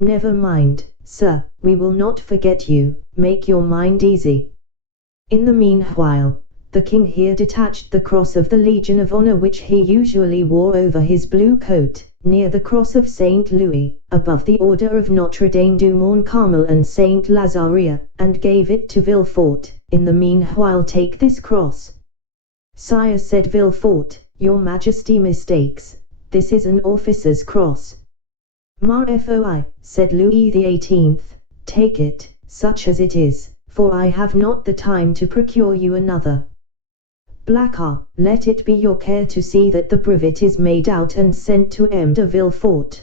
"Never mind, sir, we will not forget you, make your mind easy." In the meanwhile, the king here detached the cross of the Legion of Honor which he usually wore over his blue coat, near the cross of Saint Louis, above the Order of Notre Dame du Mont Carmel and Saint Lazaria, and gave it to Villefort. "In the meanwhile take this cross." "Sire," said Villefort, "your Majesty mistakes. This is an officer's cross." "Ma foi," said Louis XVIII, "take it, such as it is, for I have not the time to procure you another. Blacas, let it be your care to see that the brevet is made out and sent to M. de Villefort."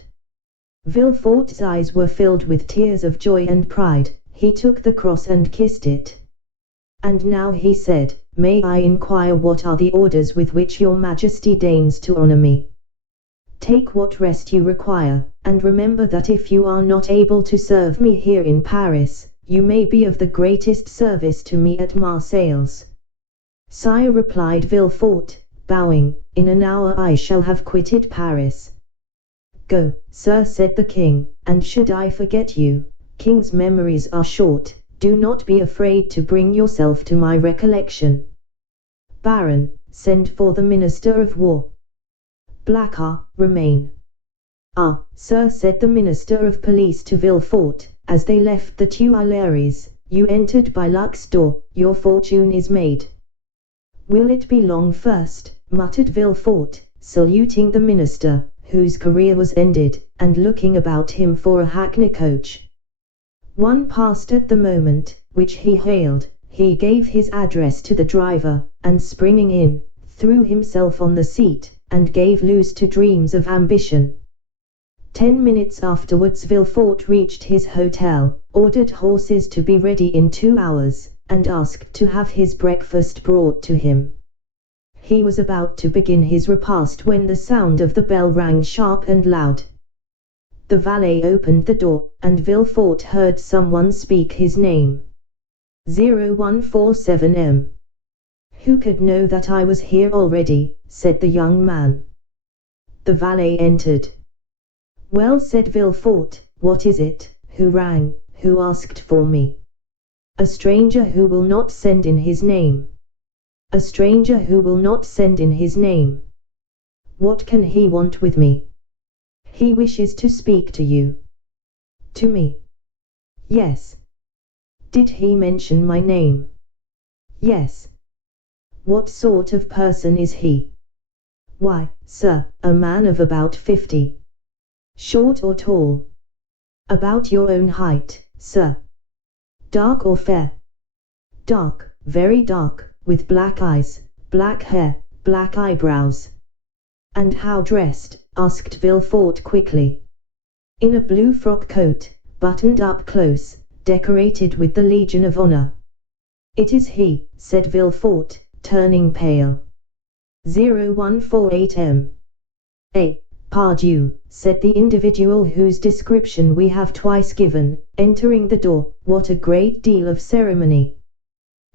Villefort's eyes were filled with tears of joy and pride. He took the cross and kissed it. "And now," he said, "may I inquire what are the orders with which your Majesty deigns to honor me?" "Take what rest you require, and remember that if you are not able to serve me here in Paris, you may be of the greatest service to me at Marseilles." "Sire," replied Villefort, bowing, "in an hour I shall have quitted Paris." "Go, sir," said the king, "and should I forget you, kings' memories are short, do not be afraid to bring yourself to my recollection." "Baron, send for the Minister of War." "Blacas, remain." "Ah, sir," said the Minister of Police to Villefort, as they left the Tuileries, "you entered by Lux's door, your fortune is made." "Will it be long first?" muttered Villefort, saluting the minister, whose career was ended, and looking about him for a hackney coach. One passed at the moment, which he hailed. He gave his address to the driver, and springing in, threw himself on the seat, and gave loose to dreams of ambition. 10 minutes afterwards Villefort reached his hotel, ordered horses to be ready in 2 hours, and asked to have his breakfast brought to him. He was about to begin his repast when the sound of the bell rang sharp and loud. The valet opened the door, and Villefort heard someone speak his name. 0147 M. "Who could know that I was here already?" said the young man. The valet entered. "Well," said Villefort, "what is it? Who rang? who asked for me. A stranger who will not send in his name. A stranger who will not send in his name. What can he want with me? He wishes to speak to you. To me? Yes. Did he mention my name? Yes. What sort of person is he? Why, sir, a man of about 50. Short or tall? About your own height, sir. Dark or fair? Dark, very dark, with black eyes, black hair, black eyebrows. And how dressed? Asked Villefort quickly. In a blue frock coat, buttoned up close, decorated with the Legion of Honor. It is he, said Villefort, turning pale. 0148M. Pardieu, said the individual whose description we have twice given, entering the door. What a great deal of ceremony!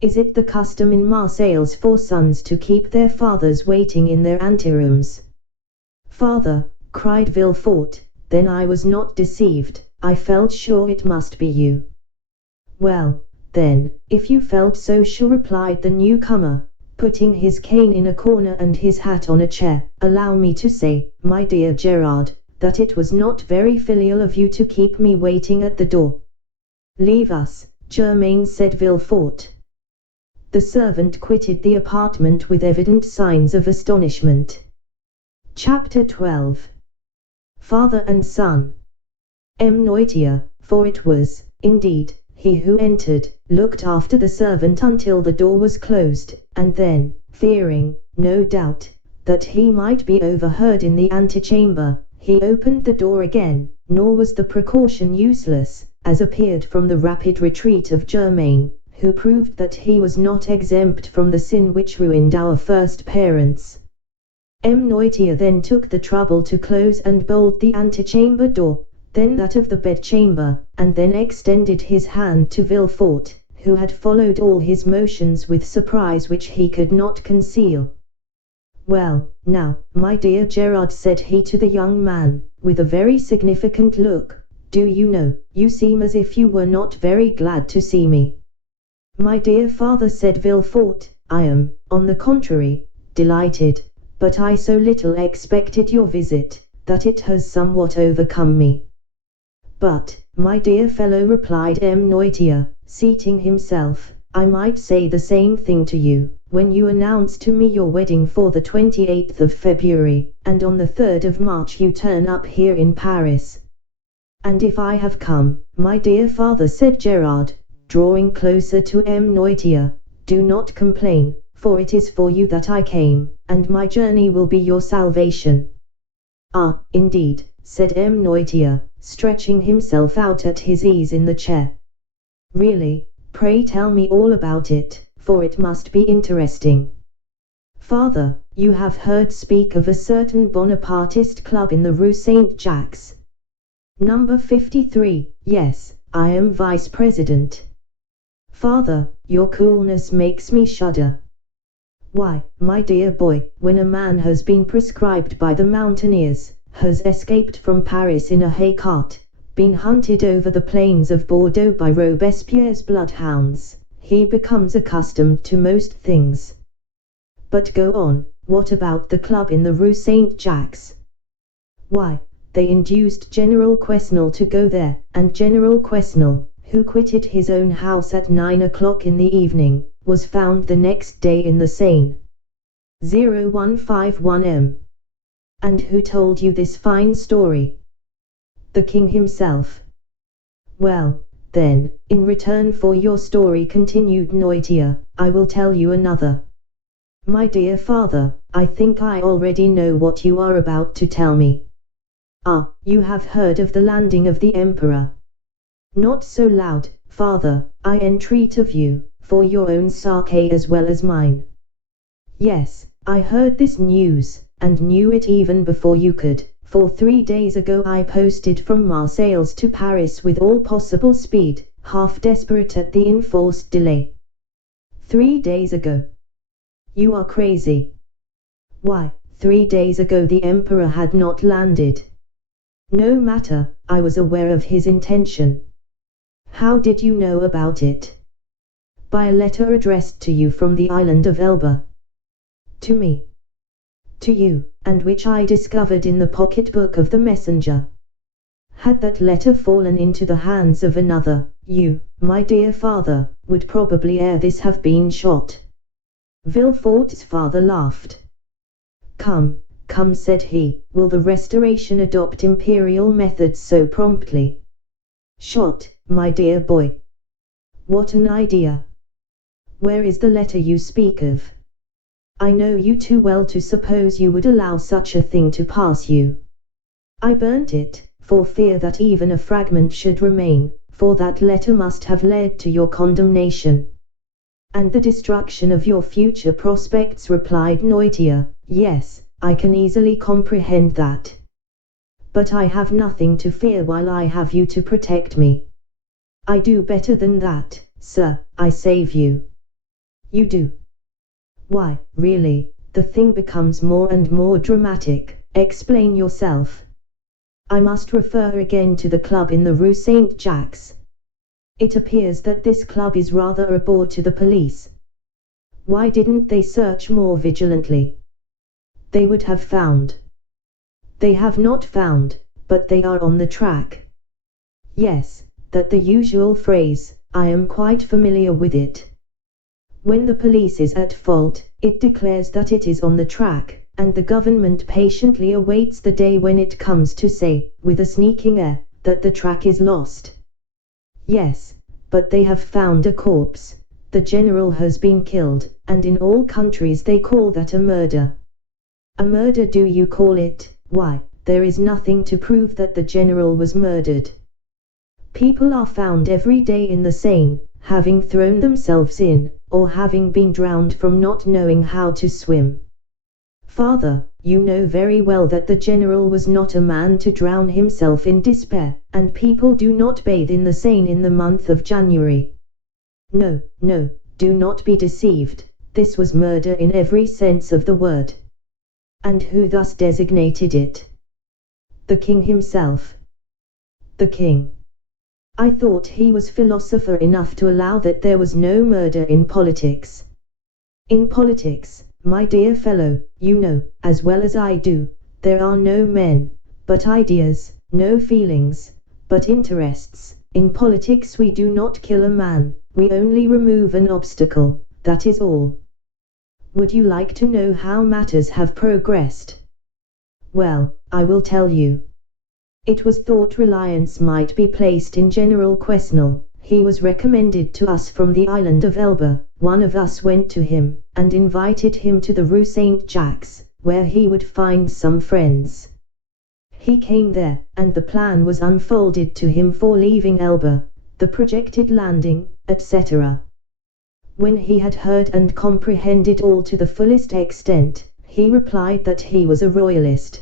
Is it the custom in Marseilles for sons to keep their fathers waiting in their anterooms? Father, cried Villefort, then I was not deceived, I felt sure it must be you. Well, then, if you felt so sure, replied the newcomer, putting his cane in a corner and his hat on a chair, allow me to say, my dear Gerard, that it was not very filial of you to keep me waiting at the door. Leave us, Germain, said Villefort. The servant quitted the apartment with evident signs of astonishment. Chapter 12. Father and Son. M. Noirtier, for it was, indeed, he who entered, looked after the servant until the door was closed, and then, fearing, no doubt, that he might be overheard in the antechamber, he opened the door again, nor was the precaution useless, as appeared from the rapid retreat of Germain, who proved that he was not exempt from the sin which ruined our first parents. M. Noirtier then took the trouble to close and bolt the antechamber door, then that of the bedchamber, and then extended his hand to Villefort, who had followed all his motions with surprise which he could not conceal. Well, now, my dear Gerard, said he to the young man, with a very significant look, do you know, you seem as if you were not very glad to see me. My dear father, said Villefort, I am, on the contrary, delighted, but I so little expected your visit, that it has somewhat overcome me. But, my dear fellow, replied M. Noirtier, seating himself, I might say the same thing to you, when you announced to me your wedding for the 28th of February, and on the 3rd of March you turn up here in Paris. And if I have come, my dear father, said Gerard, drawing closer to M. Noirtier, do not complain, for it is for you that I came, and my journey will be your salvation. Ah, indeed, said M. Noirtier, stretching himself out at his ease in the chair. Really, pray tell me all about it, for it must be interesting. Father, you have heard speak of a certain Bonapartist club in the Rue Saint-Jacques. Number 53, yes, I am vice president. Father, your coolness makes me shudder. Why, my dear boy, when a man has been proscribed by the mountaineers, has escaped from Paris in a hay cart, been hunted over the plains of Bordeaux by Robespierre's bloodhounds, he becomes accustomed to most things. But go on, what about the club in the Rue Saint-Jacques? Why, they induced General Quesnel to go there, and General Quesnel, who quitted his own house at 9 o'clock in the evening, was found the next day in the Seine. 0151M. And who told you this fine story? The king himself. Well, then, in return for your story, continued Noirtier, I will tell you another. My dear father, I think I already know what you are about to tell me. Ah, you have heard of the landing of the emperor. Not so loud, father, I entreat of you, for your own sake as well as mine. Yes, I heard this news, and knew it even before you could, for 3 days ago I posted from Marseilles to Paris with all possible speed, half desperate at the enforced delay. 3 days ago. You are crazy. Why, 3 days ago the emperor had not landed. No matter, I was aware of his intention. How did you know about it? By a letter addressed to you from the island of Elba. To me. To you, and which I discovered in the pocketbook of the messenger. Had that letter fallen into the hands of another, you, my dear father, would probably ere this have been shot. Villefort's father laughed. Come, come, said he, will the Restoration adopt imperial methods so promptly? Shot, my dear boy. What an idea! Where is the letter you speak of? I know you too well to suppose you would allow such a thing to pass you. I burnt it, for fear that even a fragment should remain, for that letter must have led to your condemnation. And the destruction of your future prospects, replied Noirtier. Yes, I can easily comprehend that. But I have nothing to fear while I have you to protect me. I do better than that, sir, I save you. You do? Why, really, the thing becomes more and more dramatic. Explain yourself. I must refer again to the club in the Rue Saint-Jacques. It appears that this club is rather a bore to the police. Why didn't they search more vigilantly? They would have found. They have not found, but they are on the track. Yes, that's the usual phrase, I am quite familiar with it. When the police is at fault, it declares that it is on the track, and the government patiently awaits the day when it comes to say, with a sneaking air, that the track is lost. Yes, but they have found a corpse, the general has been killed, and in all countries they call that a murder. A murder do you call it? Why, there is nothing to prove that the general was murdered. People are found every day in the Seine, having thrown themselves in, or having been drowned from not knowing how to swim. Father, you know very well that the general was not a man to drown himself in despair, and people do not bathe in the Seine in the month of January. No, no, do not be deceived, this was murder in every sense of the word. And who thus designated it? The king himself. The king. I thought he was philosopher enough to allow that there was no murder in politics. In politics, my dear fellow, you know, as well as I do, there are no men, but ideas, no feelings, but interests. In politics we do not kill a man, we only remove an obstacle, that is all. Would you like to know how matters have progressed? Well, I will tell you. It was thought reliance might be placed in General Quesnel. He was recommended to us from the island of Elba. One of us went to him, and invited him to the Rue Saint-Jacques, where he would find some friends. He came there, and the plan was unfolded to him for leaving Elba, the projected landing, etc. When he had heard and comprehended all to the fullest extent, he replied that he was a royalist.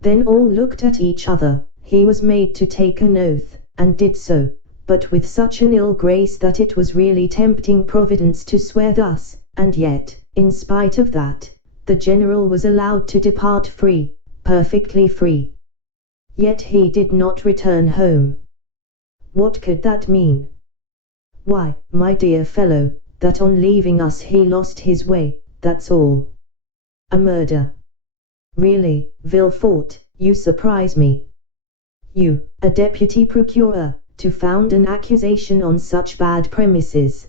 Then all looked at each other. He was made to take an oath, and did so, but with such an ill grace that it was really tempting Providence to swear thus, and yet, in spite of that, the general was allowed to depart free, perfectly free. Yet he did not return home. What could that mean? Why, my dear fellow, that on leaving us he lost his way, that's all. A murder. Really, Villefort, you surprise me. You, a deputy procureur, to found an accusation on such bad premises.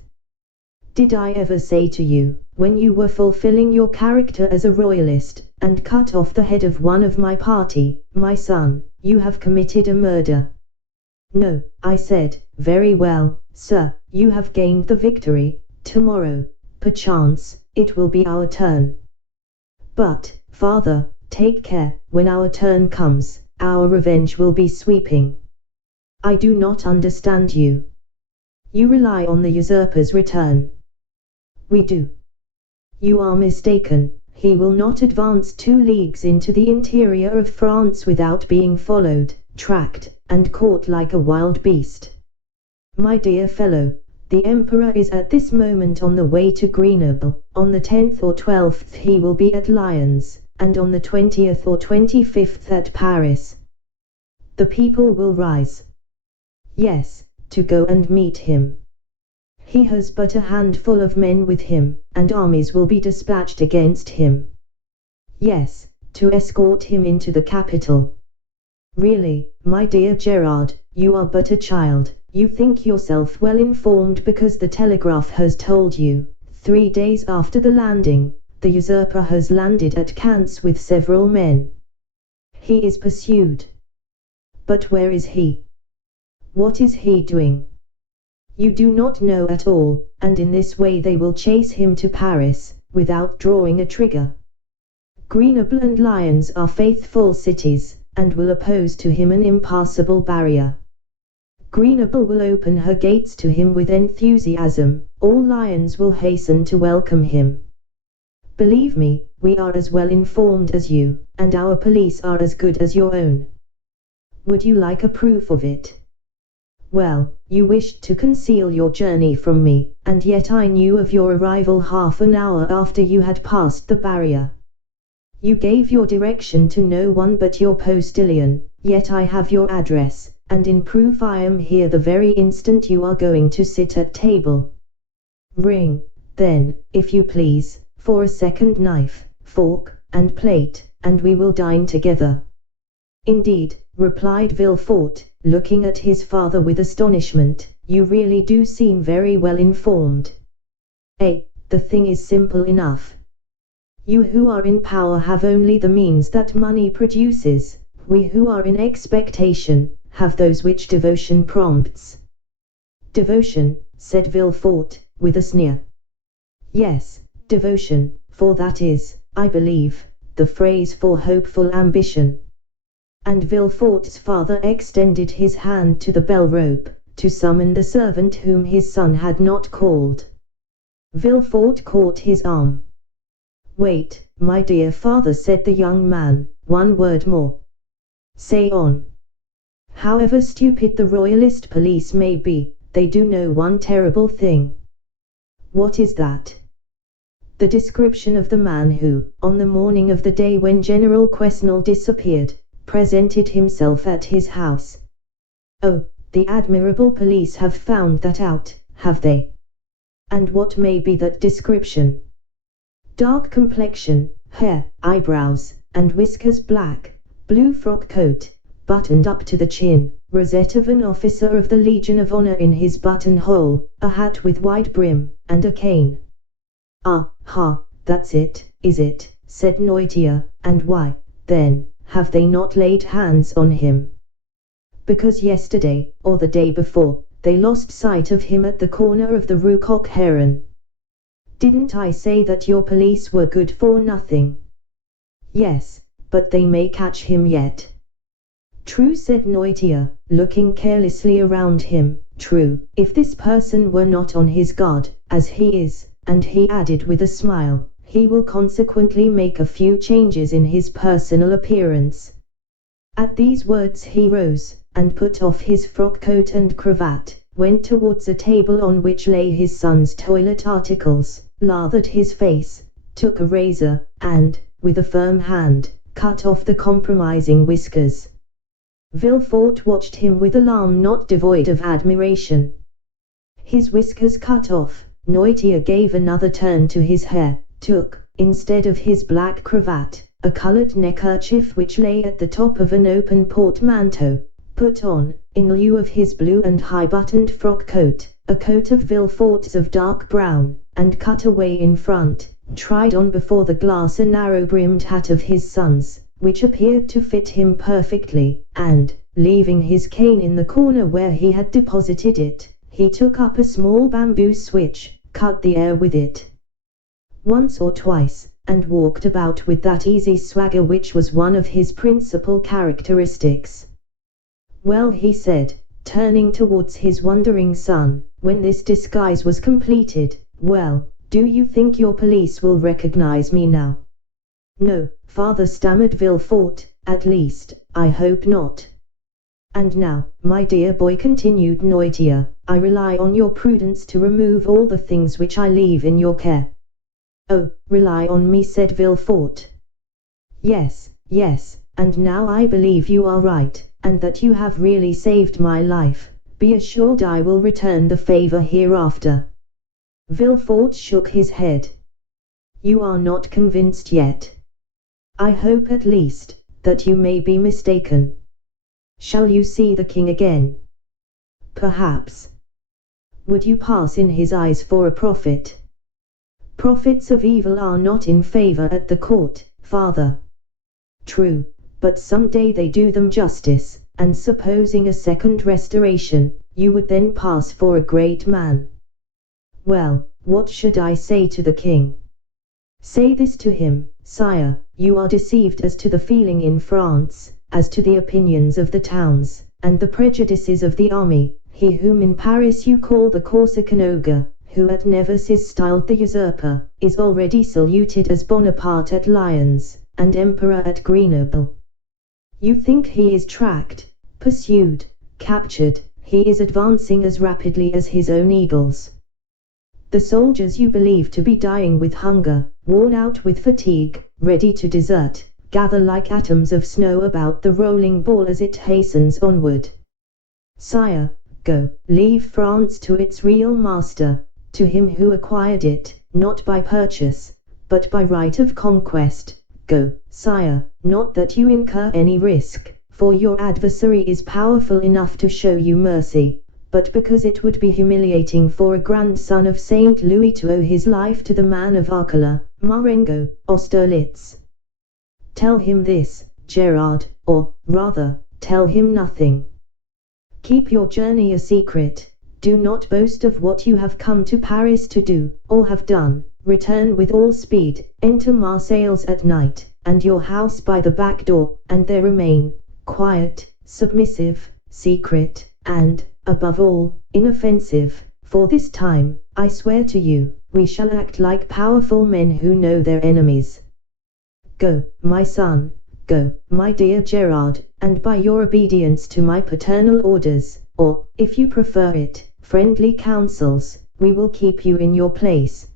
Did I ever say to you, when you were fulfilling your character as a royalist, and cut off the head of one of my party, my son, you have committed a murder? No, I said, very well, sir, you have gained the victory, tomorrow, perchance, it will be our turn. But, father, take care, when our turn comes, our revenge will be sweeping. I do not understand you. You rely on the usurper's return. We do. You are mistaken, he will not advance 2 leagues into the interior of France without being followed, tracked, and caught like a wild beast. My dear fellow, the Emperor is at this moment on the way to Grenoble, on the 10th or 12th he will be at Lyons, and on the 20th or 25th at Paris. The people will rise. Yes, to go and meet him. He has but a handful of men with him, and armies will be dispatched against him. Yes, to escort him into the capital. Really, my dear Gerard, you are but a child. You think yourself well informed because the telegraph has told you. 3 days after the landing, the usurper has landed at Cannes with several men. He is pursued. But where is he? What is he doing? You do not know at all, and in this way they will chase him to Paris, without drawing a trigger. Grenoble and Lyons are faithful cities, and will oppose to him an impassable barrier. Grenoble will open her gates to him with enthusiasm, all Lyons will hasten to welcome him. Believe me, we are as well informed as you, and our police are as good as your own. Would you like a proof of it? Well, you wished to conceal your journey from me, and yet I knew of your arrival half an hour after you had passed the barrier. You gave your direction to no one but your postilion, yet I have your address, and in proof I am here the very instant you are going to sit at table. Ring, then, if you please, for a second knife, fork, and plate, and we will dine together. Indeed, replied Villefort, looking at his father with astonishment, you really do seem very well informed. The thing is simple enough. You who are in power have only the means that money produces, we who are in expectation, have those which devotion prompts. Devotion, said Villefort, with a sneer. Yes, devotion, for that is, I believe, the phrase for hopeful ambition. And Villefort's father extended his hand to the bell-rope, to summon the servant whom his son had not called. Villefort caught his arm. Wait, my dear father, said the young man, one word more. Say on. However stupid the royalist police may be, they do know one terrible thing. What is that? The description of the man who, on the morning of the day when General Quesnel disappeared, presented himself at his house. Oh, the admirable police have found that out, have they? And what may be that description? Dark complexion, hair, eyebrows, and whiskers, black, blue frock coat, buttoned up to the chin, rosette of an officer of the Legion of Honor in his buttonhole, a hat with wide brim, and a cane. Ah, ha, that's it, is it, said Noirtier, and why, then, have they not laid hands on him? Because yesterday, or the day before, they lost sight of him at the corner of the Rue Coq-Heron. Didn't I say that your police were good for nothing? Yes, but they may catch him yet. True, said Noirtier, looking carelessly around him, true, if this person were not on his guard, as he is, and he added with a smile, he will consequently make a few changes in his personal appearance. At these words he rose, and put off his frock coat and cravat, went towards a table on which lay his son's toilet articles, lathered his face, took a razor, and, with a firm hand, cut off the compromising whiskers. Villefort watched him with alarm not devoid of admiration. His whiskers cut off, Noirtier gave another turn to his hair, took, instead of his black cravat, a coloured neckerchief which lay at the top of an open portmanteau, put on, in lieu of his blue and high-buttoned frock coat, a coat of Villefort's of dark brown, and cut away in front, tried on before the glass a narrow-brimmed hat of his son's, which appeared to fit him perfectly, and, leaving his cane in the corner where he had deposited it, he took up a small bamboo switch, cut the air with it once or twice, and walked about with that easy swagger which was one of his principal characteristics. Well, he said, turning towards his wondering son, when this disguise was completed, well, do you think your police will recognize me now? No, father, stammered Villefort, at least, I hope not. And now, my dear boy, continued Noirtier, I rely on your prudence to remove all the things which I leave in your care. Oh, rely on me, said Villefort. Yes, yes, and now I believe you are right, and that you have really saved my life, Be assured I will return the favor hereafter. Villefort shook his head. You are not convinced yet. I hope at least that you may be mistaken. Shall you see the king again? Perhaps. Would you pass in his eyes for a prophet? Prophets of evil are not in favor at the court, father. True, but some day they do them justice, and supposing a second restoration, you would then pass for a great man. Well, what should I say to the king? Say this to him, sire, you are deceived as to the feeling in France, as to the opinions of the towns, and the prejudices of the army. He whom in Paris you call the Corsican ogre, who at Nevers is styled the usurper, is already saluted as Bonaparte at Lyons, and Emperor at Grenoble. You think he is tracked, pursued, captured. He is advancing as rapidly as his own eagles. The soldiers you believe to be dying with hunger, worn out with fatigue, ready to desert, gather like atoms of snow about the rolling ball as it hastens onward. Sire, go, leave France to its real master, to him who acquired it, not by purchase, but by right of conquest. Go, sire, not that you incur any risk, for your adversary is powerful enough to show you mercy, but because it would be humiliating for a grandson of Saint Louis to owe his life to the man of Arcola, Marengo, Austerlitz. Tell him this, Gerard, or, rather, tell him nothing. Keep your journey a secret. Do not boast of what you have come to Paris to do, or have done. Return with all speed, enter Marseilles at night, and your house by the back door, and there remain, quiet, submissive, secret, and, above all, inoffensive. For this time, I swear to you, we shall act like powerful men who know their enemies. Go, my son, go, my dear Gerard, and by your obedience to my paternal orders, or, if you prefer it, friendly counsels, we will keep you in your place.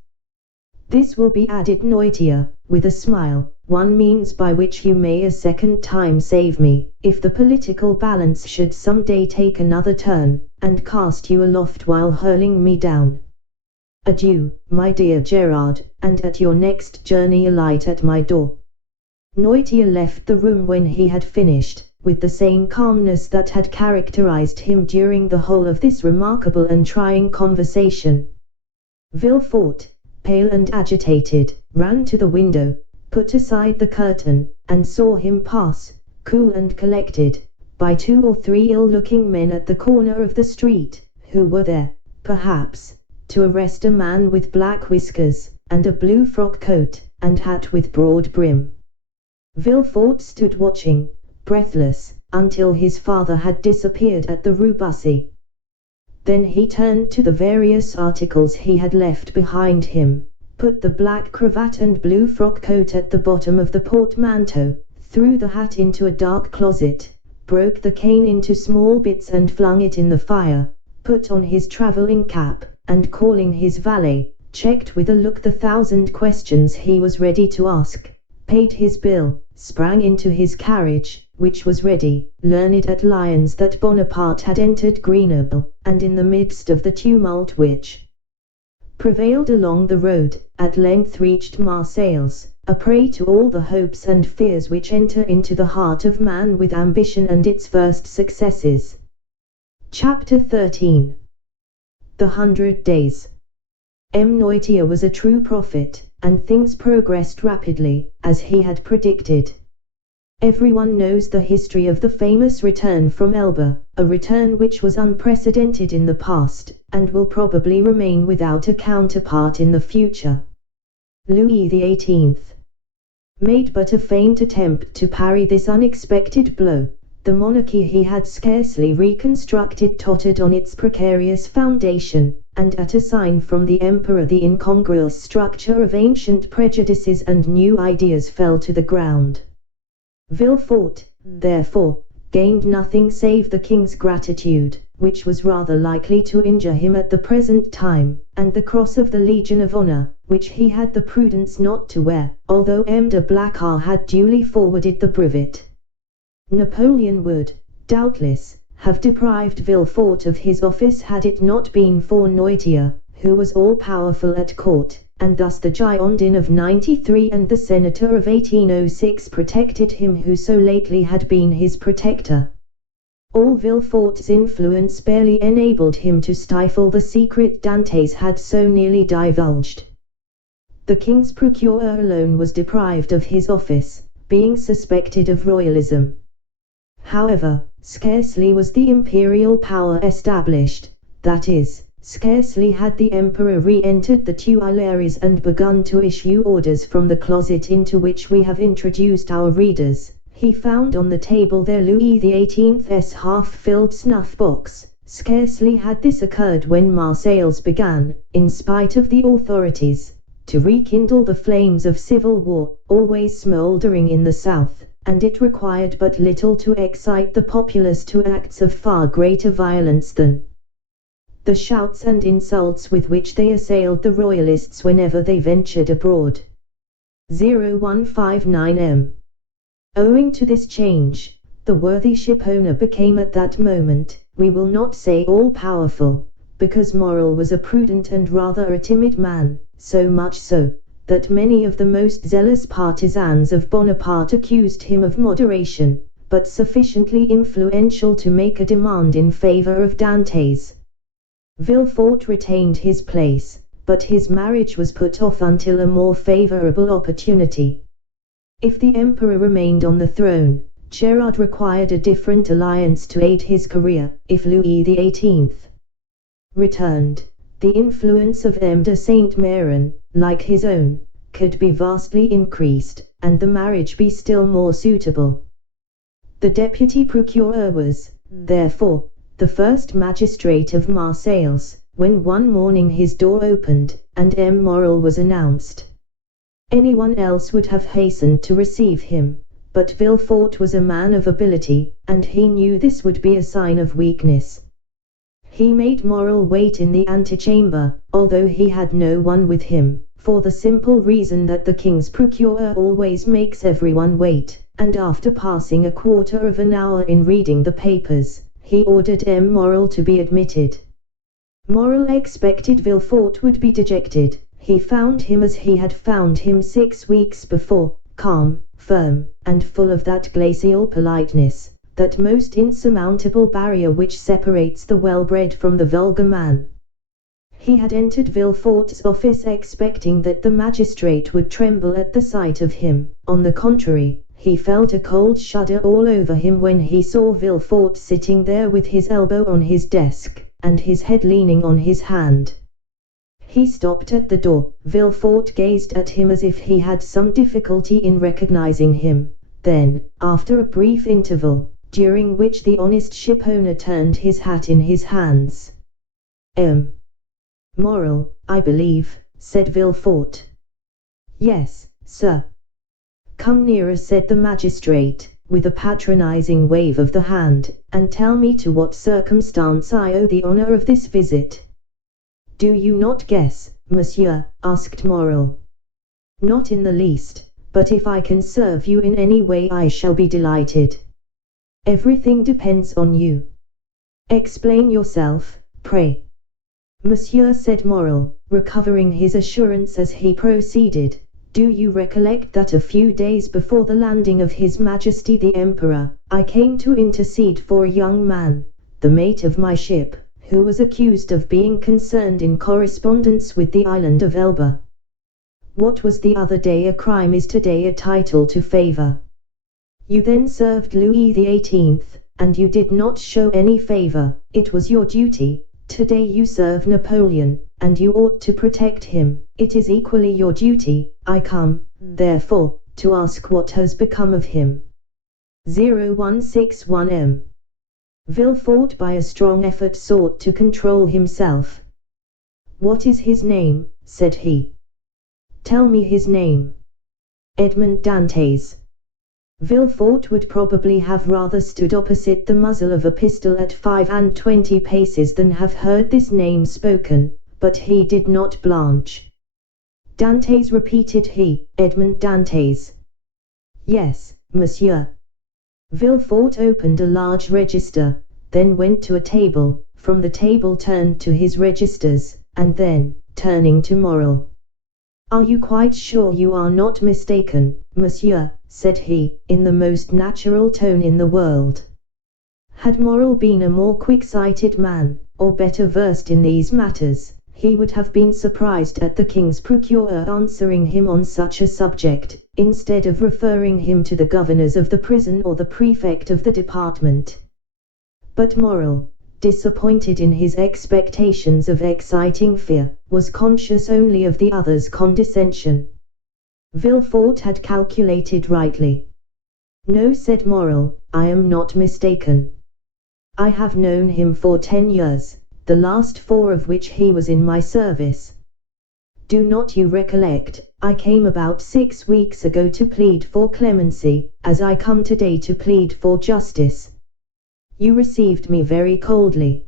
This will be, added Noirtier, with a smile, one means by which you may a second time save me, if the political balance should some day take another turn, and cast you aloft while hurling me down. Adieu, my dear Gerard, and at your next journey alight at my door. Noirtier left the room when he had finished, with the same calmness that had characterized him during the whole of this remarkable and trying conversation. Villefort, pale and agitated, ran to the window, put aside the curtain, and saw him pass, cool and collected, by 2 or 3 ill-looking men at the corner of the street, who were there, perhaps, to arrest a man with black whiskers, and a blue frock coat, and hat with broad brim. Villefort stood watching, breathless, until his father had disappeared at the Rue Bussy. Then he turned to the various articles he had left behind him, put the black cravat and blue frock coat at the bottom of the portmanteau, threw the hat into a dark closet, broke the cane into small bits and flung it in the fire, put on his travelling cap, and calling his valet, checked with a look the 1,000 questions he was ready to ask, paid his bill, sprang into his carriage, which was ready, learned at Lyons that Bonaparte had entered Grenoble, and in the midst of the tumult which prevailed along the road, at length reached Marseilles, a prey to all the hopes and fears which enter into the heart of man with ambition and its first successes. Chapter 13. The 100 Days. Noirtier was a true prophet, and things progressed rapidly, as he had predicted. Everyone knows the history of the famous return from Elba, a return which was unprecedented in the past, and will probably remain without a counterpart in the future. Louis XVIII made but a faint attempt to parry this unexpected blow. The monarchy he had scarcely reconstructed tottered on its precarious foundation, and at a sign from the emperor the incongruous structure of ancient prejudices and new ideas fell to the ground. Villefort, therefore, gained nothing save the king's gratitude, which was rather likely to injure him at the present time, and the cross of the Legion of Honor, which he had the prudence not to wear, although M. de Blacas had duly forwarded the brevet. Napoleon would, doubtless, have deprived Villefort of his office had it not been for Noirtier, who was all-powerful at court, and thus the Girondin of '93 and the Senator of 1806 protected him who so lately had been his protector. All Villefort's influence barely enabled him to stifle the secret Dantes had so nearly divulged. The king's procureur alone was deprived of his office, being suspected of royalism. However, scarcely was the imperial power established, that is, scarcely had the emperor re-entered the Tuileries and begun to issue orders from the closet into which we have introduced our readers, he found on the table their Louis XVIII's half-filled snuff-box. Scarcely had this occurred when Marseilles began, in spite of the authorities, to rekindle the flames of civil war, always smouldering in the south, and it required but little to excite the populace to acts of far greater violence than the shouts and insults with which they assailed the royalists whenever they ventured abroad. 0159 Owing to this change, the worthy shipowner became at that moment, we will not say all-powerful, because Morel was a prudent and rather a timid man, so much so, that many of the most zealous partisans of Bonaparte accused him of moderation, but sufficiently influential to make a demand in favor of Dantes. Villefort retained his place, but his marriage was put off until a more favorable opportunity. If the emperor remained on the throne, Gerard required a different alliance to aid his career. If Louis XVIII returned, the influence of M. de Saint-Méran, like his own, could be vastly increased, and the marriage be still more suitable. The deputy procureur was, therefore, the first magistrate of Marseilles, when one morning his door opened, and M. Morel was announced. Anyone else would have hastened to receive him, but Villefort was a man of ability, and he knew this would be a sign of weakness. He made Morel wait in the antechamber, although he had no one with him, for the simple reason that the king's procureur always makes everyone wait, and after passing a quarter of an hour in reading the papers, he ordered M. Morel to be admitted. Morel expected Villefort would be dejected. He found him as he had found him 6 weeks before, calm, firm, and full of that glacial politeness, that most insurmountable barrier which separates the well-bred from the vulgar man. He had entered Villefort's office expecting that the magistrate would tremble at the sight of him. On the contrary, he felt a cold shudder all over him when he saw Villefort sitting there with his elbow on his desk, and his head leaning on his hand. He stopped at the door. Villefort gazed at him as if he had some difficulty in recognizing him. Then, after a brief interval, during which the honest shipowner turned his hat in his hands, "M. Morel, I believe," said Villefort. "Yes, sir." "Come nearer," said the magistrate, with a patronizing wave of the hand, "and tell me to what circumstance I owe the honor of this visit." "Do you not guess, monsieur?" asked Morel. "Not in the least, but if I can serve you in any way I shall be delighted." "Everything depends on you." "Explain yourself, pray." "Monsieur," said Morel, recovering his assurance as he proceeded, "do you recollect that a few days before the landing of His Majesty the Emperor, I came to intercede for a young man, the mate of my ship, who was accused of being concerned in correspondence with the island of Elba? What was the other day a crime is today a title to favor. You then served Louis XVIII, and you did not show any favor. It was your duty. Today you serve Napoleon, and you ought to protect him. It is equally your duty. I come, therefore, to ask what has become of him." 0161 Villefort by a strong effort sought to control himself. "What is his name?" said he. "Tell me his name." "Edmond Dantes." Villefort would probably have rather stood opposite the muzzle of a pistol at 25 paces than have heard this name spoken, but he did not blanch. "Dantes," repeated he, "Edmond Dantes." "Yes, monsieur." Villefort opened a large register, then went to a table, from the table turned to his registers, and then, turning to Morrel. "Are you quite sure you are not mistaken, monsieur?" said he, in the most natural tone in the world. Had Morrel been a more quick-sighted man, or better versed in these matters, he would have been surprised at the king's procureur answering him on such a subject, instead of referring him to the governors of the prison or the prefect of the department. But Morrel, disappointed in his expectations of exciting fear, was conscious only of the other's condescension. Villefort had calculated rightly. "No," said Morrel, "I am not mistaken. I have known him for 10 years, the last 4 of which he was in my service. Do not you recollect, I came about 6 weeks ago to plead for clemency, as I come today to plead for justice. You received me very coldly.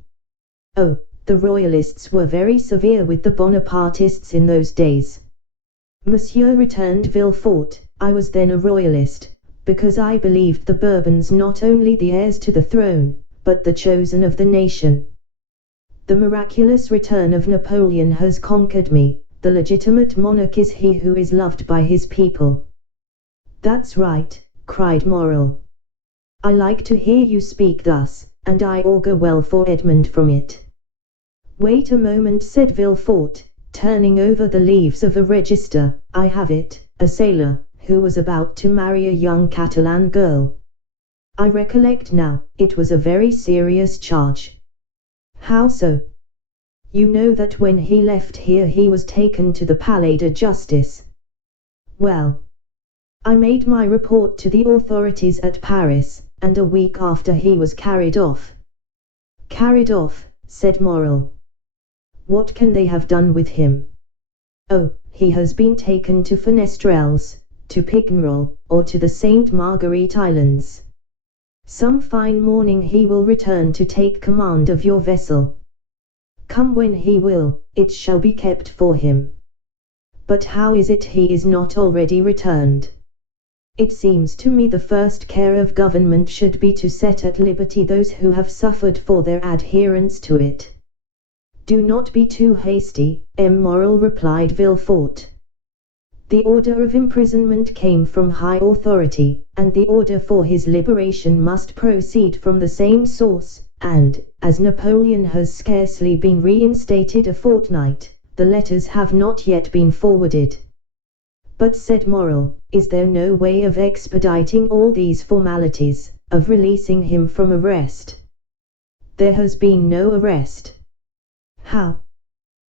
Oh, the royalists were very severe with the Bonapartists in those days." "Monsieur," returned Villefort, "I was then a royalist, because I believed the Bourbons not only the heirs to the throne, but the chosen of the nation. The miraculous return of Napoleon has conquered me. The legitimate monarch is he who is loved by his people." "That's right," cried Morrel. "I like to hear you speak thus, and I augur well for Edmond from it." "Wait a moment," said Villefort, turning over the leaves of a register. "I have it, a sailor, who was about to marry a young Catalan girl. I recollect now, it was a very serious charge." "How so?" "You know that when he left here he was taken to the Palais de Justice." "Well, I made my report to the authorities at Paris, and a week after he was carried off." "Carried off," said Morrel. "What can they have done with him?" "Oh, he has been taken to Fenestrelles, to Pignerol, or to the Sainte Marguerite Islands. Some fine morning he will return to take command of your vessel. Come when he will, it shall be kept for him." "But how is it he is not already returned?" "It seems to me the first care of government should be to set at liberty those who have suffered for their adherence to it." "Do not be too hasty, Morrel," replied Villefort. "The order of imprisonment came from high authority, and the order for his liberation must proceed from the same source, and, as Napoleon has scarcely been reinstated a fortnight, the letters have not yet been forwarded." "But," said Morrel, "is there no way of expediting all these formalities, of releasing him from arrest?" "There has been no arrest." "How?"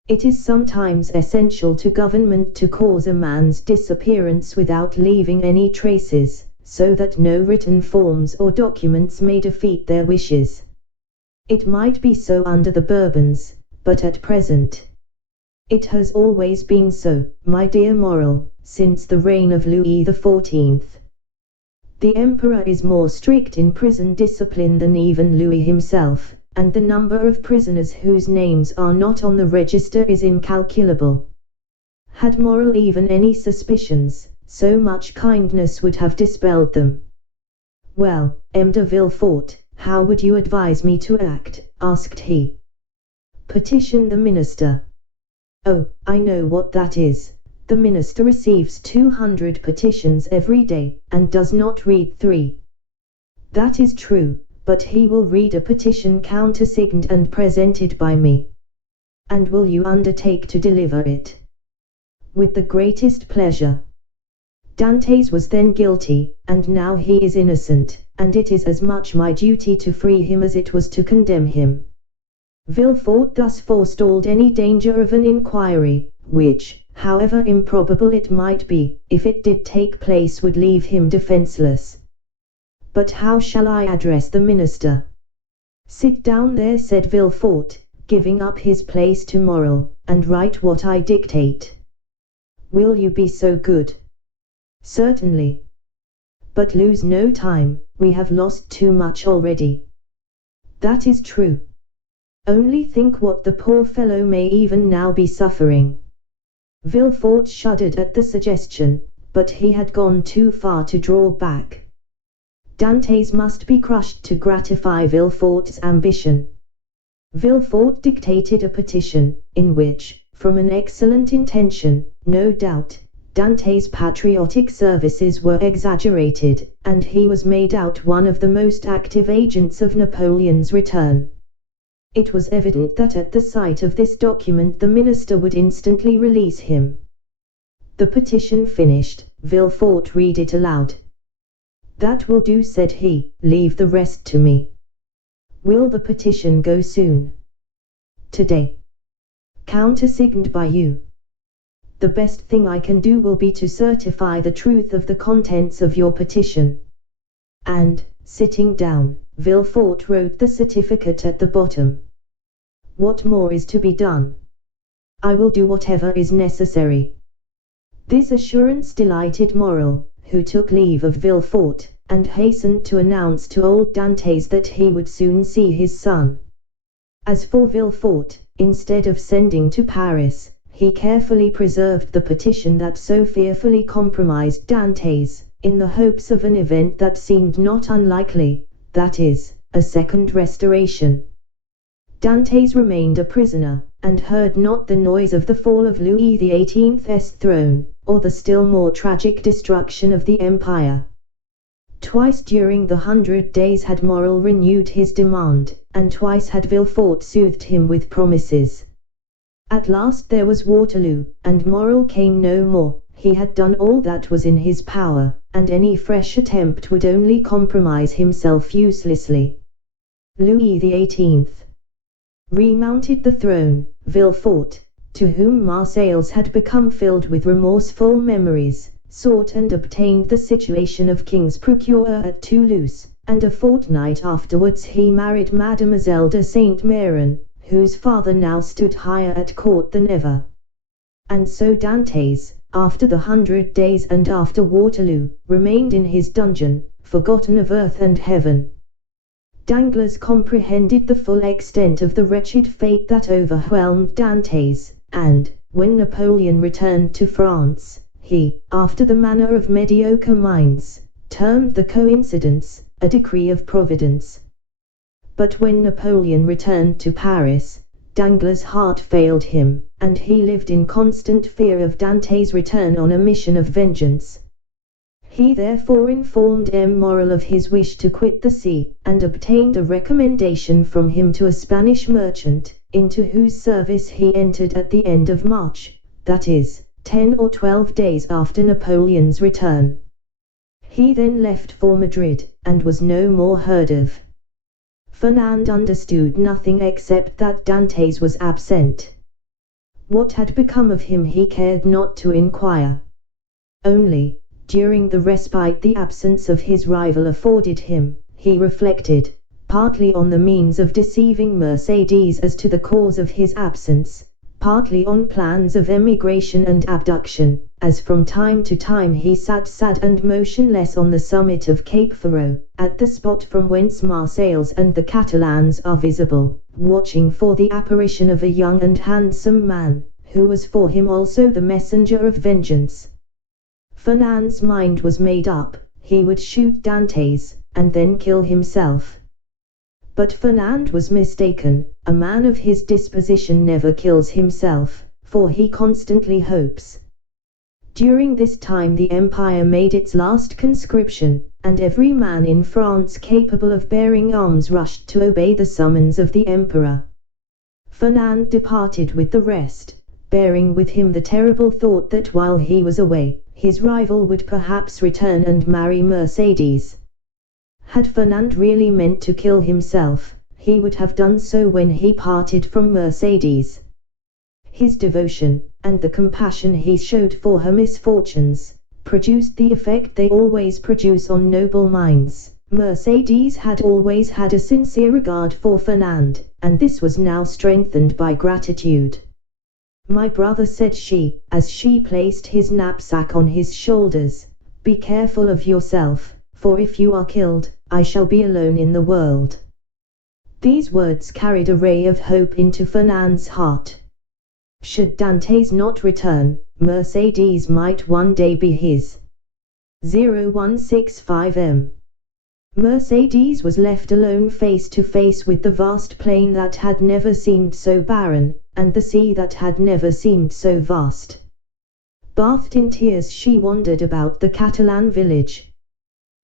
"It is sometimes essential to government to cause a man's disappearance without leaving any traces, so that no written forms or documents may defeat their wishes. It might be so under the Bourbons, but at present—" "It has always been so, my dear Morrel, since the reign of Louis XIV. The Emperor is more strict in prison discipline than even Louis himself, and the number of prisoners whose names are not on the register is incalculable. Had Morrel even any suspicions, so much kindness would have dispelled them." "Well, M. de Villefort, how would you advise me to act?" asked he. "Petition the minister." "Oh, I know what that is. The minister receives 200 petitions every day, and does not read 3. "That is true, but he will read a petition countersigned and presented by me." "And will you undertake to deliver it?" "With the greatest pleasure. Dantes was then guilty, and now he is innocent, and it is as much my duty to free him as it was to condemn him." Villefort thus forestalled any danger of an inquiry, which, however improbable it might be, if it did take place would leave him defenseless. "But how shall I address the minister?" "Sit down there," said Villefort, giving up his place to Morrel, "and write what I dictate." "Will you be so good?" "Certainly. But lose no time, we have lost too much already." "That is true. Only think what the poor fellow may even now be suffering." Villefort shuddered at the suggestion, but he had gone too far to draw back. Dante's must be crushed to gratify Villefort's ambition. Villefort dictated a petition, in which, from an excellent intention, no doubt, Dante's patriotic services were exaggerated, and he was made out one of the most active agents of Napoleon's return. It was evident that at the sight of this document the minister would instantly release him. The petition finished, Villefort read it aloud. "That will do," said he, "leave the rest to me." "Will the petition go soon?" "Today. Countersigned by you. The best thing I can do will be to certify the truth of the contents of your petition." And, sitting down, Villefort wrote the certificate at the bottom. "What more is to be done? I will do whatever is necessary." This assurance delighted Morrel, who took leave of Villefort, and hastened to announce to old Dantes that he would soon see his son. As for Villefort, instead of sending to Paris, he carefully preserved the petition that so fearfully compromised Dantes, in the hopes of an event that seemed not unlikely, that is, a second restoration. Dantes remained a prisoner, and heard not the noise of the fall of Louis XVIII's throne, or the still more tragic destruction of the empire. Twice during the 100 days had Morrel renewed his demand, and twice had Villefort soothed him with promises. At last there was Waterloo, and Morrel came no more. He had done all that was in his power, and any fresh attempt would only compromise himself uselessly. Louis XVIII remounted the throne. Villefort, to whom Marseilles had become filled with remorseful memories, sought and obtained the situation of king's procureur at Toulouse, and a fortnight afterwards he married Mademoiselle de Saint-Méran, whose father now stood higher at court than ever. And so Dantes, after the 100 days and after Waterloo, remained in his dungeon, forgotten of earth and heaven. Danglars comprehended the full extent of the wretched fate that overwhelmed Dantes, and, when Napoleon returned to France, he, after the manner of mediocre minds, termed the coincidence a decree of Providence. But when Napoleon returned to Paris, Danglars' heart failed him, and he lived in constant fear of Dante's return on a mission of vengeance. He therefore informed M. Morrel of his wish to quit the sea, and obtained a recommendation from him to a Spanish merchant, into whose service he entered at the end of March, that is, 10 or 12 days after Napoleon's return. He then left for Madrid, and was no more heard of. Fernand understood nothing except that Dantes was absent. What had become of him he cared not to inquire. Only, during the respite the absence of his rival afforded him, he reflected, partly on the means of deceiving Mercédès as to the cause of his absence, partly on plans of emigration and abduction, as from time to time he sat sad and motionless on the summit of Cape Faro, at the spot from whence Marseilles and the Catalans are visible, watching for the apparition of a young and handsome man, who was for him also the messenger of vengeance. Fernand's mind was made up, he would shoot Dantes, and then kill himself. But Fernand was mistaken. A man of his disposition never kills himself, for he constantly hopes. During this time the empire made its last conscription, and every man in France capable of bearing arms rushed to obey the summons of the emperor. Fernand departed with the rest, bearing with him the terrible thought that while he was away, his rival would perhaps return and marry Mercédès. Had Fernand really meant to kill himself, he would have done so when he parted from Mercédès. His devotion, and the compassion he showed for her misfortunes, produced the effect they always produce on noble minds. Mercédès had always had a sincere regard for Fernand, and this was now strengthened by gratitude. "My brother," said she, as she placed his knapsack on his shoulders, "be careful of yourself, for if you are killed, I shall be alone in the world." These words carried a ray of hope into Fernand's heart. Should Dantes not return, Mercédès might one day be his. 0165 M. Mercedes was left alone face to face with the vast plain that had never seemed so barren, and the sea that had never seemed so vast. Bathed in tears she wandered about the Catalan village.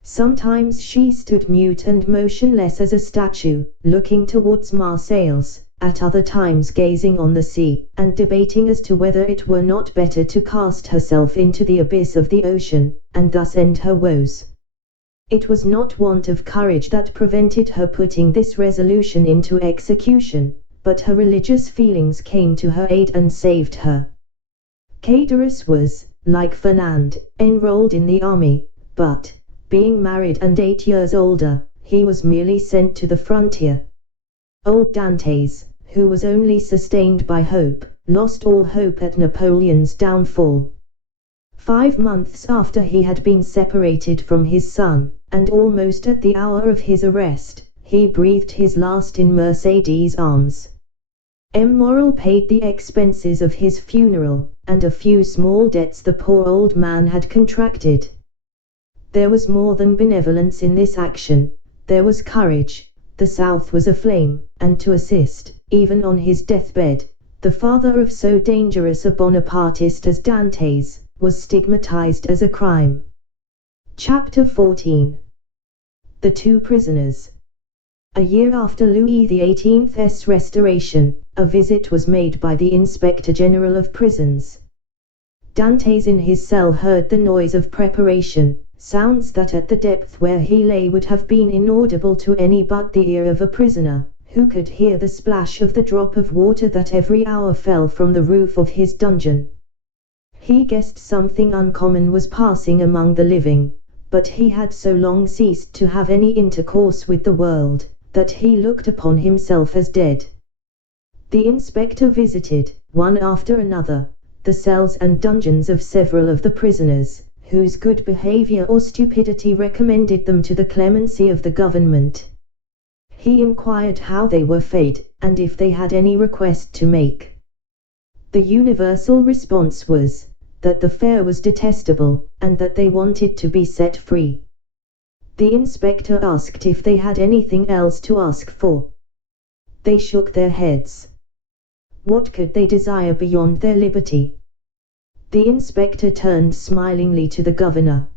Sometimes she stood mute and motionless as a statue, looking towards Marseilles, at other times gazing on the sea, and debating as to whether it were not better to cast herself into the abyss of the ocean, and thus end her woes. It was not want of courage that prevented her putting this resolution into execution, but her religious feelings came to her aid and saved her. Cadorus was, like Fernand, enrolled in the army, but, being married and 8 years older, he was merely sent to the frontier. Old Dantes, who was only sustained by hope, lost all hope at Napoleon's downfall. 5 months after he had been separated from his son, and almost at the hour of his arrest, he breathed his last in Mercedes' arms. M. Morel paid the expenses of his funeral, and a few small debts the poor old man had contracted. There was more than benevolence in this action, there was courage. The South was aflame, and to assist, even on his deathbed, the father of so dangerous a Bonapartist as Dantes, was stigmatized as a crime. Chapter 14. The Two Prisoners. A year after Louis XVIII's restoration, a visit was made by the Inspector General of Prisons. Dantes in his cell heard the noise of preparation, sounds that at the depth where he lay would have been inaudible to any but the ear of a prisoner, who could hear the splash of the drop of water that every hour fell from the roof of his dungeon. He guessed something uncommon was passing among the living, but he had so long ceased to have any intercourse with the world, that he looked upon himself as dead. The inspector visited, one after another, the cells and dungeons of several of the prisoners, whose good behavior or stupidity recommended them to the clemency of the government. He inquired how they were fed, and if they had any request to make. The universal response was, that the fare was detestable, and that they wanted to be set free. The inspector asked if they had anything else to ask for. They shook their heads. What could they desire beyond their liberty? The inspector turned smilingly to the governor.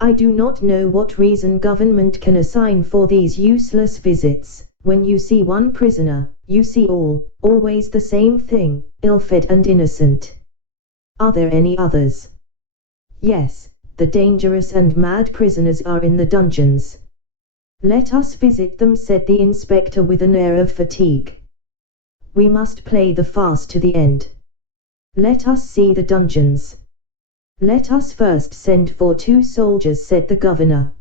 I do not know what reason government can assign for these useless visits. When you see one prisoner, you see all, always the same thing, ill-fed and innocent. Are there any others? Yes, the dangerous and mad prisoners are in the dungeons. Let us visit them, said the inspector with an air of fatigue. We must play the farce to the end. Let us see the dungeons. Let us first send for 2 soldiers, said the governor.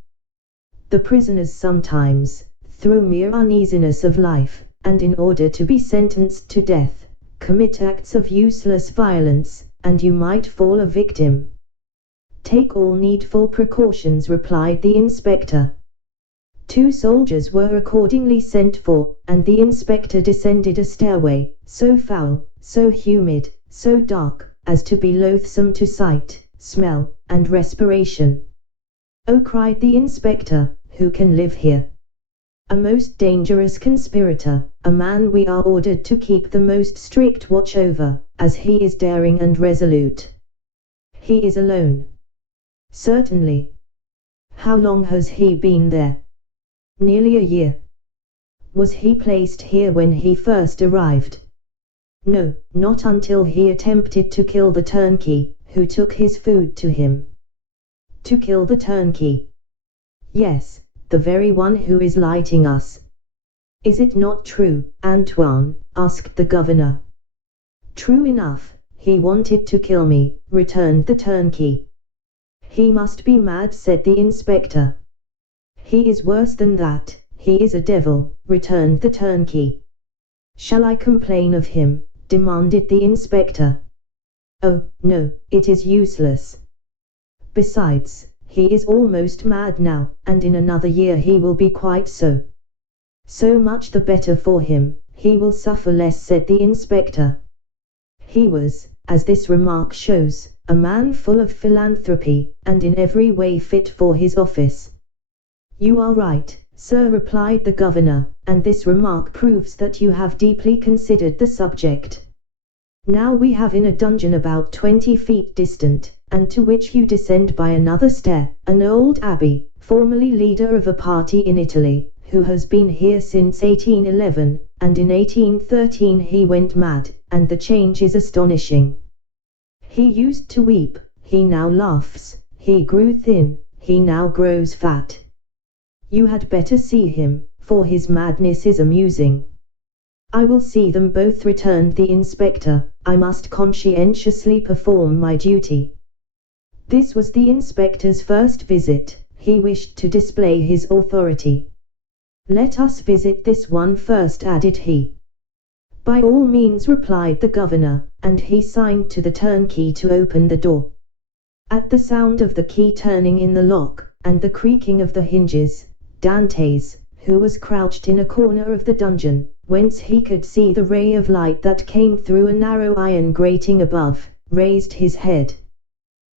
The prisoners sometimes, through mere uneasiness of life, and in order to be sentenced to death, commit acts of useless violence, and you might fall a victim. Take all needful precautions, replied the inspector. 2 soldiers were accordingly sent for, and the inspector descended a stairway, so foul, so humid, so dark, as to be loathsome to sight, smell, and respiration. Oh, cried the inspector, who can live here? A most dangerous conspirator, a man we are ordered to keep the most strict watch over, as he is daring and resolute. He is alone. Certainly. How long has he been there? Nearly a year. Was he placed here when he first arrived? No, not until he attempted to kill the turnkey, who took his food to him. To kill the turnkey? Yes, the very one who is lighting us. Is it not true, Antoine? Asked the governor. True enough, he wanted to kill me, returned the turnkey. He must be mad, said the inspector. He is worse than that, he is a devil, returned the turnkey. Shall I complain of him? Demanded the inspector. Oh, no, it is useless. Besides, he is almost mad now, and in another year he will be quite so. So much the better for him, he will suffer less, said the inspector. He was, as this remark shows, a man full of philanthropy, and in every way fit for his office. You are right, sir, replied the governor, and this remark proves that you have deeply considered the subject. Now we have in a dungeon about 20 feet distant, and to which you descend by another stair, an old abbé, formerly leader of a party in Italy, who has been here since 1811, and in 1813 he went mad, and the change is astonishing. He used to weep, he now laughs, he grew thin, he now grows fat. You had better see him, for his madness is amusing. I will see them both, returned the inspector. I must conscientiously perform my duty. This was the inspector's first visit. He wished to display his authority. Let us visit this one first, added he. By all means, replied the governor, and he signed to the turnkey to open the door. At the sound of the key turning in the lock, and the creaking of the hinges, Dantes, who was crouched in a corner of the dungeon, whence he could see the ray of light that came through a narrow iron grating above, raised his head.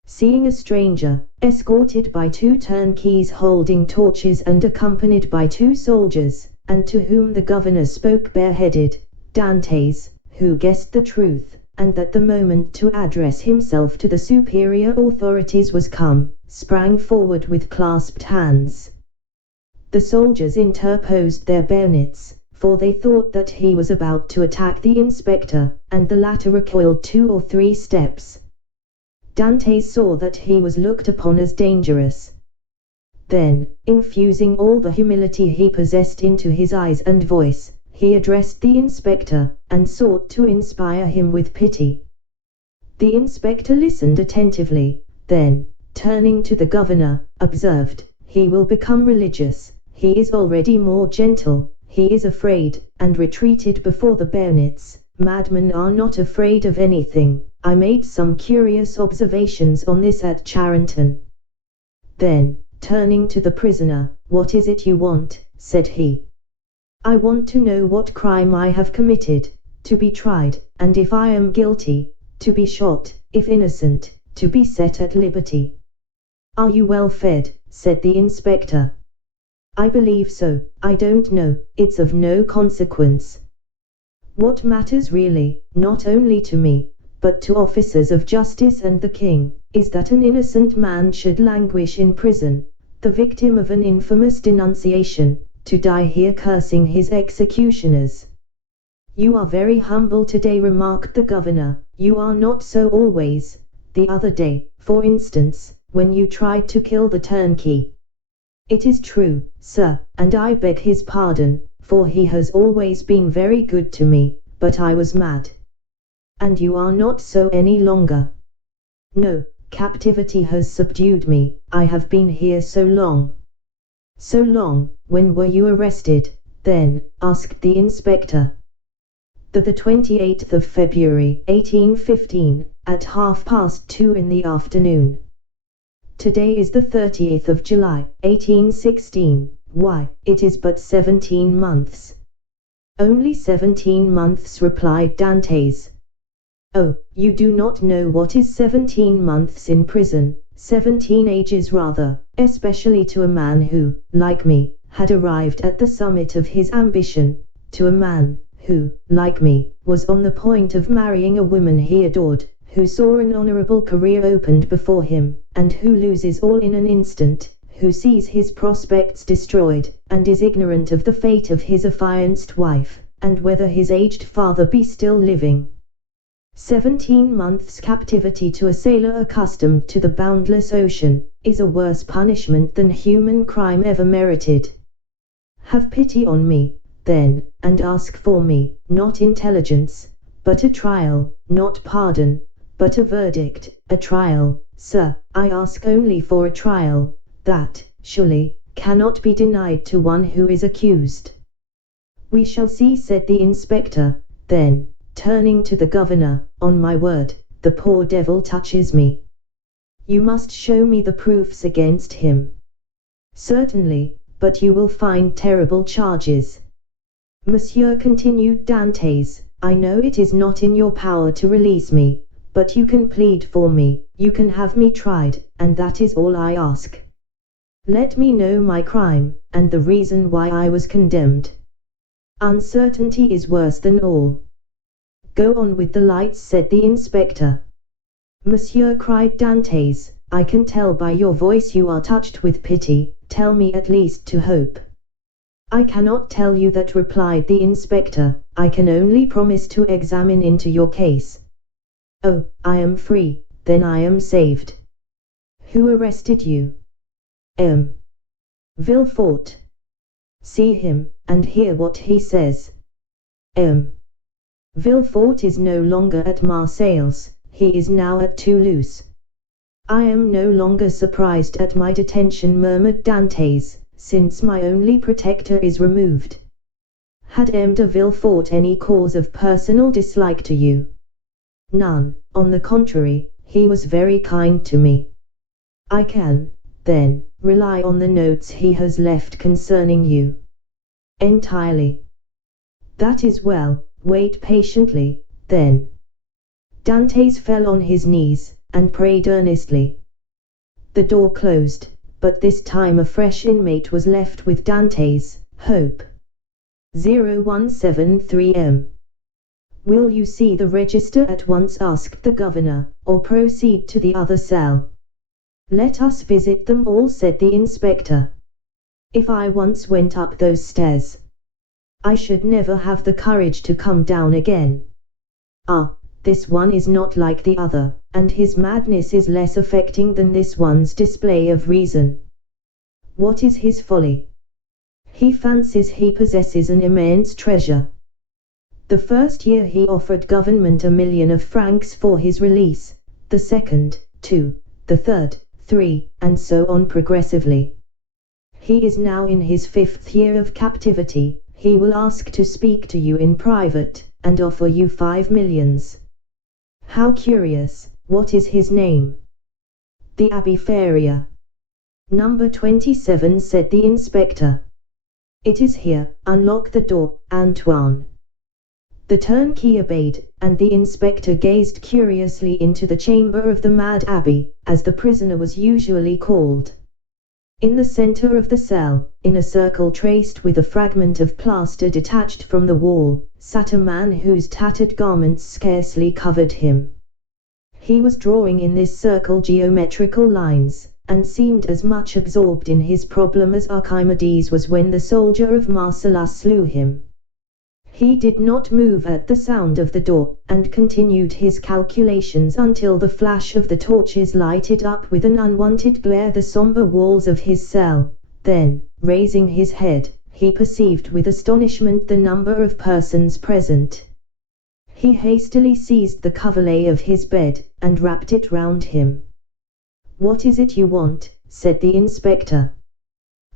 Seeing a stranger, escorted by 2 turnkeys holding torches and accompanied by 2 soldiers, and to whom the governor spoke bareheaded, Dantes, who guessed the truth, and that the moment to address himself to the superior authorities was come, sprang forward with clasped hands. The soldiers interposed their bayonets, for they thought that he was about to attack the inspector, and the latter recoiled 2 or 3 steps. Dantes saw that he was looked upon as dangerous. Then, infusing all the humility he possessed into his eyes and voice, he addressed the inspector, and sought to inspire him with pity. The inspector listened attentively, then, turning to the governor, observed, "He will become religious, he is already more gentle, he is afraid," and retreated before the bayonets. Madmen are not afraid of anything. I made some curious observations on this at Charenton. Then, turning to the prisoner, "What is it you want?" said he. "I want to know what crime I have committed, to be tried, and if I am guilty, to be shot, if innocent, to be set at liberty." "Are you well fed?" said the inspector. "I believe so. I don't know, it's of no consequence. What matters really, not only to me, but to officers of justice and the king, is that an innocent man should languish in prison, the victim of an infamous denunciation, to die here cursing his executioners." "You are very humble today," remarked the governor. "You are not so always. The other day, for instance, when you tried to kill the turnkey." "It is true, sir, and I beg his pardon, for he has always been very good to me, but I was mad." "And you are not so any longer?" "No, captivity has subdued me, I have been here so long." "So long? When were you arrested, then?" asked the inspector. The 28th of February, 1815, at 2:30 in the afternoon. Today is the 30th of July, 1816, why, it is but 17 months. "Only 17 months," replied Dantes. "Oh, you do not know what is 17 months in prison, 17 ages rather, especially to a man who, like me, had arrived at the summit of his ambition, to a man, who, like me, was on the point of marrying a woman he adored, who saw an honorable career opened before him, and who loses all in an instant, who sees his prospects destroyed, and is ignorant of the fate of his affianced wife, and whether his aged father be still living. 17 months' captivity to a sailor accustomed to the boundless ocean, is a worse punishment than human crime ever merited. Have pity on me, then, and ask for me, not intelligence, but a trial, not pardon, but a verdict. A trial, sir, I ask only for a trial, that, surely, cannot be denied to one who is accused." "We shall see," said the inspector. Then, turning to the governor, "On my word, the poor devil touches me. You must show me the proofs against him." "Certainly, but you will find terrible charges." "Monsieur," continued Dantes, "I know it is not in your power to release me, but you can plead for me, you can have me tried, and that is all I ask." Let me know my crime, and the reason why I was condemned. Uncertainty is worse than all. Go on with the lights, said the inspector. Monsieur, cried Dantes, I can tell by your voice you are touched with pity. Tell me at least to hope. I cannot tell you that, replied the inspector. I can only promise to examine into your case. Oh, I am free, then I am saved. Who arrested you? M. Villefort. See him, and hear what he says. M. Villefort is no longer at Marseilles, he is now at Toulouse. I am no longer surprised at my detention, murmured Dantes, since my only protector is removed. Had M. de Villefort any cause of personal dislike to you? None, on the contrary, he was very kind to me. I can, then, rely on the notes he has left concerning you? Entirely. That is well, wait patiently, then. Dantes fell on his knees, and prayed earnestly. The door closed, but this time a fresh inmate was left with Dantes. Hope. 0173M. Will you see the register at once, asked the governor, or proceed to the other cell? Let us visit them all, said the inspector. If I once went up those stairs, I should never have the courage to come down again. Ah, this one is not like the other, and his madness is less affecting than this one's display of reason. What is his folly? He fancies he possesses an immense treasure. The first year he offered government 1,000,000 of francs for his release, the second, 2, the third, 3, and so on progressively. He is now in his 5th year of captivity. He will ask to speak to you in private, and offer you 5 millions. How curious. What is his name? The Abbé Faria. Number 27, said the inspector. It is here. Unlock the door, Antoine. The turnkey obeyed, and the inspector gazed curiously into the chamber of the mad abbé, as the prisoner was usually called. In the center of the cell, in a circle traced with a fragment of plaster detached from the wall, sat a man whose tattered garments scarcely covered him. He was drawing in this circle geometrical lines, and seemed as much absorbed in his problem as Archimedes was when the soldier of Marcellus slew him. He did not move at the sound of the door, and continued his calculations until the flash of the torches lighted up with an unwonted glare the somber walls of his cell. Then, raising his head, he perceived with astonishment the number of persons present. He hastily seized the coverlet of his bed, and wrapped it round him. What is it you want? said the inspector.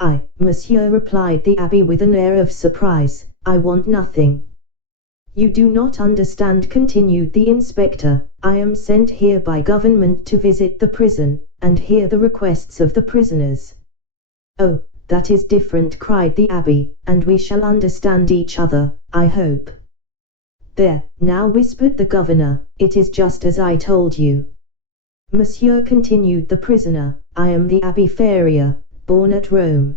I, monsieur, replied the abbé with an air of surprise. I want nothing. You do not understand, continued the inspector. I am sent here by government to visit the prison, and hear the requests of the prisoners. Oh, that is different, cried the abbé, and we shall understand each other, I hope. There, now, whispered the governor, it is just as I told you. Monsieur, continued the prisoner, I am the Abbé Faria, born at Rome.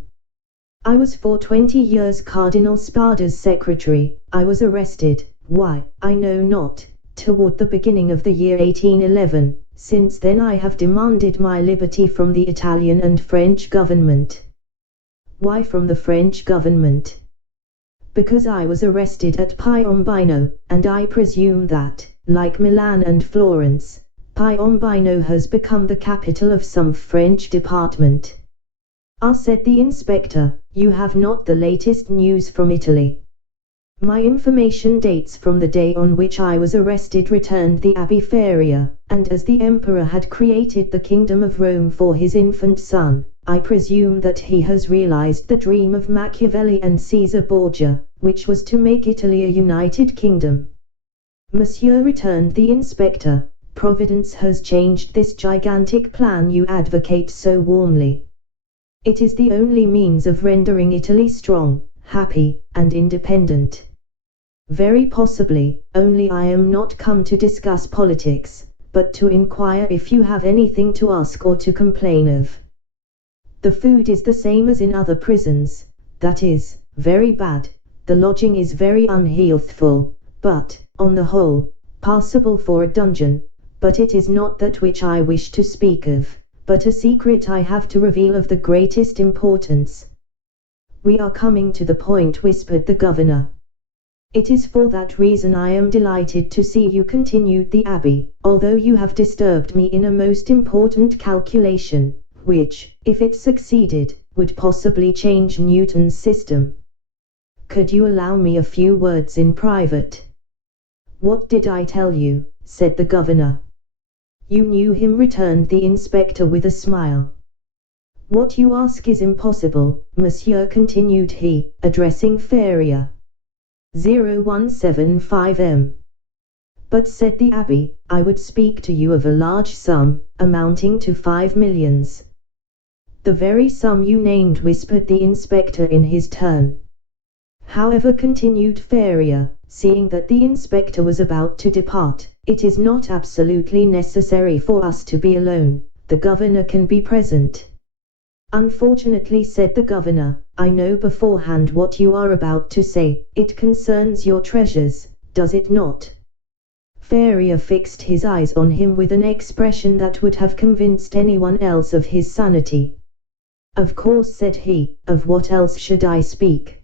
I was for 20 years Cardinal Spada's secretary. I was arrested, why, I know not, toward the beginning of the year 1811. Since then I have demanded my liberty from the Italian and French government. Why from the French government? Because I was arrested at Piombino, and I presume that, like Milan and Florence, Piombino has become the capital of some French department. Ah, said the inspector, you have not the latest news from Italy. My information dates from the day on which I was arrested, returned the Abbé Faria, and as the emperor had created the kingdom of Rome for his infant son, I presume that he has realized the dream of Machiavelli and Caesar Borgia, which was to make Italy a united kingdom. Monsieur, returned the inspector, Providence has changed this gigantic plan you advocate so warmly. It is the only means of rendering Italy strong, happy, and independent. Very possibly, only I am not come to discuss politics, but to inquire if you have anything to ask or to complain of. The food is the same as in other prisons, that is, very bad. The lodging is very unhealthful, but, on the whole, passable for a dungeon. But it is not that which I wish to speak of, but a secret I have to reveal of the greatest importance. We are coming to the point, whispered the governor. It is for that reason I am delighted to see you, continued the abbé, although you have disturbed me in a most important calculation, which, if it succeeded, would possibly change Newton's system. Could you allow me a few words in private? What did I tell you? Said the governor. You knew him, returned the inspector with a smile. What you ask is impossible, monsieur, continued he, addressing Ferrier. 0175M. But, said the abbé, I would speak to you of a large sum, amounting to 5 millions. The very sum you named, whispered the inspector in his turn. However, continued Ferrier, seeing that the inspector was about to depart, it is not absolutely necessary for us to be alone, the governor can be present. Unfortunately, said the governor, I know beforehand what you are about to say. It concerns your treasures, does it not? Ferrier fixed his eyes on him with an expression that would have convinced anyone else of his sanity. Of course, said he, of what else should I speak?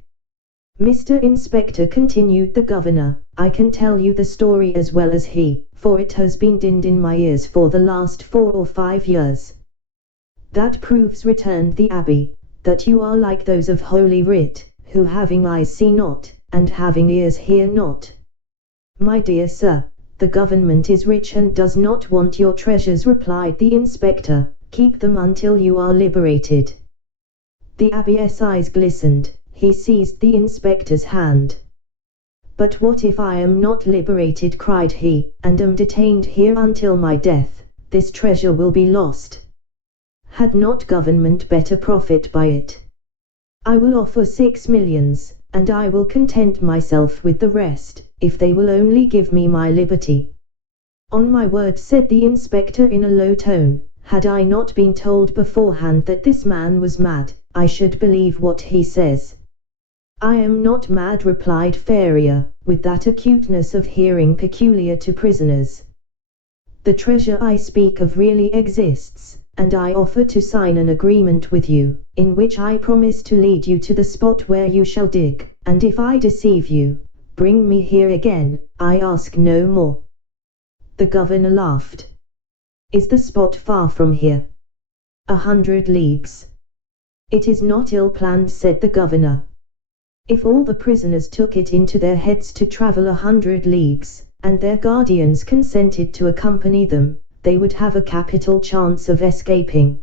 Mr. Inspector, continued the governor, I can tell you the story as well as he, for it has been dinned in my ears for the last 4 or 5 years. That proves, returned the abbé, that you are like those of Holy Writ, who having eyes see not, and having ears hear not. My dear sir, the government is rich and does not want your treasures, replied the inspector. Keep them until you are liberated. The abbé's eyes glistened. He seized the inspector's hand. But what if I am not liberated, cried he, and am detained here until my death? This treasure will be lost. Had not government better profit by it? I will offer 6 millions, and I will content myself with the rest, if they will only give me my liberty. On my word, said the inspector in a low tone, had I not been told beforehand that this man was mad, I should believe what he says. I am not mad, replied Ferrier, with that acuteness of hearing peculiar to prisoners. The treasure I speak of really exists, and I offer to sign an agreement with you, in which I promise to lead you to the spot where you shall dig, and if I deceive you, bring me here again, I ask no more. The governor laughed. Is the spot far from here? 100 leagues. It is not ill planned, said the governor. If all the prisoners took it into their heads to travel 100 leagues, and their guardians consented to accompany them, they would have a capital chance of escaping.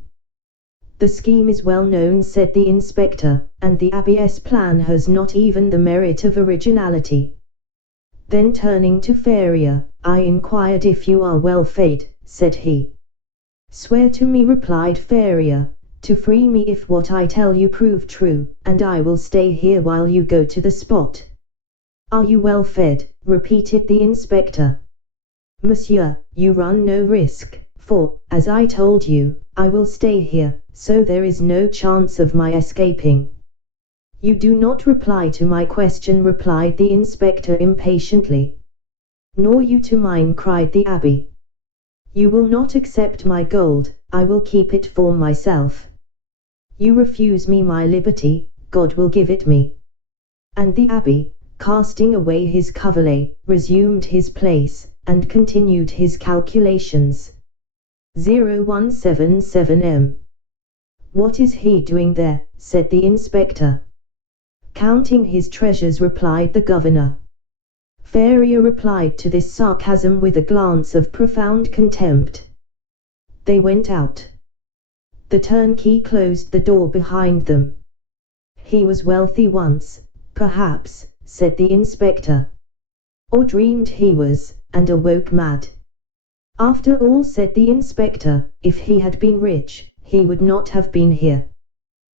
The scheme is well known, said the inspector, and the abbé's plan has not even the merit of originality. Then turning to Ferrier, I inquired if you are well fed, said he. Swear to me, replied Ferrier, to free me if what I tell you prove true, and I will stay here while you go to the spot. Are you well fed? Repeated the inspector. Monsieur, you run no risk, for, as I told you, I will stay here, so there is no chance of my escaping. You do not reply to my question, replied the inspector impatiently. Nor you to mine, cried the abbé. You will not accept my gold, I will keep it for myself. You refuse me my liberty, God will give it me. And the abbé, casting away his coverlet, resumed his place, and continued his calculations. 0177M. What is he doing there? Said the inspector. Counting his treasures, replied the governor. Ferrier replied to this sarcasm with a glance of profound contempt. They went out. The turnkey closed the door behind them. He was wealthy once, perhaps, said the inspector. Or dreamed he was, and awoke mad. After all, said the inspector, if he had been rich, he would not have been here.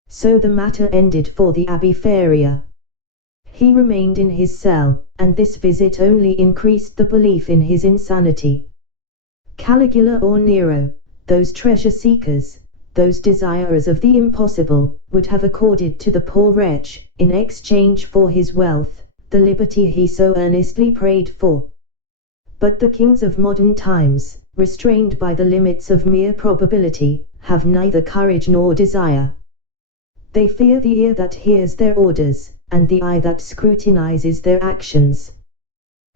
So the matter ended for the Abbé Ferrier. He remained in his cell, and this visit only increased the belief in his insanity. Caligula or Nero, those treasure seekers, those desirers of the impossible, would have accorded to the poor wretch, in exchange for his wealth, the liberty he so earnestly prayed for. But the kings of modern times, restrained by the limits of mere probability, have neither courage nor desire. They fear the ear that hears their orders, and the eye that scrutinizes their actions.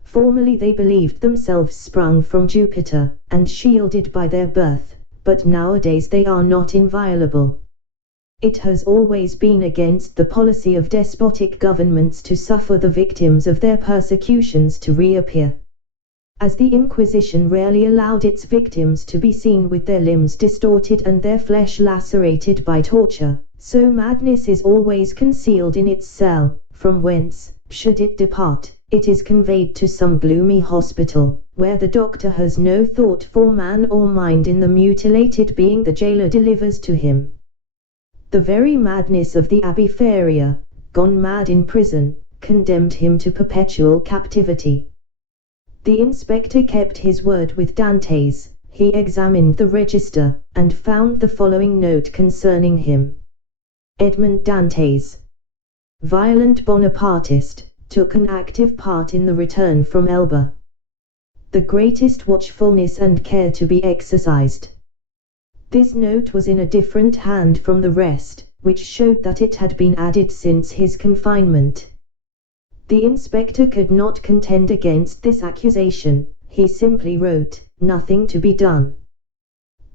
Formerly they believed themselves sprung from Jupiter, and shielded by their birth, but nowadays they are not inviolable. It has always been against the policy of despotic governments to suffer the victims of their persecutions to reappear. As the Inquisition rarely allowed its victims to be seen with their limbs distorted and their flesh lacerated by torture, so madness is always concealed in its cell, from whence, should it depart, it is conveyed to some gloomy hospital, where the doctor has no thought for man or mind in the mutilated being the jailer delivers to him. The very madness of the Abbé Faria, gone mad in prison, condemned him to perpetual captivity. The inspector kept his word with Dantes. He examined the register, and found the following note concerning him. Edmond Dantes, violent Bonapartist, took an active part in the return from Elba. The greatest watchfulness and care to be exercised. This note was in a different hand from the rest, which showed that it had been added since his confinement. The inspector could not contend against this accusation. He simply wrote, "Nothing to be done."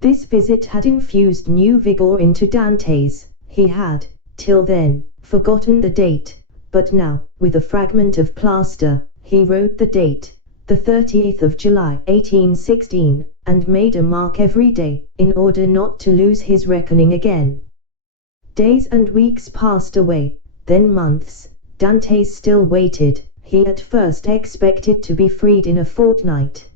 This visit had infused new vigor into Dantes. He had, till then, forgotten the date, but now, with a fragment of plaster, he wrote the date, the 30th of July 1816, and made a mark every day, in order not to lose his reckoning again. Days and weeks passed away, then months. Dantes still waited. He at first expected to be freed in a fortnight.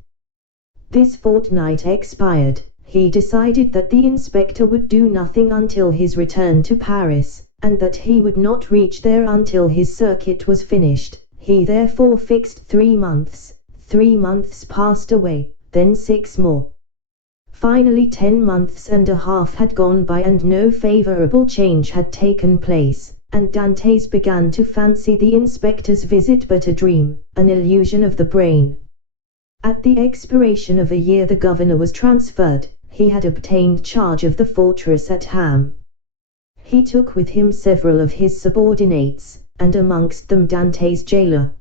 This fortnight expired. He decided that the inspector would do nothing until his return to Paris, and that he would not reach there until his circuit was finished. He therefore fixed 3 months. 3 months passed away, then 6 more. Finally 10 months and a half had gone by and no favorable change had taken place, and Dantes began to fancy the inspector's visit but a dream, an illusion of the brain. At the expiration of a year the governor was transferred. He had obtained charge of the fortress at Ham. He took with him several of his subordinates, and amongst them Dantes' jailer.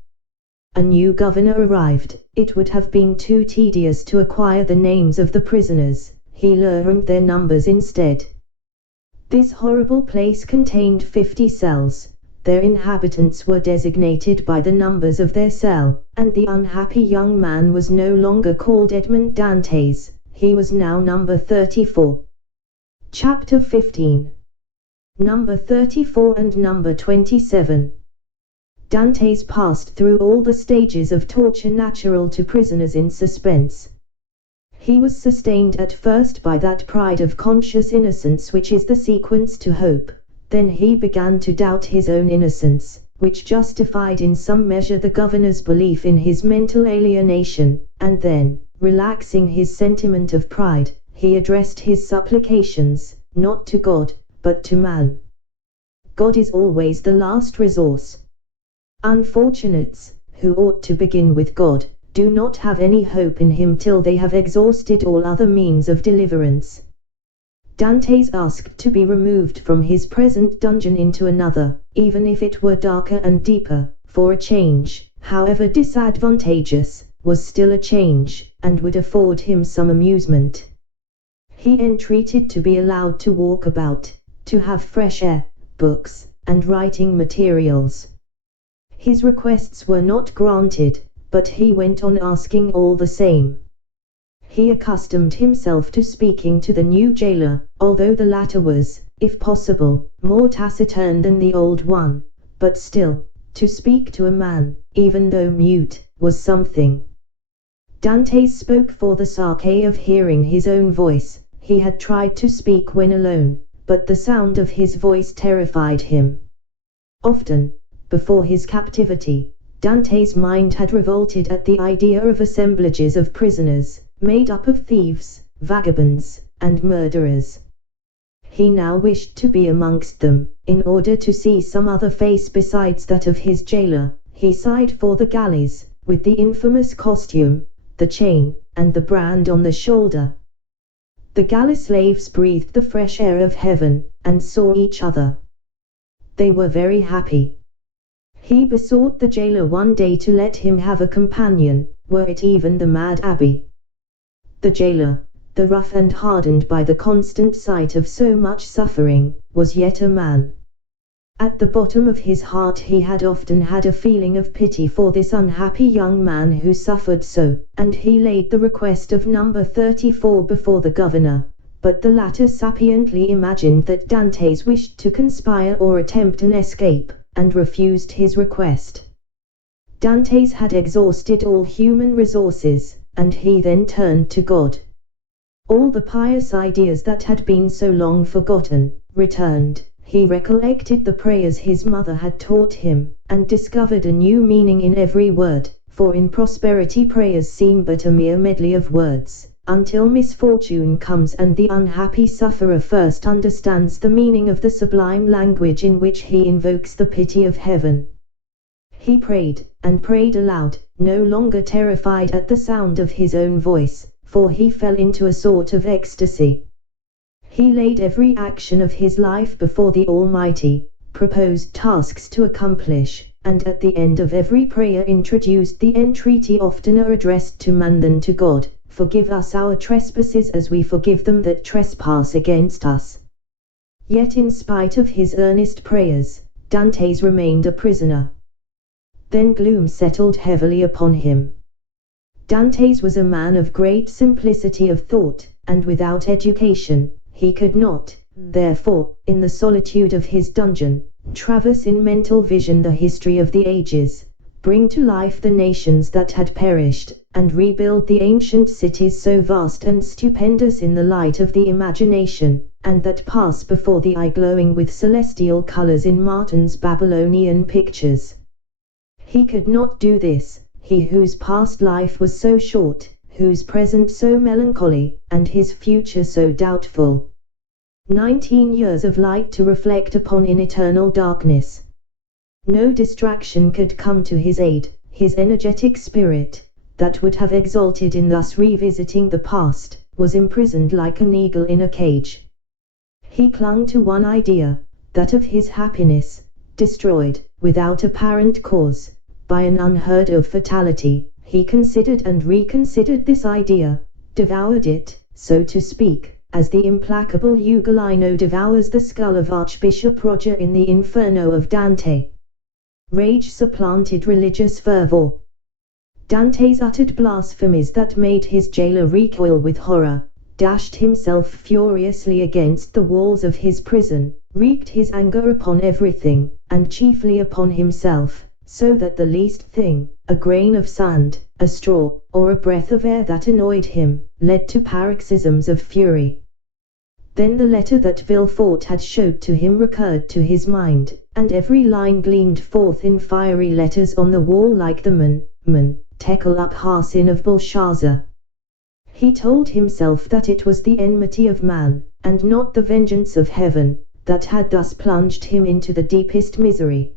A new governor arrived. It would have been too tedious to acquire the names of the prisoners. He learned their numbers instead. This horrible place contained 50 cells. Their inhabitants were designated by the numbers of their cell, and the unhappy young man was no longer called Edmond Dantes. He was now number 34. Chapter 15. Number 34 and number 27. Dantes passed through all the stages of torture natural to prisoners in suspense. He was sustained at first by that pride of conscious innocence which is the sequence to hope. Then he began to doubt his own innocence, which justified in some measure the governor's belief in his mental alienation, and then, relaxing his sentiment of pride, he addressed his supplications, not to God, but to man. God is always the last resource. Unfortunates, who ought to begin with God, do not have any hope in him till they have exhausted all other means of deliverance. Dantes asked to be removed from his present dungeon into another, even if it were darker and deeper, for a change, however disadvantageous, was still a change, and would afford him some amusement. He entreated to be allowed to walk about, to have fresh air, books, and writing materials. His requests were not granted, but he went on asking all the same. He accustomed himself to speaking to the new jailer, although the latter was, if possible, more taciturn than the old one, but still, to speak to a man, even though mute, was something. Dantes spoke for the sake of hearing his own voice. He had tried to speak when alone, but the sound of his voice terrified him. Often, before his captivity, Dantes' mind had revolted at the idea of assemblages of prisoners, made up of thieves, vagabonds, and murderers. he now wished to be amongst them, in order to see some other face besides that of his jailer. He sighed for the galleys, with the infamous costume, the chain, and the brand on the shoulder. The galley slaves breathed the fresh air of heaven, and saw each other. They were very happy. He besought the jailer one day to let him have a companion, were it even the mad abbé. The jailer, though rough and hardened by the constant sight of so much suffering, was yet a man. At the bottom of his heart he had often had a feeling of pity for this unhappy young man who suffered so, and he laid the request of number 34 before the governor, but the latter sapiently imagined that Dantes wished to conspire or attempt an escape, and refused his request. Dantes had exhausted all human resources, and he then turned to God. All the pious ideas that had been so long forgotten, returned. He recollected the prayers his mother had taught him, and discovered a new meaning in every word, for in prosperity prayers seem but a mere medley of words, until misfortune comes and the unhappy sufferer first understands the meaning of the sublime language in which he invokes the pity of heaven. He prayed, and prayed aloud, no longer terrified at the sound of his own voice, for he fell into a sort of ecstasy. He laid every action of his life before the Almighty, proposed tasks to accomplish, and at the end of every prayer introduced the entreaty oftener addressed to man than to God, "Forgive us our trespasses as we forgive them that trespass against us." Yet in spite of his earnest prayers, Dantes remained a prisoner. Then gloom settled heavily upon him. Dantes was a man of great simplicity of thought, and without education. He could not, therefore, in the solitude of his dungeon, traverse in mental vision the history of the ages, bring to life the nations that had perished, and rebuild the ancient cities so vast and stupendous in the light of the imagination, and that pass before the eye glowing with celestial colors in Martin's Babylonian pictures. He could not do this, he whose past life was so short, whose present so melancholy, and his future so doubtful. 19 years of light to reflect upon in eternal darkness. No distraction could come to his aid. His energetic spirit, that would have exulted in thus revisiting the past, was imprisoned like an eagle in a cage. He clung to one idea, that of his happiness, destroyed, without apparent cause, by an unheard of fatality. He considered and reconsidered this idea, devoured it, so to speak, as the implacable Ugolino devours the skull of Archbishop Roger in the Inferno of Dante. Rage supplanted religious fervor. Dantes uttered blasphemies that made his jailer recoil with horror, dashed himself furiously against the walls of his prison, wreaked his anger upon everything, and chiefly upon himself, so that the least thing, a grain of sand, a straw, or a breath of air that annoyed him, led to paroxysms of fury. Then the letter that Villefort had showed to him recurred to his mind, and every line gleamed forth in fiery letters on the wall like the Tekel up Harsin of Belshazzar. He told himself that it was the enmity of man, and not the vengeance of heaven, that had thus plunged him into the deepest misery.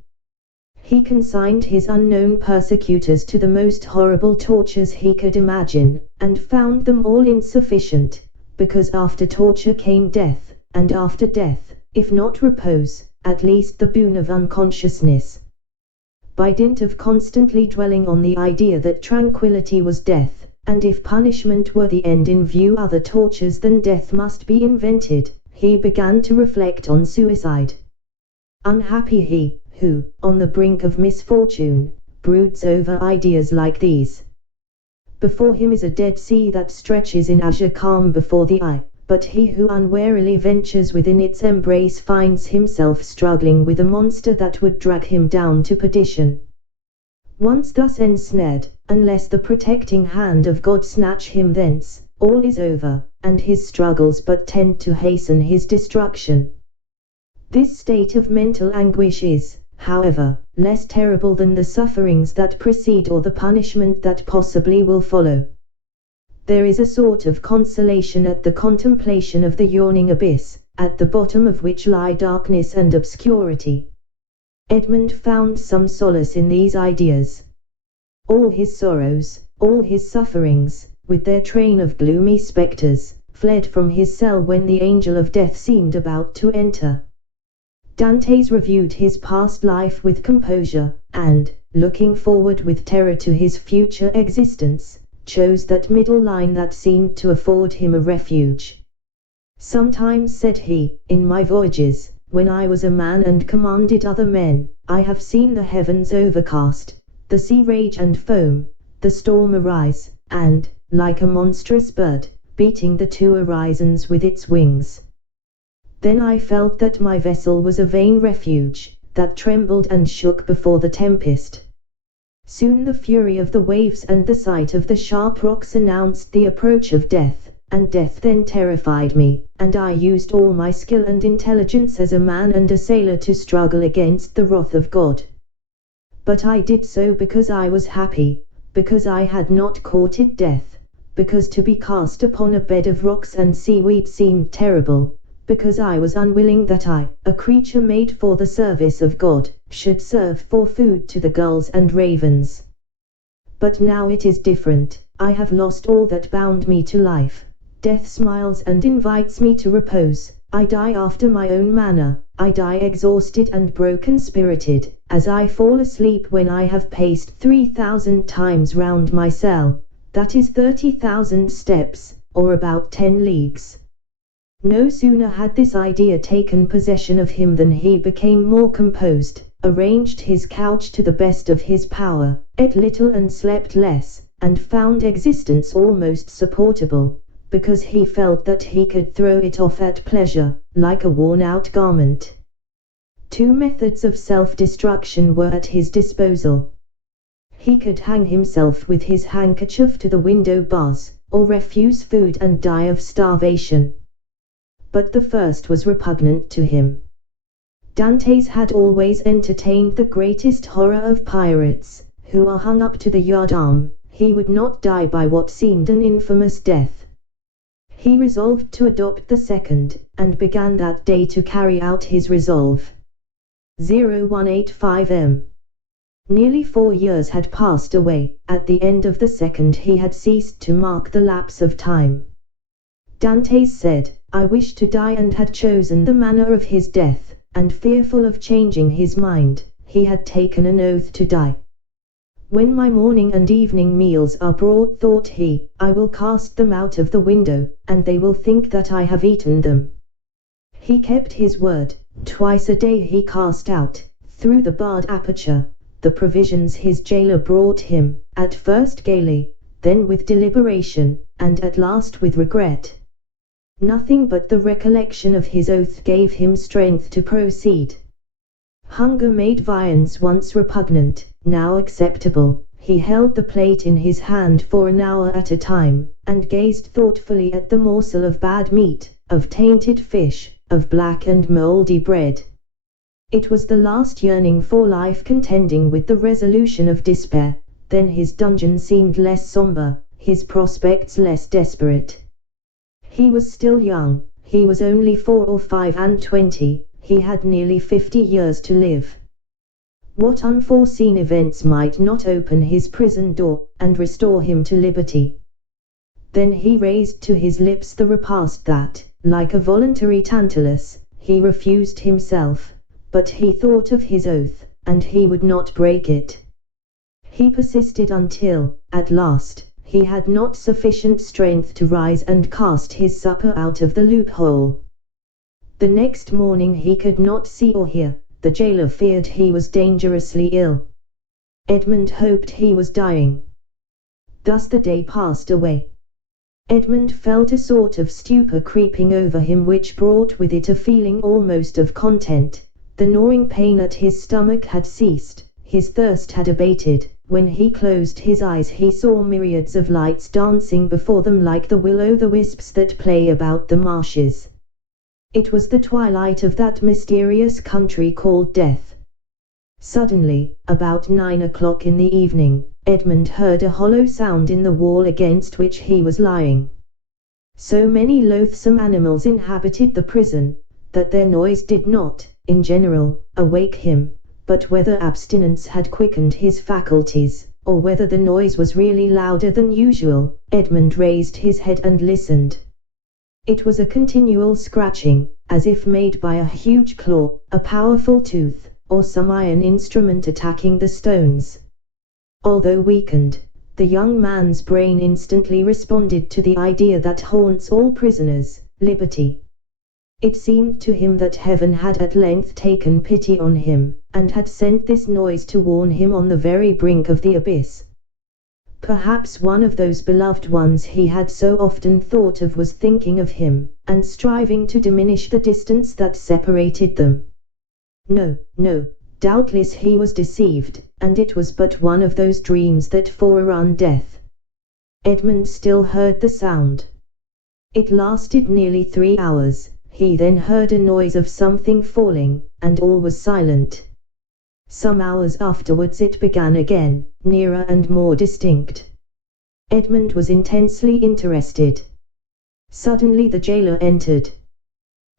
He consigned his unknown persecutors to the most horrible tortures he could imagine, and found them all insufficient, because after torture came death, and after death, if not repose, at least the boon of unconsciousness. By dint of constantly dwelling on the idea that tranquility was death, and if punishment were the end in view other tortures than death must be invented, he began to reflect on suicide. Unhappy he, who, on the brink of misfortune, broods over ideas like these. Before him is a dead sea that stretches in azure calm before the eye, but he who unwarily ventures within its embrace finds himself struggling with a monster that would drag him down to perdition. Once thus ensnared, unless the protecting hand of God snatch him thence, all is over, and his struggles but tend to hasten his destruction. This state of mental anguish is, however, less terrible than the sufferings that precede or the punishment that possibly will follow. There is a sort of consolation at the contemplation of the yawning abyss, at the bottom of which lie darkness and obscurity. Edmund found some solace in these ideas. All his sorrows, all his sufferings, with their train of gloomy spectres, fled from his cell when the angel of death seemed about to enter. Dantes reviewed his past life with composure, and, looking forward with terror to his future existence, chose that middle line that seemed to afford him a refuge. Sometimes, said he, in my voyages, when I was a man and commanded other men, I have seen the heavens overcast, the sea rage and foam, the storm arise, and, like a monstrous bird, beating the two horizons with its wings. Then I felt that my vessel was a vain refuge, that trembled and shook before the tempest. Soon the fury of the waves and the sight of the sharp rocks announced the approach of death, and death then terrified me, and I used all my skill and intelligence as a man and a sailor to struggle against the wrath of God. But I did so because I was happy, because I had not courted death, because to be cast upon a bed of rocks and seaweed seemed terrible, because I was unwilling that I, a creature made for the service of God, should serve for food to the gulls and ravens. But now it is different. I have lost all that bound me to life. Death smiles and invites me to repose. I die after my own manner. I die exhausted and broken-spirited, as I fall asleep when I have paced 3,000 times round my cell, that is 30,000 steps, or about 10 leagues. No sooner had this idea taken possession of him than he became more composed, arranged his couch to the best of his power, ate little and slept less, and found existence almost supportable, because he felt that he could throw it off at pleasure, like a worn-out garment. Two methods of self-destruction were at his disposal. He could hang himself with his handkerchief to the window bars, or refuse food and die of starvation. But the first was repugnant to him. Dantes had always entertained the greatest horror of pirates, who are hung up to the yardarm. He would not die by what seemed an infamous death. He resolved to adopt the second, and began that day to carry out his resolve. 0185 Nearly 4 years had passed away. At the end of the second he had ceased to mark the lapse of time. Dantes said, I wish to die, and had chosen the manner of his death, and fearful of changing his mind, he had taken an oath to die. When my morning and evening meals are brought, thought he, I will cast them out of the window, and they will think that I have eaten them. He kept his word. Twice a day he cast out, through the barred aperture, the provisions his jailer brought him, at first gaily, then with deliberation, and at last with regret. Nothing but the recollection of his oath gave him strength to proceed. Hunger made viands once repugnant, now acceptable. He held the plate in his hand for an hour at a time, and gazed thoughtfully at the morsel of bad meat, of tainted fish, of black and mouldy bread. It was the last yearning for life contending with the resolution of despair. Then his dungeon seemed less sombre, his prospects less desperate. He was still young, he was only 4 or 25, he had nearly 50 years to live. What unforeseen events might not open his prison door, and restore him to liberty? Then he raised to his lips the repast that, like a voluntary Tantalus, he refused himself, but he thought of his oath, and he would not break it. He persisted until, at last, he had not sufficient strength to rise and cast his supper out of the loophole. The next morning he could not see or hear. The jailer feared he was dangerously ill. Edmund hoped he was dying. Thus the day passed away. Edmund felt a sort of stupor creeping over him which brought with it a feeling almost of content. The gnawing pain at his stomach had ceased, his thirst had abated. When he closed his eyes he saw myriads of lights dancing before them like the will-o'-the-wisps that play about the marshes. It was the twilight of that mysterious country called death. Suddenly, about 9 o'clock in the evening, Edmund heard a hollow sound in the wall against which he was lying. So many loathsome animals inhabited the prison, that their noise did not, in general, awake him, but whether abstinence had quickened his faculties, or whether the noise was really louder than usual. Edmund raised his head and listened. It was a continual scratching, as if made by a huge claw, a powerful tooth, or some iron instrument attacking the stones. Although weakened, the young man's brain instantly responded to the idea that haunts all prisoners: liberty. It seemed to him that heaven had at length taken pity on him, and had sent this noise to warn him on the very brink of the abyss. Perhaps one of those beloved ones he had so often thought of was thinking of him, and striving to diminish the distance that separated them. No, no, doubtless he was deceived, and it was but one of those dreams that forerun death. Edmund still heard the sound. It lasted nearly 3 hours. He then heard a noise of something falling, and all was silent. Some hours afterwards it began again, nearer and more distinct. Edmund was intensely interested. Suddenly the jailer entered.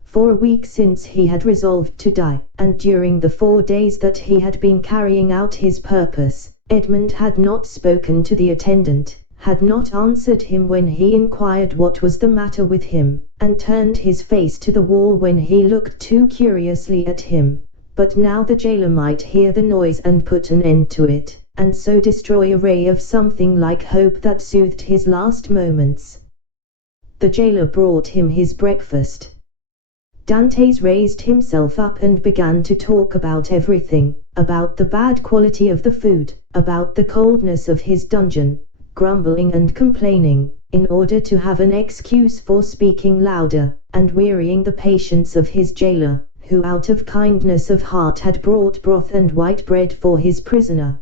For a week since he had resolved to die, and during the 4 days that he had been carrying out his purpose, Edmund had not spoken to the attendant, had not answered him when he inquired what was the matter with him, and turned his face to the wall when he looked too curiously at him. But now the jailer might hear the noise and put an end to it, and so destroy a ray of something like hope that soothed his last moments. The jailer brought him his breakfast. Dantes raised himself up and began to talk about everything, about the bad quality of the food, about the coldness of his dungeon, grumbling and complaining, in order to have an excuse for speaking louder, and wearying the patience of his jailer, who out of kindness of heart had brought broth and white bread for his prisoner.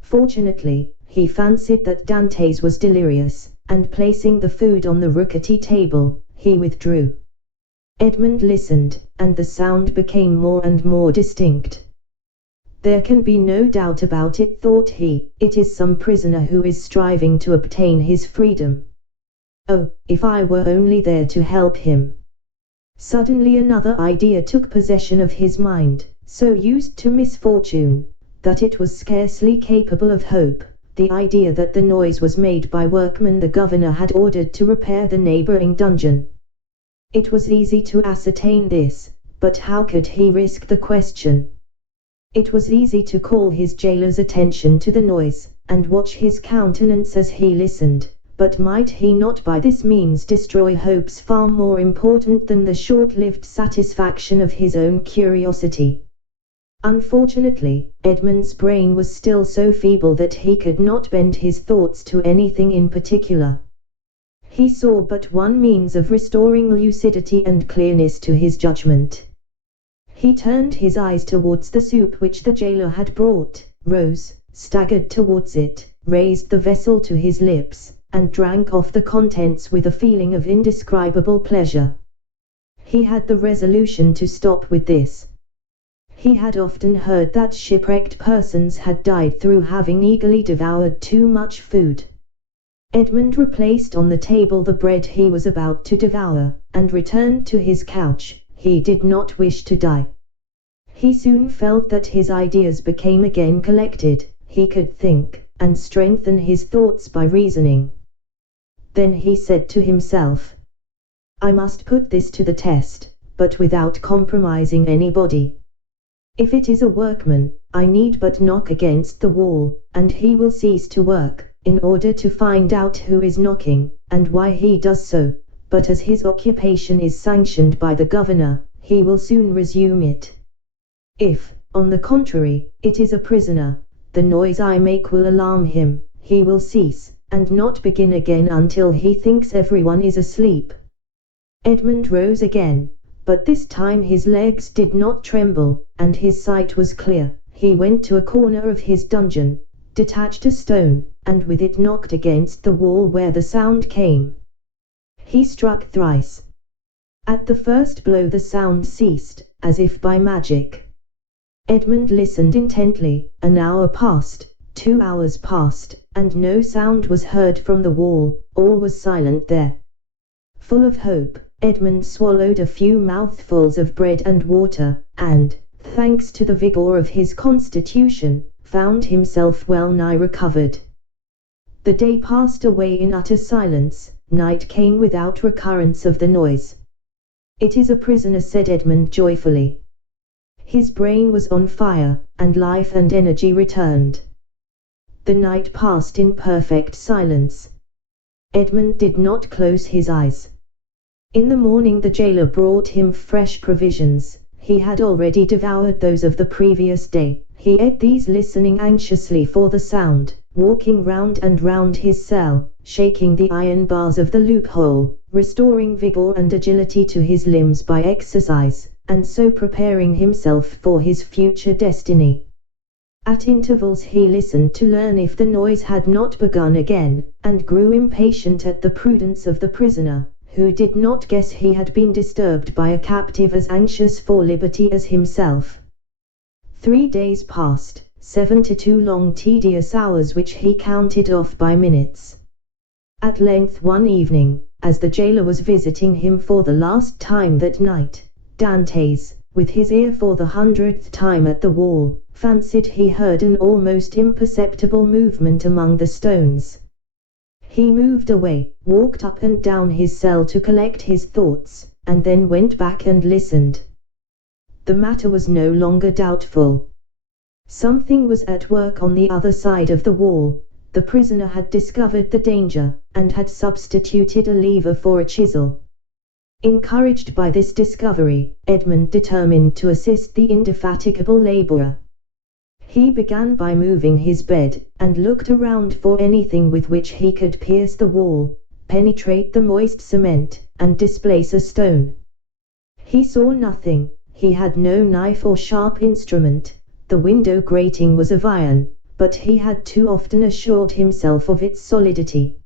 Fortunately, he fancied that Dantes was delirious, and placing the food on the rickety table, he withdrew. Edmund listened, and the sound became more and more distinct. There can be no doubt about it, thought he, it is some prisoner who is striving to obtain his freedom. Oh, if I were only there to help him! Suddenly another idea took possession of his mind, so used to misfortune, that it was scarcely capable of hope, the idea that the noise was made by workmen the governor had ordered to repair the neighboring dungeon. It was easy to ascertain this, but how could he risk the question? It was easy to call his jailer's attention to the noise, and watch his countenance as he listened, but might he not by this means destroy hopes far more important than the short-lived satisfaction of his own curiosity? Unfortunately, Edmund's brain was still so feeble that he could not bend his thoughts to anything in particular. He saw but one means of restoring lucidity and clearness to his judgment. He turned his eyes towards the soup which the jailer had brought, rose, staggered towards it, raised the vessel to his lips, and drank off the contents with a feeling of indescribable pleasure. He had the resolution to stop with this. He had often heard that shipwrecked persons had died through having eagerly devoured too much food. Edmund replaced on the table the bread he was about to devour, and returned to his couch. He did not wish to die. He soon felt that his ideas became again collected, he could think, and strengthen his thoughts by reasoning. Then he said to himself, I must put this to the test, but without compromising anybody. If it is a workman, I need but knock against the wall, and he will cease to work, in order to find out who is knocking, and why he does so. But as his occupation is sanctioned by the governor, he will soon resume it. If, on the contrary, it is a prisoner, the noise I make will alarm him, he will cease, and not begin again until he thinks everyone is asleep. Edmund rose again, but this time his legs did not tremble, and his sight was clear. He went to a corner of his dungeon, detached a stone, and with it knocked against the wall where the sound came. He struck thrice. At the first blow the sound ceased, as if by magic. Edmund listened intently. An hour passed, 2 hours passed, and no sound was heard from the wall. All was silent there. Full of hope, Edmund swallowed a few mouthfuls of bread and water, and, thanks to the vigor of his constitution, found himself well nigh recovered. The day passed away in utter silence. Night came without recurrence of the noise. "It is a prisoner," said Edmund joyfully. His brain was on fire, and life and energy returned. The night passed in perfect silence. Edmund did not close his eyes. In the morning the jailer brought him fresh provisions. He had already devoured those of the previous day. He ate these, listening anxiously for the sound, walking round and round his cell, shaking the iron bars of the loophole, restoring vigor and agility to his limbs by exercise, and so preparing himself for his future destiny. At intervals he listened to learn if the noise had not begun again, and grew impatient at the prudence of the prisoner, who did not guess he had been disturbed by a captive as anxious for liberty as himself. 3 days passed, 72 long tedious hours which he counted off by minutes. At length one evening, as the jailer was visiting him for the last time that night, Dantes, with his ear for the 100th time at the wall, fancied he heard an almost imperceptible movement among the stones. He moved away, walked up and down his cell to collect his thoughts, and then went back and listened. The matter was no longer doubtful. Something was at work on the other side of the wall. The prisoner had discovered the danger, and had substituted a lever for a chisel. Encouraged by this discovery, Edmund determined to assist the indefatigable laborer. He began by moving his bed, and looked around for anything with which he could pierce the wall, penetrate the moist cement, and displace a stone. He saw nothing. He had no knife or sharp instrument. The window grating was of iron, but he had too often assured himself of its solidity.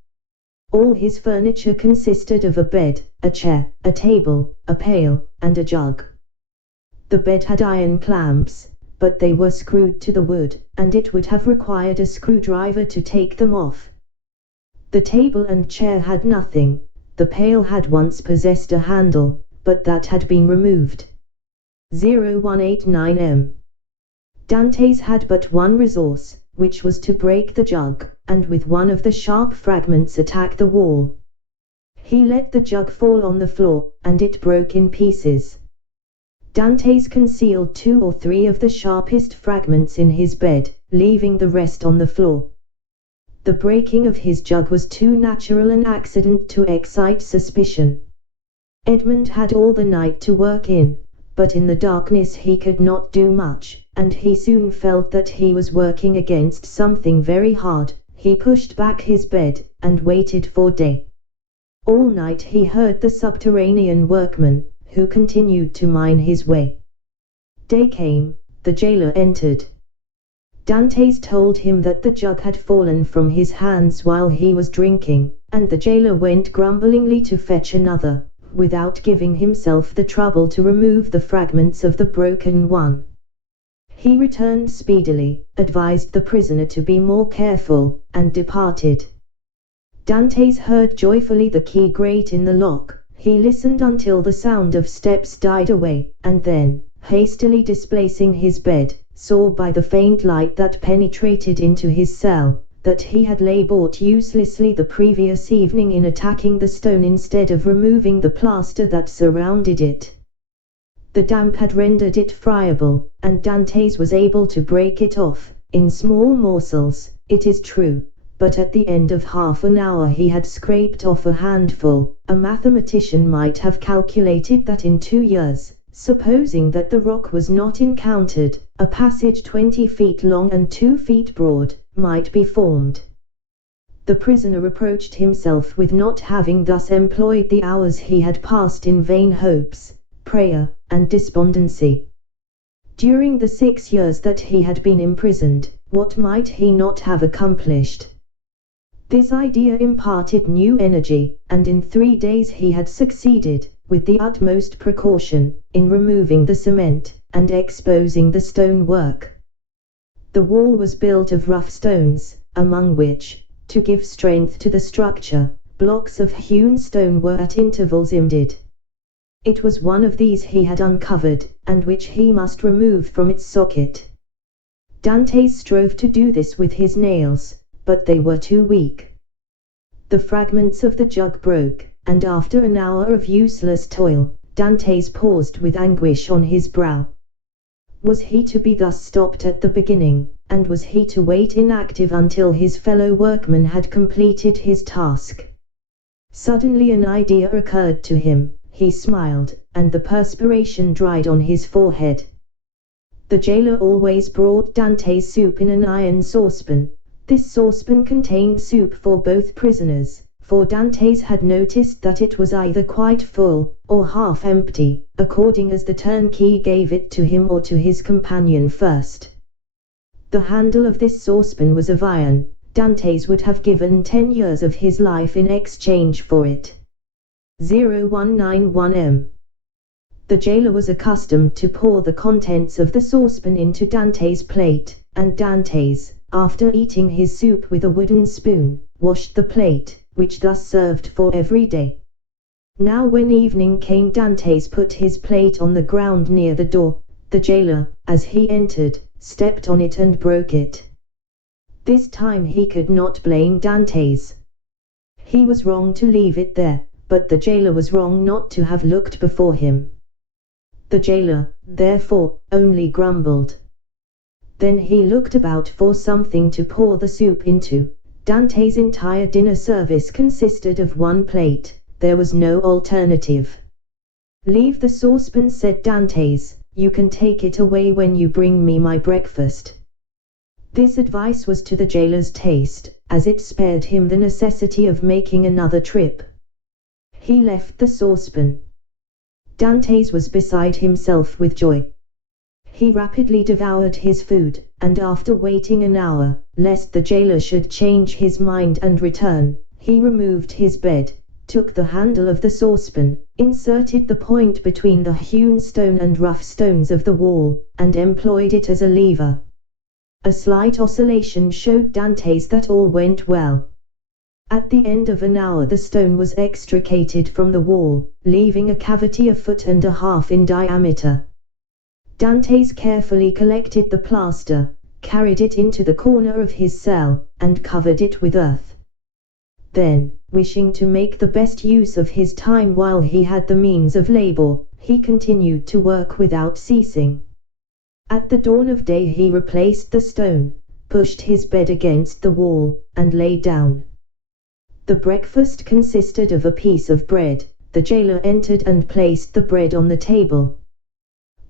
All his furniture consisted of a bed, a chair, a table, a pail, and a jug. The bed had iron clamps, but they were screwed to the wood, and it would have required a screwdriver to take them off. The table and chair had nothing. The pail had once possessed a handle, but that had been removed. 0189 m. Dantes had but one resource, which was to break the jug, and with one of the sharp fragments attack the wall. He let the jug fall on the floor, and it broke in pieces. Dantes concealed 2 or 3 of the sharpest fragments in his bed, leaving the rest on the floor. The breaking of his jug was too natural an accident to excite suspicion. Edmund had all the night to work in, but in the darkness he could not do much, and he soon felt that he was working against something very hard. He pushed back his bed, and waited for day. All night he heard the subterranean workman, who continued to mine his way. Day came, the jailer entered. Dantes told him that the jug had fallen from his hands while he was drinking, and the jailer went grumblingly to fetch another, without giving himself the trouble to remove the fragments of the broken one. He returned speedily, advised the prisoner to be more careful, and departed. Dantes heard joyfully the key grate in the lock. He listened until the sound of steps died away, and then, hastily displacing his bed, saw by the faint light that penetrated into his cell, that he had labored uselessly the previous evening in attacking the stone instead of removing the plaster that surrounded it. The damp had rendered it friable, and Dantes was able to break it off, in small morsels, it is true, but at the end of half an hour he had scraped off a handful. A mathematician might have calculated that in 2 years, supposing that the rock was not encountered, a passage 20 feet long and 2 feet broad might be formed. The prisoner reproached himself with not having thus employed the hours he had passed in vain hopes, prayer, and despondency. During the 6 years that he had been imprisoned, what might he not have accomplished? This idea imparted new energy, and in 3 days he had succeeded, with the utmost precaution, in removing the cement, and exposing the stonework. The wall was built of rough stones, among which, to give strength to the structure, blocks of hewn stone were at intervals imbedded. It was one of these he had uncovered, and which he must remove from its socket. Dante strove to do this with his nails, but they were too weak. The fragments of the jug broke, and after an hour of useless toil, Dante paused with anguish on his brow. Was he to be thus stopped at the beginning, and was he to wait inactive until his fellow workman had completed his task? Suddenly an idea occurred to him. He smiled, and the perspiration dried on his forehead. The jailer always brought Dante's soup in an iron saucepan. This saucepan contained soup for both prisoners, for Dante's had noticed that it was either quite full, or half empty, according as the turnkey gave it to him or to his companion first. The handle of this saucepan was of iron. Dante's would have given 10 years of his life in exchange for it. 0191M. The jailer was accustomed to pour the contents of the saucepan into Dante's plate, and Dante's, after eating his soup with a wooden spoon, washed the plate, which thus served for every day. Now when evening came, Dante's put his plate on the ground near the door. The jailer, as he entered, stepped on it and broke it. This time he could not blame Dante's. He was wrong to leave it there, but the jailer was wrong not to have looked before him. The jailer, therefore, only grumbled. Then he looked about for something to pour the soup into. Dante's entire dinner service consisted of one plate. There was no alternative. "Leave the saucepan," said Dante's. "You can take it away when you bring me my breakfast." This advice was to the jailer's taste, as it spared him the necessity of making another trip. He left the saucepan. Dante's was beside himself with joy. He rapidly devoured his food, and after waiting an hour, lest the jailer should change his mind and return, he removed his bed, took the handle of the saucepan, inserted the point between the hewn stone and rough stones of the wall, and employed it as a lever. A slight oscillation showed Dante's that all went well. At the end of an hour the stone was extricated from the wall, leaving a cavity 1.5 feet in diameter. Dante's carefully collected the plaster, carried it into the corner of his cell, and covered it with earth. Then, wishing to make the best use of his time while he had the means of labor, he continued to work without ceasing. At the dawn of day he replaced the stone, pushed his bed against the wall, and lay down. The breakfast consisted of a piece of bread. The jailer entered and placed the bread on the table.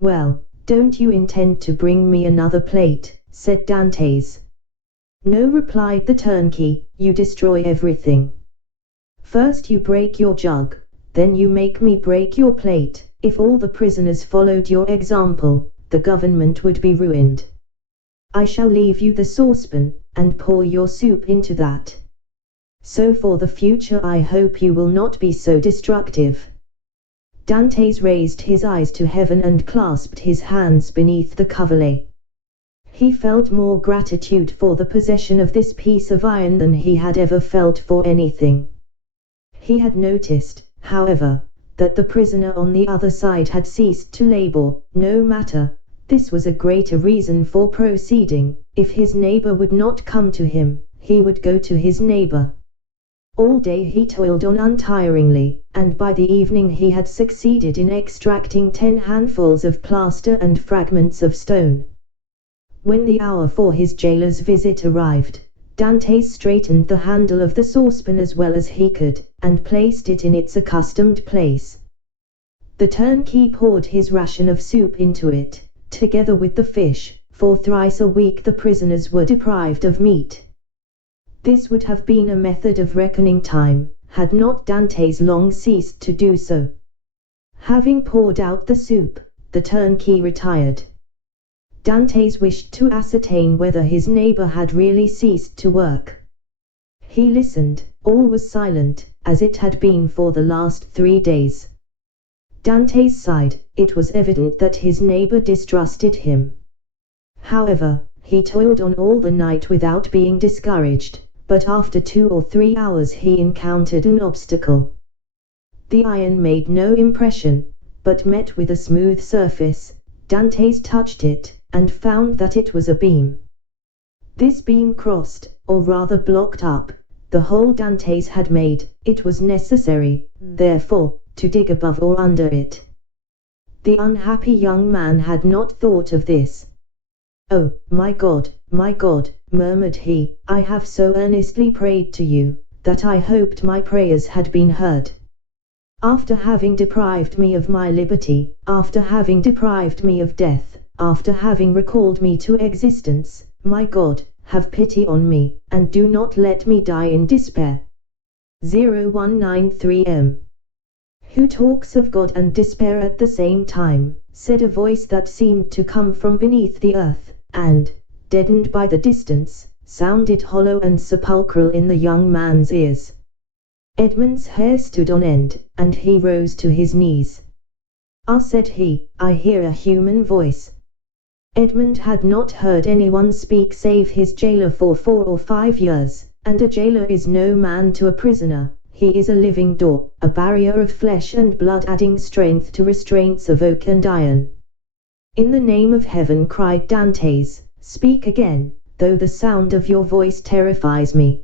"Well, don't you intend to bring me another plate?" said Dante's. "No," replied the turnkey, "you destroy everything. First you break your jug, then you make me break your plate. If all the prisoners followed your example, the government would be ruined. I shall leave you the saucepan, and pour your soup into that. So for the future I hope you will not be so destructive." Dante's raised his eyes to heaven and clasped his hands beneath the coverlet. He felt more gratitude for the possession of this piece of iron than he had ever felt for anything. He had noticed, however, that the prisoner on the other side had ceased to labor. No matter, this was a greater reason for proceeding. If his neighbor would not come to him, he would go to his neighbor. All day he toiled on untiringly, and by the evening he had succeeded in extracting 10 handfuls of plaster and fragments of stone. When the hour for his jailer's visit arrived, Dante straightened the handle of the saucepan as well as he could, and placed it in its accustomed place. The turnkey poured his ration of soup into it, together with the fish, for thrice a week the prisoners were deprived of meat. This would have been a method of reckoning time, had not Dante's long ceased to do so. Having poured out the soup, the turnkey retired. Dante's wished to ascertain whether his neighbor had really ceased to work. He listened. All was silent, as it had been for the last 3 days. Dante's sighed. It was evident that his neighbor distrusted him. However, he toiled on all the night without being discouraged. But after 2 or 3 hours he encountered an obstacle. The iron made no impression, but met with a smooth surface. Dantes touched it, and found that it was a beam. This beam crossed, or rather blocked up, the hole Dantes had made. It was necessary, therefore, to dig above or under it. The unhappy young man had not thought of this. "Oh, my God, murmured he, I have so earnestly prayed to you, that I hoped my prayers had been heard. After having deprived me of my liberty, after having deprived me of death, after having recalled me to existence, my God, have pity on me, and do not let me die in despair." 0193M. "Who talks of God and despair at the same time?" said a voice that seemed to come from beneath the earth, and, deadened by the distance, sounded hollow and sepulchral in the young man's ears. Edmund's hair stood on end, and he rose to his knees. "Ah," said he, "I hear a human voice." Edmund had not heard anyone speak save his jailer for 4 or 5 years, and a jailer is no man to a prisoner. He is a living door, a barrier of flesh and blood adding strength to restraints of oak and iron. "In the name of heaven," cried Dantes, "speak again, though the sound of your voice terrifies me."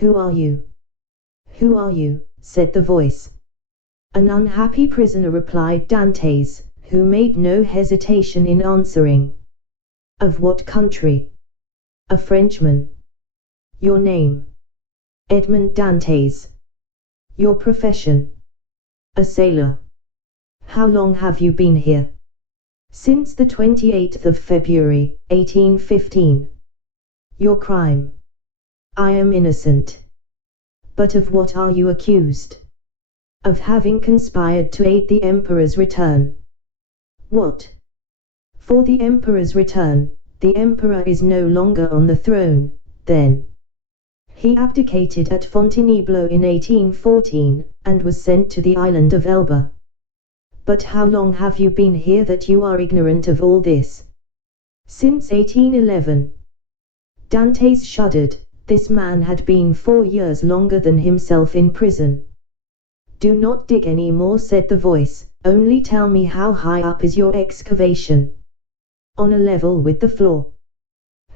"Who are you? Who are you?" said the voice. "An unhappy prisoner," replied Dantes, who made no hesitation in answering. "Of what country?" "A Frenchman." "Your name?" "Edmond Dantes." "Your profession?" "A sailor." "How long have you been here?" "Since the 28th of February, 1815. "Your crime?" "I am innocent." "But of what are you accused?" "Of having conspired to aid the Emperor's return." "What for the Emperor's return? The Emperor is no longer on the throne, then." "He abdicated at Fontainebleau in 1814, and was sent to the island of Elba." "But how long have you been here that you are ignorant of all this?" "Since 1811. Dantes shuddered. This man had been 4 years longer than himself in prison. "Do not dig any more," said the voice, "only tell me how high up is your excavation." "On a level with the floor."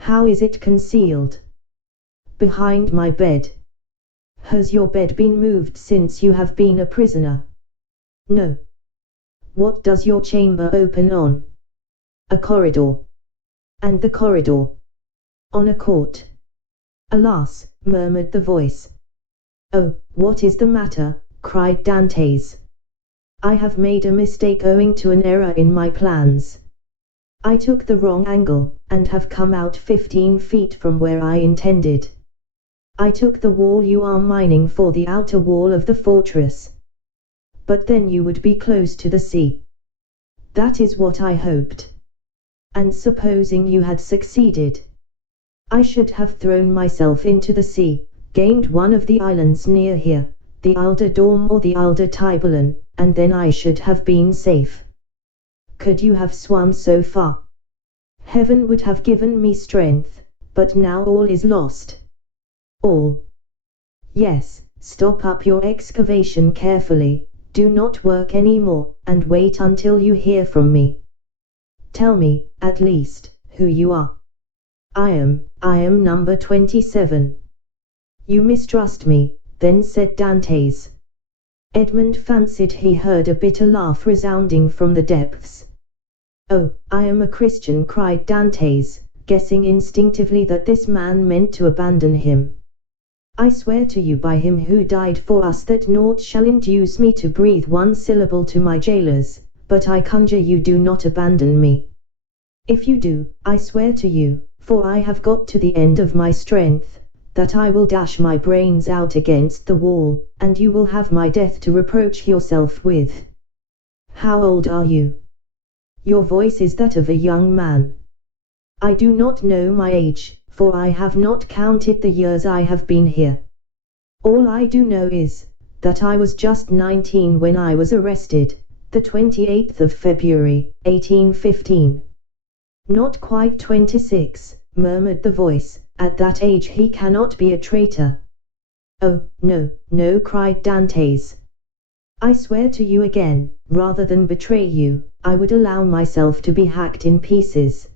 "How is it concealed?" "Behind my bed." "Has your bed been moved since you have been a prisoner?" "No." "What does your chamber open on?" "A corridor." "And the corridor?" "On a court." "Alas," murmured the voice. "Oh, what is the matter?" cried Dantes. "I have made a mistake owing to an error in my plans. I took the wrong angle, and have come out 15 feet from where I intended. I took the wall you are mining for the outer wall of the fortress. But then you would be close to the sea." "That is what I hoped." "And supposing you had succeeded?" "I should have thrown myself into the sea, gained one of the islands near here, the Isle de Dorme or the Isle de Tiburon, and then I should have been safe." "Could you have swum so far?" "Heaven would have given me strength, but now all is lost." "All?" "Yes, stop up your excavation carefully, do not work any more, and wait until you hear from me. Tell me, at least, who you are." I am number 27. "You mistrust me, then," said Dantes. Edmund fancied he heard a bitter laugh resounding from the depths. "Oh, I am a Christian," cried Dantes, guessing instinctively that this man meant to abandon him. "I swear to you by him who died for us that naught shall induce me to breathe one syllable to my jailers, but I conjure you do not abandon me. If you do, I swear to you, for I have got to the end of my strength, that I will dash my brains out against the wall, and you will have my death to reproach yourself with." "How old are you?" "Your voice is that of a young man." "I do not know my age, for I have not counted the years I have been here. All I do know is, that I was just 19 when I was arrested, the 28th of February, 1815. "Not quite 26, murmured the voice, "at that age he cannot be a traitor." "Oh, no, no," cried Dantes. "I swear to you again, rather than betray you, I would allow myself to be hacked in pieces.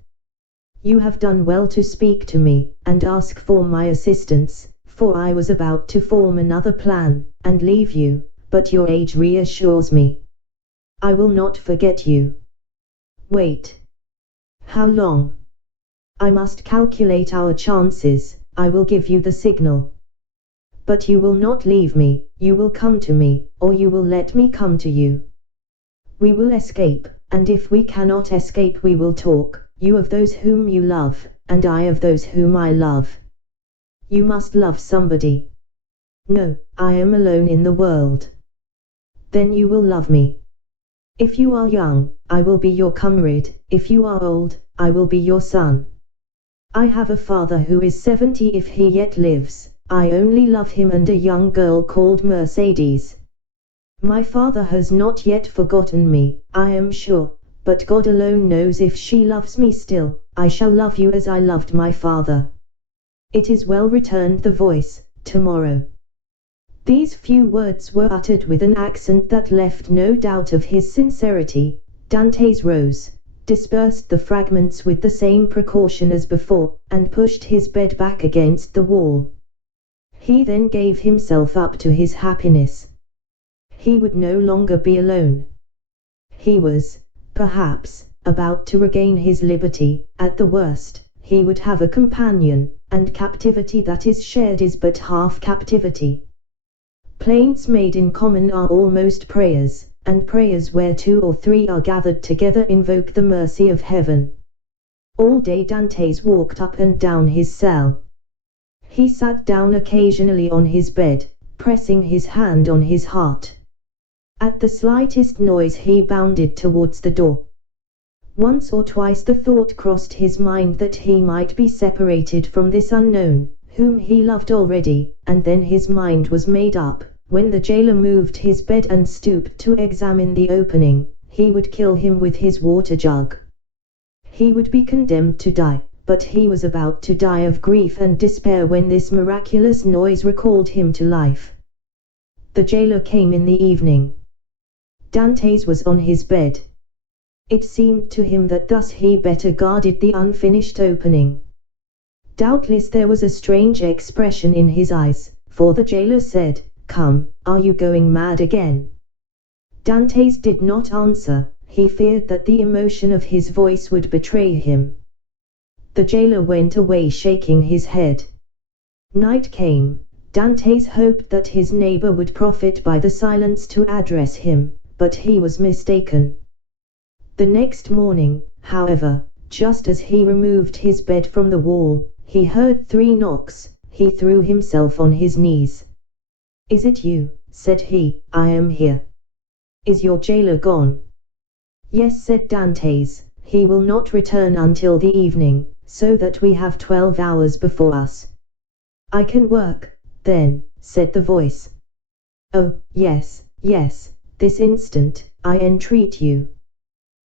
You have done well to speak to me, and ask for my assistance, for I was about to form another plan, and leave you, but your age reassures me. I will not forget you. Wait. How long? I must calculate our chances. I will give you the signal. But you will not leave me, you will come to me, or you will let me come to you. We will escape, and if we cannot escape we will talk, you of those whom you love, and I of those whom I love. You must love somebody. No, I am alone in the world. Then you will love me. If you are young, I will be your comrade, if you are old, I will be your son. I have a father who is 70 if he yet lives, I only love him and a young girl called Mercedes. My father has not yet forgotten me, I am sure, but God alone knows if she loves me still. I shall love you as I loved my father. It is well, returned the voice, tomorrow. These few words were uttered with an accent that left no doubt of his sincerity. Dantes rose, dispersed the fragments with the same precaution as before, and pushed his bed back against the wall. He then gave himself up to his happiness. He would no longer be alone. He was, perhaps, about to regain his liberty. At the worst, he would have a companion, and captivity that is shared is but half captivity. Plaints made in common are almost prayers, and prayers where 2 or 3 are gathered together invoke the mercy of heaven. All day Dantes walked up and down his cell. He sat down occasionally on his bed, pressing his hand on his heart. At the slightest noise he bounded towards the door. Once or twice the thought crossed his mind that he might be separated from this unknown, whom he loved already, and then his mind was made up. When the jailer moved his bed and stooped to examine the opening, he would kill him with his water jug. He would be condemned to die, but he was about to die of grief and despair when this miraculous noise recalled him to life. The jailer came in the evening. Dantes was on his bed. It seemed to him that thus he better guarded the unfinished opening. Doubtless there was a strange expression in his eyes, for the jailer said, "Come, are you going mad again?" Dantes did not answer. He feared that the emotion of his voice would betray him. The jailer went away shaking his head. Night came. Dantes hoped that his neighbor would profit by the silence to address him, but he was mistaken. The next morning, however, just as he removed his bed from the wall, he heard 3 knocks. He threw himself on his knees. "Is it you?" said he. "I am here." "Is your jailer gone?" "Yes," said Dantes. "He will not return until the evening, so that we have 12 hours before us." "I can work, then," said the voice. "Oh, yes, yes, this instant, I entreat you."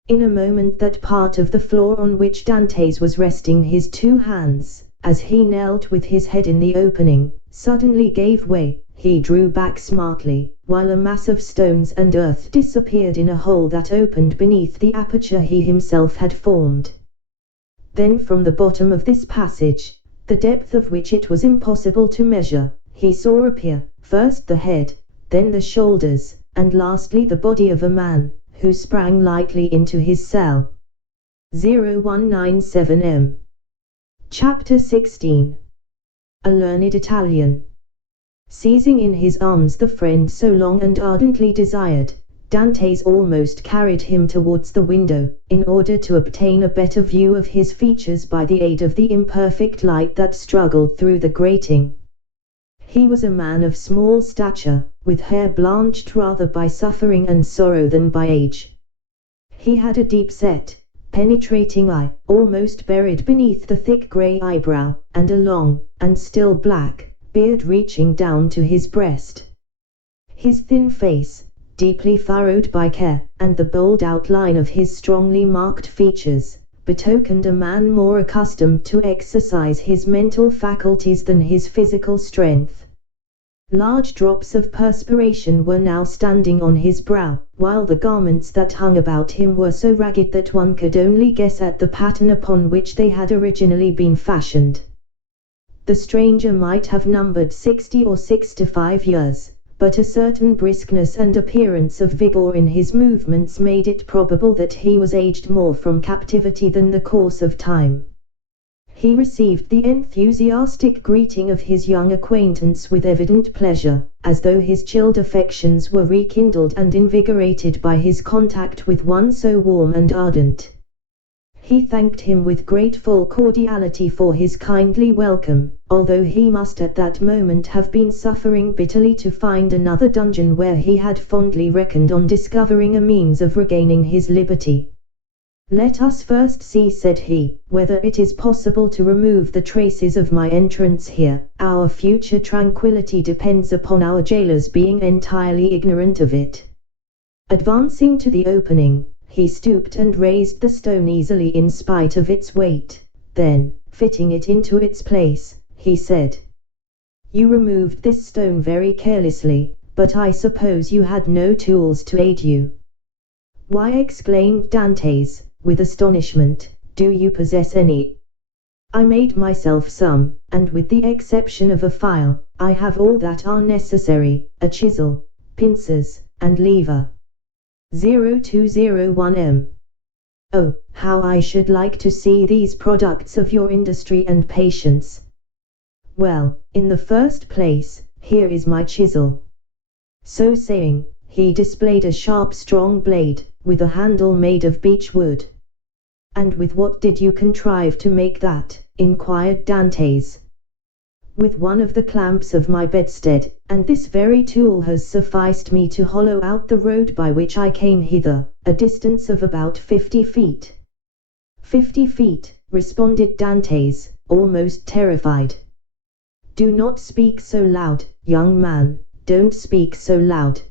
In a moment that part of the floor on which Dantes was resting his 2 hands, as he knelt with his head in the opening, suddenly gave way. He drew back smartly, while a mass of stones and earth disappeared in a hole that opened beneath the aperture he himself had formed. Then from the bottom of this passage, the depth of which it was impossible to measure, he saw appear, first the head, then the shoulders, and lastly the body of a man, who sprang lightly into his cell. 0197 Chapter 16. A learned Italian. Seizing in his arms the friend so long and ardently desired, Dantes almost carried him towards the window, in order to obtain a better view of his features by the aid of the imperfect light that struggled through the grating. He was a man of small stature, with hair blanched rather by suffering and sorrow than by age. He had a deep-set, penetrating eye, almost buried beneath the thick grey eyebrow, and a long, and still black, beard reaching down to his breast. His thin face, deeply furrowed by care, and the bold outline of his strongly marked features, betokened a man more accustomed to exercise his mental faculties than his physical strength. Large drops of perspiration were now standing on his brow, while the garments that hung about him were so ragged that one could only guess at the pattern upon which they had originally been fashioned. The stranger might have numbered 60 or 65 years, but a certain briskness and appearance of vigor in his movements made it probable that he was aged more from captivity than the course of time. He received the enthusiastic greeting of his young acquaintance with evident pleasure, as though his chilled affections were rekindled and invigorated by his contact with one so warm and ardent. He thanked him with grateful cordiality for his kindly welcome, although he must at that moment have been suffering bitterly to find another dungeon where he had fondly reckoned on discovering a means of regaining his liberty. "Let us first see," said he, "whether it is possible to remove the traces of my entrance here. Our future tranquillity depends upon our jailers being entirely ignorant of it." Advancing to the opening, he stooped and raised the stone easily in spite of its weight. Then, fitting it into its place, he said, "You removed this stone very carelessly, but I suppose you had no tools to aid you." "Why," exclaimed Dantes, with astonishment, "do you possess any?" "I made myself some, and with the exception of a file, I have all that are necessary, a chisel, pincers, and lever." 0201M. "Oh, how I should like to see these products of your industry and patience." "Well, in the first place, here is my chisel." So saying, he displayed a sharp strong blade, with a handle made of beech wood. "And with what did you contrive to make that?" inquired Dantes. "With one of the clamps of my bedstead, and this very tool has sufficed me to hollow out the road by which I came hither, a distance of about 50 feet. 50 feet, responded Dantes, almost terrified. "Do not speak so loud, young man, don't speak so loud.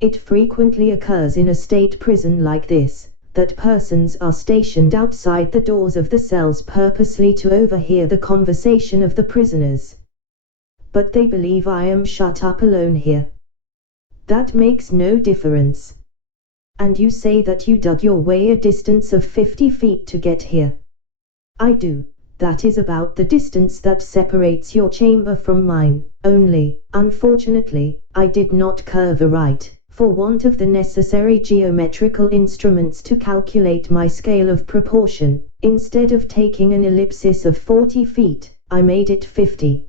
It frequently occurs in a state prison like this, that persons are stationed outside the doors of the cells purposely to overhear the conversation of the prisoners. But they believe I am shut up alone here. That makes no difference. And you say that you dug your way a distance of 50 feet to get here?" "I do. That is about the distance that separates your chamber from mine, only, unfortunately, I did not curve aright, for want of the necessary geometrical instruments to calculate my scale of proportion. Instead of taking an ellipsis of 40 feet, I made it 50.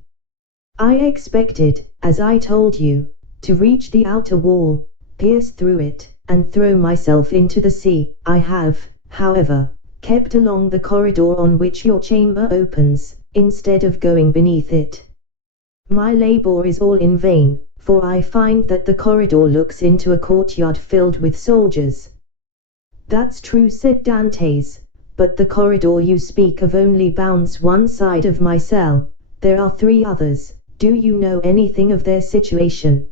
I expected, as I told you, to reach the outer wall, pierce through it, and throw myself into the sea. I have, however, kept along the corridor on which your chamber opens, instead of going beneath it. My labor is all in vain, for I find that the corridor looks into a courtyard filled with soldiers." "That's true," said Dantes, "but the corridor you speak of only bounds one side of my cell. There are 3 others. Do you know anything of their situation?"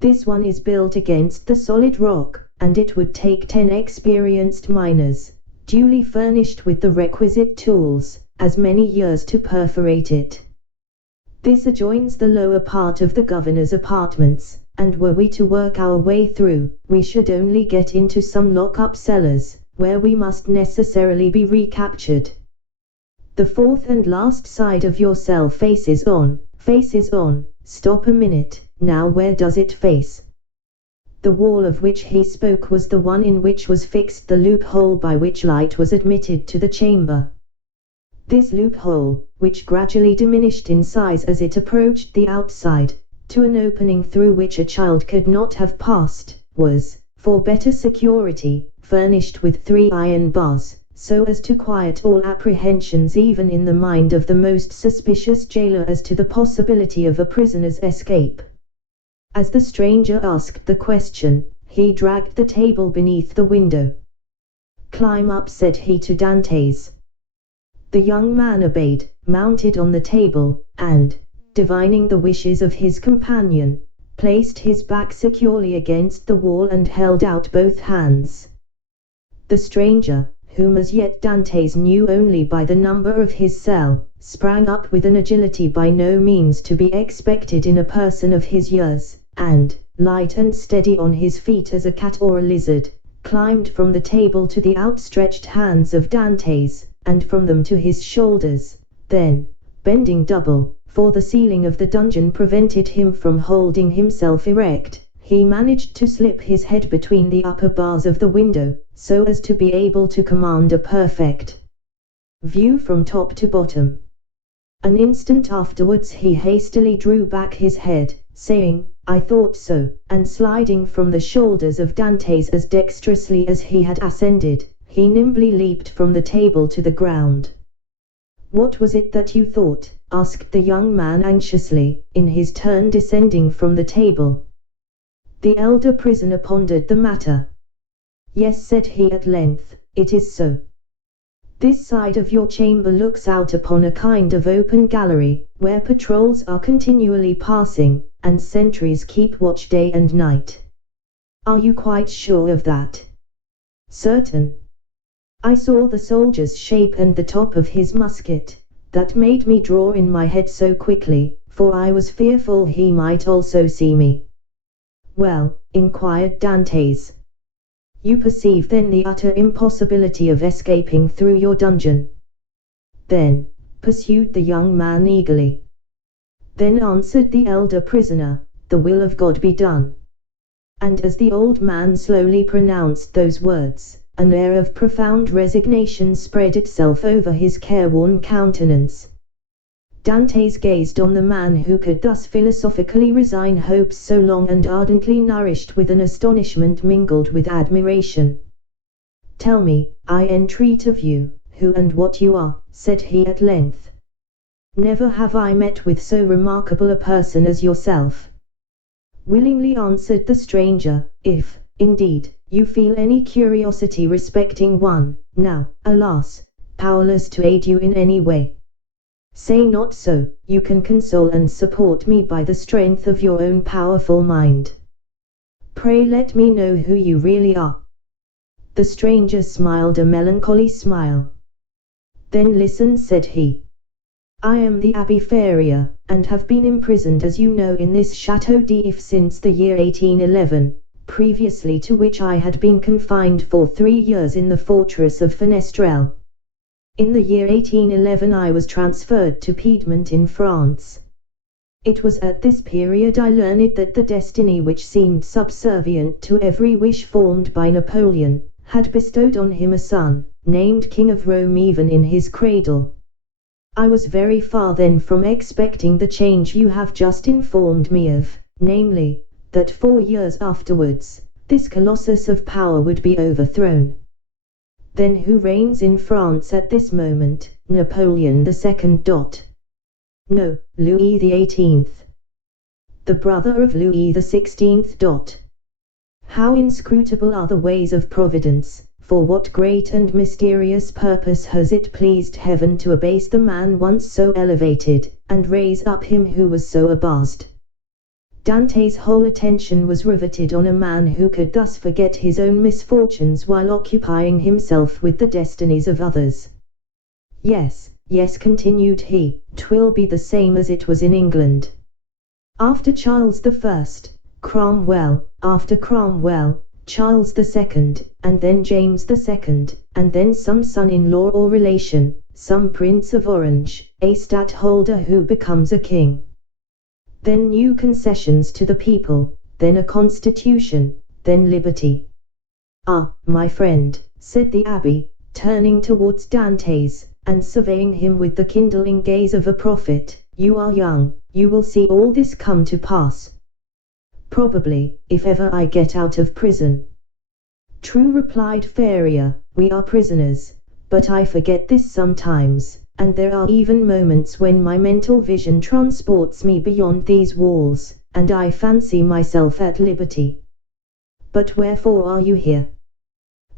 "This one is built against the solid rock, and it would take 10 experienced miners, duly furnished with the requisite tools, as many years to perforate it. This adjoins the lower part of the governor's apartments, and were we to work our way through, we should only get into some lock-up cellars, where we must necessarily be recaptured. The 4th and last side of your cell faces on. Stop a minute, now where does it face?" The wall of which he spoke was the one in which was fixed the loophole by which light was admitted to the chamber. This loophole, which gradually diminished in size as it approached the outside, to an opening through which a child could not have passed, was, for better security, furnished with 3 iron bars, so as to quiet all apprehensions even in the mind of the most suspicious jailer as to the possibility of a prisoner's escape. As the stranger asked the question, he dragged the table beneath the window. "Climb up," said he to Dantes. The young man obeyed, mounted on the table, and, divining the wishes of his companion, placed his back securely against the wall and held out both hands. The stranger, whom as yet Dantes knew only by the number of his cell, sprang up with an agility by no means to be expected in a person of his years, and, light and steady on his feet as a cat or a lizard, climbed from the table to the outstretched hands of Dante's, and from them to his shoulders. Then, bending double, for the ceiling of the dungeon prevented him from holding himself erect, he managed to slip his head between the upper bars of the window, so as to be able to command a perfect view from top to bottom. An instant afterwards he hastily drew back his head, saying, "I thought so," and sliding from the shoulders of Dante's as dexterously as he had ascended, he nimbly leaped from the table to the ground. "What was it that you thought?" asked the young man anxiously, in his turn descending from the table. The elder prisoner pondered the matter. "Yes," said he at length, "it is so. This side of your chamber looks out upon a kind of open gallery, where patrols are continually passing, and sentries keep watch day and night." "Are you quite sure of that?" "Certain. I saw the soldier's shape and the top of his musket. That made me draw in my head so quickly, for I was fearful he might also see me." "Well," inquired Dante's, "you perceive then the utter impossibility of escaping through your dungeon?" "Then," pursued the young man eagerly, "then," answered the elder prisoner, "the will of God be done." And as the old man slowly pronounced those words, an air of profound resignation spread itself over his careworn countenance. Dante's gazed on the man who could thus philosophically resign hopes so long and ardently nourished with an astonishment mingled with admiration. "Tell me, I entreat of you, who and what you are," said he at length. "Never have I met with so remarkable a person as yourself." "Willingly," answered the stranger, "if, indeed, you feel any curiosity respecting one, now, alas, powerless to aid you in any way. Say not so, you can console and support me by the strength of your own powerful mind. Pray let me know who you really are." The stranger smiled a melancholy smile. "Then listen," said he. "I am the Abbé Faria, and have been imprisoned as you know in this Château d'If since the year 1811, previously to which I had been confined for 3 years in the fortress of Fenestrelle. In the year 1811 I was transferred to Piedmont in France. It was at this period I learned that the destiny which seemed subservient to every wish formed by Napoleon, had bestowed on him a son, named King of Rome even in his cradle. I was very far then from expecting the change you have just informed me of, namely, that 4 years afterwards, this colossus of power would be overthrown. Then who reigns in France at this moment? Napoleon II. No, Louis XVIII. The brother of Louis XVI. How inscrutable are the ways of Providence! For what great and mysterious purpose has it pleased Heaven to abase the man once so elevated, and raise up him who was so abased? Dante's whole attention was riveted on a man who could thus forget his own misfortunes while occupying himself with the destinies of others. "Yes, yes," continued he, "'twill be the same as it was in England. After Charles I, Cromwell, after Cromwell, Charles II, and then James II, and then some son-in-law or relation, some Prince of Orange, a stadtholder who becomes a king. Then new concessions to the people, then a constitution, then liberty." "Ah, my friend," said the abbé, turning towards Dante's, and surveying him with the kindling gaze of a prophet, "you are young, you will see all this come to pass." "Probably, if ever I get out of prison." "True," replied Faria, "we are prisoners, but I forget this sometimes, and there are even moments when my mental vision transports me beyond these walls, and I fancy myself at liberty." "But wherefore are you here?"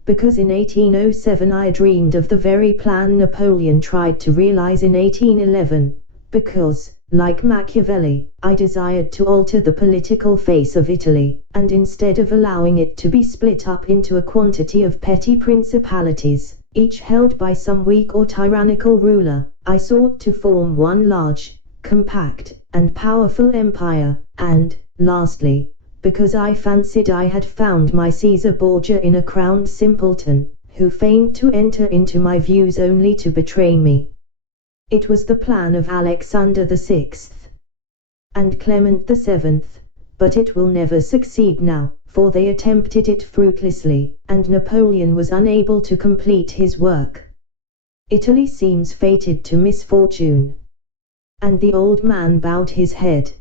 "Because in 1807 I dreamed of the very plan Napoleon tried to realize in 1811, because, like Machiavelli, I desired to alter the political face of Italy, and instead of allowing it to be split up into a quantity of petty principalities, each held by some weak or tyrannical ruler, I sought to form one large, compact, and powerful empire, and, lastly, because I fancied I had found my Caesar Borgia in a crowned simpleton, who feigned to enter into my views only to betray me. It was the plan of Alexander VI and Clement VII, but it will never succeed now, for they attempted it fruitlessly, and Napoleon was unable to complete his work. Italy seems fated to misfortune. And the old man bowed his head.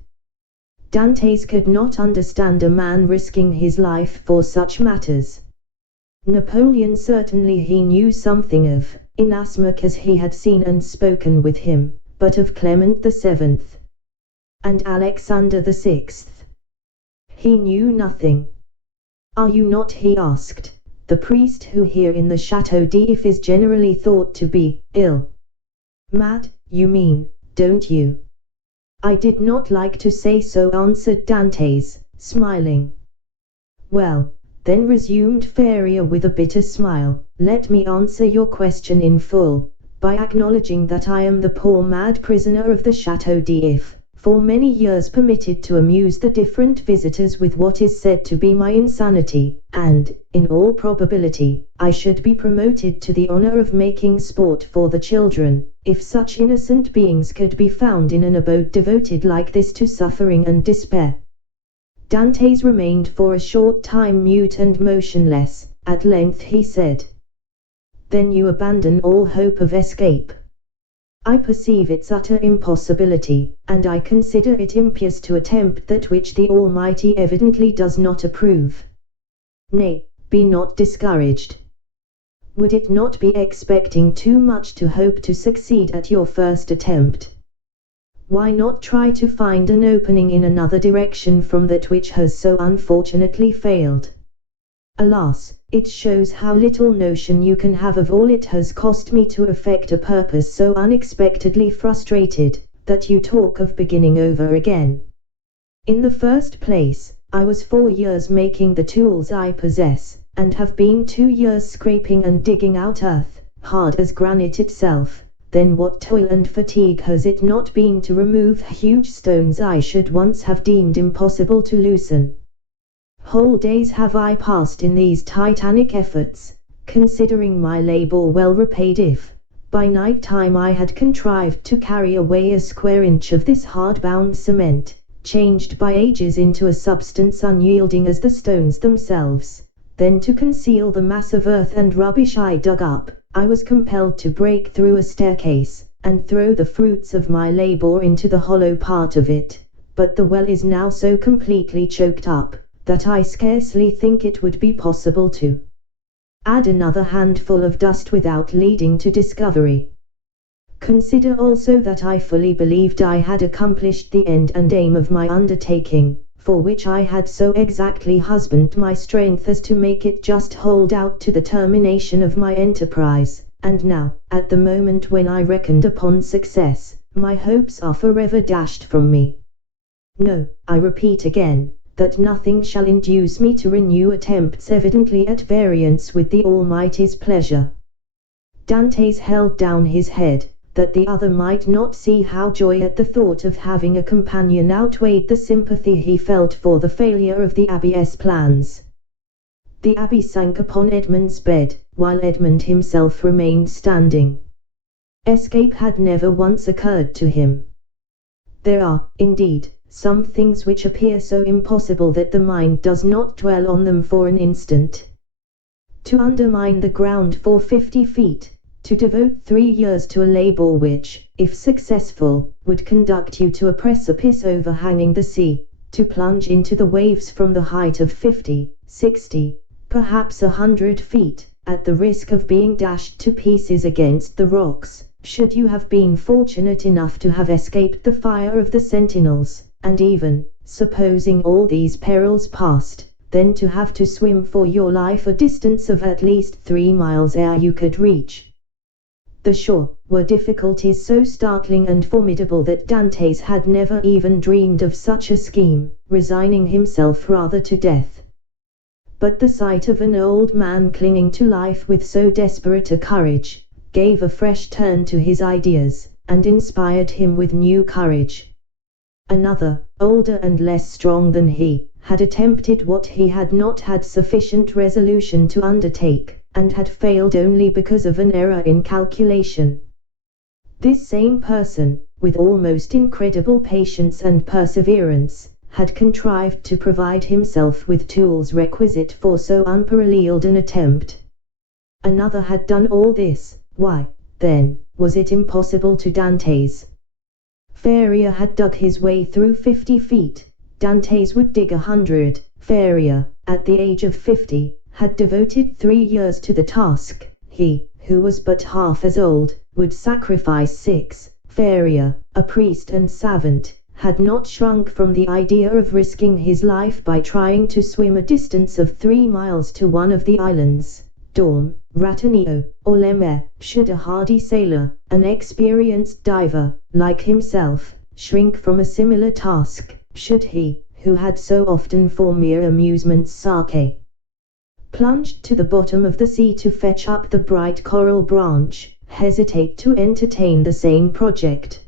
Dantes could not understand a man risking his life for such matters. Napoleon certainly he knew something of, inasmuch as he had seen and spoken with him, but of Clement VII and Alexander VI he knew nothing. Are you not, he asked, the priest who here in the Chateau d'If is generally thought to be ill? Mad, you mean, don't you? I did not like to say so, answered Dantes, smiling. Well, then, resumed Faria with a bitter smile, let me answer your question in full, by acknowledging that I am the poor mad prisoner of the Chateau d'If, for many years permitted to amuse the different visitors with what is said to be my insanity, and, in all probability, I should be promoted to the honor of making sport for the children, if such innocent beings could be found in an abode devoted like this to suffering and despair. Dantes remained for a short time mute and motionless. At length he said, "Then you abandon all hope of escape?" "I perceive its utter impossibility, and I consider it impious to attempt that which the Almighty evidently does not approve." "Nay, be not discouraged. Would it not be expecting too much to hope to succeed at your first attempt? Why not try to find an opening in another direction from that which has so unfortunately failed? Alas, it shows how little notion you can have of all it has cost me to effect a purpose so unexpectedly frustrated, that you talk of beginning over again. In the first place, I was 4 years making the tools I possess, and have been 2 years scraping and digging out earth, hard as granite itself. Then what toil and fatigue has it not been to remove huge stones I should once have deemed impossible to loosen? Whole days have I passed in these titanic efforts, considering my labor well repaid if, by night time I had contrived to carry away a square inch of this hard-bound cement, changed by ages into a substance unyielding as the stones themselves. Then to conceal the mass of earth and rubbish I dug up, I was compelled to break through a staircase, and throw the fruits of my labor into the hollow part of it, but the well is now so completely choked up, that I scarcely think it would be possible to add another handful of dust without leading to discovery. Consider also that I fully believed I had accomplished the end and aim of my undertaking, for which I had so exactly husbanded my strength as to make it just hold out to the termination of my enterprise, and now, at the moment when I reckoned upon success, my hopes are forever dashed from me. No, I repeat again, that nothing shall induce me to renew attempts evidently at variance with the Almighty's pleasure." Dantes held down his head, that the other might not see how joy at the thought of having a companion outweighed the sympathy he felt for the failure of the abbess' plans. The abbé sank upon Edmund's bed, while Edmund himself remained standing. Escape had never once occurred to him. There are, indeed, some things which appear so impossible that the mind does not dwell on them for an instant. To undermine the ground for 50 feet, to devote 3 years to a labor which, if successful, would conduct you to a precipice overhanging the sea, to plunge into the waves from the height of 50, 60, perhaps 100 feet, at the risk of being dashed to pieces against the rocks, should you have been fortunate enough to have escaped the fire of the sentinels, and even, supposing all these perils past, then to have to swim for your life a distance of at least 3 miles ere you could reach the shore, were difficulties so startling and formidable that Dantes had never even dreamed of such a scheme, resigning himself rather to death. But the sight of an old man clinging to life with so desperate a courage, gave a fresh turn to his ideas, and inspired him with new courage. Another, older and less strong than he, had attempted what he had not had sufficient resolution to undertake, and had failed only because of an error in calculation. This same person, with almost incredible patience and perseverance, had contrived to provide himself with tools requisite for so unparalleled an attempt. Another had done all this. Why, then, was it impossible to Dantes? Ferrier had dug his way through 50 feet, Dantes would dig 100. Ferrier, at the age of 50, had devoted 3 years to the task. He, who was but half as old, would sacrifice 6. Ferrier, a priest and savant, had not shrunk from the idea of risking his life by trying to swim a distance of 3 miles to one of the islands, Dorme, Ratonio, or Lemaire. Should a hardy sailor, an experienced diver, like himself, shrink from a similar task? Should he, who had so often for mere amusement's sake plunged to the bottom of the sea to fetch up the bright coral branch, hesitate to entertain the same project?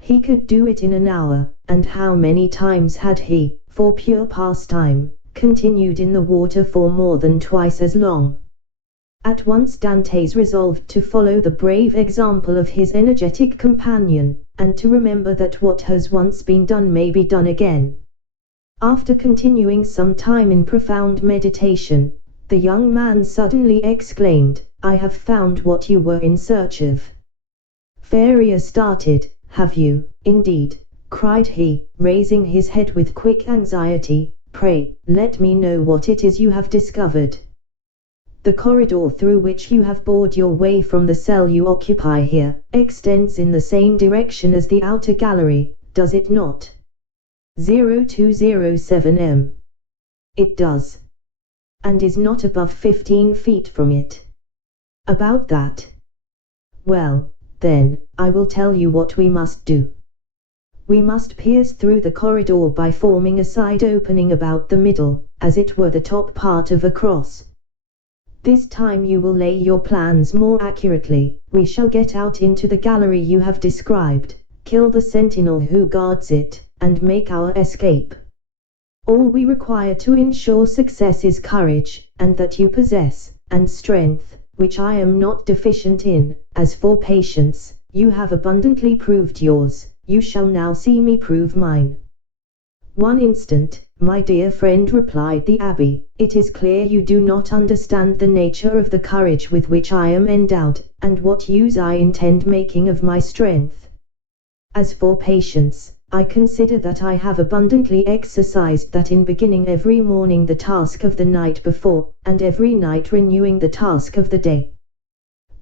He could do it in an hour, and how many times had he, for pure pastime, continued in the water for more than twice as long? At once Dantes resolved to follow the brave example of his energetic companion, and to remember that what has once been done may be done again. After continuing some time in profound meditation, the young man suddenly exclaimed, "I have found what you were in search of." Ferrier started. "Have you, indeed?" cried he, raising his head with quick anxiety. "Pray, let me know what it is you have discovered." "The corridor through which you have bored your way from the cell you occupy here, extends in the same direction as the outer gallery, does it not?" 0207 m. "It does." "And is not above 15 feet from it?" "About that." "Well, then, I will tell you what we must do. We must pierce through the corridor by forming a side opening about the middle, as it were the top part of a cross. This time you will lay your plans more accurately. We shall get out into the gallery you have described, kill the sentinel who guards it, and make our escape. All we require to ensure success is courage, and that you possess, and strength, which I am not deficient in. As for patience, you have abundantly proved yours, you shall now see me prove mine." "One instant, my dear friend," replied the abbé. "It is clear you do not understand the nature of the courage with which I am endowed, and what use I intend making of my strength. As for patience, I consider that I have abundantly exercised that in beginning every morning the task of the night before, and every night renewing the task of the day.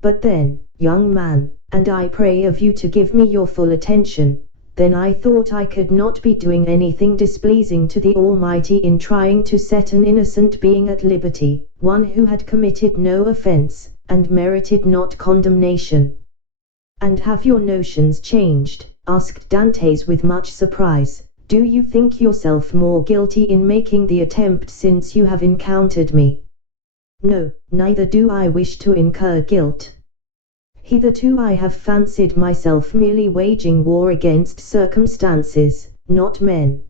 But then, young man, and I pray of you to give me your full attention, then I thought I could not be doing anything displeasing to the Almighty in trying to set an innocent being at liberty, one who had committed no offense, and merited not condemnation." "And have your notions changed?" asked Dantes with much surprise. "Do you think yourself more guilty in making the attempt since you have encountered me?" "No, neither do I wish to incur guilt. Hitherto I have fancied myself merely waging war against circumstances, not men.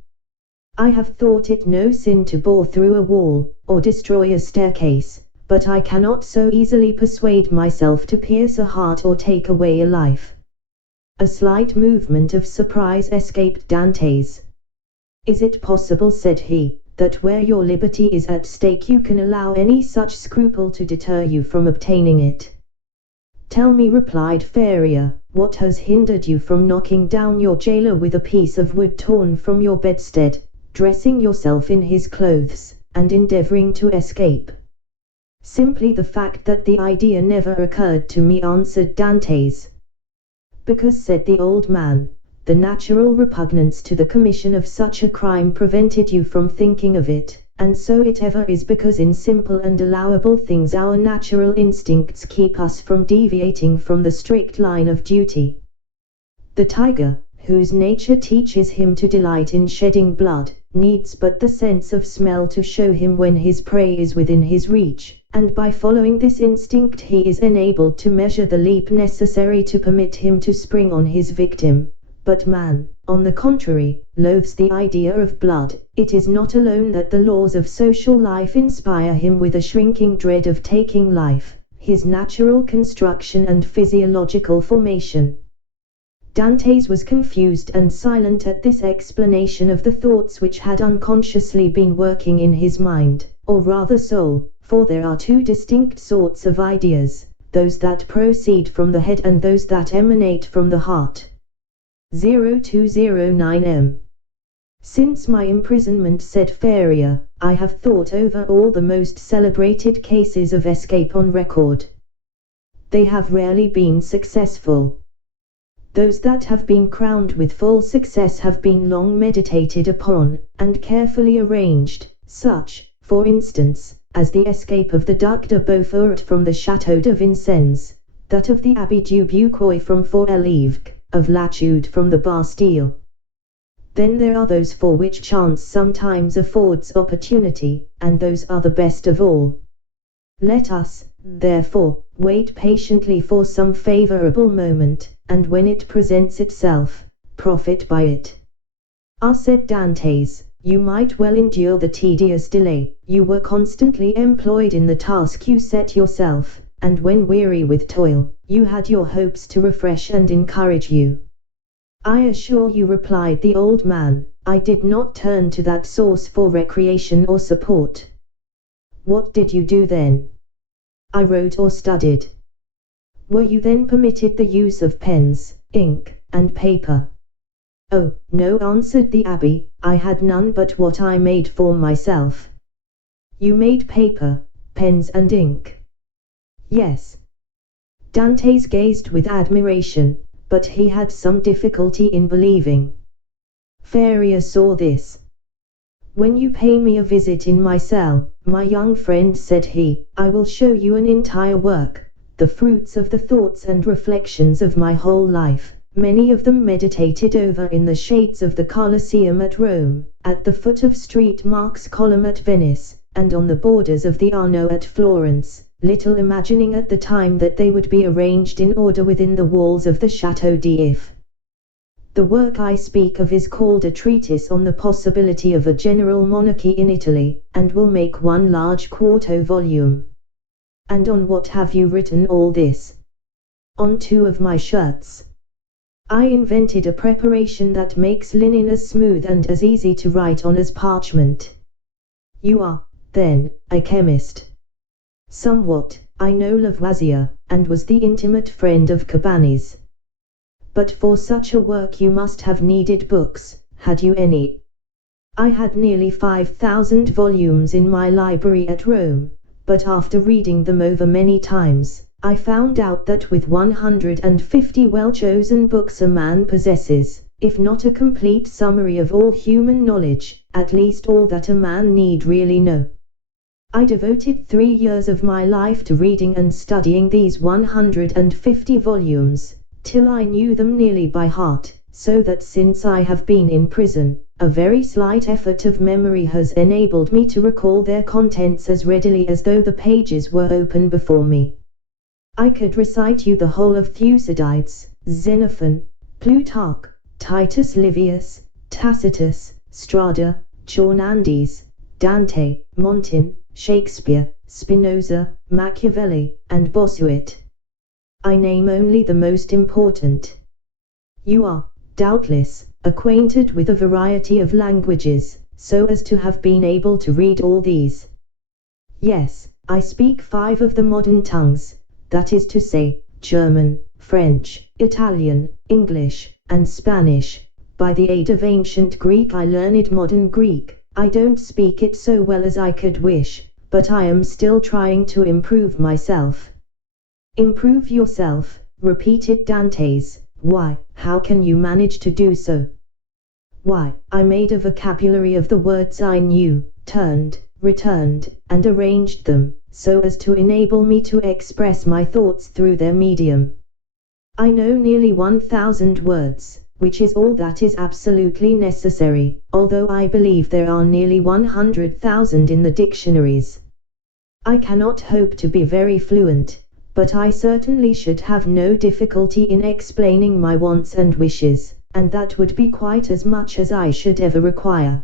I have thought it no sin to bore through a wall, or destroy a staircase, but I cannot so easily persuade myself to pierce a heart or take away a life." A slight movement of surprise escaped Dantes. "Is it possible," said he, "that where your liberty is at stake you can allow any such scruple to deter you from obtaining it?" "Tell me," replied Ferrier, "what has hindered you from knocking down your jailer with a piece of wood torn from your bedstead, dressing yourself in his clothes, and endeavoring to escape?" "Simply the fact that the idea never occurred to me," answered Dantes. "Because," said the old man, "the natural repugnance to the commission of such a crime prevented you from thinking of it, and so it ever is, because in simple and allowable things our natural instincts keep us from deviating from the strict line of duty. The tiger, whose nature teaches him to delight in shedding blood, needs but the sense of smell to show him when his prey is within his reach, and by following this instinct he is enabled to measure the leap necessary to permit him to spring on his victim. But man, on the contrary, loathes the idea of blood. It is not alone that the laws of social life inspire him with a shrinking dread of taking life, his natural construction and physiological formation. Dantes was confused and silent at this explanation of the thoughts which had unconsciously been working in his mind, or rather soul, for there are two distinct sorts of ideas, those that proceed from the head and those that emanate from the heart. 0209 Since my imprisonment, said Faria, I have thought over all the most celebrated cases of escape on record. They have rarely been successful. Those that have been crowned with full success have been long meditated upon, and carefully arranged, such, for instance, as the escape of the Duc de Beaufort from the Château de Vincennes, that of the Abbé du Buquoy from Fort-l'Évêque, of Latude from the Bastille. Then there are those for which chance sometimes affords opportunity, and those are the best of all. Let us, therefore, wait patiently for some favorable moment, and when it presents itself, profit by it. Ah, said Dantes, you might well endure the tedious delay. You were constantly employed in the task you set yourself, and when weary with toil, you had your hopes to refresh and encourage you. I assure you, replied the old man, I did not turn to that source for recreation or support. What did you do then? I wrote or studied. Were you then permitted the use of pens, ink, and paper? Oh, no, answered the abbé, I had none but what I made for myself. You made paper, pens and ink? Yes. Dantes gazed with admiration, but he had some difficulty in believing. Faria saw this. When you pay me a visit in my cell, my young friend, said he, I will show you an entire work, the fruits of the thoughts and reflections of my whole life, many of them meditated over in the shades of the Colosseum at Rome, at the foot of St. Mark's Column at Venice, and on the borders of the Arno at Florence, little imagining at the time that they would be arranged in order within the walls of the Château d'If. The work I speak of is called A Treatise on the Possibility of a General Monarchy in Italy, and will make one large quarto volume. And on what have you written all this? On 2 of my shirts. I invented a preparation that makes linen as smooth and as easy to write on as parchment. You are, then, a chemist. Somewhat. I know Lavoisier, and was the intimate friend of Cabanis. But for such a work you must have needed books. Had you any? I had nearly 5,000 volumes in my library at Rome, but after reading them over many times, I found out that with 150 well-chosen books a man possesses, if not a complete summary of all human knowledge, at least all that a man need really know. I devoted 3 years of my life to reading and studying these 150 volumes, till I knew them nearly by heart, so that since I have been in prison, a very slight effort of memory has enabled me to recall their contents as readily as though the pages were open before me. I could recite you the whole of Thucydides, Xenophon, Plutarch, Titus Livius, Tacitus, Strada, Jornandes, Dante, Montaigne, Shakespeare, Spinoza, Machiavelli, and Bossuet. I name only the most important. You are, doubtless, acquainted with a variety of languages, so as to have been able to read all these. Yes, I speak 5 of the modern tongues, that is to say, German, French, Italian, English, and Spanish. By the aid of ancient Greek I learned modern Greek. I don't speak it so well as I could wish, but I am still trying to improve myself. Improve yourself, repeated Dantes. Why, how can you manage to do so? Why, I made a vocabulary of the words I knew, turned, returned, and arranged them, so as to enable me to express my thoughts through their medium. I know nearly 1,000 words, which is all that is absolutely necessary, although I believe there are nearly 100,000 in the dictionaries. I cannot hope to be very fluent, but I certainly should have no difficulty in explaining my wants and wishes, and that would be quite as much as I should ever require.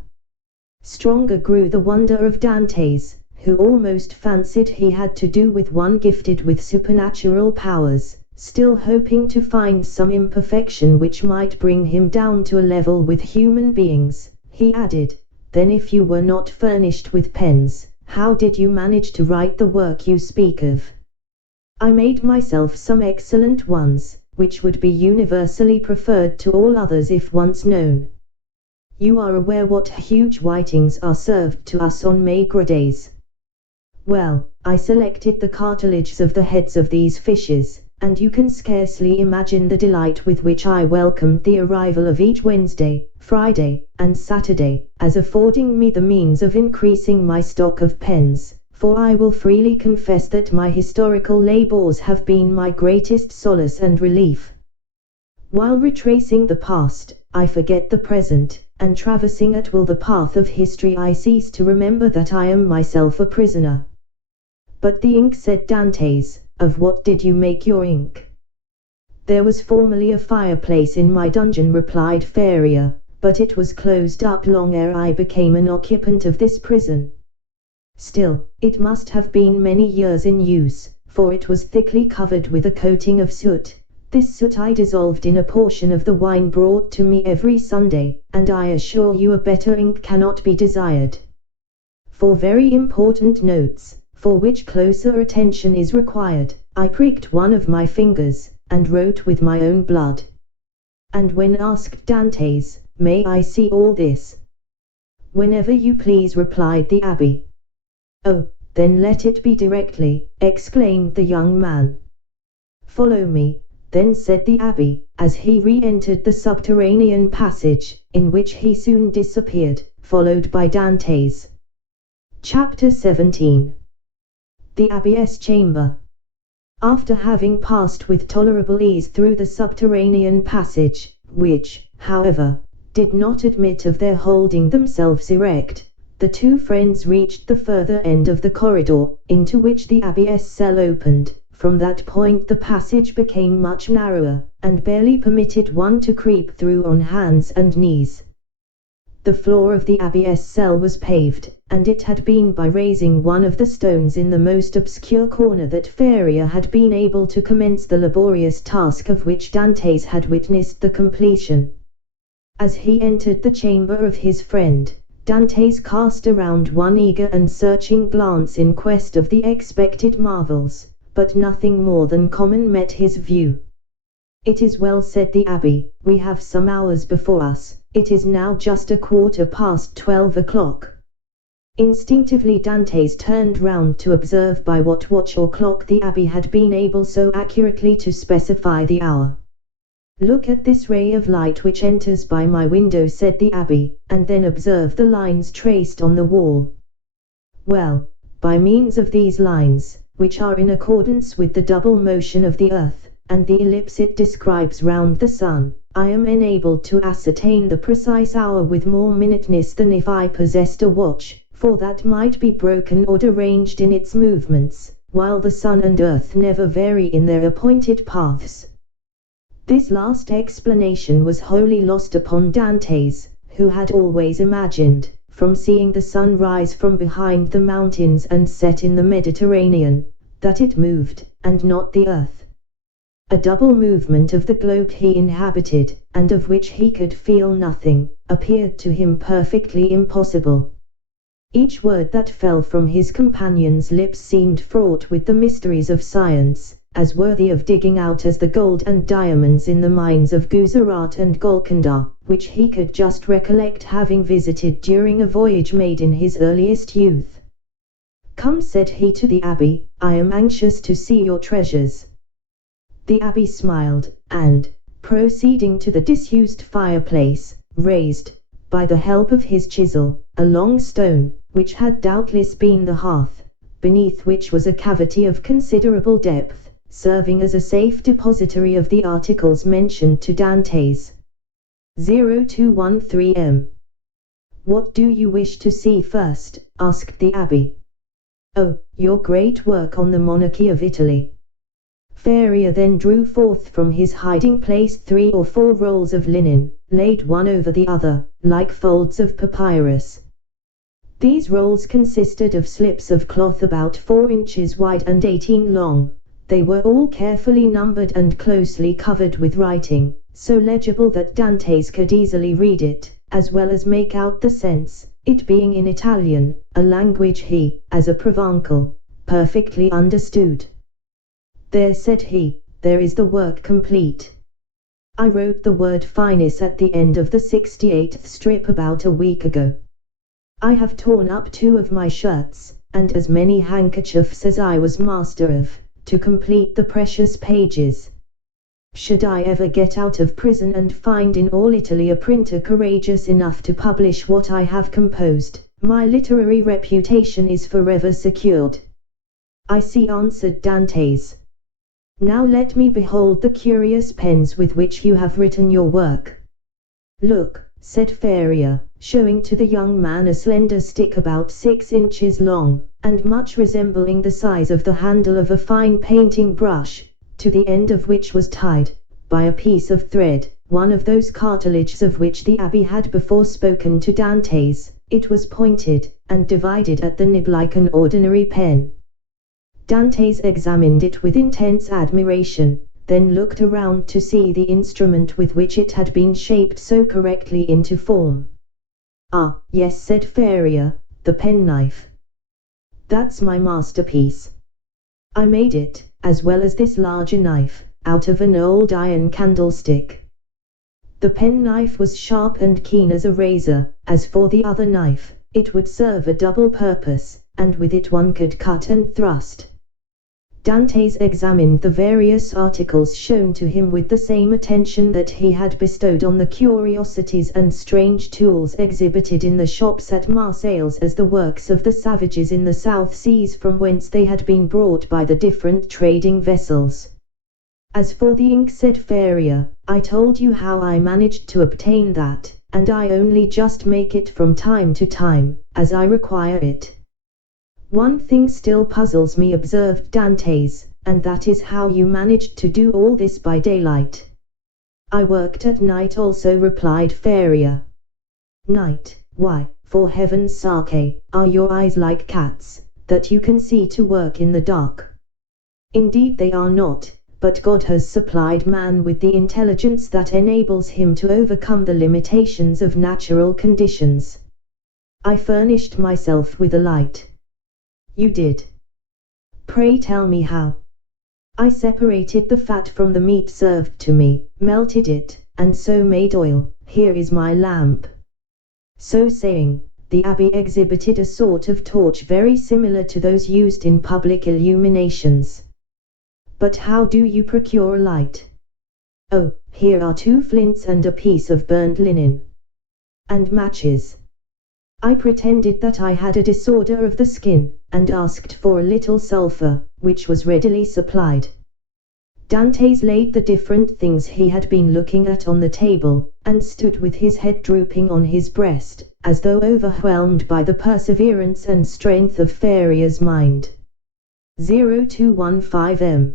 Stronger grew the wonder of Dante's, who almost fancied he had to do with one gifted with supernatural powers, still hoping to find some imperfection which might bring him down to a level with human beings. He added, "Then if you were not furnished with pens, how did you manage to write the work you speak of?" "I made myself some excellent ones, which would be universally preferred to all others if once known. You are aware what huge whitings are served to us on maigre days. Well, I selected the cartilages of the heads of these fishes, and you can scarcely imagine the delight with which I welcomed the arrival of each Wednesday, Friday, and Saturday, as affording me the means of increasing my stock of pens, for I will freely confess that my historical labors have been my greatest solace and relief. While retracing the past, I forget the present, and traversing at will the path of history I cease to remember that I am myself a prisoner." "But the ink," said Dantes, "of what did you make your ink?" "There was formerly a fireplace in my dungeon," replied Faria, "but it was closed up long ere I became an occupant of this prison. Still, it must have been many years in use, for it was thickly covered with a coating of soot. This soot I dissolved in a portion of the wine brought to me every Sunday, and I assure you a better ink cannot be desired. For very important notes, for which closer attention is required, I pricked one of my fingers, and wrote with my own blood." And when asked Dantes, "May I see all this?" "Whenever you please," replied the abbé. "Oh, then let it be directly," exclaimed the young man. "Follow me," then said the abbé, as he re-entered the subterranean passage, in which he soon disappeared, followed by Dantes. Chapter 17. The abbé's chamber. After having passed with tolerable ease through the subterranean passage, which, however, did not admit of their holding themselves erect, the two friends reached the further end of the corridor, into which the abbé's cell opened. From that point the passage became much narrower, and barely permitted one to creep through on hands and knees. The floor of the abbé's cell was paved, and it had been by raising one of the stones in the most obscure corner that Faria had been able to commence the laborious task of which Dantes had witnessed the completion. As he entered the chamber of his friend, Dantes cast around one eager and searching glance in quest of the expected marvels, but nothing more than common met his view. "It is well," said the abbé, "we have some hours before us. It is now just 12:15 o'clock. Instinctively Dantes turned round to observe by what watch or clock the abbé had been able so accurately to specify the hour. "Look at this ray of light which enters by my window," said the abbé, "and then observe the lines traced on the wall. Well, by means of these lines, which are in accordance with the double motion of the earth, and the ellipse it describes round the sun, I am enabled to ascertain the precise hour with more minuteness than if I possessed a watch, for that might be broken or deranged in its movements, while the sun and earth never vary in their appointed paths." This last explanation was wholly lost upon Dantes, who had always imagined, from seeing the sun rise from behind the mountains and set in the Mediterranean, that it moved, and not the earth. A double movement of the globe he inhabited, and of which he could feel nothing, appeared to him perfectly impossible. Each word that fell from his companion's lips seemed fraught with the mysteries of science, as worthy of digging out as the gold and diamonds in the mines of Guzarat and Golconda, which he could just recollect having visited during a voyage made in his earliest youth. "Come," said he to the abbé, "I am anxious to see your treasures." The abbé smiled, and, proceeding to the disused fireplace, raised, by the help of his chisel, a long stone, which had doubtless been the hearth, beneath which was a cavity of considerable depth, serving as a safe depository of the articles mentioned to Dantes. 0213 M. "What do you wish to see first?" asked the abbé. "Oh, your great work on the monarchy of Italy." Faria then drew forth from his hiding place 3 or 4 rolls of linen, laid one over the other, like folds of papyrus. These rolls consisted of slips of cloth about 4 inches wide and 18 long. They were all carefully numbered and closely covered with writing, so legible that Dantes could easily read it, as well as make out the sense, it being in Italian, a language he, as a Provençal, perfectly understood. "There," said he, "there is the work complete. I wrote the word finis at the end of the 68th strip about a week ago. I have torn up 2 of my shirts, and as many handkerchiefs as I was master of, to complete the precious pages. Should I ever get out of prison and find in all Italy a printer courageous enough to publish what I have composed, my literary reputation is forever secured." "I see," answered Dantes. "Now let me behold the curious pens with which you have written your work." "Look," said Faria, showing to the young man a slender stick about 6 inches long, and much resembling the size of the handle of a fine painting brush, to the end of which was tied, by a piece of thread, one of those cartilages of which the abbé had before spoken to Dantes. It was pointed, and divided at the nib like an ordinary pen. Dantes examined it with intense admiration, then looked around to see the instrument with which it had been shaped so correctly into form. "Ah, yes," said Faria, "the penknife. That's my masterpiece. I made it, as well as this larger knife, out of an old iron candlestick." The penknife was sharp and keen as a razor. As for the other knife, it would serve a double purpose, and with it one could cut and thrust. Dantes examined the various articles shown to him with the same attention that he had bestowed on the curiosities and strange tools exhibited in the shops at Marseilles as the works of the savages in the South Seas from whence they had been brought by the different trading vessels. "As for the ink," said Faria, "I told you how I managed to obtain that, and I only just make it from time to time, as I require it." "One thing still puzzles me," observed Dantes, "and that is how you managed to do all this by daylight." "I worked at night also," replied Faria. "Night? Why, for heaven's sake, are your eyes like cats, that you can see to work in the dark?" "Indeed they are not, but God has supplied man with the intelligence that enables him to overcome the limitations of natural conditions. I furnished myself with a light." "You did? Pray tell me how." "I separated the fat from the meat served to me, melted it, and so made oil. Here is my lamp." So saying, the abbé exhibited a sort of torch very similar to those used in public illuminations. "But how do you procure light?" "Oh, here are 2 flints and a piece of burnt linen." "And matches?" "I pretended that I had a disorder of the skin, and asked for a little sulphur, which was readily supplied." Dantes laid the different things he had been looking at on the table, and stood with his head drooping on his breast, as though overwhelmed by the perseverance and strength of Faria's mind. 0215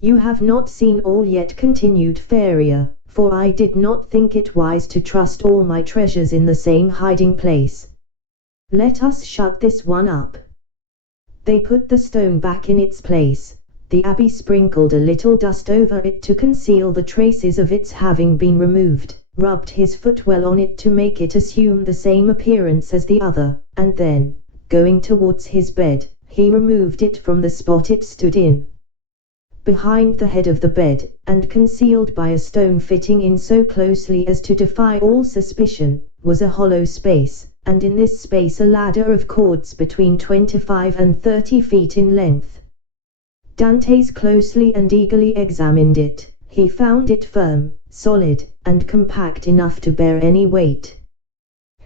"You have not seen all yet," continued Faria, "for I did not think it wise to trust all my treasures in the same hiding place. Let us shut this one up." They put the stone back in its place. The abbé sprinkled a little dust over it to conceal the traces of its having been removed, rubbed his foot well on it to make it assume the same appearance as the other, and then, going towards his bed, he removed it from the spot it stood in. Behind the head of the bed, and concealed by a stone fitting in so closely as to defy all suspicion, was a hollow space, and in this space a ladder of cords between 25 and 30 feet in length. Dantes closely and eagerly examined it. He found it firm, solid, and compact enough to bear any weight.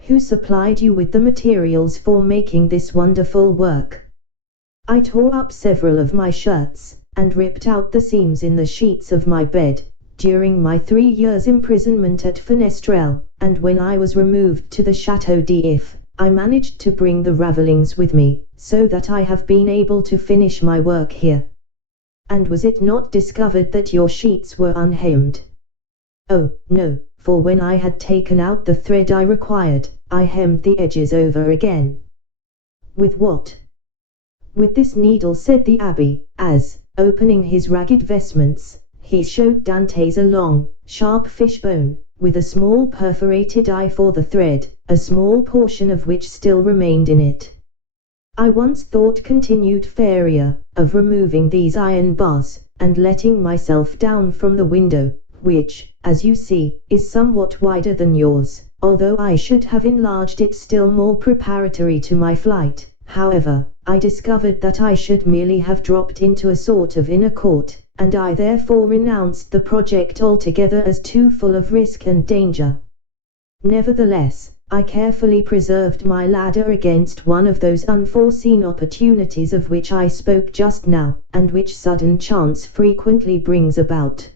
"Who supplied you with the materials for making this wonderful work?" "I tore up several of my shirts, and ripped out the seams in the sheets of my bed, during my 3 years' imprisonment at Fenestrelle, and when I was removed to the Château d'If, I managed to bring the ravelings with me, so that I have been able to finish my work here." "And was it not discovered that your sheets were unhemmed?" "Oh, no, for when I had taken out the thread I required, I hemmed the edges over again. With what? With this needle, said the abbé, as, opening his ragged vestments, he showed Dantes a long, sharp fishbone, with a small perforated eye for the thread, a small portion of which still remained in it. I once thought, continued Faria, of removing these iron bars, and letting myself down from the window, which, as you see, is somewhat wider than yours, although I should have enlarged it still more preparatory to my flight. However, I discovered that I should merely have dropped into a sort of inner court, and I therefore renounced the project altogether as too full of risk and danger. Nevertheless, I carefully preserved my ladder against one of those unforeseen opportunities of which I spoke just now, and which sudden chance frequently brings about.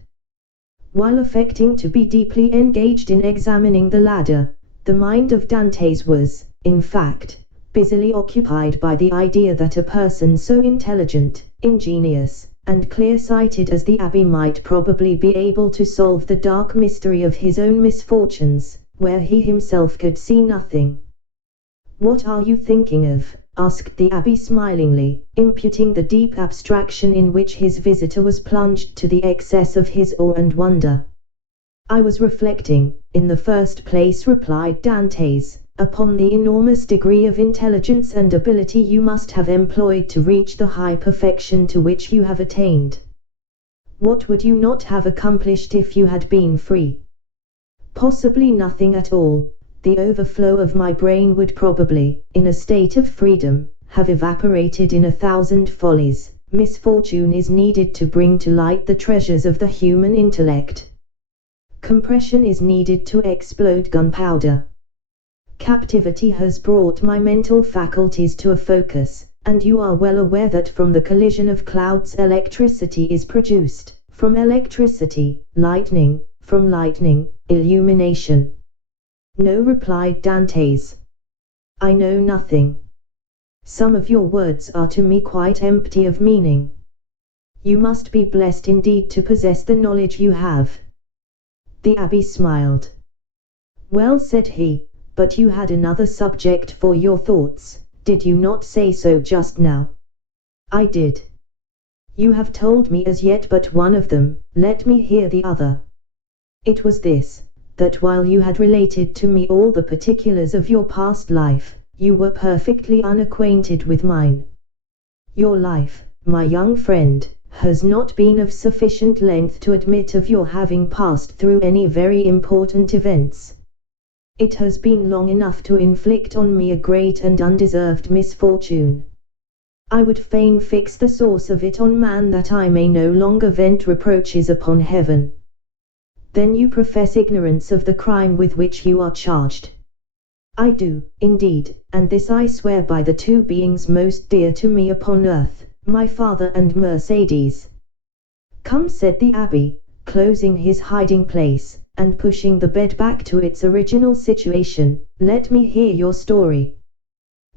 While affecting to be deeply engaged in examining the ladder, the mind of Dantes was, in fact, busily occupied by the idea that a person so intelligent, ingenious, and clear-sighted as the abbé might probably be able to solve the dark mystery of his own misfortunes, where he himself could see nothing. "What are you thinking of?" asked the abbé smilingly, imputing the deep abstraction in which his visitor was plunged to the excess of his awe and wonder. "I was reflecting, in the first place," replied Dantes, "upon the enormous degree of intelligence and ability you must have employed to reach the high perfection to which you have attained. What would you not have accomplished if you had been free? Possibly nothing at all. The overflow of my brain would probably, in a state of freedom, have evaporated in 1,000 follies. Misfortune is needed to bring to light the treasures of the human intellect. Compression is needed to explode gunpowder. Captivity has brought my mental faculties to a focus, and you are well aware that from the collision of clouds electricity is produced, from electricity, lightning, from lightning, illumination." "No," replied Dantes. "I know nothing. Some of your words are to me quite empty of meaning. You must be blessed indeed to possess the knowledge you have." The abbé smiled. "Well," said he, "but you had another subject for your thoughts, did you not say so just now?" "I did." "You have told me as yet but one of them, let me hear the other." "It was this, that while you had related to me all the particulars of your past life, you were perfectly unacquainted with mine. Your life, my young friend, has not been of sufficient length to admit of your having passed through any very important events. It has been long enough to inflict on me a great and undeserved misfortune. I would fain fix the source of it on man that I may no longer vent reproaches upon heaven." "Then you profess ignorance of the crime with which you are charged?" "I do, indeed, and this I swear by the two beings most dear to me upon earth, my father and Mercedes." "Come," said the abbé, closing his hiding place, and pushing the bed back to its original situation, "let me hear your story."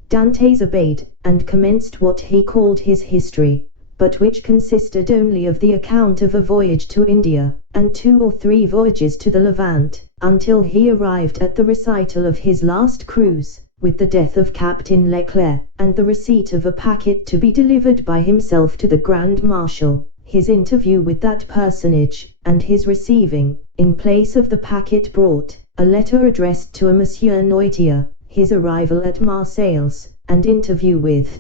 Dantes obeyed, and commenced what he called his history, but which consisted only of the account of a voyage to India, and 2 or 3 voyages to the Levant, until he arrived at the recital of his last cruise, with the death of Captain Leclerc, and the receipt of a packet to be delivered by himself to the Grand Marshal, his interview with that personage, and his receiving, in place of the packet brought, a letter addressed to a Monsieur Noirtier, his arrival at Marseilles, and interview with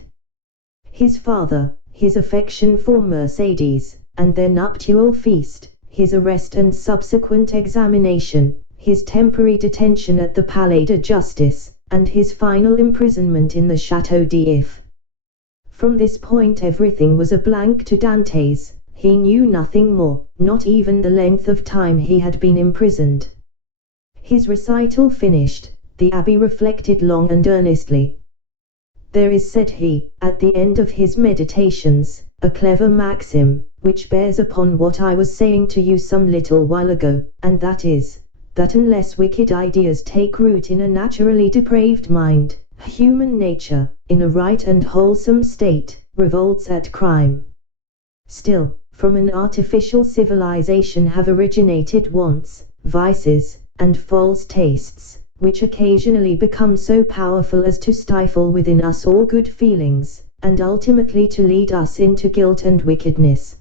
his father, his affection for Mercedes, and their nuptial feast, his arrest and subsequent examination, his temporary detention at the Palais de Justice, and his final imprisonment in the Château d'If. From this point everything was a blank to Dantes. He knew nothing more, not even the length of time he had been imprisoned. His recital finished, the abbé reflected long and earnestly. "There is," said he, at the end of his meditations, "a clever maxim, which bears upon what I was saying to you some little while ago, and that is, that unless wicked ideas take root in a naturally depraved mind, human nature, in a right and wholesome state, revolts at crime. Still, from an artificial civilization have originated wants, vices, and false tastes, which occasionally become so powerful as to stifle within us all good feelings, and ultimately to lead us into guilt and wickedness.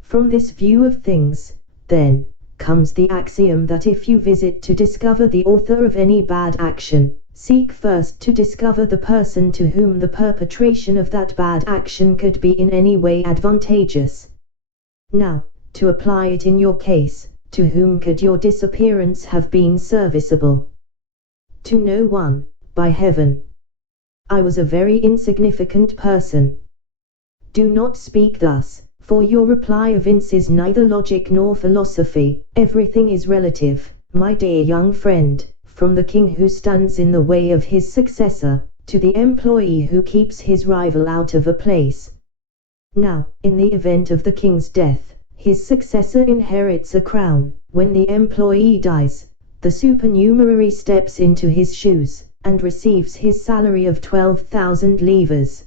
From this view of things, then, comes the axiom that if you visit to discover the author of any bad action, seek first to discover the person to whom the perpetration of that bad action could be in any way advantageous. Now, to apply it in your case, to whom could your disappearance have been serviceable? To no one, by heaven. I was a very insignificant person. Do not speak thus, for your reply evinces neither logic nor philosophy. Everything is relative, my dear young friend, from the king who stands in the way of his successor, to the employee who keeps his rival out of a place. Now, in the event of the king's death, his successor inherits a crown. When the employee dies, the supernumerary steps into his shoes, and receives his salary of 12,000 livres.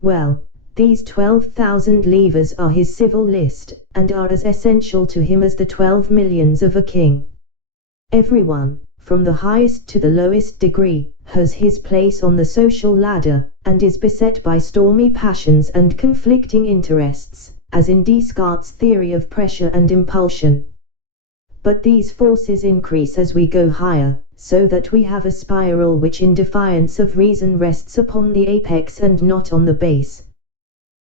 Well, these 12,000 livres are his civil list, and are as essential to him as the 12 millions of a king. Everyone, from the highest to the lowest degree, has his place on the social ladder, and is beset by stormy passions and conflicting interests, as in Descartes' theory of pressure and impulsion. But these forces increase as we go higher, so that we have a spiral which in defiance of reason rests upon the apex and not on the base.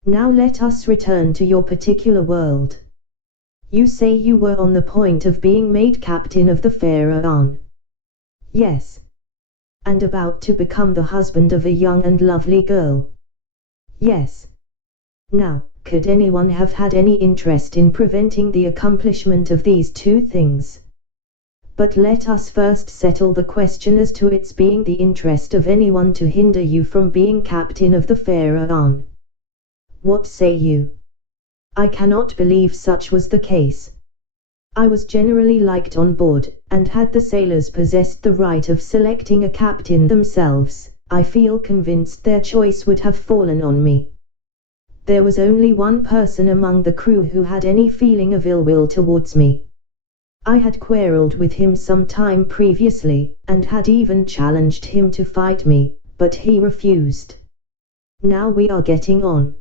Now let us return to your particular world. You say you were on the point of being made captain of the Pharaon. Yes. And about to become the husband of a young and lovely girl. Yes. Now, could anyone have had any interest in preventing the accomplishment of these two things? But let us first settle the question as to its being the interest of anyone to hinder you from being captain of the Pharaon. What say you? I cannot believe such was the case. I was generally liked on board, and had the sailors possessed the right of selecting a captain themselves, I feel convinced their choice would have fallen on me. There was only one person among the crew who had any feeling of ill will towards me. I had quarrelled with him some time previously, and had even challenged him to fight me, but he refused. Now we are getting on.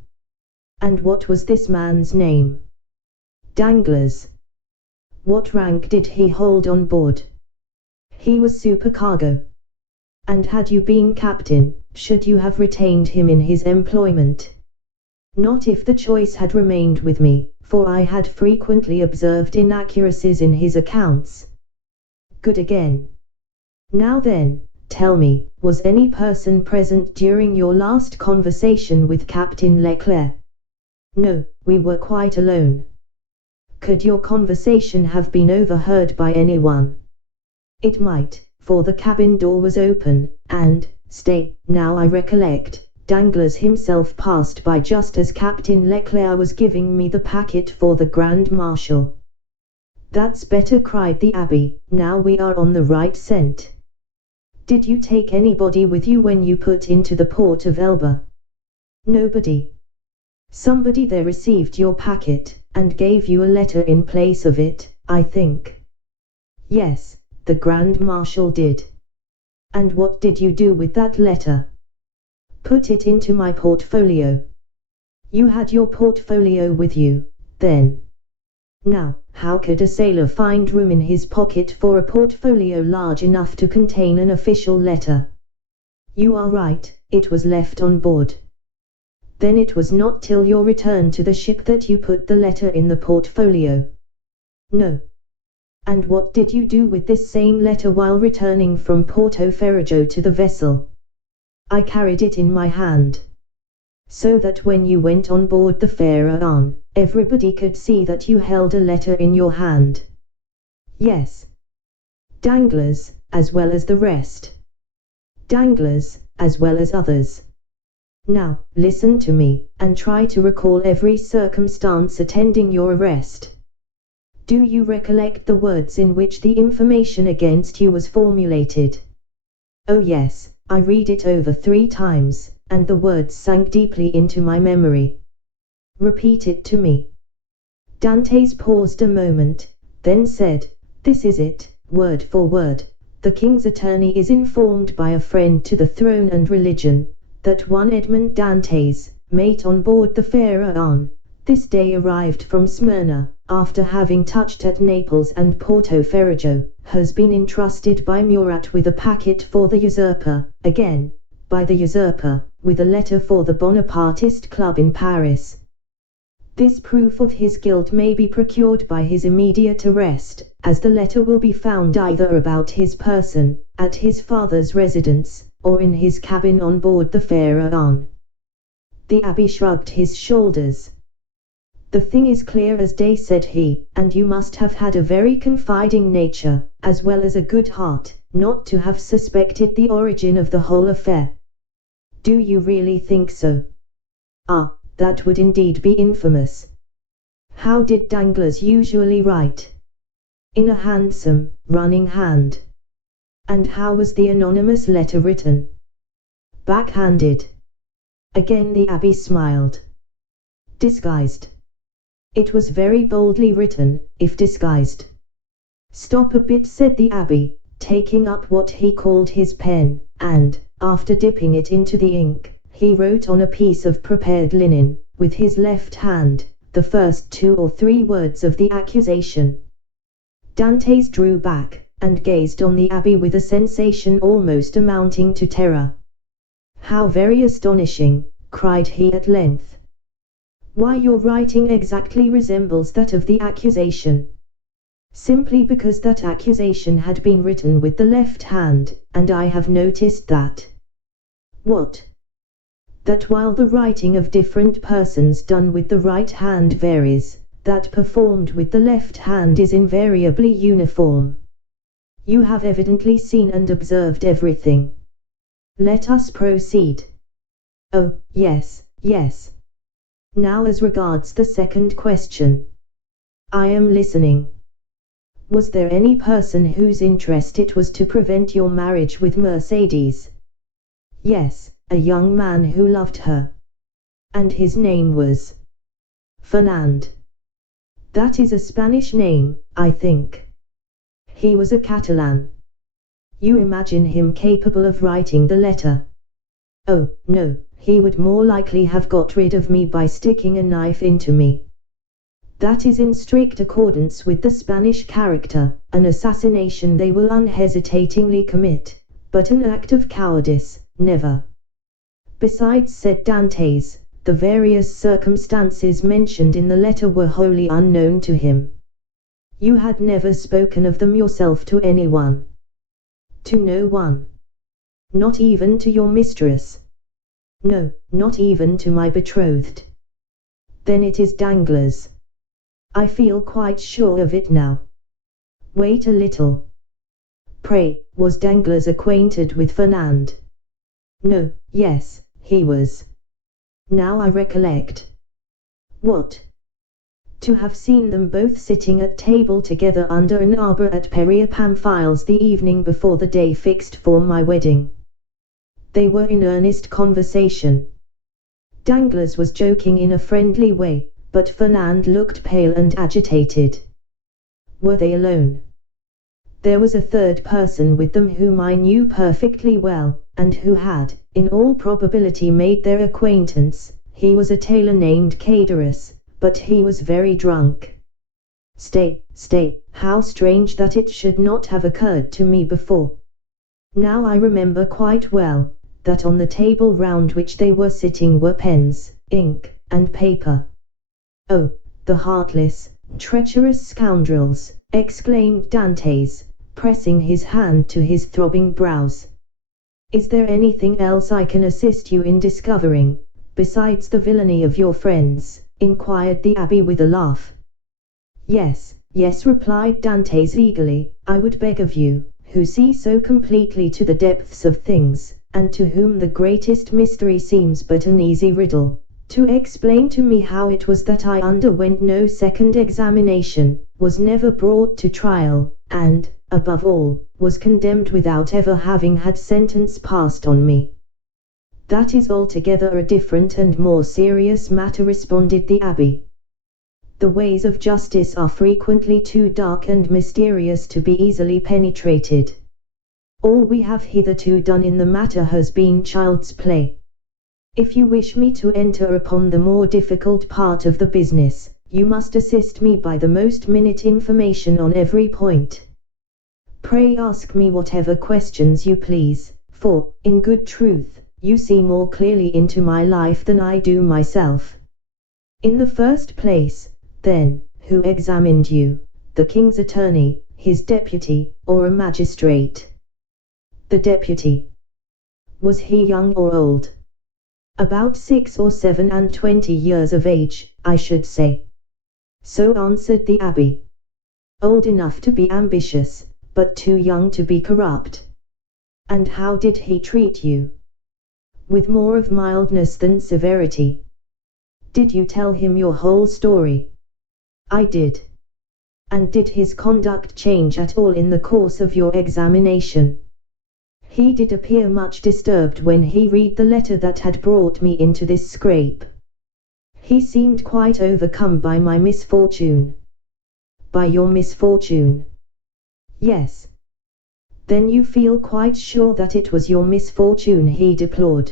And what was this man's name? Danglars. What rank did he hold on board? He was supercargo. And had you been captain, should you have retained him in his employment? Not if the choice had remained with me, for I had frequently observed inaccuracies in his accounts. Good again. Now then, tell me, was any person present during your last conversation with Captain Leclerc? No, we were quite alone. Could your conversation have been overheard by anyone? It might, for the cabin door was open, and, stay, now I recollect, Danglars himself passed by just as Captain Leclerc was giving me the packet for the Grand Marshal. That's better, cried the Abbé, now we are on the right scent. Did you take anybody with you when you put into the port of Elba? Nobody. Somebody there received your packet, and gave you a letter in place of it, I think. Yes, the Grand Marshal did. And what did you do with that letter? Put it into my portfolio. You had your portfolio with you, then? Now, how could a sailor find room in his pocket for a portfolio large enough to contain an official letter? You are right, it was left on board. Then it was not till your return to the ship that you put the letter in the portfolio? No. And what did you do with this same letter while returning from Porto Ferrajo to the vessel? I carried it in my hand. So that when you went on board the Pharaon, everybody could see that you held a letter in your hand. Yes. Danglars, as well as the rest. Danglars, as well as others. Now, listen to me, and try to recall every circumstance attending your arrest. Do you recollect the words in which the information against you was formulated? Oh yes, I read it over 3 times, and the words sank deeply into my memory. Repeat it to me. Dantes paused a moment, then said, This is it, word for word. The king's attorney is informed by a friend to the throne and religion, that one Edmund Dantes, mate on board the Pharaon, this day arrived from Smyrna, after having touched at Naples and Porto Ferrajo, has been entrusted by Murat with a packet for the usurper, again, by the usurper, with a letter for the Bonapartist club in Paris. This proof of his guilt may be procured by his immediate arrest, as the letter will be found either about his person, at his father's residence, or in his cabin on board the Pharaon. The abbé shrugged his shoulders. The thing is clear as day, said he, and you must have had a very confiding nature, as well as a good heart, not to have suspected the origin of the whole affair. Do you really think so? Ah, that would indeed be infamous. How did Danglars usually write? In a handsome, running hand. And how was the anonymous letter written? Backhanded. Again the abbé smiled. Disguised. It was very boldly written, if disguised. Stop a bit, said the abbé, taking up what he called his pen, and, after dipping it into the ink, he wrote on a piece of prepared linen, with his left hand, the first 2 or 3 words of the accusation. Dantes drew back, and gazed on the abbé with a sensation almost amounting to terror. How very astonishing, cried he at length. Why, your writing exactly resembles that of the accusation. Simply because that accusation had been written with the left hand, and I have noticed that. What? That while the writing of different persons done with the right hand varies, that performed with the left hand is invariably uniform. You have evidently seen and observed everything. Let us proceed. Oh, yes, yes. Now as regards the second question. I am listening. Was there any person whose interest it was to prevent your marriage with Mercedes? Yes, a young man who loved her. And his name was Fernand. That is a Spanish name, I think. He was a Catalan. You imagine him capable of writing the letter? Oh, no, he would more likely have got rid of me by sticking a knife into me. That is in strict accordance with the Spanish character, an assassination they will unhesitatingly commit, but an act of cowardice, never. Besides, said Dantes, the various circumstances mentioned in the letter were wholly unknown to him. You had never spoken of them yourself to anyone? To no one. Not even to your mistress? No, not even to my betrothed. Then it is Danglars. I feel quite sure of it now. Wait a little. Pray, was Danglars acquainted with Fernand? No, yes, he was. Now I recollect. What? To have seen them both sitting at table together under an arbor at Peria Pamphiles the evening before the day fixed for my wedding. They were in earnest conversation. Danglars was joking in a friendly way, but Fernand looked pale and agitated. Were they alone? There was a third person with them whom I knew perfectly well, and who had, in all probability, made their acquaintance. He was a tailor named Caderus, but he was very drunk. Stay, how strange that it should not have occurred to me before. Now I remember quite well, that on the table round which they were sitting were pens, ink, and paper. Oh, the heartless, treacherous scoundrels, exclaimed Dantes, pressing his hand to his throbbing brows. Is there anything else I can assist you in discovering, besides the villainy of your friends? Inquired the abbé with a laugh. Yes, replied Dantes eagerly, I would beg of you, who see so completely to the depths of things, and to whom the greatest mystery seems but an easy riddle, to explain to me how it was that I underwent no second examination, was never brought to trial, and, above all, was condemned without ever having had sentence passed on me. That is altogether a different and more serious matter, responded the abbé. The ways of justice are frequently too dark and mysterious to be easily penetrated. All we have hitherto done in the matter has been child's play. If you wish me to enter upon the more difficult part of the business, you must assist me by the most minute information on every point. Pray ask me whatever questions you please, for, in good truth, you see more clearly into my life than I do myself. In the first place, then, who examined you, the king's attorney, his deputy, or a magistrate? The deputy. Was he young or old? About 6 or 27 years of age, I should say. So answered the abbé. Old enough to be ambitious, but too young to be corrupt. And how did he treat you? With more of mildness than severity. Did you tell him your whole story? I did. And did his conduct change at all in the course of your examination? He did appear much disturbed when he read the letter that had brought me into this scrape. He seemed quite overcome by my misfortune. By your misfortune? Yes. Then you feel quite sure that it was your misfortune he deplored.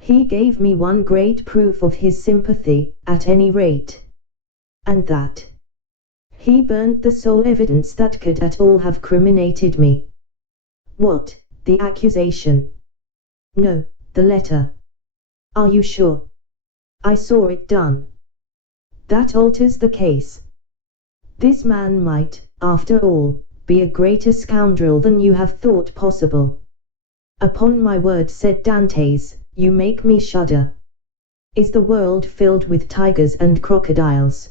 He gave me one great proof of his sympathy, at any rate. And that? He burnt the sole evidence that could at all have criminated me. What, the accusation? No, the letter. Are you sure? I saw it done. That alters the case. This man might, after all, be a greater scoundrel than you have thought possible. Upon my word, said Dantes, you make me shudder. Is the world filled with tigers and crocodiles?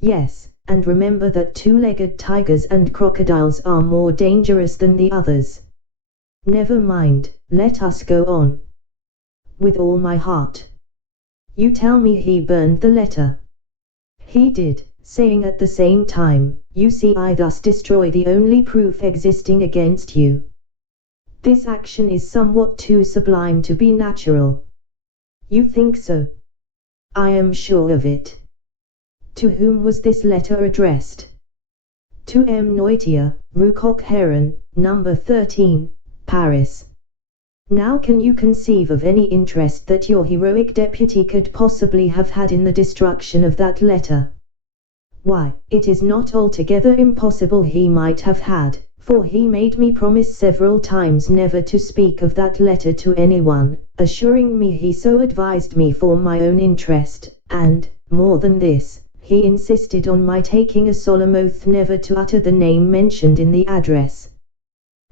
Yes, and remember that two-legged tigers and crocodiles are more dangerous than the others. Never mind, let us go on. With all my heart. You tell me he burned the letter. He did, saying at the same time, you see, I thus destroy the only proof existing against you. This action is somewhat too sublime to be natural. You think so? I am sure of it. To whom was this letter addressed? To M. Noitier, Rue Coq-Heron, number 13, Paris. Now can you conceive of any interest that your heroic deputy could possibly have had in the destruction of that letter? Why, it is not altogether impossible he might have had, for he made me promise several times never to speak of that letter to anyone, assuring me he so advised me for my own interest, and, more than this, he insisted on my taking a solemn oath never to utter the name mentioned in the address.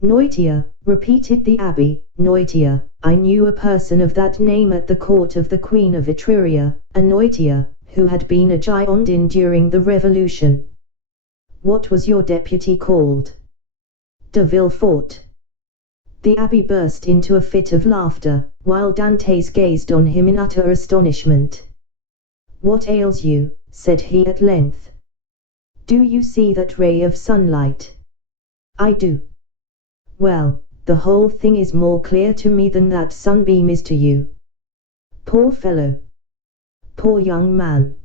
Noitier, repeated the abbé, Noitier. I knew a person of that name at the court of the Queen of Etruria, a Noitier, who had been a Girondin during the Revolution. What was your deputy called? De Villefort. The abbé burst into a fit of laughter, while Dantes gazed on him in utter astonishment. What ails you? Said he at length. Do you see that ray of sunlight? I do. Well, the whole thing is more clear to me than that sunbeam is to you. Poor fellow. Poor young man.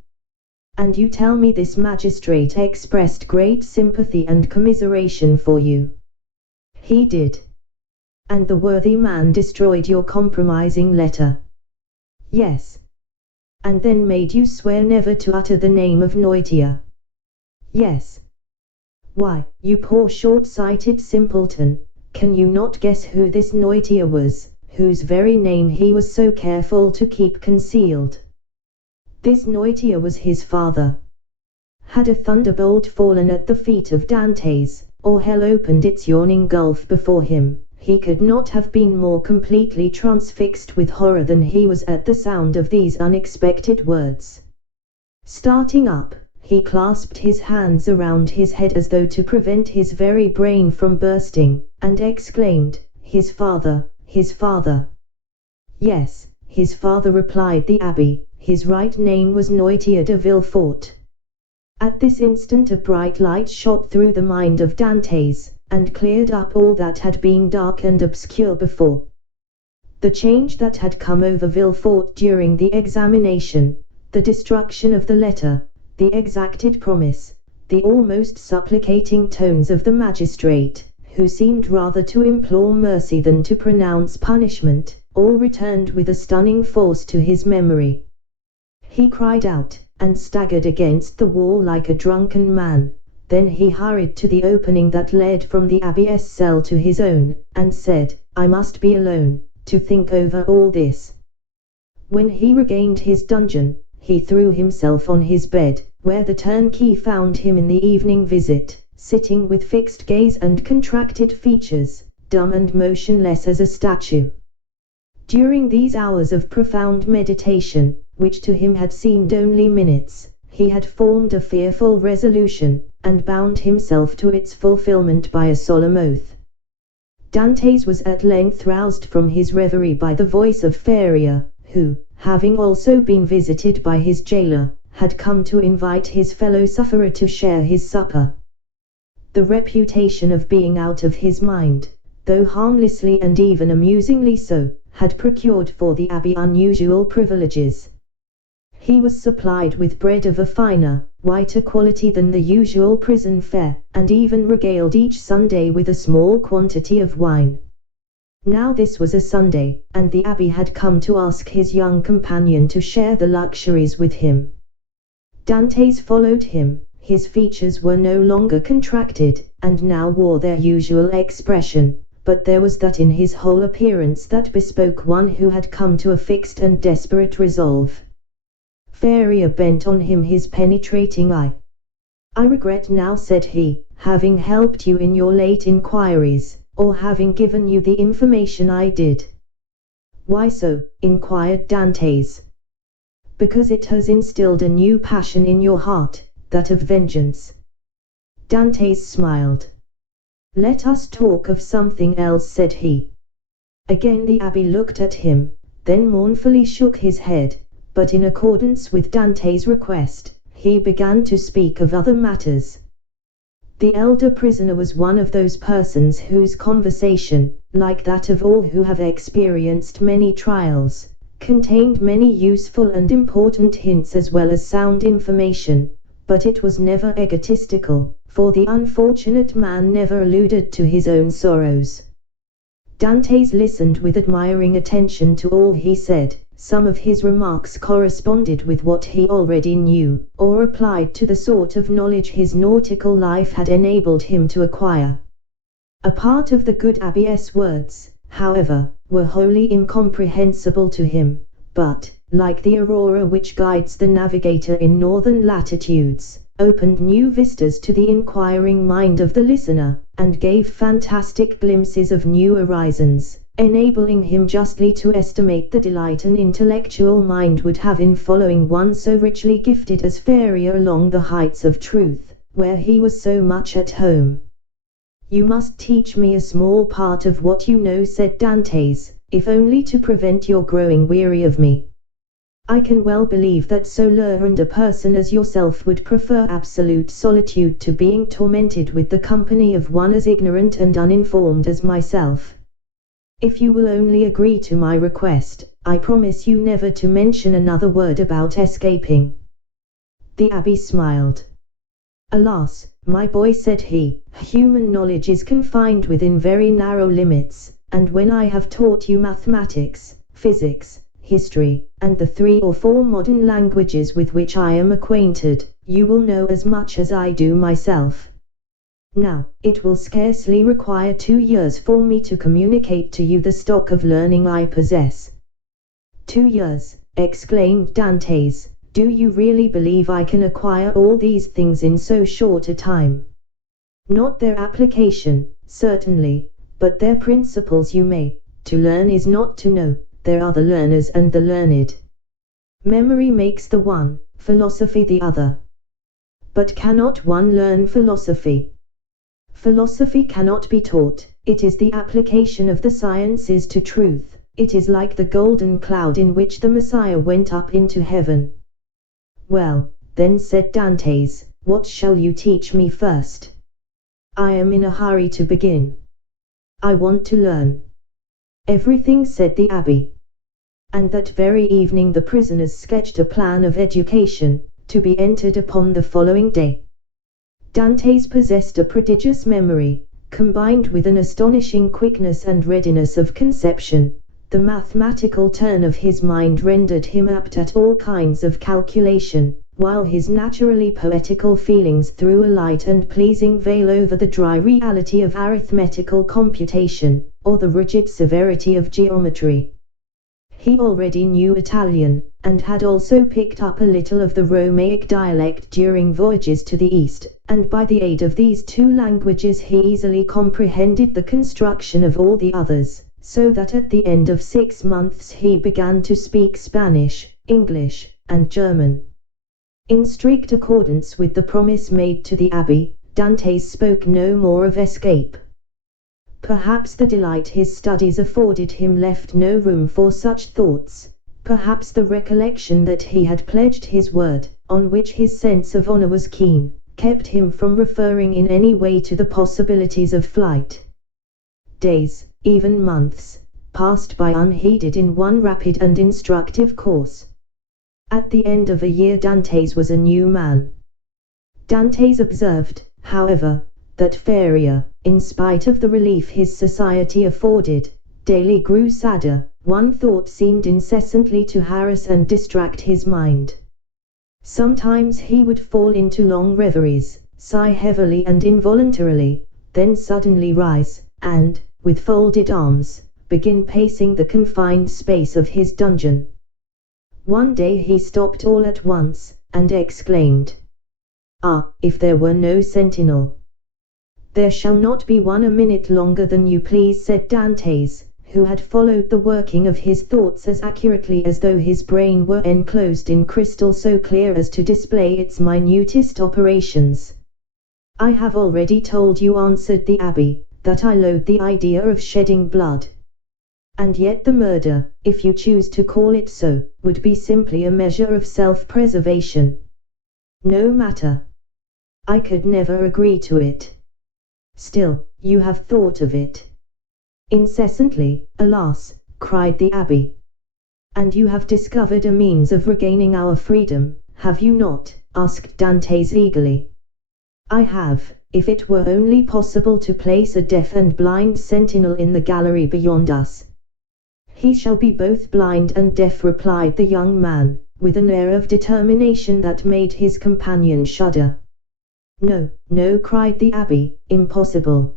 And you tell me this magistrate expressed great sympathy and commiseration for you. He did. And the worthy man destroyed your compromising letter. Yes. And then made you swear never to utter the name of Noitier. Yes. Why, you poor short-sighted simpleton, can you not guess who this Noitier was, whose very name he was so careful to keep concealed? This Noitier was his father. Had a thunderbolt fallen at the feet of Dantes, or hell opened its yawning gulf before him, he could not have been more completely transfixed with horror than he was at the sound of these unexpected words. Starting up, he clasped his hands around his head as though to prevent his very brain from bursting, and exclaimed, "His father, his father!" Yes, his father, replied the abbé, his right name was Noitier de Villefort. At this instant a bright light shot through the mind of Dantes, and cleared up all that had been dark and obscure before. The change that had come over Villefort during the examination, the destruction of the letter, the exacted promise, the almost supplicating tones of the magistrate, who seemed rather to implore mercy than to pronounce punishment, all returned with a stunning force to his memory. He cried out, and staggered against the wall like a drunken man. Then he hurried to the opening that led from the abbess' cell to his own, and said, "I must be alone, to think over all this." When he regained his dungeon, he threw himself on his bed, where the turnkey found him in the evening visit, sitting with fixed gaze and contracted features, dumb and motionless as a statue. During these hours of profound meditation, which to him had seemed only minutes, he had formed a fearful resolution, and bound himself to its fulfillment by a solemn oath. Dantes was at length roused from his reverie by the voice of Faria, who, having also been visited by his jailer, had come to invite his fellow sufferer to share his supper. The reputation of being out of his mind, though harmlessly and even amusingly so, had procured for the abbé unusual privileges. He was supplied with bread of a finer, whiter quality than the usual prison fare, and even regaled each Sunday with a small quantity of wine. Now this was a Sunday, and the abbé had come to ask his young companion to share the luxuries with him. Dantes followed him. His features were no longer contracted, and now wore their usual expression, but there was that in his whole appearance that bespoke one who had come to a fixed and desperate resolve. Faria bent on him his penetrating eye. "I regret now," said he, "having helped you in your late inquiries, or having given you the information I did." "Why so?" inquired Dantes. "Because it has instilled a new passion in your heart, that of vengeance." Dantes smiled. "Let us talk of something else," said he. Again the abbé looked at him, then mournfully shook his head, but in accordance with Dantes' request, he began to speak of other matters. The elder prisoner was one of those persons whose conversation, like that of all who have experienced many trials, contained many useful and important hints as well as sound information, but it was never egotistical, for the unfortunate man never alluded to his own sorrows. Dantes listened with admiring attention to all he said. Some of his remarks corresponded with what he already knew, or applied to the sort of knowledge his nautical life had enabled him to acquire. A part of the good abbess' words, however, were wholly incomprehensible to him, but, like the aurora which guides the navigator in northern latitudes, opened new vistas to the inquiring mind of the listener, and gave fantastic glimpses of new horizons, enabling him justly to estimate the delight an intellectual mind would have in following one so richly gifted as Faria along the heights of truth, where he was so much at home. "You must teach me a small part of what you know," said Dantes, "if only to prevent your growing weary of me. I can well believe that so learned a person as yourself would prefer absolute solitude to being tormented with the company of one as ignorant and uninformed as myself. If you will only agree to my request, I promise you never to mention another word about escaping." The abbé smiled. "Alas, my boy," said he, "human knowledge is confined within very narrow limits, and when I have taught you mathematics, physics, history, and the 3 or 4 modern languages with which I am acquainted, you will know as much as I do myself. Now, it will scarcely require 2 years for me to communicate to you the stock of learning I possess." "2 years!" exclaimed Dantes. "Do you really believe I can acquire all these things in so short a time?" "Not their application, certainly, but their principles you may. To learn is not to know, there are the learners and the learned. Memory makes the one, philosophy the other. But cannot one learn philosophy? Philosophy cannot be taught, it is the application of the sciences to truth, it is like the golden cloud in which the Messiah went up into heaven." "Well, then," said Dantes, "what shall you teach me first? I am in a hurry to begin. I want to learn." "Everything," said the abbé. And that very evening the prisoners sketched a plan of education, to be entered upon the following day. Dante's possessed a prodigious memory, combined with an astonishing quickness and readiness of conception. The mathematical turn of his mind rendered him apt at all kinds of calculation, while his naturally poetical feelings threw a light and pleasing veil over the dry reality of arithmetical computation, or the rigid severity of geometry. He already knew Italian, and had also picked up a little of the Romaic dialect during voyages to the East, and by the aid of these two languages he easily comprehended the construction of all the others, so that at the end of 6 months he began to speak Spanish, English, and German. In strict accordance with the promise made to the abbé, Dante spoke no more of escape. Perhaps the delight his studies afforded him left no room for such thoughts. Perhaps the recollection that he had pledged his word, on which his sense of honor was keen, kept him from referring in any way to the possibilities of flight. Days, even months, passed by unheeded in one rapid and instructive course. At the end of a year Dante's was a new man. Dante's observed, however, that Faria, in spite of the relief his society afforded, daily grew sadder. One thought seemed incessantly to harass and distract his mind. Sometimes he would fall into long reveries, sigh heavily and involuntarily, then suddenly rise, and, with folded arms, begin pacing the confined space of his dungeon. One day he stopped all at once, and exclaimed, "Ah, if there were no sentinel!" "There shall not be one a minute longer than you please," said Dante's, who had followed the working of his thoughts as accurately as though his brain were enclosed in crystal so clear as to display its minutest operations. "I have already told you," answered the abbé, "that I loathe the idea of shedding blood. And yet the murder, if you choose to call it so, would be simply a measure of self-preservation. No matter. I could never agree to it." "Still, you have thought of it." "Incessantly, alas," cried the abbé. "And you have discovered a means of regaining our freedom, have you not?" asked Dante's eagerly. "I have, if it were only possible to place a deaf and blind sentinel in the gallery beyond us." "He shall be both blind and deaf," replied the young man, with an air of determination that made his companion shudder. "No, no," cried the abbé, "impossible."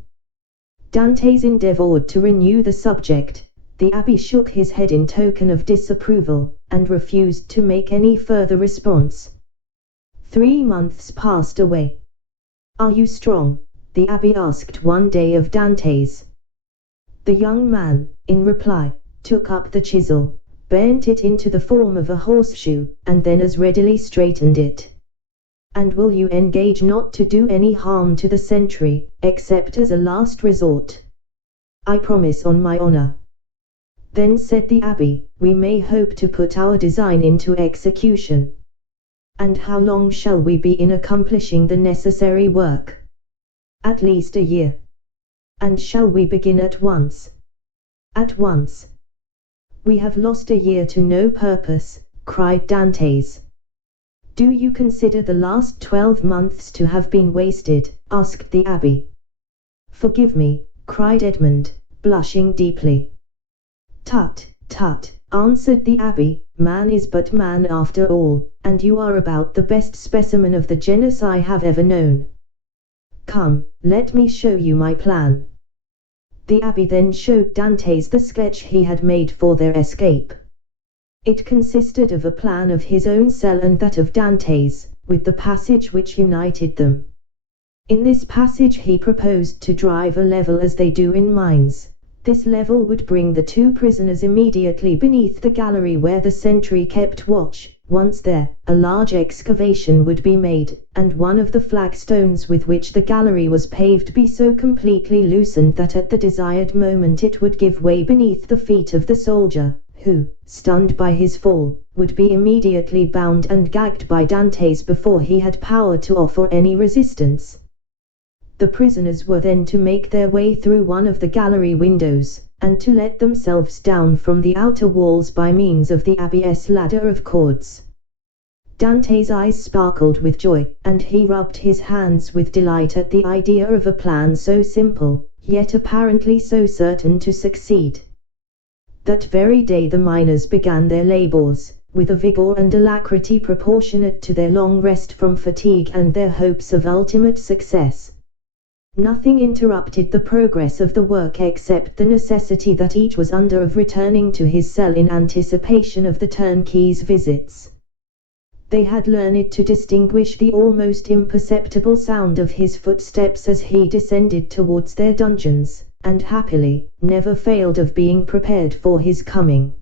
Dante's endeavored to renew the subject. The abbé shook his head in token of disapproval, and refused to make any further response. 3 months passed away. "Are you strong?" the abbé asked one day of Dante's. The young man, in reply, took up the chisel, bent it into the form of a horseshoe, and then as readily straightened it. "And will you engage not to do any harm to the sentry, except as a last resort?" "I promise on my honor." "Then," said the abbé, "we may hope to put our design into execution." "And how long shall we be in accomplishing the necessary work?" "At least a year." "And shall we begin at once?" "At once." "We have lost a year to no purpose," cried Dante's. "Do you consider the last 12 months to have been wasted?" asked the abbé. "Forgive me," cried Edmund, blushing deeply. "Tut, tut," answered the abbé, "man is but man after all, and you are about the best specimen of the genus I have ever known. Come, let me show you my plan." The abbé then showed Dante's the sketch he had made for their escape. It consisted of a plan of his own cell and that of Dante's, with the passage which united them. In this passage he proposed to drive a level as they do in mines. This level would bring the 2 prisoners immediately beneath the gallery where the sentry kept watch. Once there, a large excavation would be made, and one of the flagstones with which the gallery was paved be so completely loosened that at the desired moment it would give way beneath the feet of the soldier, who, stunned by his fall, would be immediately bound and gagged by Dante's before he had power to offer any resistance. The prisoners were then to make their way through one of the gallery windows, and to let themselves down from the outer walls by means of the abbé's ladder of cords. Dante's eyes sparkled with joy, and he rubbed his hands with delight at the idea of a plan so simple, yet apparently so certain to succeed. That very day the miners began their labors, with a vigor and alacrity proportionate to their long rest from fatigue and their hopes of ultimate success. Nothing interrupted the progress of the work except the necessity that each was under of returning to his cell in anticipation of the turnkey's visits. They had learned to distinguish the almost imperceptible sound of his footsteps as he descended towards their dungeons, and happily, never failed of being prepared for his coming.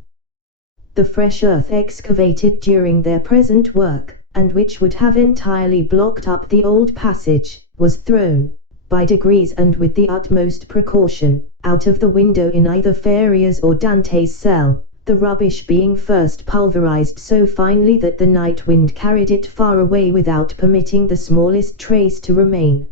The fresh earth excavated during their present work, and which would have entirely blocked up the old passage, was thrown, by degrees and with the utmost precaution, out of the window in either Feria's or Dante's cell, the rubbish being first pulverized so finely that the night wind carried it far away without permitting the smallest trace to remain.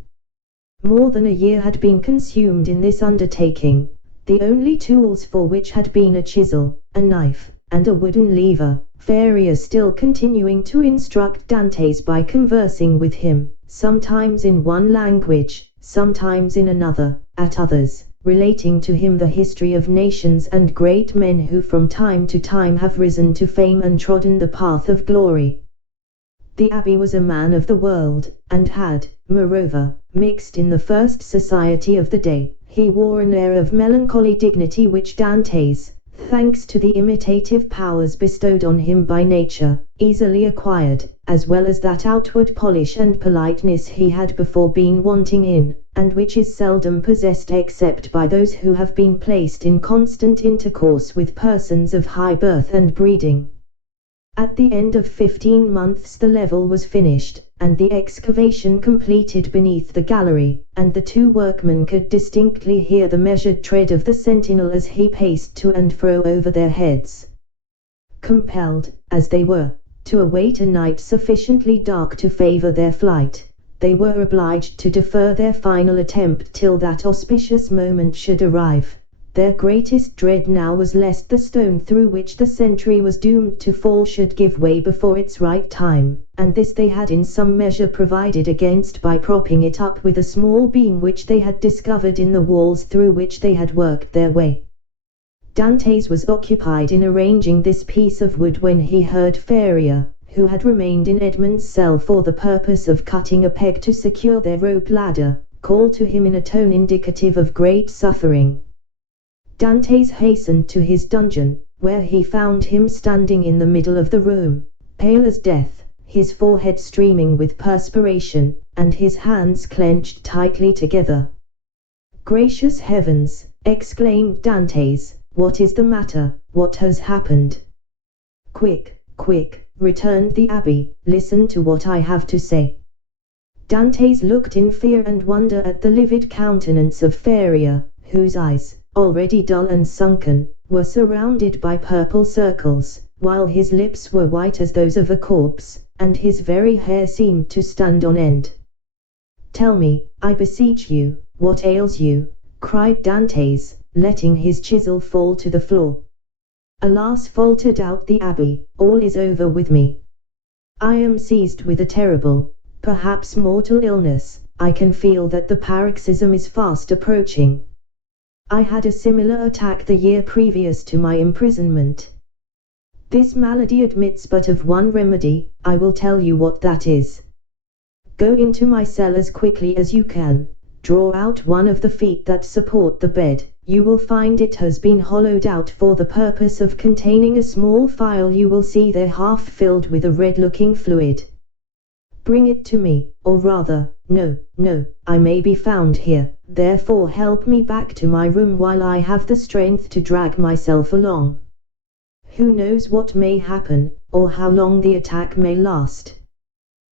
More than a year had been consumed in this undertaking, the only tools for which had been a chisel, a knife, and a wooden lever, Feria still continuing to instruct Dante's by conversing with him, sometimes in one language, sometimes in another, at others, relating to him the history of nations and great men who from time to time have risen to fame and trodden the path of glory. The abbé was a man of the world, and had, moreover, mixed in the first society of the day. He wore an air of melancholy dignity which Dante's, thanks to the imitative powers bestowed on him by nature, easily acquired, as well as that outward polish and politeness he had before been wanting in, and which is seldom possessed except by those who have been placed in constant intercourse with persons of high birth and breeding. At the end of 15 months the level was finished, and the excavation completed beneath the gallery, and the two workmen could distinctly hear the measured tread of the sentinel as he paced to and fro over their heads. Compelled, as they were, to await a night sufficiently dark to favor their flight, they were obliged to defer their final attempt till that auspicious moment should arrive. Their greatest dread now was lest the stone through which the sentry was doomed to fall should give way before its right time, and this they had in some measure provided against by propping it up with a small beam which they had discovered in the walls through which they had worked their way. Dante's was occupied in arranging this piece of wood when he heard Feria, who had remained in Edmund's cell for the purpose of cutting a peg to secure their rope ladder, call to him in a tone indicative of great suffering. Dante's hastened to his dungeon, where he found him standing in the middle of the room, pale as death, his forehead streaming with perspiration, and his hands clenched tightly together. "Gracious heavens!" exclaimed Dante's, "what is the matter? What has happened?" "Quick, quick," returned the abbé, "listen to what I have to say." Dante's looked in fear and wonder at the livid countenance of Feria, whose eyes, already dull and sunken, were surrounded by purple circles, while his lips were white as those of a corpse, and his very hair seemed to stand on end. "Tell me, I beseech you, what ails you?" cried Dante's, letting his chisel fall to the floor. "Alas," faltered out the abbé, "all is over with me. I am seized with a terrible, perhaps mortal illness. I can feel that the paroxysm is fast approaching. I had a similar attack the year previous to my imprisonment. This malady admits but of one remedy. I will tell you what that is. Go into my cell as quickly as you can, draw out one of the feet that support the bed. You will find it has been hollowed out for the purpose of containing a small phial you will see there half filled with a red-looking fluid. Bring it to me, or rather, no, I may be found here, therefore help me back to my room while I have the strength to drag myself along. Who knows what may happen, or how long the attack may last."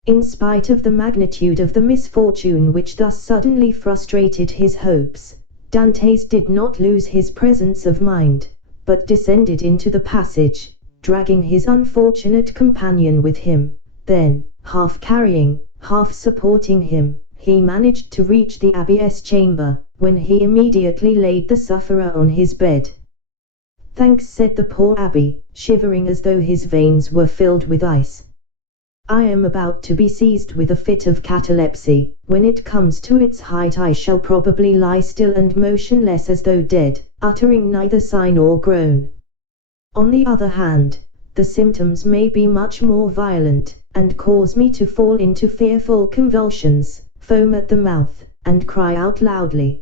In spite of the magnitude of the misfortune which thus suddenly frustrated his hopes, Dante's did not lose his presence of mind, but descended into the passage, dragging his unfortunate companion with him. Then, half carrying, half supporting him, he managed to reach the abbé's chamber, when he immediately laid the sufferer on his bed. "Thanks," said the poor abbé, shivering as though his veins were filled with ice. I am about to be seized with a fit of catalepsy. When it comes to its height I shall probably lie still and motionless as though dead, uttering neither sigh nor groan. On the other hand, the symptoms may be much more violent, and cause me to fall into fearful convulsions, foam at the mouth, and cry out loudly.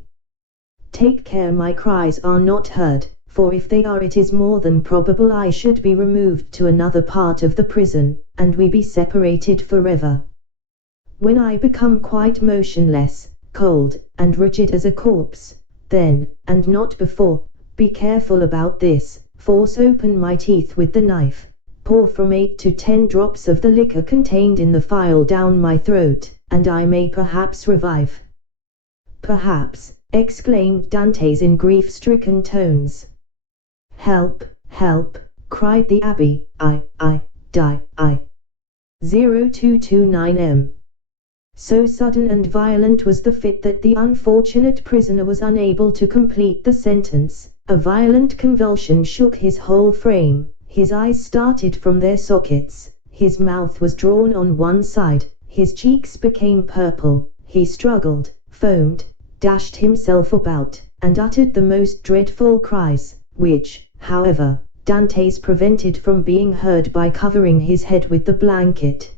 Take care my cries are not heard, for if they are it is more than probable I should be removed to another part of the prison, and we be separated forever. When I become quite motionless, cold, and rigid as a corpse, then, and not before, be careful about this, force open my teeth with the knife, pour from 8 to 10 drops of the liquor contained in the phial down my throat, and I may perhaps revive. Perhaps, exclaimed Dantes in grief-stricken tones. Help, help, cried the abbé, I die, 0229 So sudden and violent was the fit that the unfortunate prisoner was unable to complete the sentence. A violent convulsion shook his whole frame, his eyes started from their sockets, his mouth was drawn on one side, his cheeks became purple, he struggled, foamed, dashed himself about, and uttered the most dreadful cries, which, however, Dantes prevented from being heard by covering his head with the blanket.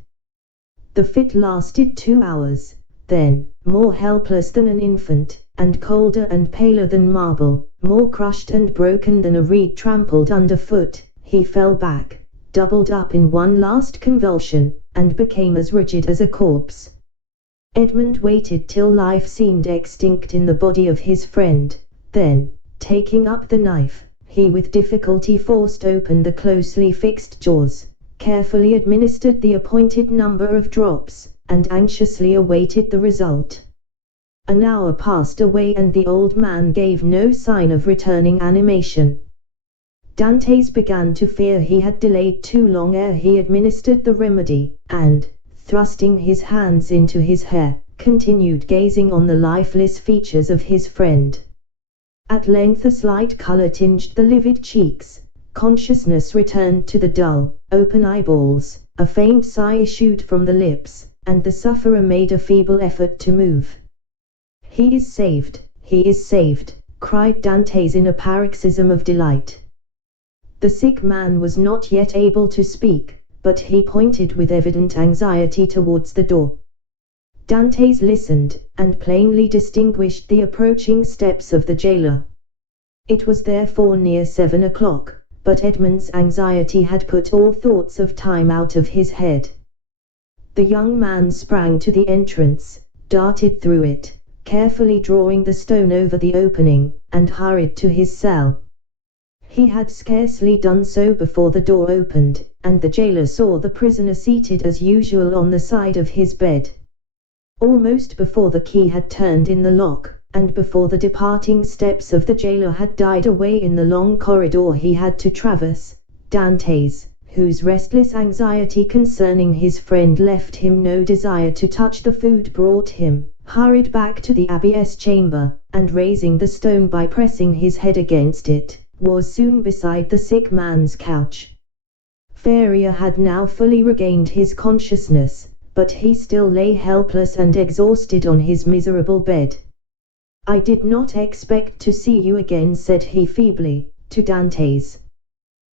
The fit lasted 2 hours, then, more helpless than an infant, and colder and paler than marble, more crushed and broken than a reed trampled underfoot, he fell back, doubled up in one last convulsion, and became as rigid as a corpse. Edmund waited till life seemed extinct in the body of his friend, then, taking up the knife, he with difficulty forced open the closely fixed jaws, carefully administered the appointed number of drops, and anxiously awaited the result. An hour passed away and the old man gave no sign of returning animation. Dantes began to fear he had delayed too long ere he administered the remedy, and, thrusting his hands into his hair, continued gazing on the lifeless features of his friend. At length a slight color tinged the livid cheeks, consciousness returned to the dull, open eyeballs, a faint sigh issued from the lips, and the sufferer made a feeble effort to move. He is saved, cried Dantes in a paroxysm of delight. The sick man was not yet able to speak, but he pointed with evident anxiety towards the door. Dantes listened, and plainly distinguished the approaching steps of the jailer. It was therefore near 7 o'clock, but Edmund's anxiety had put all thoughts of time out of his head. The young man sprang to the entrance, darted through it, carefully drawing the stone over the opening, and hurried to his cell. He had scarcely done so before the door opened, and the jailer saw the prisoner seated as usual on the side of his bed. Almost before the key had turned in the lock, and before the departing steps of the jailer had died away in the long corridor he had to traverse, Dantes, whose restless anxiety concerning his friend left him no desire to touch the food brought him, hurried back to the abbé's chamber, and raising the stone by pressing his head against it, was soon beside the sick man's couch. Faria had now fully regained his consciousness, but he still lay helpless and exhausted on his miserable bed. I did not expect to see you again, said he feebly, to Dantes.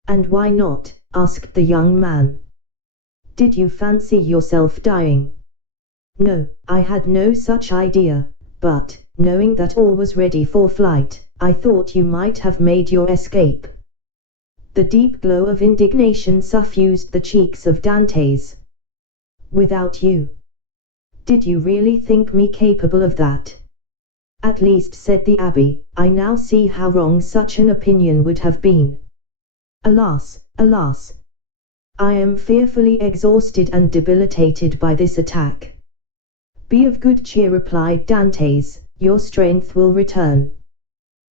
And why not? Asked the young man. Did you fancy yourself dying? No, I had no such idea, but, knowing that all was ready for flight, I thought you might have made your escape. The deep glow of indignation suffused the cheeks of Dantes. Without you? Did you really think me capable of that? At least, said the abbé, I now see how wrong such an opinion would have been. Alas, alas! I am fearfully exhausted and debilitated by this attack. Be of good cheer, replied Dantes, your strength will return.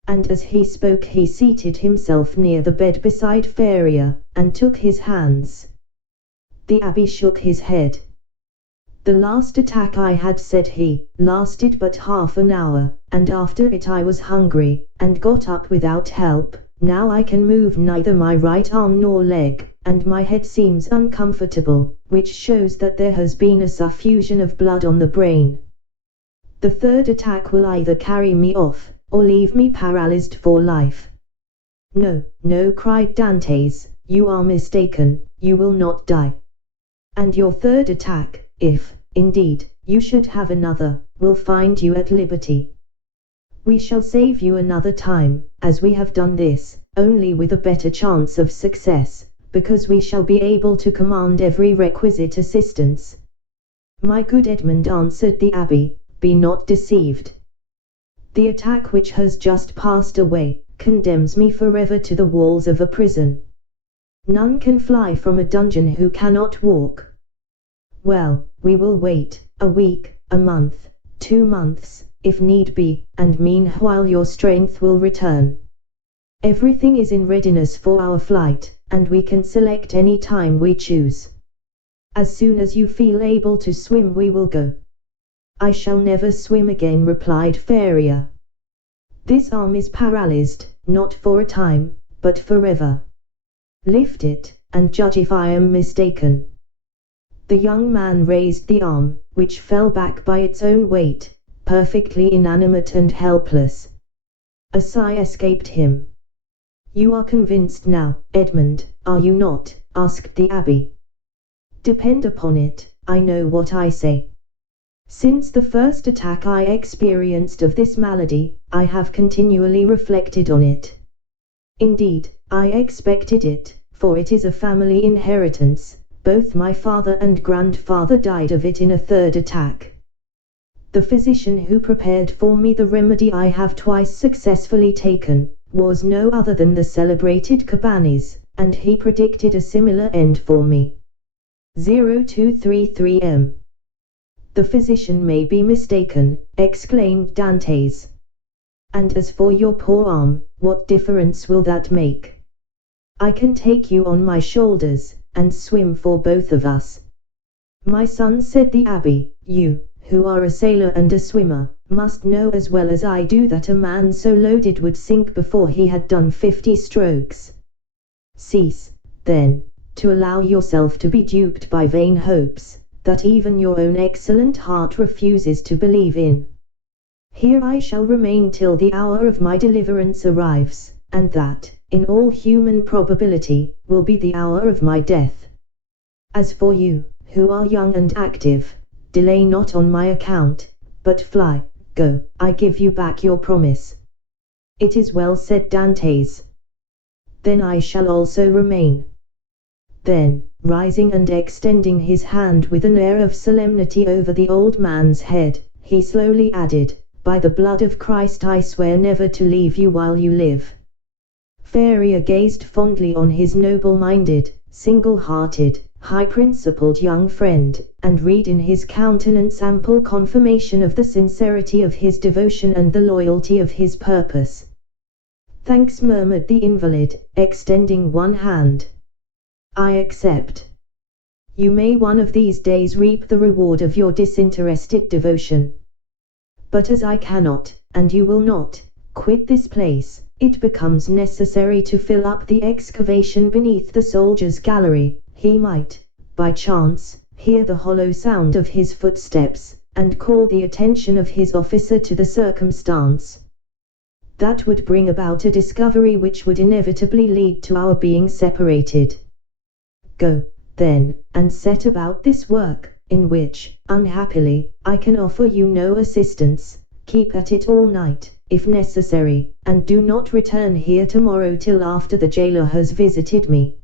And as he spoke he seated himself near the bed beside Faria, and took his hands. The abbé shook his head. The last attack I had, said he, lasted but half an hour, and after it I was hungry, and got up without help. Now I can move neither my right arm nor leg, and my head seems uncomfortable, which shows that there has been a suffusion of blood on the brain. The third attack will either carry me off, or leave me paralyzed for life. No, no, cried Dantes, you are mistaken, you will not die. And your third attack, if, indeed, you should have another, will find you at liberty. We shall save you another time, as we have done this, only with a better chance of success, because we shall be able to command every requisite assistance. My good Edmund, answered the abbé, be not deceived. The attack which has just passed away, condemns me forever to the walls of a prison. None can fly from a dungeon who cannot walk. Well, we will wait, a week, a month, 2 months, if need be, and meanwhile your strength will return. Everything is in readiness for our flight, and we can select any time we choose. As soon as you feel able to swim we will go. I shall never swim again, replied Faria. This arm is paralyzed, not for a time, but forever. Lift it, and judge if I am mistaken. The young man raised the arm, which fell back by its own weight, perfectly inanimate and helpless. A sigh escaped him. You are convinced now, Edmund, are you not? Asked the abbé. Depend upon it, I know what I say. Since the first attack I experienced of this malady, I have continually reflected on it. Indeed, I expected it, for it is a family inheritance. Both my father and grandfather died of it in a third attack. The physician who prepared for me the remedy I have twice successfully taken, was no other than the celebrated Cabanis, and he predicted a similar end for me. 0233 M. The physician may be mistaken, exclaimed Dantes. And as for your poor arm, what difference will that make? I can take you on my shoulders, and swim for both of us. My son, said the abbé, you, who are a sailor and a swimmer, must know as well as I do that a man so loaded would sink before he had done 50 strokes. Cease, then, to allow yourself to be duped by vain hopes, that even your own excellent heart refuses to believe in. Here I shall remain till the hour of my deliverance arrives, and that, in all human probability, will be the hour of my death. As for you, who are young and active, delay not on my account, but fly, go, I give you back your promise. It is well, said Dantes. Then I shall also remain. Then, rising and extending his hand with an air of solemnity over the old man's head, he slowly added, by the blood of Christ I swear never to leave you while you live. Faria gazed fondly on his noble-minded, single-hearted, high-principled young friend, and read in his countenance ample confirmation of the sincerity of his devotion and the loyalty of his purpose. Thanks, murmured the invalid, extending one hand. I accept. You may one of these days reap the reward of your disinterested devotion. But as I cannot, and you will not, quit this place, it becomes necessary to fill up the excavation beneath the soldiers' gallery. He might, by chance, hear the hollow sound of his footsteps, and call the attention of his officer to the circumstance. That would bring about a discovery which would inevitably lead to our being separated. Go, then, and set about this work, in which, unhappily, I can offer you no assistance. Keep at it all night, if necessary, and do not return here tomorrow till after the jailer has visited me.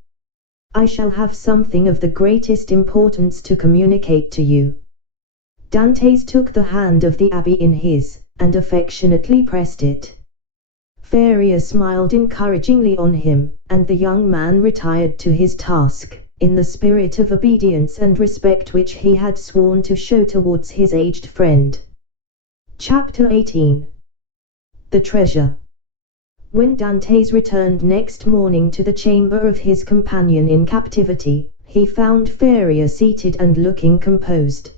I shall have something of the greatest importance to communicate to you. Dantes took the hand of the abbé in his, and affectionately pressed it. Faria smiled encouragingly on him, and the young man retired to his task, in the spirit of obedience and respect which he had sworn to show towards his aged friend. Chapter 18. The Treasure. When Dantes returned next morning to the chamber of his companion in captivity, he found Faria seated and looking composed.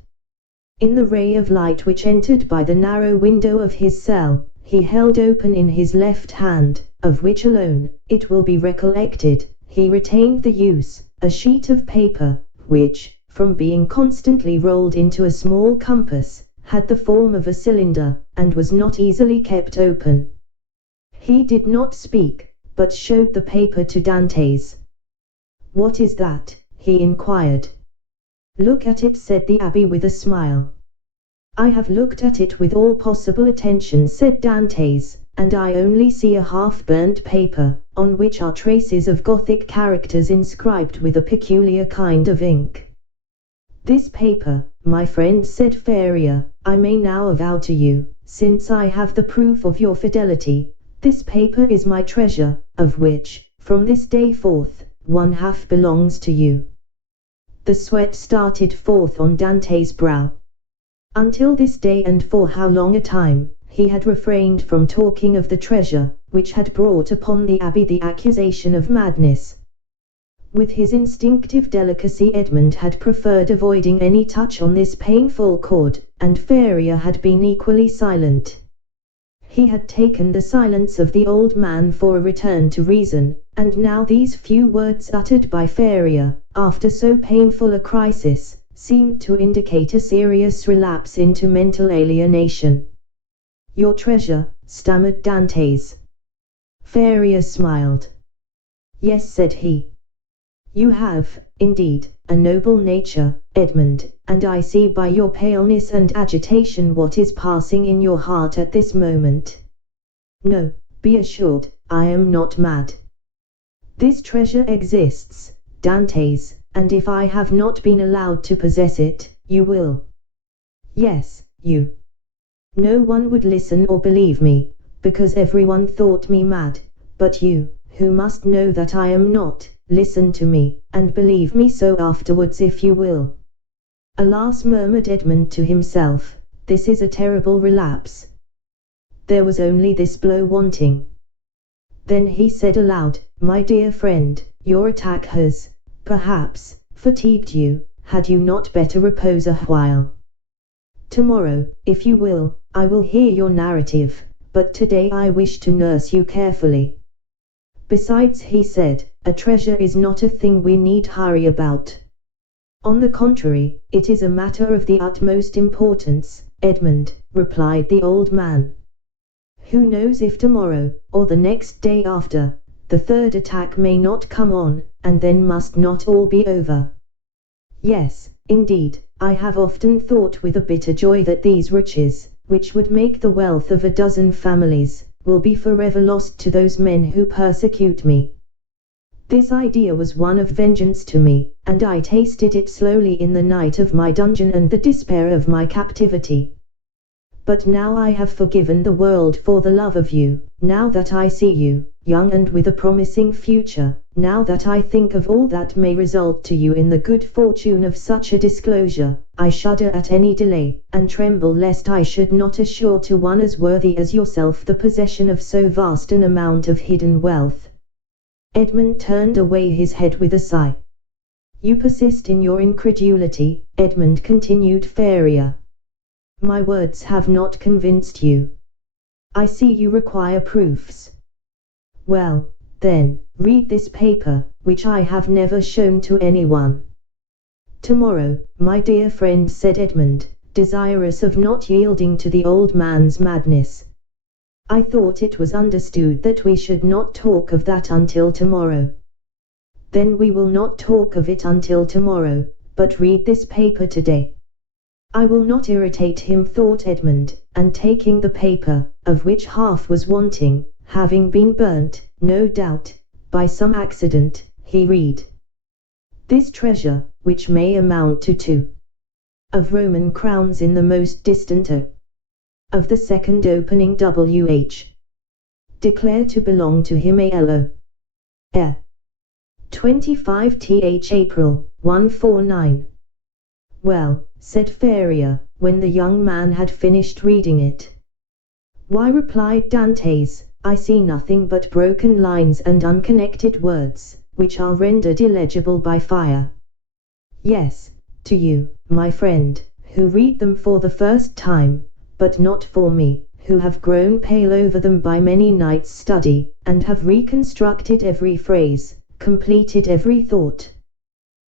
In the ray of light which entered by the narrow window of his cell, he held open in his left hand, of which alone, it will be recollected, he retained the use, a sheet of paper, which, from being constantly rolled into a small compass, had the form of a cylinder, and was not easily kept open. He did not speak, but showed the paper to Dantes. "What is that?" he inquired. "Look at it," said the abbé with a smile. "I have looked at it with all possible attention," said Dantes, "and I only see a half-burnt paper, on which are traces of Gothic characters inscribed with a peculiar kind of ink." "This paper, my friend," said Faria, "I may now avow to you, since I have the proof of your fidelity, this paper is my treasure, of which, from this day forth, one half belongs to you." The sweat started forth on Dante's brow. Until this day, and for how long a time, he had refrained from talking of the treasure, which had brought upon the abbé the accusation of madness. With his instinctive delicacy, Edmund had preferred avoiding any touch on this painful chord, and Faria had been equally silent. He had taken the silence of the old man for a return to reason, and now these few words uttered by Faria, after so painful a crisis, seemed to indicate a serious relapse into mental alienation. "Your treasure," stammered Dantes. Faria smiled. "Yes," said he. "You have, indeed, a noble nature, Edmund, and I see by your paleness and agitation what is passing in your heart at this moment. No, be assured, I am not mad. This treasure exists, Dantes, and if I have not been allowed to possess it, you will. Yes, you. No one would listen or believe me, because everyone thought me mad, but you, who must know that I am not, listen to me, and believe me so afterwards if you will." "Alas," murmured Edmund to himself, "this is a terrible relapse. There was only this blow wanting." Then he said aloud, "My dear friend, your attack has, perhaps, fatigued you. Had you not better repose a while? Tomorrow, if you will, I will hear your narrative, but today I wish to nurse you carefully. Besides," he said, "a treasure is not a thing we need hurry about. On the contrary, it is a matter of the utmost importance, Edmund," replied the old man. "Who knows if tomorrow, or the next day after, the third attack may not come on, and then must not all be over? Yes, indeed, I have often thought with a bitter joy that these riches, which would make the wealth of a dozen families, will be forever lost to those men who persecute me. This idea was one of vengeance to me, and I tasted it slowly in the night of my dungeon and the despair of my captivity. But now I have forgiven the world for the love of you, now that I see you, young and with a promising future, now that I think of all that may result to you in the good fortune of such a disclosure, I shudder at any delay, and tremble lest I should not assure to one as worthy as yourself the possession of so vast an amount of hidden wealth." Edmund turned away his head with a sigh. "You persist in your incredulity, Edmund," continued Faria. "My words have not convinced you. I see you require proofs. Well, then, read this paper, which I have never shown to anyone." "Tomorrow, my dear friend," said Edmund, desirous of not yielding to the old man's madness. "I thought it was understood that we should not talk of that until tomorrow." "Then we will not talk of it until tomorrow, but read this paper today." "I will not irritate him," thought Edmund, and taking the paper, of which half was wanting, having been burnt, no doubt, by some accident, he read: "This treasure, which may amount to 2 of Roman crowns in the most distant of the second opening WH, declare to belong to him ALO. 25th April, 149. "Well," said Faria, when the young man had finished reading it. "Why," replied Dantes, "I see nothing but broken lines and unconnected words, which are rendered illegible by fire." "Yes, to you, my friend, who read them for the first time, but not for me, who have grown pale over them by many nights' study, and have reconstructed every phrase, completed every thought.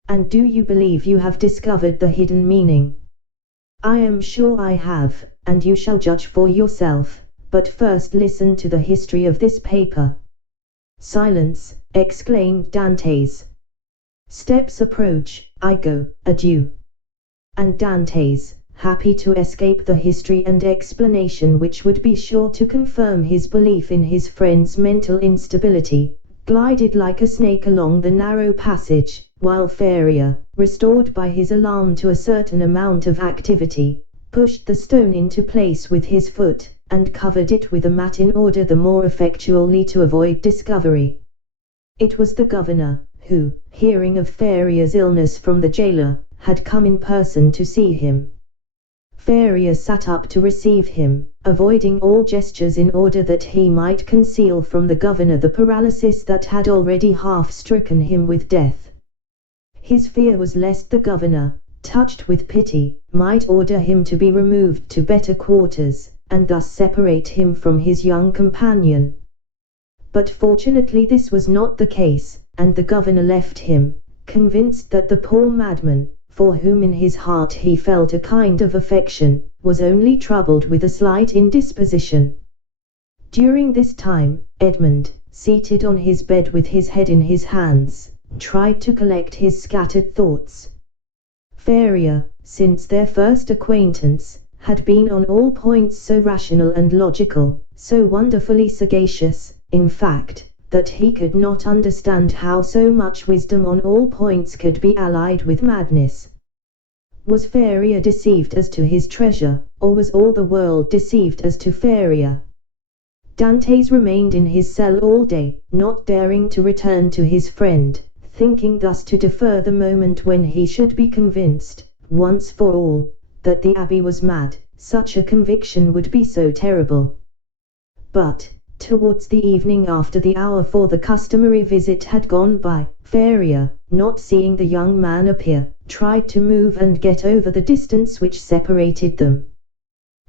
And do you believe you have discovered the hidden meaning? I am sure I have, and you shall judge for yourself, but first listen to the history of this paper. Silence, exclaimed Dantes. Steps approach, I go, adieu. And Dantes, happy to escape the history and explanation which would be sure to confirm his belief in his friend's mental instability, glided like a snake along the narrow passage, while Faria, restored by his alarm to a certain amount of activity, pushed the stone into place with his foot, and covered it with a mat in order the more effectually to avoid discovery. It was the governor, who, hearing of Faria's illness from the jailer, had come in person to see him. Faria sat up to receive him, avoiding all gestures in order that he might conceal from the governor the paralysis that had already half stricken him with death. His fear was lest the governor, touched with pity, might order him to be removed to better quarters, and thus separate him from his young companion. But fortunately this was not the case, and the governor left him, convinced that the poor madman, for whom in his heart he felt a kind of affection, was only troubled with a slight indisposition. During this time, Edmund, seated on his bed with his head in his hands, tried to collect his scattered thoughts. Faria, since their first acquaintance, had been on all points so rational and logical, so wonderfully sagacious, in fact, that he could not understand how so much wisdom on all points could be allied with madness. Was Faria deceived as to his treasure, or was all the world deceived as to Faria? Dantes remained in his cell all day, not daring to return to his friend, thinking thus to defer the moment when he should be convinced, once for all, that the abbé was mad. Such a conviction would be so terrible. But, towards the evening after the hour for the customary visit had gone by, Faria, not seeing the young man appear, tried to move and get over the distance which separated them.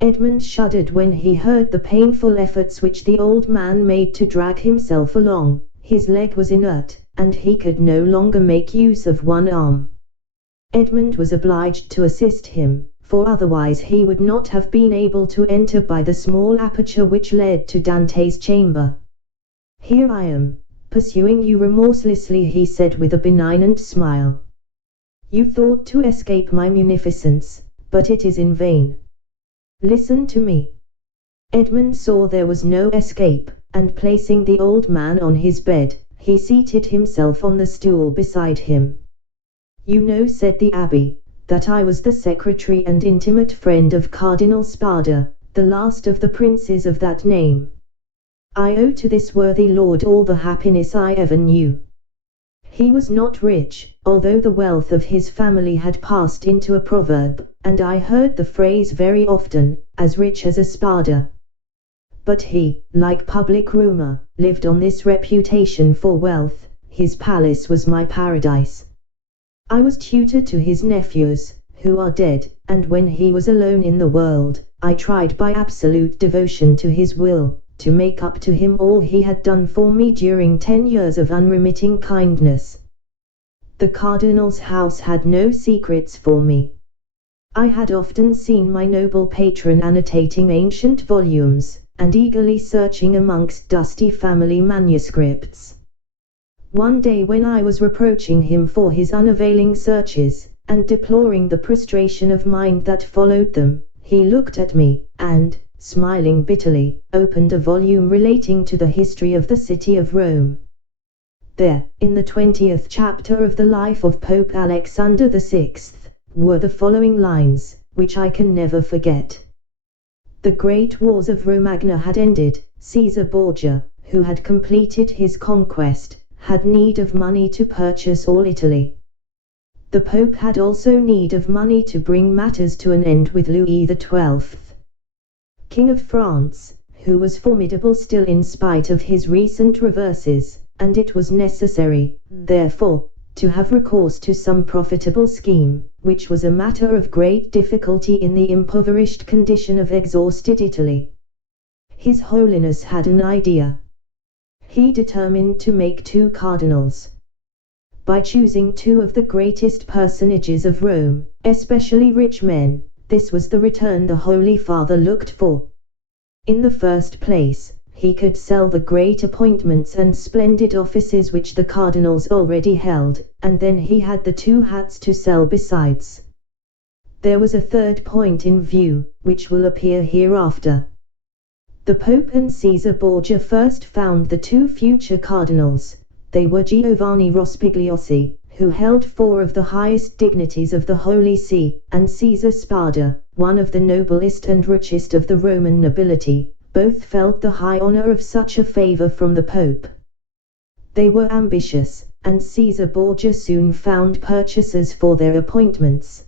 Edmund shuddered when he heard the painful efforts which the old man made to drag himself along. His leg was inert, and he could no longer make use of one arm. Edmund was obliged to assist him, for otherwise he would not have been able to enter by the small aperture which led to Dante's chamber. "Here I am, pursuing you remorselessly," he said with a benignant smile. "You thought to escape my munificence, but it is in vain. Listen to me." Edmund saw there was no escape, and placing the old man on his bed, he seated himself on the stool beside him. "You know," said the abbé, "that I was the secretary and intimate friend of Cardinal Spada, the last of the princes of that name. I owe to this worthy lord all the happiness I ever knew. He was not rich, although the wealth of his family had passed into a proverb, and I heard the phrase very often, as rich as a Spada. But he, like public rumor, lived on this reputation for wealth. His palace was my paradise. I was tutor to his nephews, who are dead, and when he was alone in the world, I tried by absolute devotion to his will, to make up to him all he had done for me during 10 years of unremitting kindness. The cardinal's house had no secrets for me. I had often seen my noble patron annotating ancient volumes, and eagerly searching amongst dusty family manuscripts. One day when I was reproaching him for his unavailing searches, and deploring the prostration of mind that followed them, he looked at me, and, smiling bitterly, opened a volume relating to the history of the city of Rome. There, in the 20th chapter of the life of Pope Alexander VI, were the following lines, which I can never forget. The great wars of Romagna had ended. Caesar Borgia, who had completed his conquest, had need of money to purchase all Italy. The Pope had also need of money to bring matters to an end with Louis XII, King of France, who was formidable still in spite of his recent reverses, and it was necessary, therefore, to have recourse to some profitable scheme, which was a matter of great difficulty in the impoverished condition of exhausted Italy. His Holiness had an idea. He determined to make 2 cardinals. by choosing two of the greatest personages of Rome, especially rich men. This was the return the Holy Father looked for. In the first place, he could sell the great appointments and splendid offices which the cardinals already held, and then he had the two hats to sell besides. There was a third point in view, which will appear hereafter. The Pope and Caesar Borgia first found the two future cardinals. They were Giovanni Rospigliosi, who held 4 of the highest dignities of the Holy See, and Caesar Spada, one of the noblest and richest of the Roman nobility. Both felt the high honor of such a favor from the Pope. They were ambitious, and Caesar Borgia soon found purchasers for their appointments.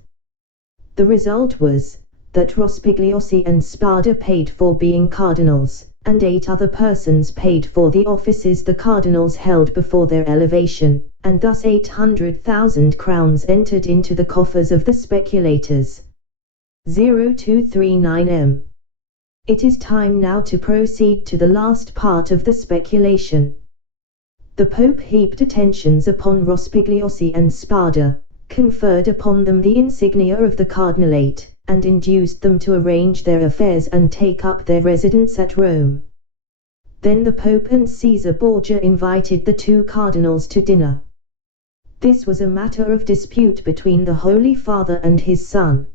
The result was that Rospigliosi and Spada paid for being cardinals, and 8 other persons paid for the offices the cardinals held before their elevation, and thus 800,000 crowns entered into the coffers of the speculators. 0239M. It is time now to proceed to the last part of the speculation. The Pope heaped attentions upon Rospigliosi and Spada, conferred upon them the insignia of the cardinalate, and induced them to arrange their affairs and take up their residence at Rome. Then the Pope and Caesar Borgia invited the two cardinals to dinner. This was a matter of dispute between the Holy Father and his son.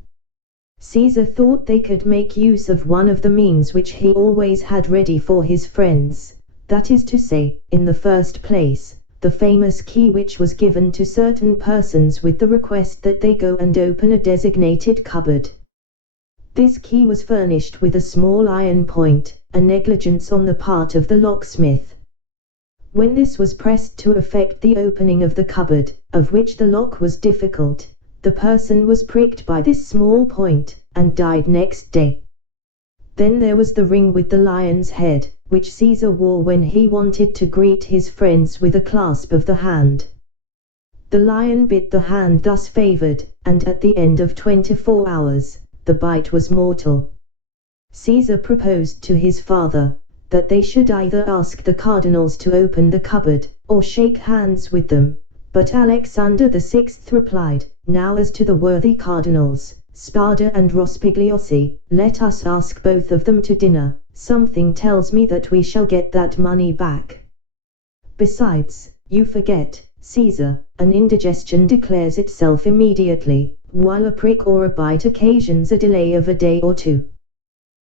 Caesar thought they could make use of one of the means which he always had ready for his friends, that is to say, in the first place, the famous key which was given to certain persons with the request that they go and open a designated cupboard. This key was furnished with a small iron point, a negligence on the part of the locksmith. When this was pressed to effect the opening of the cupboard, of which the lock was difficult, the person was pricked by this small point, and died next day. Then there was the ring with the lion's head, which Caesar wore when he wanted to greet his friends with a clasp of the hand. The lion bit the hand thus favored, and at the end of 24 hours, the bite was mortal. Caesar proposed to his father that they should either ask the cardinals to open the cupboard, or shake hands with them, but Alexander VI replied, "Now as to the worthy cardinals, Spada and Rospigliosi, let us ask both of them to dinner. Something tells me that we shall get that money back. Besides, you forget, Caesar, an indigestion declares itself immediately, while a prick or a bite occasions a delay of a day or two."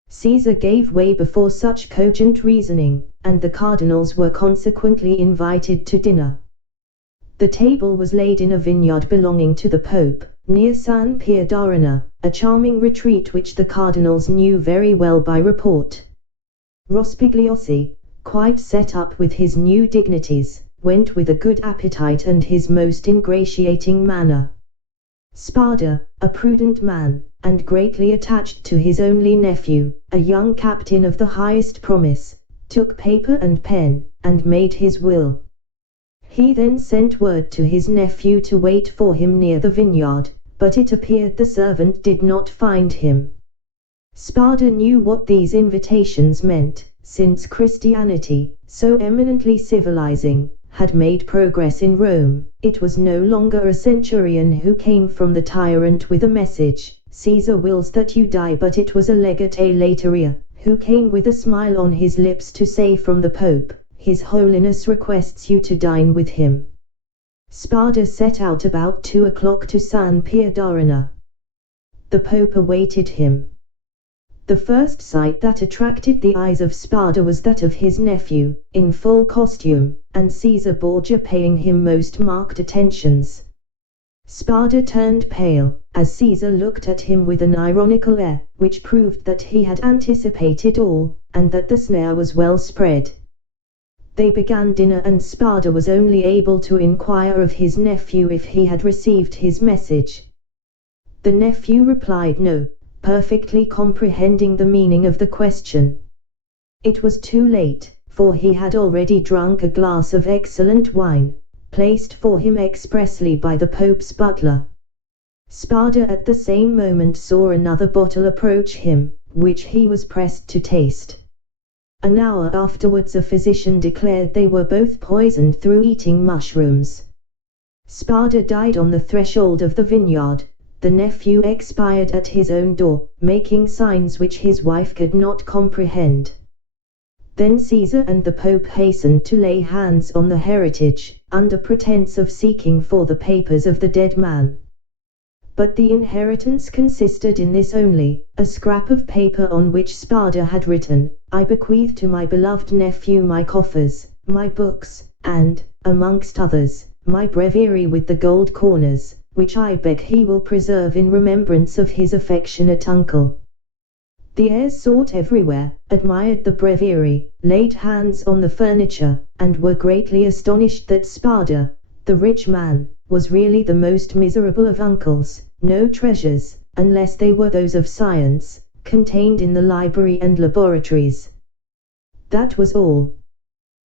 Caesar gave way before such cogent reasoning, and the cardinals were consequently invited to dinner. The table was laid in a vineyard belonging to the Pope, near San Pier d'Arena, a charming retreat which the cardinals knew very well by report. Rospigliosi, quite set up with his new dignities, went with a good appetite and his most ingratiating manner. Spada, a prudent man, and greatly attached to his only nephew, a young captain of the highest promise, took paper and pen, and made his will. He then sent word to his nephew to wait for him near the vineyard, but it appeared the servant did not find him. Spada knew what these invitations meant, since Christianity, so eminently civilizing, had made progress in Rome. It was no longer a centurion who came from the tyrant with a message, "Caesar wills that you die," but it was a legate a lateria, who came with a smile on his lips to say from the Pope, "His Holiness requests you to dine with him." Spada set out about 2 o'clock to San Pier d'Arena. The Pope awaited him. The first sight that attracted the eyes of Spada was that of his nephew, in full costume, and Caesar Borgia paying him most marked attentions. Spada turned pale, as Caesar looked at him with an ironical air, which proved that he had anticipated all, and that the snare was well spread. They began dinner and Spada was only able to inquire of his nephew if he had received his message. The nephew replied no, perfectly comprehending the meaning of the question. It was too late, for he had already drunk a glass of excellent wine, placed for him expressly by the Pope's butler. Spada at the same moment saw another bottle approach him, which he was pressed to taste. An hour afterwards a physician declared they were both poisoned through eating mushrooms. Spada died on the threshold of the vineyard. The nephew expired at his own door, making signs which his wife could not comprehend. Then Caesar and the Pope hastened to lay hands on the heritage, under pretense of seeking for the papers of the dead man. But the inheritance consisted in this only, a scrap of paper on which Spada had written, "I bequeath to my beloved nephew my coffers, my books, and, amongst others, my breviary with the gold corners, which I beg he will preserve in remembrance of his affectionate uncle." The heirs sought everywhere, admired the breviary, laid hands on the furniture, and were greatly astonished that Spada, the rich man, was really the most miserable of uncles. No treasures, unless they were those of science, contained in the library and laboratories. That was all.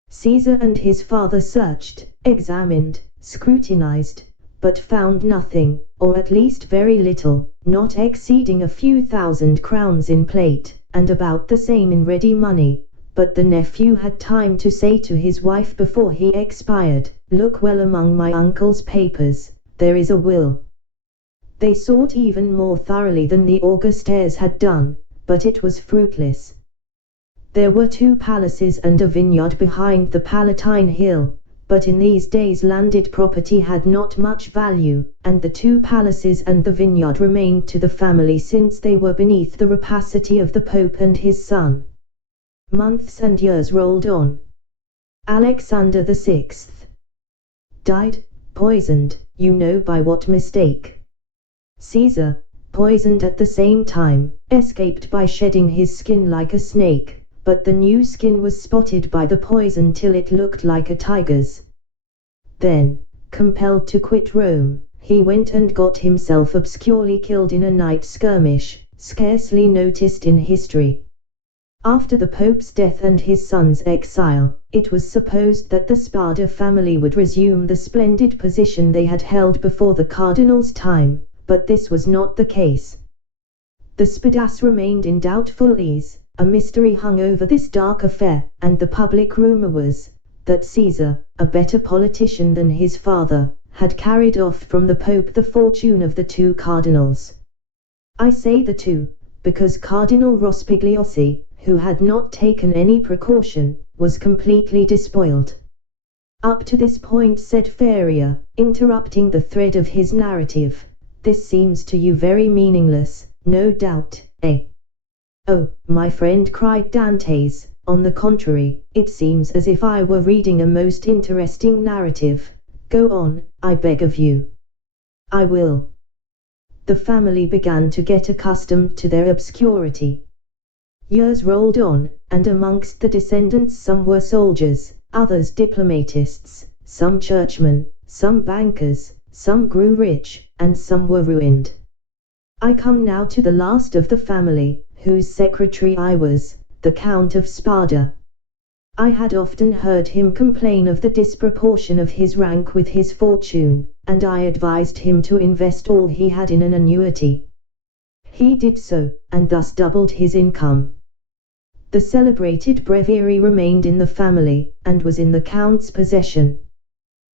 Caesar and his father searched, examined, scrutinized, but found nothing, or at least very little, not exceeding a few thousand crowns in plate, and about the same in ready money. But the nephew had time to say to his wife before he expired, "Look well among my uncle's papers, there is a will." They sought even more thoroughly than the august heirs had done, but it was fruitless. There were 2 palaces and a vineyard behind the Palatine Hill, but in these days landed property had not much value, and the 2 palaces and the vineyard remained to the family since they were beneath the rapacity of the Pope and his son. Months and years rolled on. Alexander VI died, poisoned, you know by what mistake. Caesar, poisoned at the same time, escaped by shedding his skin like a snake, but the new skin was spotted by the poison till it looked like a tiger's. Then, compelled to quit Rome, he went and got himself obscurely killed in a night skirmish, scarcely noticed in history. After the Pope's death and his son's exile, it was supposed that the Spada family would resume the splendid position they had held before the cardinal's time, but this was not the case. The Spadas remained in doubtful ease, a mystery hung over this dark affair, and the public rumor was, that Caesar, a better politician than his father, had carried off from the Pope the fortune of the 2 cardinals. I say the 2, because Cardinal Rospigliosi, who had not taken any precaution, was completely despoiled. Up to this point, said Faria, interrupting the thread of his narrative, this seems to you very meaningless, no doubt, eh? Oh, my friend, cried Dantes, on the contrary, it seems as if I were reading a most interesting narrative. Go on, I beg of you. I will. The family began to get accustomed to their obscurity. Years rolled on, and amongst the descendants some were soldiers, others diplomatists, some churchmen, some bankers, some grew rich, and some were ruined. I come now to the last of the family, whose secretary I was, the Count of Spada. I had often heard him complain of the disproportion of his rank with his fortune, and I advised him to invest all he had in an annuity. He did so, and thus doubled his income. The celebrated breviary remained in the family, and was in the Count's possession.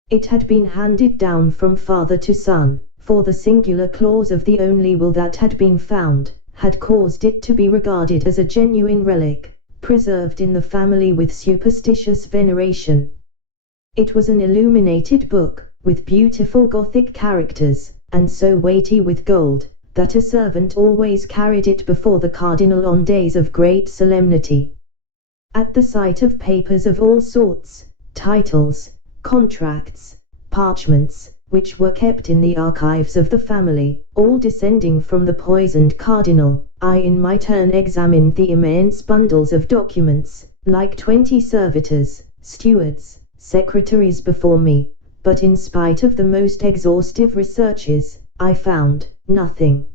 It had been handed down from father to son, for the singular clause of the only will that had been found, had caused it to be regarded as a genuine relic, preserved in the family with superstitious veneration. It was an illuminated book, with beautiful Gothic characters, and so weighty with gold, that a servant always carried it before the cardinal on days of great solemnity. At the sight of papers of all sorts, titles, contracts, parchments, which were kept in the archives of the family, all descending from the poisoned cardinal, I in my turn examined the immense bundles of documents, like 20 servitors, stewards, secretaries before me, but in spite of the most exhaustive researches, I found nothing.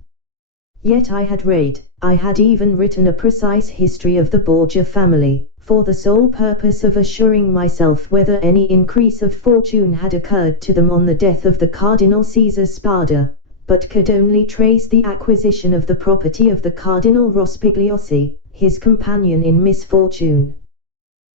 Yet I had even written a precise history of the Borgia family, for the sole purpose of assuring myself whether any increase of fortune had occurred to them on the death of the Cardinal Caesar Spada, but could only trace the acquisition of the property of the Cardinal Rospigliosi, his companion in misfortune.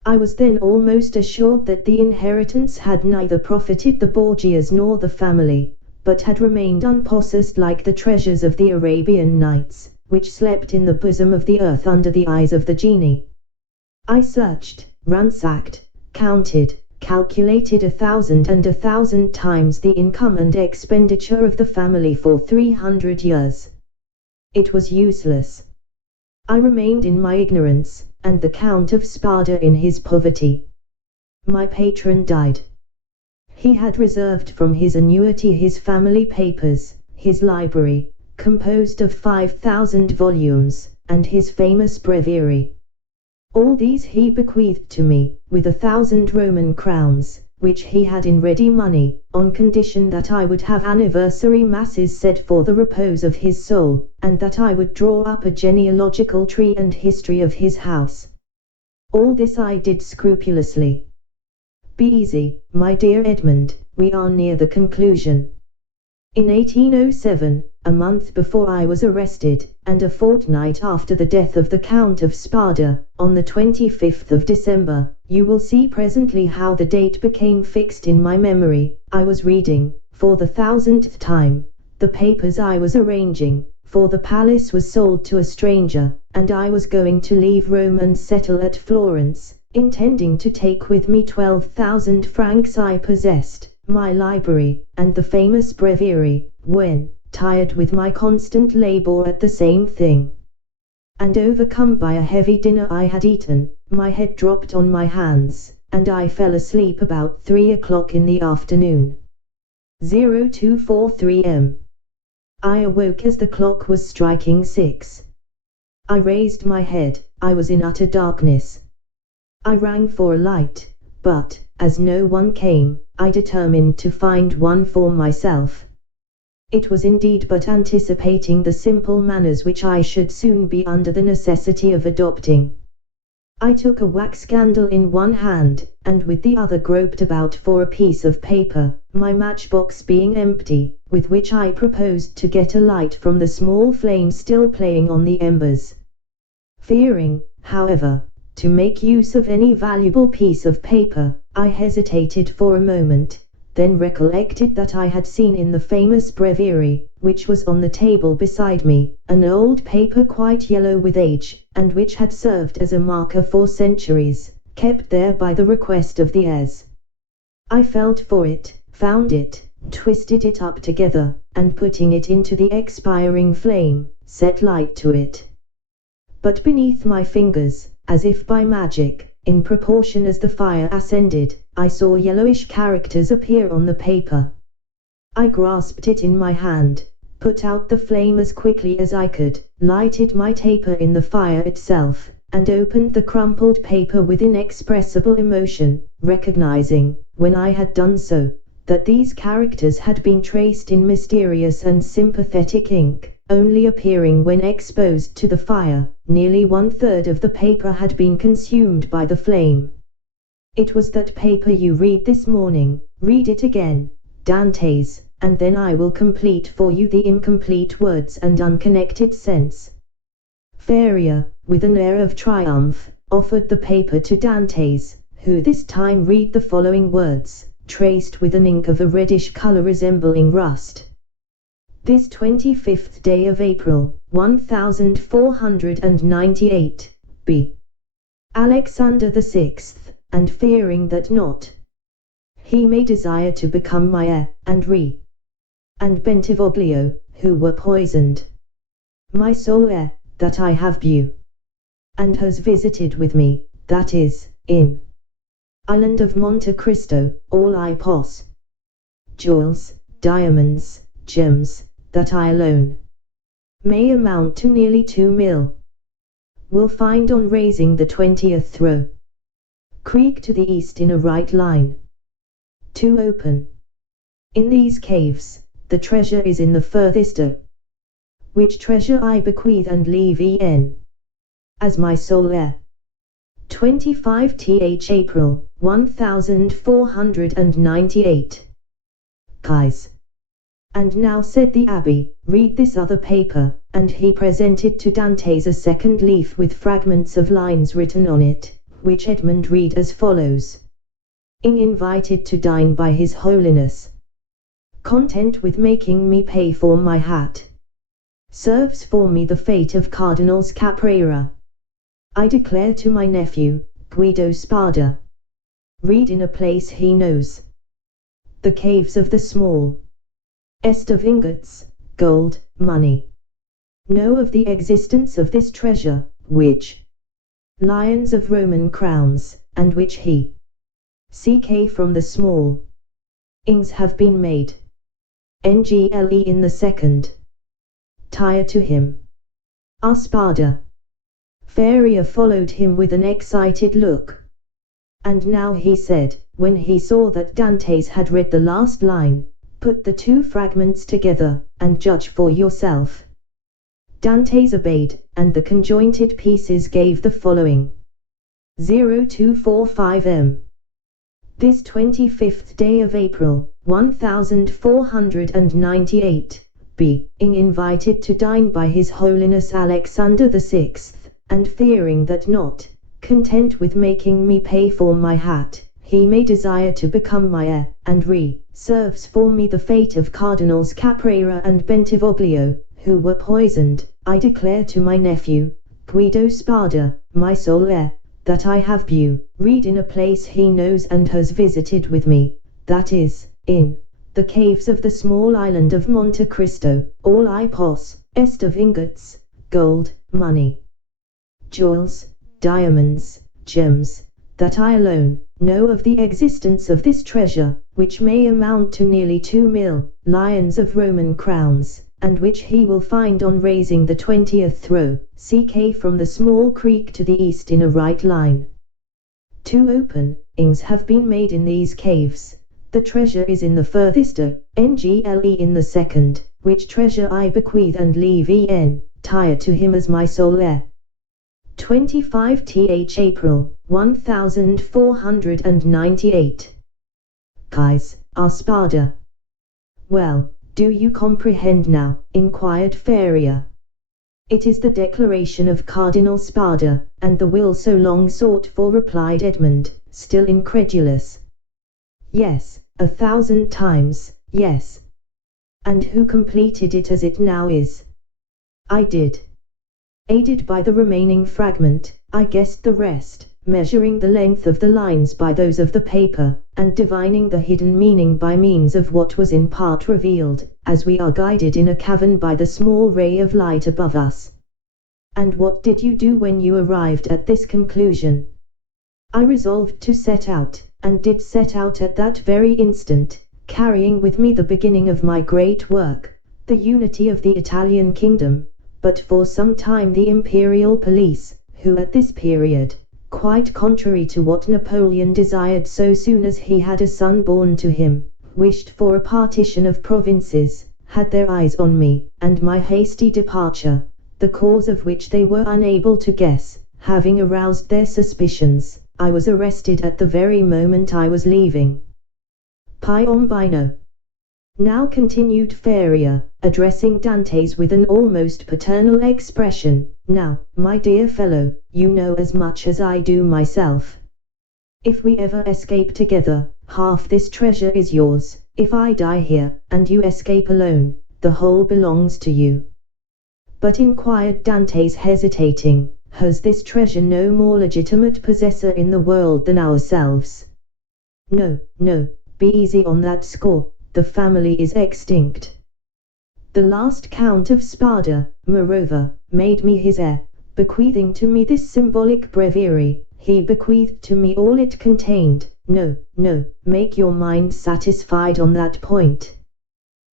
I was then almost assured that the inheritance had neither profited the Borgias nor the family, but had remained unpossessed like the treasures of the Arabian Nights, which slept in the bosom of the earth under the eyes of the genie. I searched, ransacked, counted, calculated 1,000 times the income and expenditure of the family for 300 years. It was useless. I remained in my ignorance, and the Count of Spada in his poverty. My patron died. He had reserved from his annuity his family papers, his library, composed of 5,000 volumes, and his famous breviary. All these he bequeathed to me, with 1,000 Roman crowns, which he had in ready money, on condition that I would have anniversary masses said for the repose of his soul, and that I would draw up a genealogical tree and history of his house. All this I did scrupulously. Be easy, my dear Edmund, we are near the conclusion. In 1807, a month before I was arrested, and a fortnight after the death of the Count of Spada, on the 25th of December, you will see presently how the date became fixed in my memory, I was reading, for the 1,000th time, the papers I was arranging, for the palace was sold to a stranger, and I was going to leave Rome and settle at Florence, intending to take with me 12,000 francs I possessed, my library, and the famous breviary, when, tired with my constant labor at the same thing, and overcome by a heavy dinner I had eaten, my head dropped on my hands, and I fell asleep about 3 o'clock in the afternoon. 0243 m. I awoke as the clock was striking 6. I raised my head, I was in utter darkness. I rang for a light, but, as no one came, I determined to find one for myself. It was indeed but anticipating the simple manners which I should soon be under the necessity of adopting. I took a wax candle in one hand, and with the other groped about for a piece of paper, my matchbox being empty, with which I proposed to get a light from the small flame still playing on the embers. Fearing, however, to make use of any valuable piece of paper, I hesitated for a moment, then recollected that I had seen in the famous breviary, which was on the table beside me, an old paper quite yellow with age, and which had served as a marker for centuries, kept there by the request of the heirs. I felt for it, found it, twisted it up together, and putting it into the expiring flame, set light to it. But beneath my fingers, as if by magic, in proportion as the fire ascended, I saw yellowish characters appear on the paper. I grasped it in my hand, put out the flame as quickly as I could, lighted my taper in the fire itself, and opened the crumpled paper with inexpressible emotion, recognizing, when I had done so, that these characters had been traced in mysterious and sympathetic ink, only appearing when exposed to the fire. Nearly 1/3 of the paper had been consumed by the flame. It was that paper you read this morning, read it again, Dante's, and then I will complete for you the incomplete words and unconnected sense. Faria, with an air of triumph, offered the paper to Dante's, who this time read the following words, traced with an ink of a reddish color resembling rust. This 25th day of April, 1498, b. Alexander the 6th, and fearing that not he may desire to become my heir, and and Bentivoglio, who were poisoned, my sole heir, that I have you, and has visited with me, that is, in island of Monte Cristo, all I jewels, diamonds, gems, that I alone may amount to nearly 2 mil, will find on raising the 20th row, creek to the east in a right line, 2 open. In these caves, the treasure is in the furthest o, which treasure I bequeath and leave en as my sole heir. 25th April, 1498. Kais. And now, said the abbé, read this other paper, and he presented to Dante's a second leaf with fragments of lines written on it, which Edmund read as follows. Ing invited to dine by His Holiness. Content with making me pay for my hat. Serves for me the fate of Cardinals Caprera. I declare to my nephew, Guido Spada. Read in a place he knows. The caves of the small est of ingots, gold, money. Know of the existence of this treasure, which lions of Roman crowns, and which he ck from the small ings have been made. Ngle in the second. Tire to him. Spada. Faria followed him with an excited look. And now he said, when he saw that Dantes had read the last line, put the two fragments together, and judge for yourself. Dantes obeyed, and the conjointed pieces gave the following. 0245 m. This 25th day of April, 1498, b. Ing invited to dine by His Holiness Alexander VI, and fearing that not content with making me pay for my hat, he may desire to become my heir, and serves for me the fate of Cardinals Caprera and Bentivoglio, who were poisoned, I declare to my nephew, Guido Spada, my sole heir, that I have read in a place he knows and has visited with me, that is, in the caves of the small island of Monte Cristo, all I est of ingots, gold, money, jewels, diamonds, gems, that I alone know of the existence of this treasure, which may amount to nearly 2 lions of Roman crowns, and which he will find on raising the 20th row, ck from the small creek to the east in a right line. 2 open ings have been made in these caves. The treasure is in the furthest Ngle in the second, which treasure I bequeath and leave tire to him as my sole heir. 25th April, 1498. Kais, Spada. Well, do you comprehend now? Inquired Faria. It is the declaration of Cardinal Spada, and the will so long sought for, replied Edmund, still incredulous. Yes, 1,000 times, yes. And who completed it as it now is? I did. Aided by the remaining fragment, I guessed the rest, measuring the length of the lines by those of the paper, and divining the hidden meaning by means of what was in part revealed, as we are guided in a cavern by the small ray of light above us. And what did you do when you arrived at this conclusion? I resolved to set out, and did set out at that very instant, carrying with me the beginning of my great work, the unity of the Italian kingdom, but for some time the imperial police, who at this period, quite contrary to what Napoleon desired so soon as he had a son born to him, wished for a partition of provinces, had their eyes on me, and my hasty departure, the cause of which they were unable to guess. Having aroused their suspicions, I was arrested at the very moment I was leaving Piombino. Now continued Faria, addressing Dantes with an almost paternal expression, now, my dear fellow, you know as much as I do myself. If we ever escape together, half this treasure is yours. If I die here, and you escape alone, the whole belongs to you. But inquired Dantes hesitating, has this treasure no more legitimate possessor in the world than ourselves? No, no, be easy on that score, the family is extinct. The last Count of Spada, moreover, made me his heir, bequeathing to me this symbolic breviary. He bequeathed to me all it contained. No, no, make your mind satisfied on that point.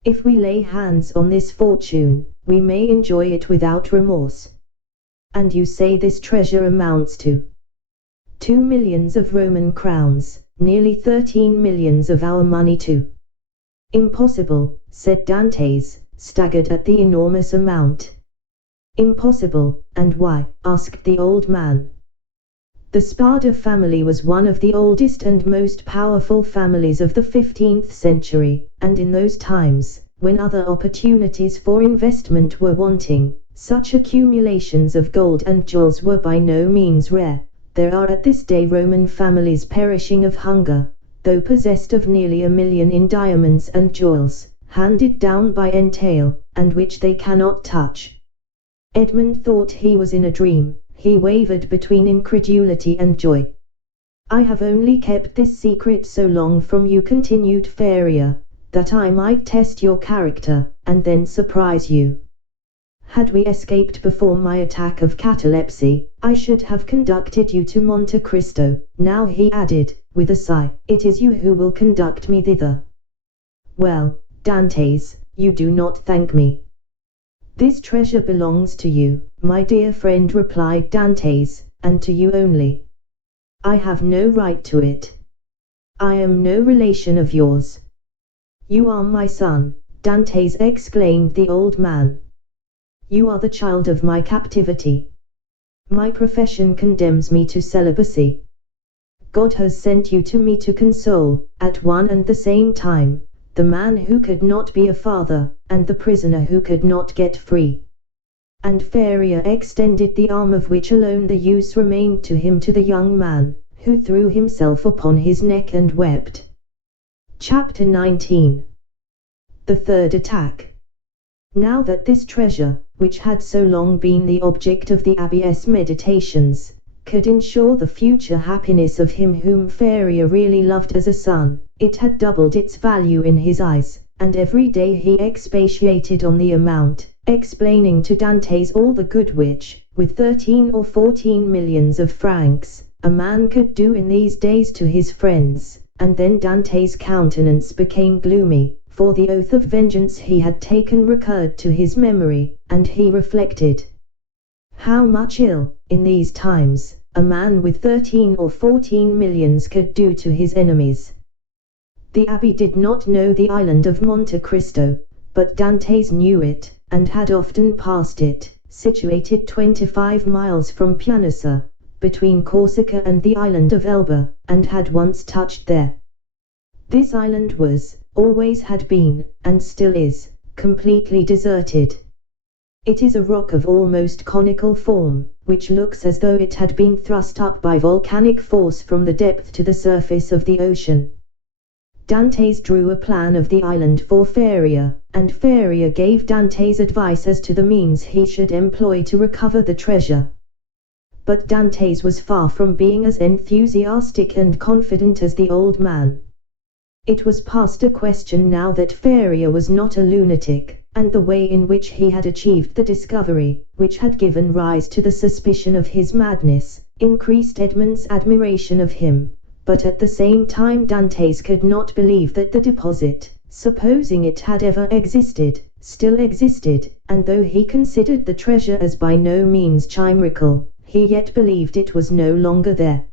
If we lay hands on this fortune, we may enjoy it without remorse. And you say this treasure amounts to 2 millions of Roman crowns, nearly 13 millions of our money too. Impossible, said Dantes, staggered at the enormous amount. Impossible, and why? Asked the old man. The Spada family was one of the oldest and most powerful families of the 15th century, and in those times, when other opportunities for investment were wanting, such accumulations of gold and jewels were by no means rare. there are at this day Roman families perishing of hunger, though possessed of nearly 1,000,000 in diamonds and jewels, handed down by entail, and which they cannot touch. Edmund thought he was in a dream. He wavered between incredulity and joy. I have only kept this secret so long from you, continued Faria, that I might test your character, and then surprise you. Had we escaped before my attack of catalepsy, I should have conducted you to Monte Cristo. Now, he added, with a sigh, it is you who will conduct me thither. Well, Dantes, you do not thank me. This treasure belongs to you, my dear friend, replied Dantes, and to you only. I have no right to it. I am no relation of yours. You are my son, Dantes, exclaimed the old man. You are the child of my captivity. My profession condemns me to celibacy. God has sent you to me to console, at one and the same time, the man who could not be a father, and the prisoner who could not get free. And Faria extended the arm of which alone the use remained to him to the young man, who threw himself upon his neck and wept. Chapter 19. The third attack. Now that this treasure, which had so long been the object of the abbess' meditations, could ensure the future happiness of him whom Faria really loved as a son, it had doubled its value in his eyes, and every day he expatiated on the amount, explaining to Dantes all the good which, with 13 or 14 millions of francs, a man could do in these days to his friends. And then Dantes' countenance became gloomy, for the oath of vengeance he had taken recurred to his memory, and he reflected how much ill, in these times, a man with 13 or 14 millions could do to his enemies. The abbé did not know the island of Monte Cristo, but Dantes knew it, and had often passed it, situated 25 miles from Pianosa, between Corsica and the island of Elba, and had once touched there. This island was, always had been, and still is, completely deserted. It is a rock of almost conical form, which looks as though it had been thrust up by volcanic force from the depth to the surface of the ocean. Dantes drew a plan of the island for Faria, and Faria gave Dantes advice as to the means he should employ to recover the treasure. But Dantes was far from being as enthusiastic and confident as the old man. It was past a question now that Faria was not a lunatic, and the way in which he had achieved the discovery, which had given rise to the suspicion of his madness, increased Edmund's admiration of him. But at the same time Dantes could not believe that the deposit, supposing it had ever existed, still existed, and though he considered the treasure as by no means chimerical, he yet believed it was no longer there.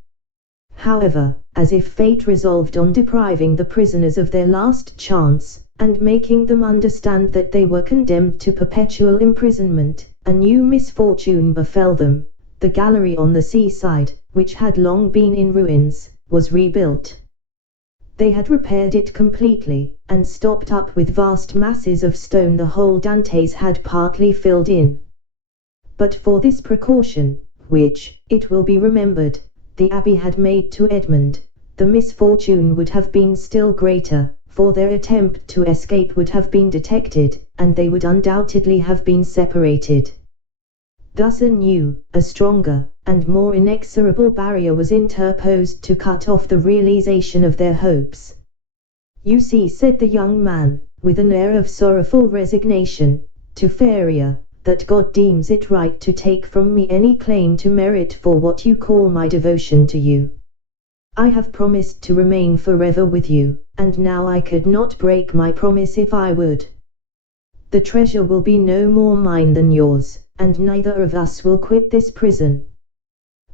However, as if fate resolved on depriving the prisoners of their last chance, and making them understand that they were condemned to perpetual imprisonment, a new misfortune befell them. The gallery on the seaside, which had long been in ruins, was rebuilt. They had repaired it completely, and stopped up with vast masses of stone the hole Dantes had partly filled in. But for this precaution, which, it will be remembered, the abbé had made to Edmund, the misfortune would have been still greater, for their attempt to escape would have been detected, and they would undoubtedly have been separated. Thus a new, a stronger, and more inexorable barrier was interposed to cut off the realization of their hopes. You see, said the young man, with an air of sorrowful resignation, to Faria, that God deems it right to take from me any claim to merit for what you call my devotion to you. I have promised to remain forever with you, and now I could not break my promise if I would. The treasure will be no more mine than yours, and neither of us will quit this prison.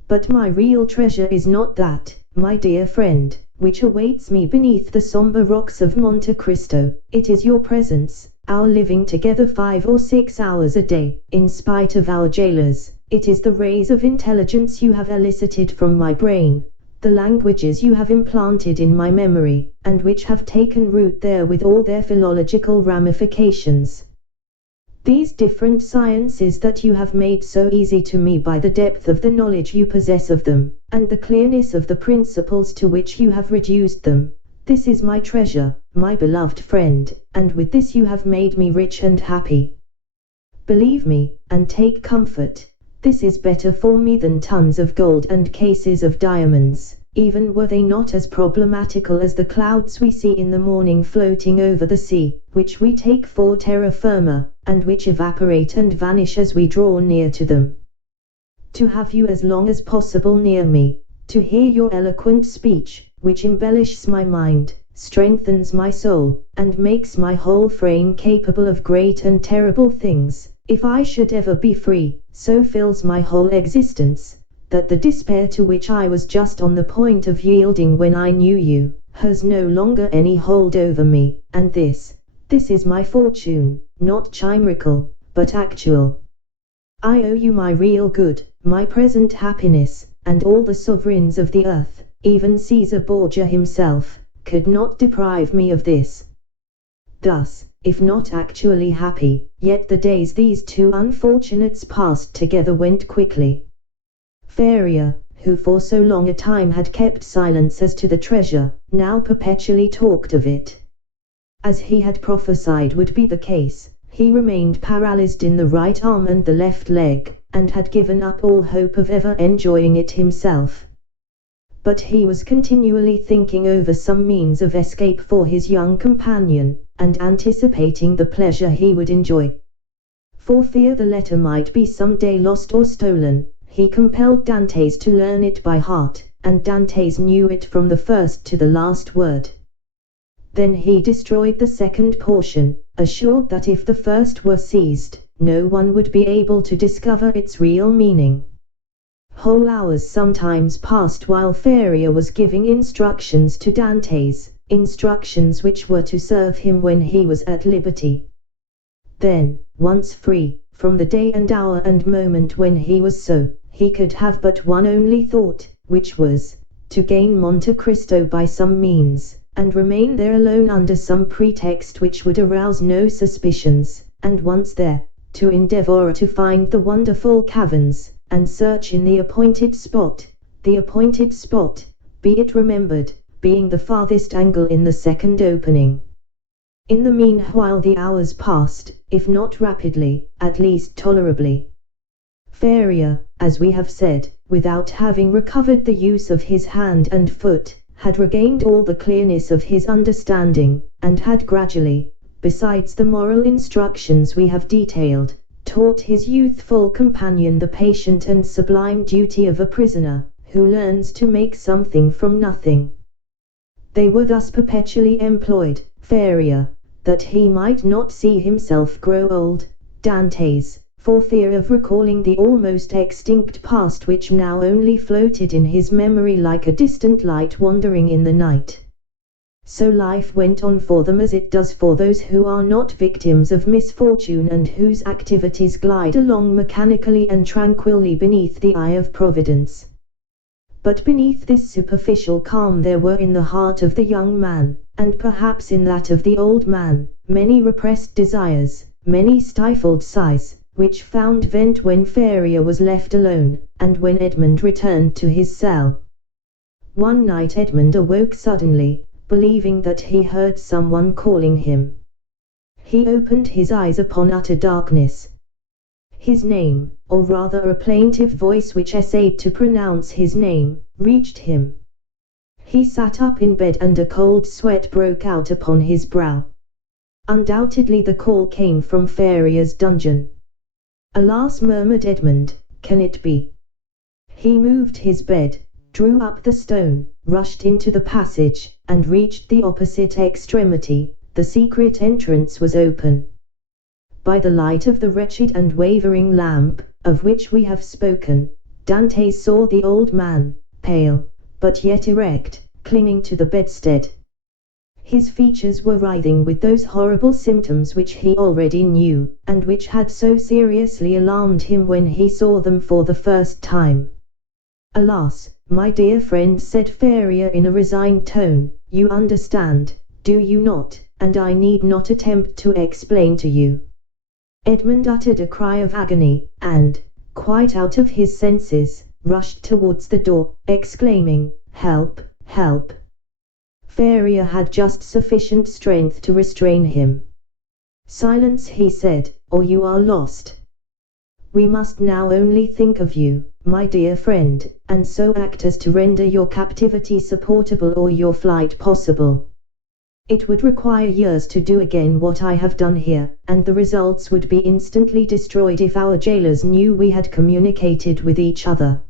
But my real treasure is not that, my dear friend, which awaits me beneath the sombre rocks of Monte Cristo. It is your presence, our living together 5 or 6 hours a day, in spite of our jailers. It is the rays of intelligence you have elicited from my brain, the languages you have implanted in my memory, and which have taken root there with all their philological ramifications. These different sciences that you have made so easy to me by the depth of the knowledge you possess of them, and the clearness of the principles to which you have reduced them. This is my treasure, my beloved friend, and with this you have made me rich and happy. Believe me, and take comfort. This is better for me than tons of gold and cases of diamonds, even were they not as problematical as the clouds we see in the morning floating over the sea, which we take for terra firma, and which evaporate and vanish as we draw near to them. To have you as long as possible near me, to hear your eloquent speech, which embellishes my mind, strengthens my soul, and makes my whole frame capable of great and terrible things, if I should ever be free, so fills my whole existence, that the despair to which I was just on the point of yielding when I knew you, has no longer any hold over me, and this is my fortune, not chimerical, but actual. I owe you my real good, my present happiness, and all the sovereigns of the earth, even Caesar Borgia himself, could not deprive me of this. Thus, if not actually happy, yet the days these two unfortunates passed together went quickly. Feria, who for so long a time had kept silence as to the treasure, now perpetually talked of it. As he had prophesied would be the case, he remained paralyzed in the right arm and the left leg, and had given up all hope of ever enjoying it himself. But he was continually thinking over some means of escape for his young companion, and anticipating the pleasure he would enjoy. For fear the letter might be some day lost or stolen, he compelled Dantes to learn it by heart, and Dantes knew it from the first to the last word. Then he destroyed the second portion, assured that if the first were seized, no one would be able to discover its real meaning. Whole hours sometimes passed while Feria was giving instructions to Dantes, instructions which were to serve him when he was at liberty. Then, once free, from the day and hour and moment when he was so, he could have but one only thought, which was, to gain Monte Cristo by some means, and remain there alone under some pretext which would arouse no suspicions, and once there, to endeavor to find the wonderful caverns, and search in the appointed spot, be it remembered, being the farthest angle in the second opening. In the meanwhile the hours passed, if not rapidly, at least tolerably. Feria, as we have said, without having recovered the use of his hand and foot, had regained all the clearness of his understanding, and had gradually, besides the moral instructions we have detailed, taught his youthful companion the patient and sublime duty of a prisoner, who learns to make something from nothing. They were thus perpetually employed, Feria, that he might not see himself grow old, Dantes, for fear of recalling the almost extinct past which now only floated in his memory like a distant light wandering in the night. So life went on for them as it does for those who are not victims of misfortune and whose activities glide along mechanically and tranquilly beneath the eye of Providence. But beneath this superficial calm there were in the heart of the young man, and perhaps in that of the old man, many repressed desires, many stifled sighs, which found vent when Feria was left alone, and when Edmund returned to his cell. One night Edmund awoke suddenly, believing that he heard someone calling him. He opened his eyes upon utter darkness. His name, or rather a plaintive voice which essayed to pronounce his name, reached him. He sat up in bed and a cold sweat broke out upon his brow. Undoubtedly the call came from Feria's dungeon. "Alas," murmured Edmund, "can it be?" He moved his bed, drew up the stone, rushed into the passage, and reached the opposite extremity. The secret entrance was open. By the light of the wretched and wavering lamp, of which we have spoken, Dantes saw the old man, pale, but yet erect, clinging to the bedstead. His features were writhing with those horrible symptoms which he already knew, and which had so seriously alarmed him when he saw them for the first time. "Alas, my dear friend," said Feria in a resigned tone, "you understand, do you not, and I need not attempt to explain to you." Edmund uttered a cry of agony, and, quite out of his senses, rushed towards the door, exclaiming, "Help! Help!" Feria had just sufficient strength to restrain him. "Silence," he said, "or you are lost. We must now only think of you, my dear friend, and so act as to render your captivity supportable or your flight possible. It would require years to do again what I have done here, and the results would be instantly destroyed if our jailers knew we had communicated with each other.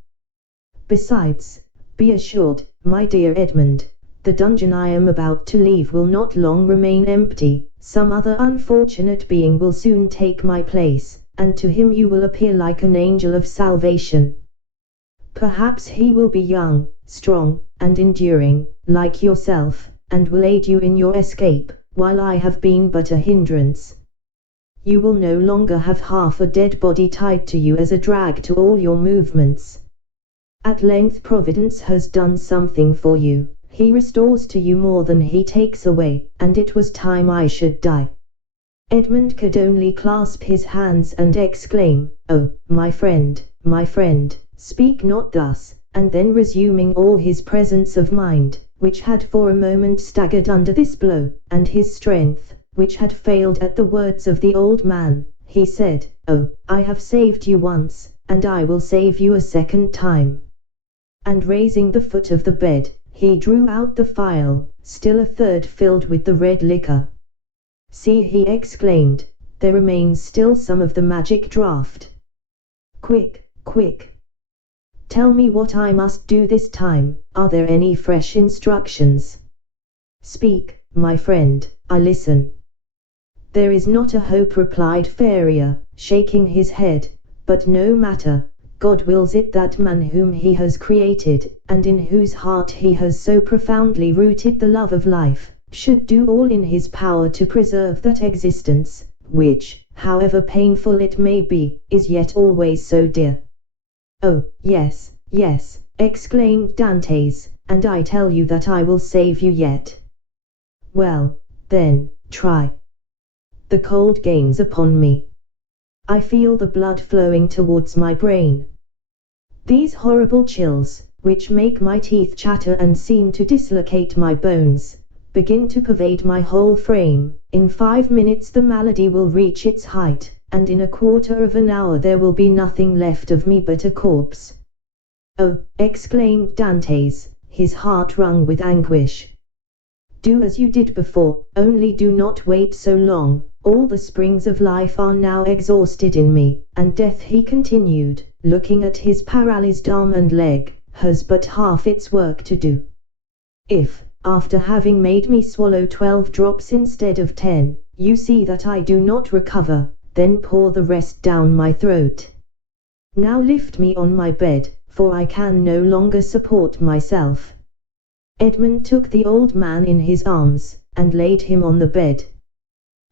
Besides, be assured, my dear Edmund, the dungeon I am about to leave will not long remain empty. Some other unfortunate being will soon take my place, and to him you will appear like an angel of salvation. Perhaps he will be young, strong, and enduring, like yourself, and will aid you in your escape, while I have been but a hindrance. You will no longer have half a dead body tied to you as a drag to all your movements. At length Providence has done something for you. He restores to you more than he takes away, and it was time I should die." Edmund could only clasp his hands and exclaim, "Oh, my friend, speak not thus," and then resuming all his presence of mind, which had for a moment staggered under this blow, and his strength, which had failed at the words of the old man, he said, "Oh, I have saved you once, and I will save you a second time." And raising the foot of the bed, he drew out the phial, still a third filled with the red liquor. "See," he exclaimed, "there remains still some of the magic draught. Quick, quick! Tell me what I must do this time. Are there any fresh instructions? Speak, my friend, I listen." "There is not a hope," replied Feria, shaking his head, "but no matter. God wills it that man whom he has created, and in whose heart he has so profoundly rooted the love of life, should do all in his power to preserve that existence, which, however painful it may be, is yet always so dear." "Oh, yes, yes," exclaimed Dantes, "and I tell you that I will save you yet." "Well, then, try." "The cold gains upon me. I feel the blood flowing towards my brain. These horrible chills, which make my teeth chatter and seem to dislocate my bones, begin to pervade my whole frame. In 5 minutes the malady will reach its height, and in a quarter of an hour there will be nothing left of me but a corpse." "Oh," exclaimed Dantes, his heart wrung with anguish. "Do as you did before, only do not wait so long. All the springs of life are now exhausted in me, and death," he continued, looking at his paralyzed arm and leg, "has but half its work to do. If, after having made me swallow 12 drops instead of 10, you see that I do not recover, then pour the rest down my throat. Now lift me on my bed, for I can no longer support myself." Edmund took the old man in his arms, and laid him on the bed.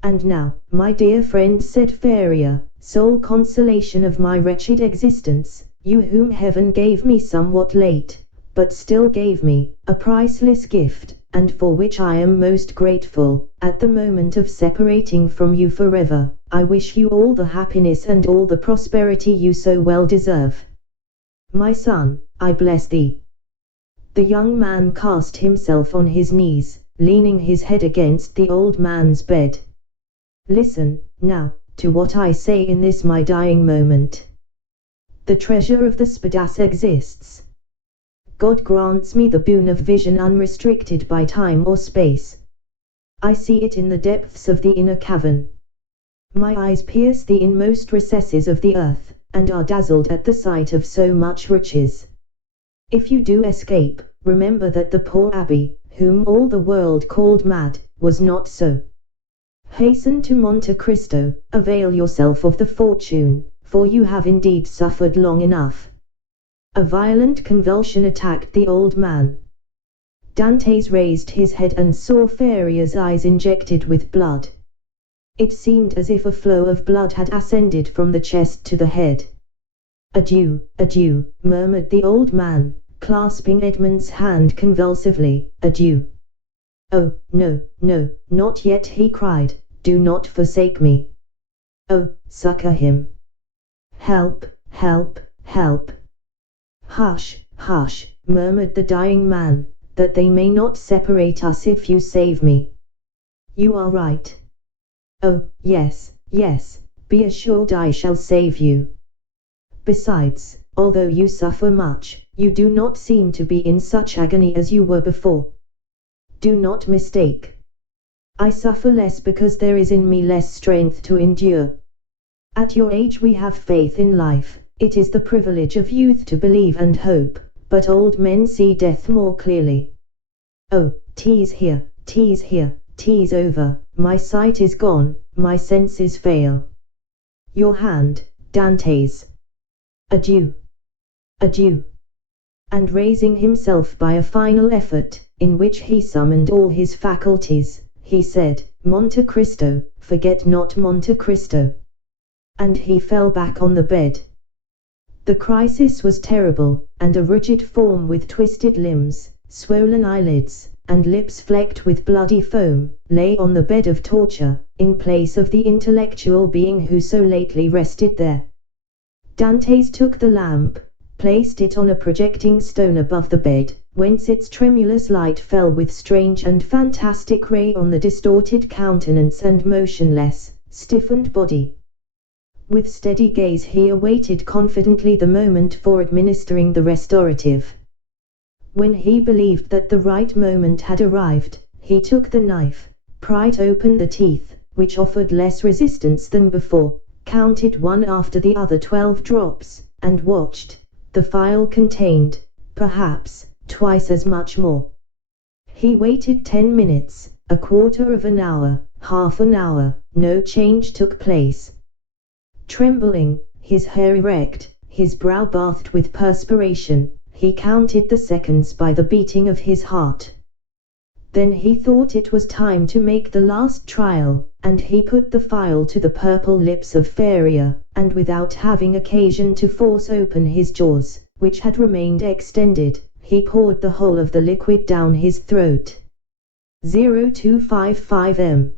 "And now, my dear friend," said Feria, "sole consolation of my wretched existence, you whom heaven gave me somewhat late, but still gave me, a priceless gift, and for which I am most grateful, at the moment of separating from you forever, I wish you all the happiness and all the prosperity you so well deserve. My son, I bless thee." The young man cast himself on his knees, leaning his head against the old man's bed. "Listen, now, to what I say in this my dying moment. The treasure of the Spadas exists. God grants me the boon of vision unrestricted by time or space. I see it in the depths of the inner cavern. My eyes pierce the inmost recesses of the earth, and are dazzled at the sight of so much riches. If you do escape, remember that the poor abbé, whom all the world called mad, was not so. Hasten to Monte Cristo, avail yourself of the fortune, for you have indeed suffered long enough." A violent convulsion attacked the old man. Dantes raised his head and saw Feria's eyes injected with blood. It seemed as if a flow of blood had ascended from the chest to the head. "Adieu, adieu," murmured the old man, clasping Edmund's hand convulsively, "adieu." "Oh, no, no, not yet," he cried, "do not forsake me. Oh, succor him. Help, help, help. Hush, hush, murmured the dying man, that they may not separate us if you save me. You are right. Oh, yes, yes, be assured I shall save you. Besides, although you suffer much, you do not seem to be in such agony as you were before. Do not mistake. I suffer less because there is in me less strength to endure. At your age we have faith in life, it is the privilege of youth to believe and hope, but old men see death more clearly. Oh, 'tis here, 'tis here, 'tis over, my sight is gone, my senses fail. Your hand, Dante's. Adieu. Adieu. And raising himself by a final effort, in which he summoned all his faculties, he said, Monte Cristo, forget not Monte Cristo. And he fell back on the bed. The crisis was terrible, and a rigid form with twisted limbs, swollen eyelids, and lips flecked with bloody foam, lay on the bed of torture, in place of the intellectual being who so lately rested there. Dantes took the lamp, placed it on a projecting stone above the bed, whence its tremulous light fell with strange and fantastic ray on the distorted countenance and motionless, stiffened body. With steady gaze he awaited confidently the moment for administering the restorative. When he believed that the right moment had arrived, he took the knife, pried open the teeth, which offered less resistance than before, counted one after the other 12 drops, and watched. The phial contained, perhaps, twice as much more. He waited 10 minutes, a quarter of an hour, half an hour, no change took place. Trembling, his hair erect, his brow bathed with perspiration, he counted the seconds by the beating of his heart. Then he thought it was time to make the last trial, and he put the phial to the purple lips of Faria, and without having occasion to force open his jaws, which had remained extended, he poured the whole of the liquid down his throat. 0255 m.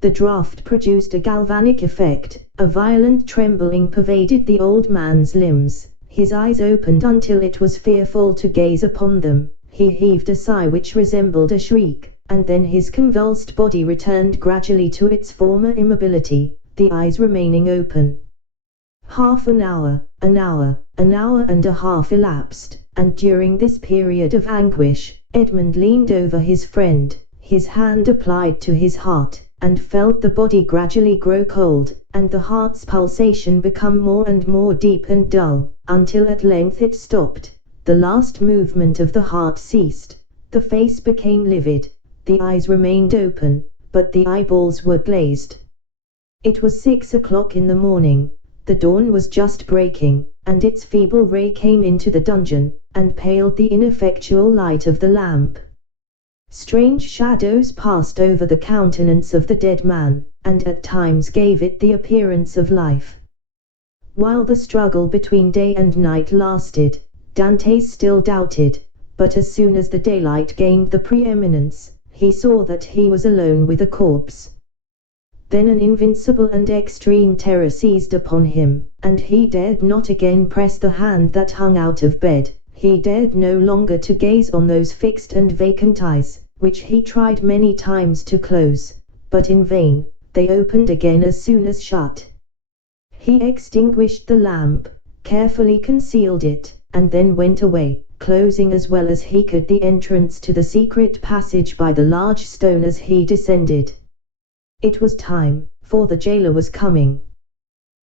The draught produced a galvanic effect, a violent trembling pervaded the old man's limbs, his eyes opened until it was fearful to gaze upon them, he heaved a sigh which resembled a shriek, and then his convulsed body returned gradually to its former immobility, the eyes remaining open. Half an hour and a half elapsed, and during this period of anguish, Edmund leaned over his friend, his hand applied to his heart, and felt the body gradually grow cold, and the heart's pulsation become more and more deep and dull, until at length it stopped, the last movement of the heart ceased, the face became livid, the eyes remained open, but the eyeballs were glazed. It was 6 o'clock in the morning, the dawn was just breaking, and its feeble ray came into the dungeon, and paled the ineffectual light of the lamp. Strange shadows passed over the countenance of the dead man, and at times gave it the appearance of life. While the struggle between day and night lasted, Dantes still doubted, but as soon as the daylight gained the preeminence, he saw that he was alone with a corpse. Then an invincible and extreme terror seized upon him, and he dared not again press the hand that hung out of bed. He dared no longer to gaze on those fixed and vacant eyes, which he tried many times to close, but in vain, they opened again as soon as shut. He extinguished the lamp, carefully concealed it, and then went away, closing as well as he could the entrance to the secret passage by the large stone as he descended. It was time, for the jailer was coming.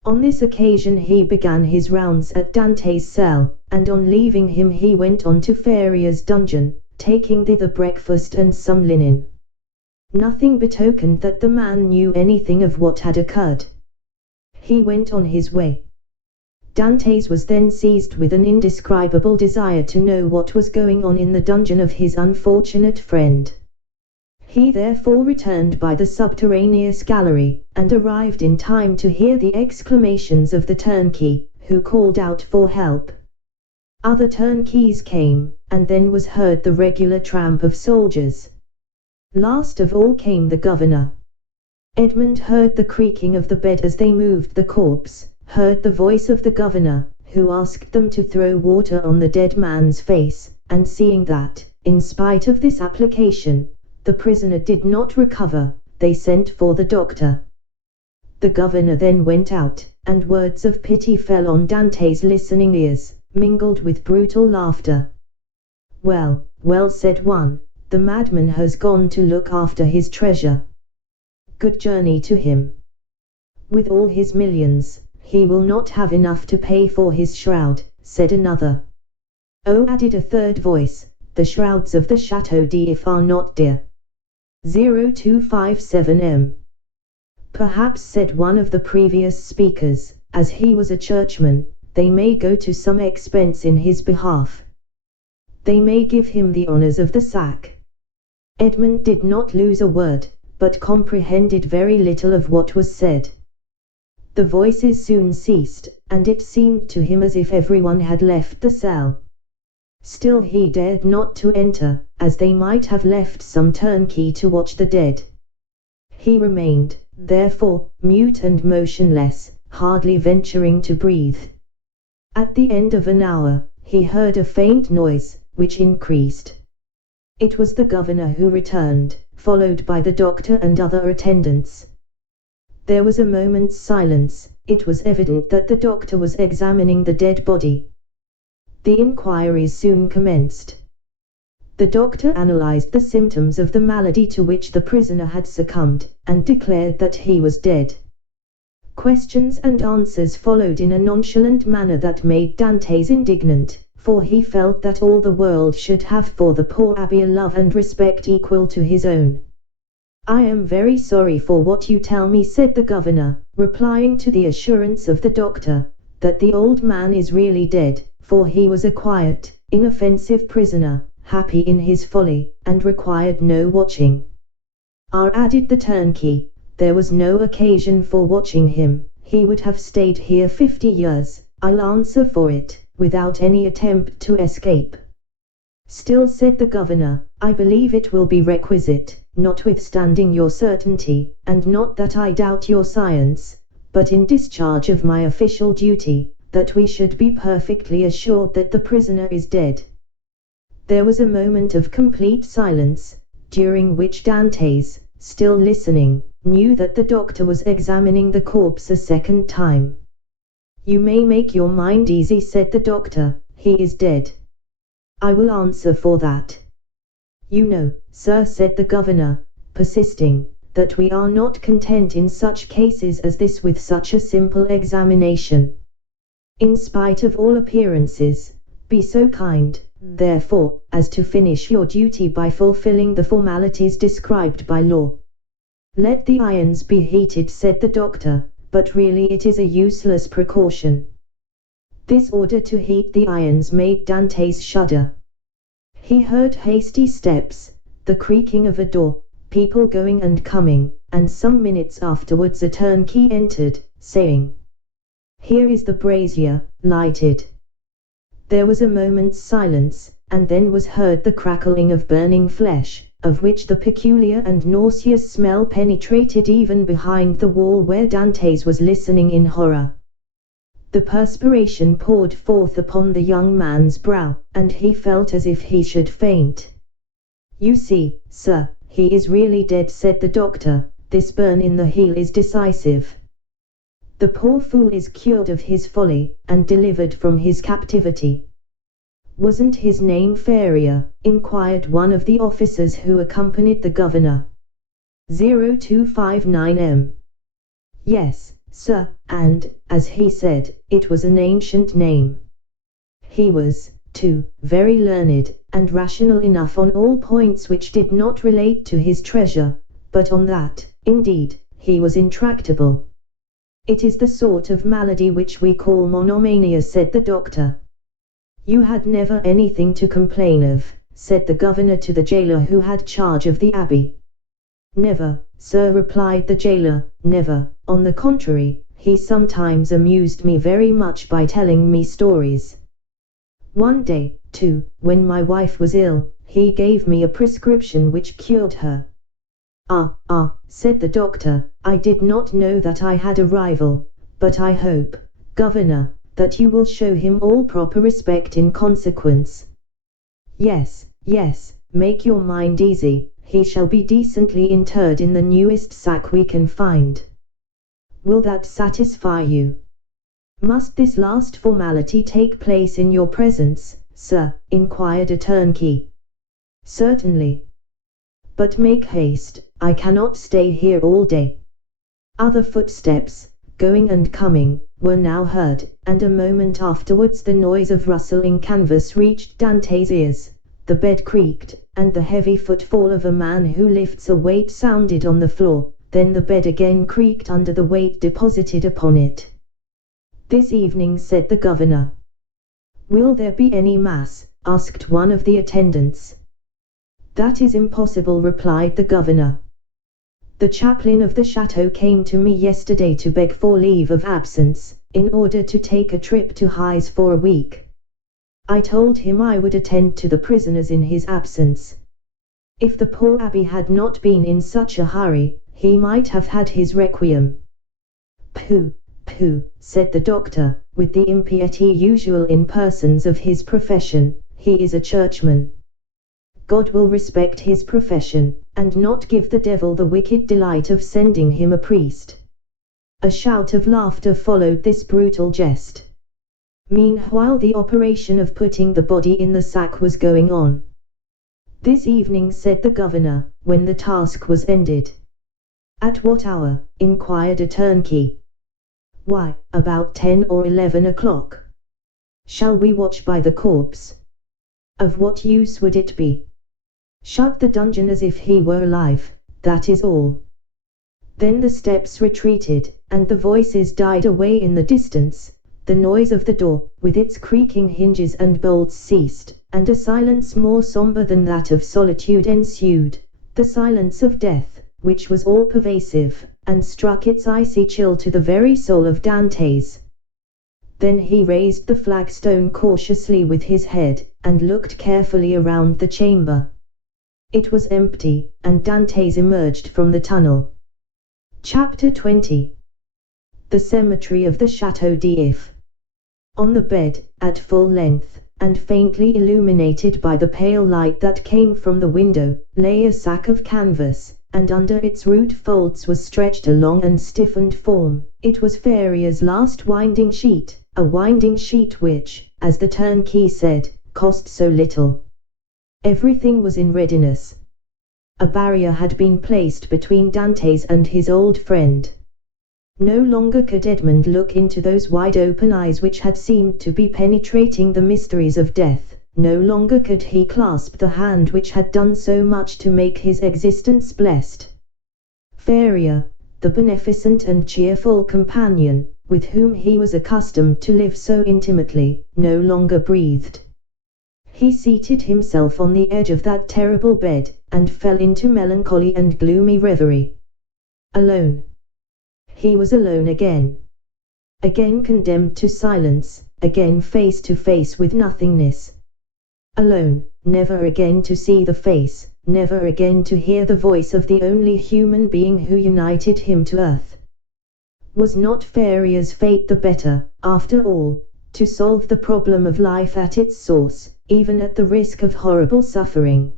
On this occasion he began his rounds at Dante's cell, and on leaving him he went on to Faria's dungeon, taking thither breakfast and some linen. Nothing betokened that the man knew anything of what had occurred. He went on his way. Dantes was then seized with an indescribable desire to know what was going on in the dungeon of his unfortunate friend. He therefore returned by the subterraneous gallery, and arrived in time to hear the exclamations of the turnkey, who called out for help. Other turnkeys came, and then was heard the regular tramp of soldiers. Last of all came the governor. Edmund heard the creaking of the bed as they moved the corpse, heard the voice of the governor, who asked them to throw water on the dead man's face, and seeing that, in spite of this application, the prisoner did not recover, they sent for the doctor. The governor then went out, and words of pity fell on Dante's listening ears, mingled with brutal laughter. "Well, well," said one, "the madman has gone to look after his treasure. Good journey to him. With all his millions, he will not have enough to pay for his shroud," said another. "Oh," added a third voice, "the shrouds of the Chateau d'If are not dear." 0257 "Perhaps," said one of the previous speakers, "as he was a churchman, they may go to some expense in his behalf. They may give him the honors of the sack." Edmund did not lose a word, but comprehended very little of what was said. The voices soon ceased, and it seemed to him as if everyone had left the cell. Still he dared not to enter, as they might have left some turnkey to watch the dead. He remained, therefore, mute and motionless, hardly venturing to breathe. At the end of an hour, he heard a faint noise, which increased. It was the governor who returned, followed by the doctor and other attendants. There was a moment's silence. It was evident that the doctor was examining the dead body. The inquiries soon commenced. The doctor analyzed the symptoms of the malady to which the prisoner had succumbed, and declared that he was dead. Questions and answers followed in a nonchalant manner that made Dantes indignant, for he felt that all the world should have for the poor abbé a love and respect equal to his own. "I am very sorry for what you tell me," said the governor, replying to the assurance of the doctor, "that the old man is really dead, for he was a quiet, inoffensive prisoner, happy in his folly, and required no watching." "Ah," added the turnkey, "there was no occasion for watching him, he would have stayed here 50 years, I'll answer for it, without any attempt to escape." "Still," said the governor, "I believe it will be requisite, notwithstanding your certainty, and not that I doubt your science, but in discharge of my official duty, that we should be perfectly assured that the prisoner is dead." There was a moment of complete silence, during which Dantes, still listening, knew that the doctor was examining the corpse a second time. "You may make your mind easy," said the doctor, "he is dead. I will answer for that." "You know, sir," said the governor, persisting, "that we are not content in such cases as this with such a simple examination. In spite of all appearances, be so kind, therefore, as to finish your duty by fulfilling the formalities described by law." "Let the irons be heated," said the doctor, "but really it is a useless precaution." This order to heat the irons made Dantes shudder. He heard hasty steps, the creaking of a door, people going and coming, and some minutes afterwards a turnkey entered, saying, "Here is the brazier, lighted." There was a moment's silence, and then was heard the crackling of burning flesh, of which the peculiar and nauseous smell penetrated even behind the wall where Dantes was listening in horror. The perspiration poured forth upon the young man's brow, and he felt as if he should faint. "You see, sir, he is really dead," said the doctor, "this burn in the heel is decisive. The poor fool is cured of his folly, and delivered from his captivity." "Wasn't his name Faria?" inquired one of the officers who accompanied the governor. 0259 "Yes, sir, and, as he said, it was an ancient name. He was, too, very learned, and rational enough on all points which did not relate to his treasure, but on that, indeed, he was intractable." "It is the sort of malady which we call monomania," said the doctor. "You had never anything to complain of," said the governor to the jailer who had charge of the abbey. "Never, sir," replied the jailer, "never. On the contrary, he sometimes amused me very much by telling me stories. One day, too, when my wife was ill, he gave me a prescription which cured her." Ah, said the doctor, I did not know that I had a rival, but I hope, Governor, that you will show him all proper respect in consequence. Yes, yes, make your mind easy, he shall be decently interred in the newest sack we can find. Will that satisfy you? Must this last formality take place in your presence, sir? Inquired a turnkey. Certainly. But make haste, I cannot stay here all day. Other footsteps, going and coming, were now heard, and a moment afterwards the noise of rustling canvas reached Dante's ears, the bed creaked, and the heavy footfall of a man who lifts a weight sounded on the floor, then the bed again creaked under the weight deposited upon it. This evening, said the governor. Will there be any mass? Asked one of the attendants. That is impossible, replied the governor. The chaplain of the chateau came to me yesterday to beg for leave of absence, in order to take a trip to Hythe for a week. I told him I would attend to the prisoners in his absence. If the poor abbé had not been in such a hurry, he might have had his requiem. Pooh, pooh, said the doctor, with the impiety usual in persons of his profession, he is a churchman. God will respect his profession, and not give the devil the wicked delight of sending him a priest. A shout of laughter followed this brutal jest. Meanwhile the operation of putting the body in the sack was going on. This evening, said the governor, when the task was ended. At what hour? Inquired a turnkey. Why, about 10 or 11 o'clock. Shall we watch by the corpse? Of what use would it be? Shut the dungeon as if he were alive, that is all. Then the steps retreated, and the voices died away in the distance, the noise of the door, with its creaking hinges and bolts ceased, and a silence more sombre than that of solitude ensued, the silence of death, which was all-pervasive, and struck its icy chill to the very soul of Dante's. Then he raised the flagstone cautiously with his head, and looked carefully around the chamber. It was empty, and Dante's emerged from the tunnel. Chapter 20. The Cemetery of the Château d'If. On the bed, at full length, and faintly illuminated by the pale light that came from the window, lay a sack of canvas, and under its rude folds was stretched a long and stiffened form. It was Ferria's last winding sheet, a winding sheet which, as the turnkey said, cost so little. Everything was in readiness. A barrier had been placed between Dante's and his old friend. No longer could Edmund look into those wide-open eyes which had seemed to be penetrating the mysteries of death. No longer could he clasp the hand which had done so much to make his existence blessed. Feria, the beneficent and cheerful companion, with whom he was accustomed to live so intimately, no longer breathed. He seated himself on the edge of that terrible bed, and fell into melancholy and gloomy reverie. Alone. He was alone again. Again condemned to silence, again face to face with nothingness. Alone, never again to see the face, never again to hear the voice of the only human being who united him to earth. Was not Feria's fate the better, after all, to solve the problem of life at its source, even at the risk of horrible suffering?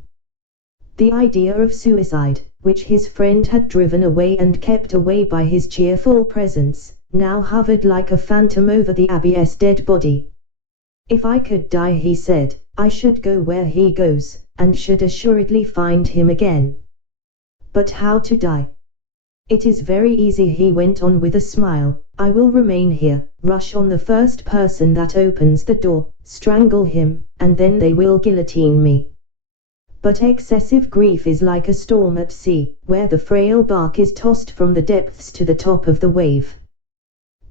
The idea of suicide, which his friend had driven away and kept away by his cheerful presence, now hovered like a phantom over the abbé's dead body. If I could die, he said, I should go where he goes, and should assuredly find him again. But how to die? It is very easy, he went on with a smile. I will remain here, rush on the first person that opens the door, strangle him, and then they will guillotine me. But excessive grief is like a storm at sea, where the frail bark is tossed from the depths to the top of the wave.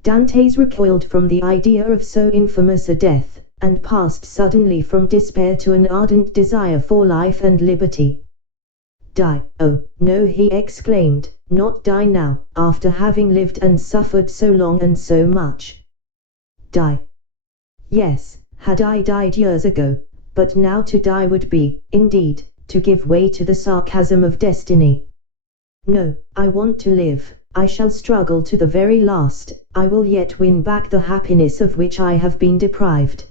Dante's recoiled from the idea of so infamous a death, and passed suddenly from despair to an ardent desire for life and liberty. Die, oh, no, he exclaimed, not die now, after having lived and suffered so long and so much. Die. Yes, had I died years ago, but now to die would be, indeed, to give way to the sarcasm of destiny. No, I want to live, I shall struggle to the very last, I will yet win back the happiness of which I have been deprived.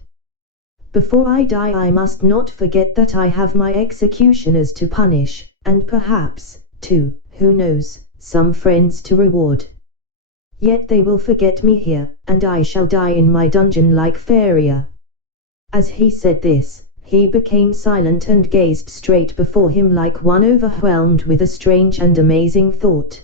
Before I die I must not forget that I have my executioners to punish, and perhaps, too, who knows, some friends to reward. Yet they will forget me here, and I shall die in my dungeon like Faria." As he said this, he became silent and gazed straight before him like one overwhelmed with a strange and amazing thought.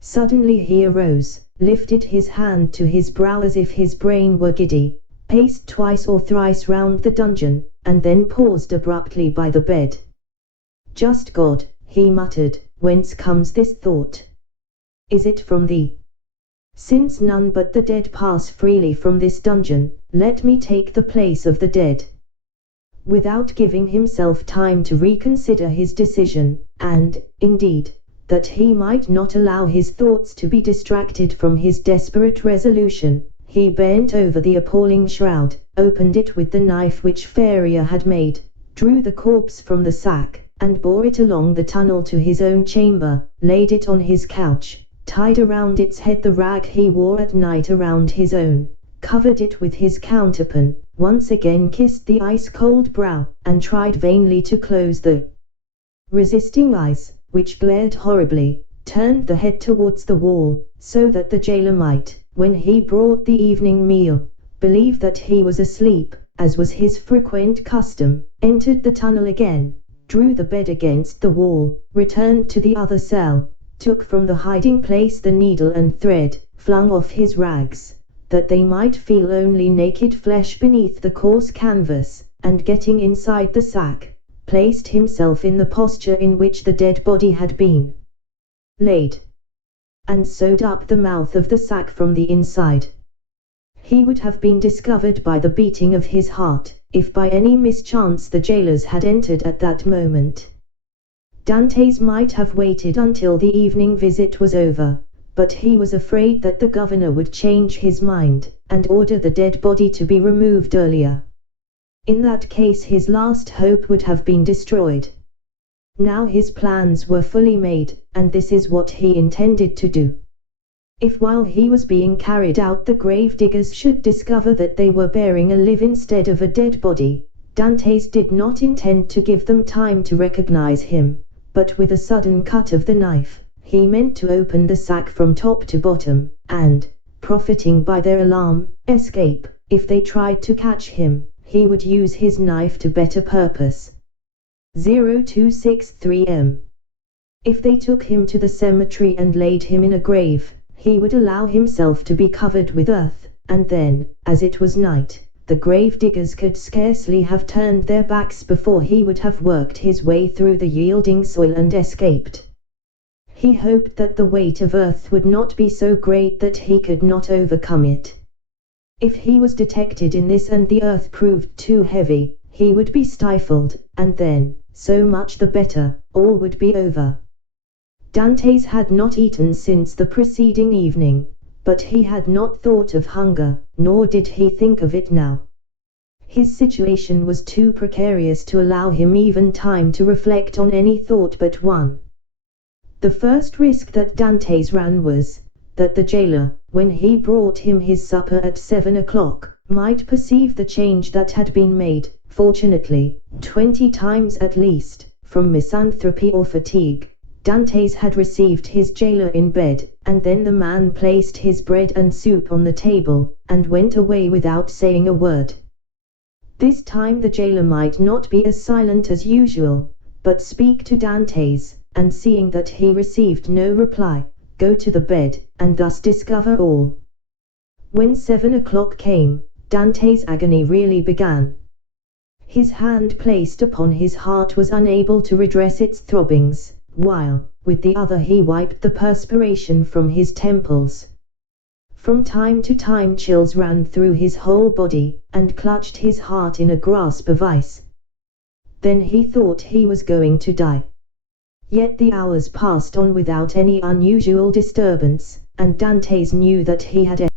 Suddenly he arose, lifted his hand to his brow as if his brain were giddy, paced twice or thrice round the dungeon, and then paused abruptly by the bed. "Just God," he muttered, "whence comes this thought? Is it from thee? Since none but the dead pass freely from this dungeon, let me take the place of the dead." Without giving himself time to reconsider his decision, and, indeed, that he might not allow his thoughts to be distracted from his desperate resolution, he bent over the appalling shroud, opened it with the knife which Faria had made, drew the corpse from the sack, and bore it along the tunnel to his own chamber, laid it on his couch, tied around its head the rag he wore at night around his own, covered it with his counterpane, once again kissed the ice-cold brow, and tried vainly to close the resisting eyes, which glared horribly, turned the head towards the wall, so that the jailer might, when he brought the evening meal, believe that he was asleep, as was his frequent custom, entered the tunnel again, drew the bed against the wall, returned to the other cell, took from the hiding place the needle and thread, flung off his rags, that they might feel only naked flesh beneath the coarse canvas, and getting inside the sack, placed himself in the posture in which the dead body had been laid, and sewed up the mouth of the sack from the inside. He would have been discovered by the beating of his heart, if by any mischance the jailers had entered at that moment. Dantes might have waited until the evening visit was over, but he was afraid that the governor would change his mind, and order the dead body to be removed earlier. In that case his last hope would have been destroyed. Now his plans were fully made, and this is what he intended to do. If while he was being carried out the grave diggers should discover that they were bearing a live instead of a dead body, Dantes did not intend to give them time to recognize him, but with a sudden cut of the knife, he meant to open the sack from top to bottom, and, profiting by their alarm, escape. If they tried to catch him, he would use his knife to better purpose. 0263M. If they took him to the cemetery and laid him in a grave, he would allow himself to be covered with earth, and then, as it was night, the grave diggers could scarcely have turned their backs before he would have worked his way through the yielding soil and escaped. He hoped that the weight of earth would not be so great that he could not overcome it. If he was detected in this and the earth proved too heavy, he would be stifled, and then, so much the better, all would be over. Dantes had not eaten since the preceding evening, but he had not thought of hunger, nor did he think of it now. His situation was too precarious to allow him even time to reflect on any thought but one. The first risk that Dantes ran was, that the jailer, when he brought him his supper at 7 o'clock, might perceive the change that had been made, fortunately, 20 times at least, from misanthropy or fatigue. Dantes had received his jailer in bed, and then the man placed his bread and soup on the table, and went away without saying a word. This time the jailer might not be as silent as usual, but speak to Dantes, and seeing that he received no reply, go to the bed, and thus discover all. When 7 o'clock came, Dantes' agony really began. His hand placed upon his heart was unable to redress its throbbings, while, with the other he wiped the perspiration from his temples. From time to time chills ran through his whole body, and clutched his heart in a grasp of ice. Then he thought he was going to die. Yet the hours passed on without any unusual disturbance, and Dantes knew that he had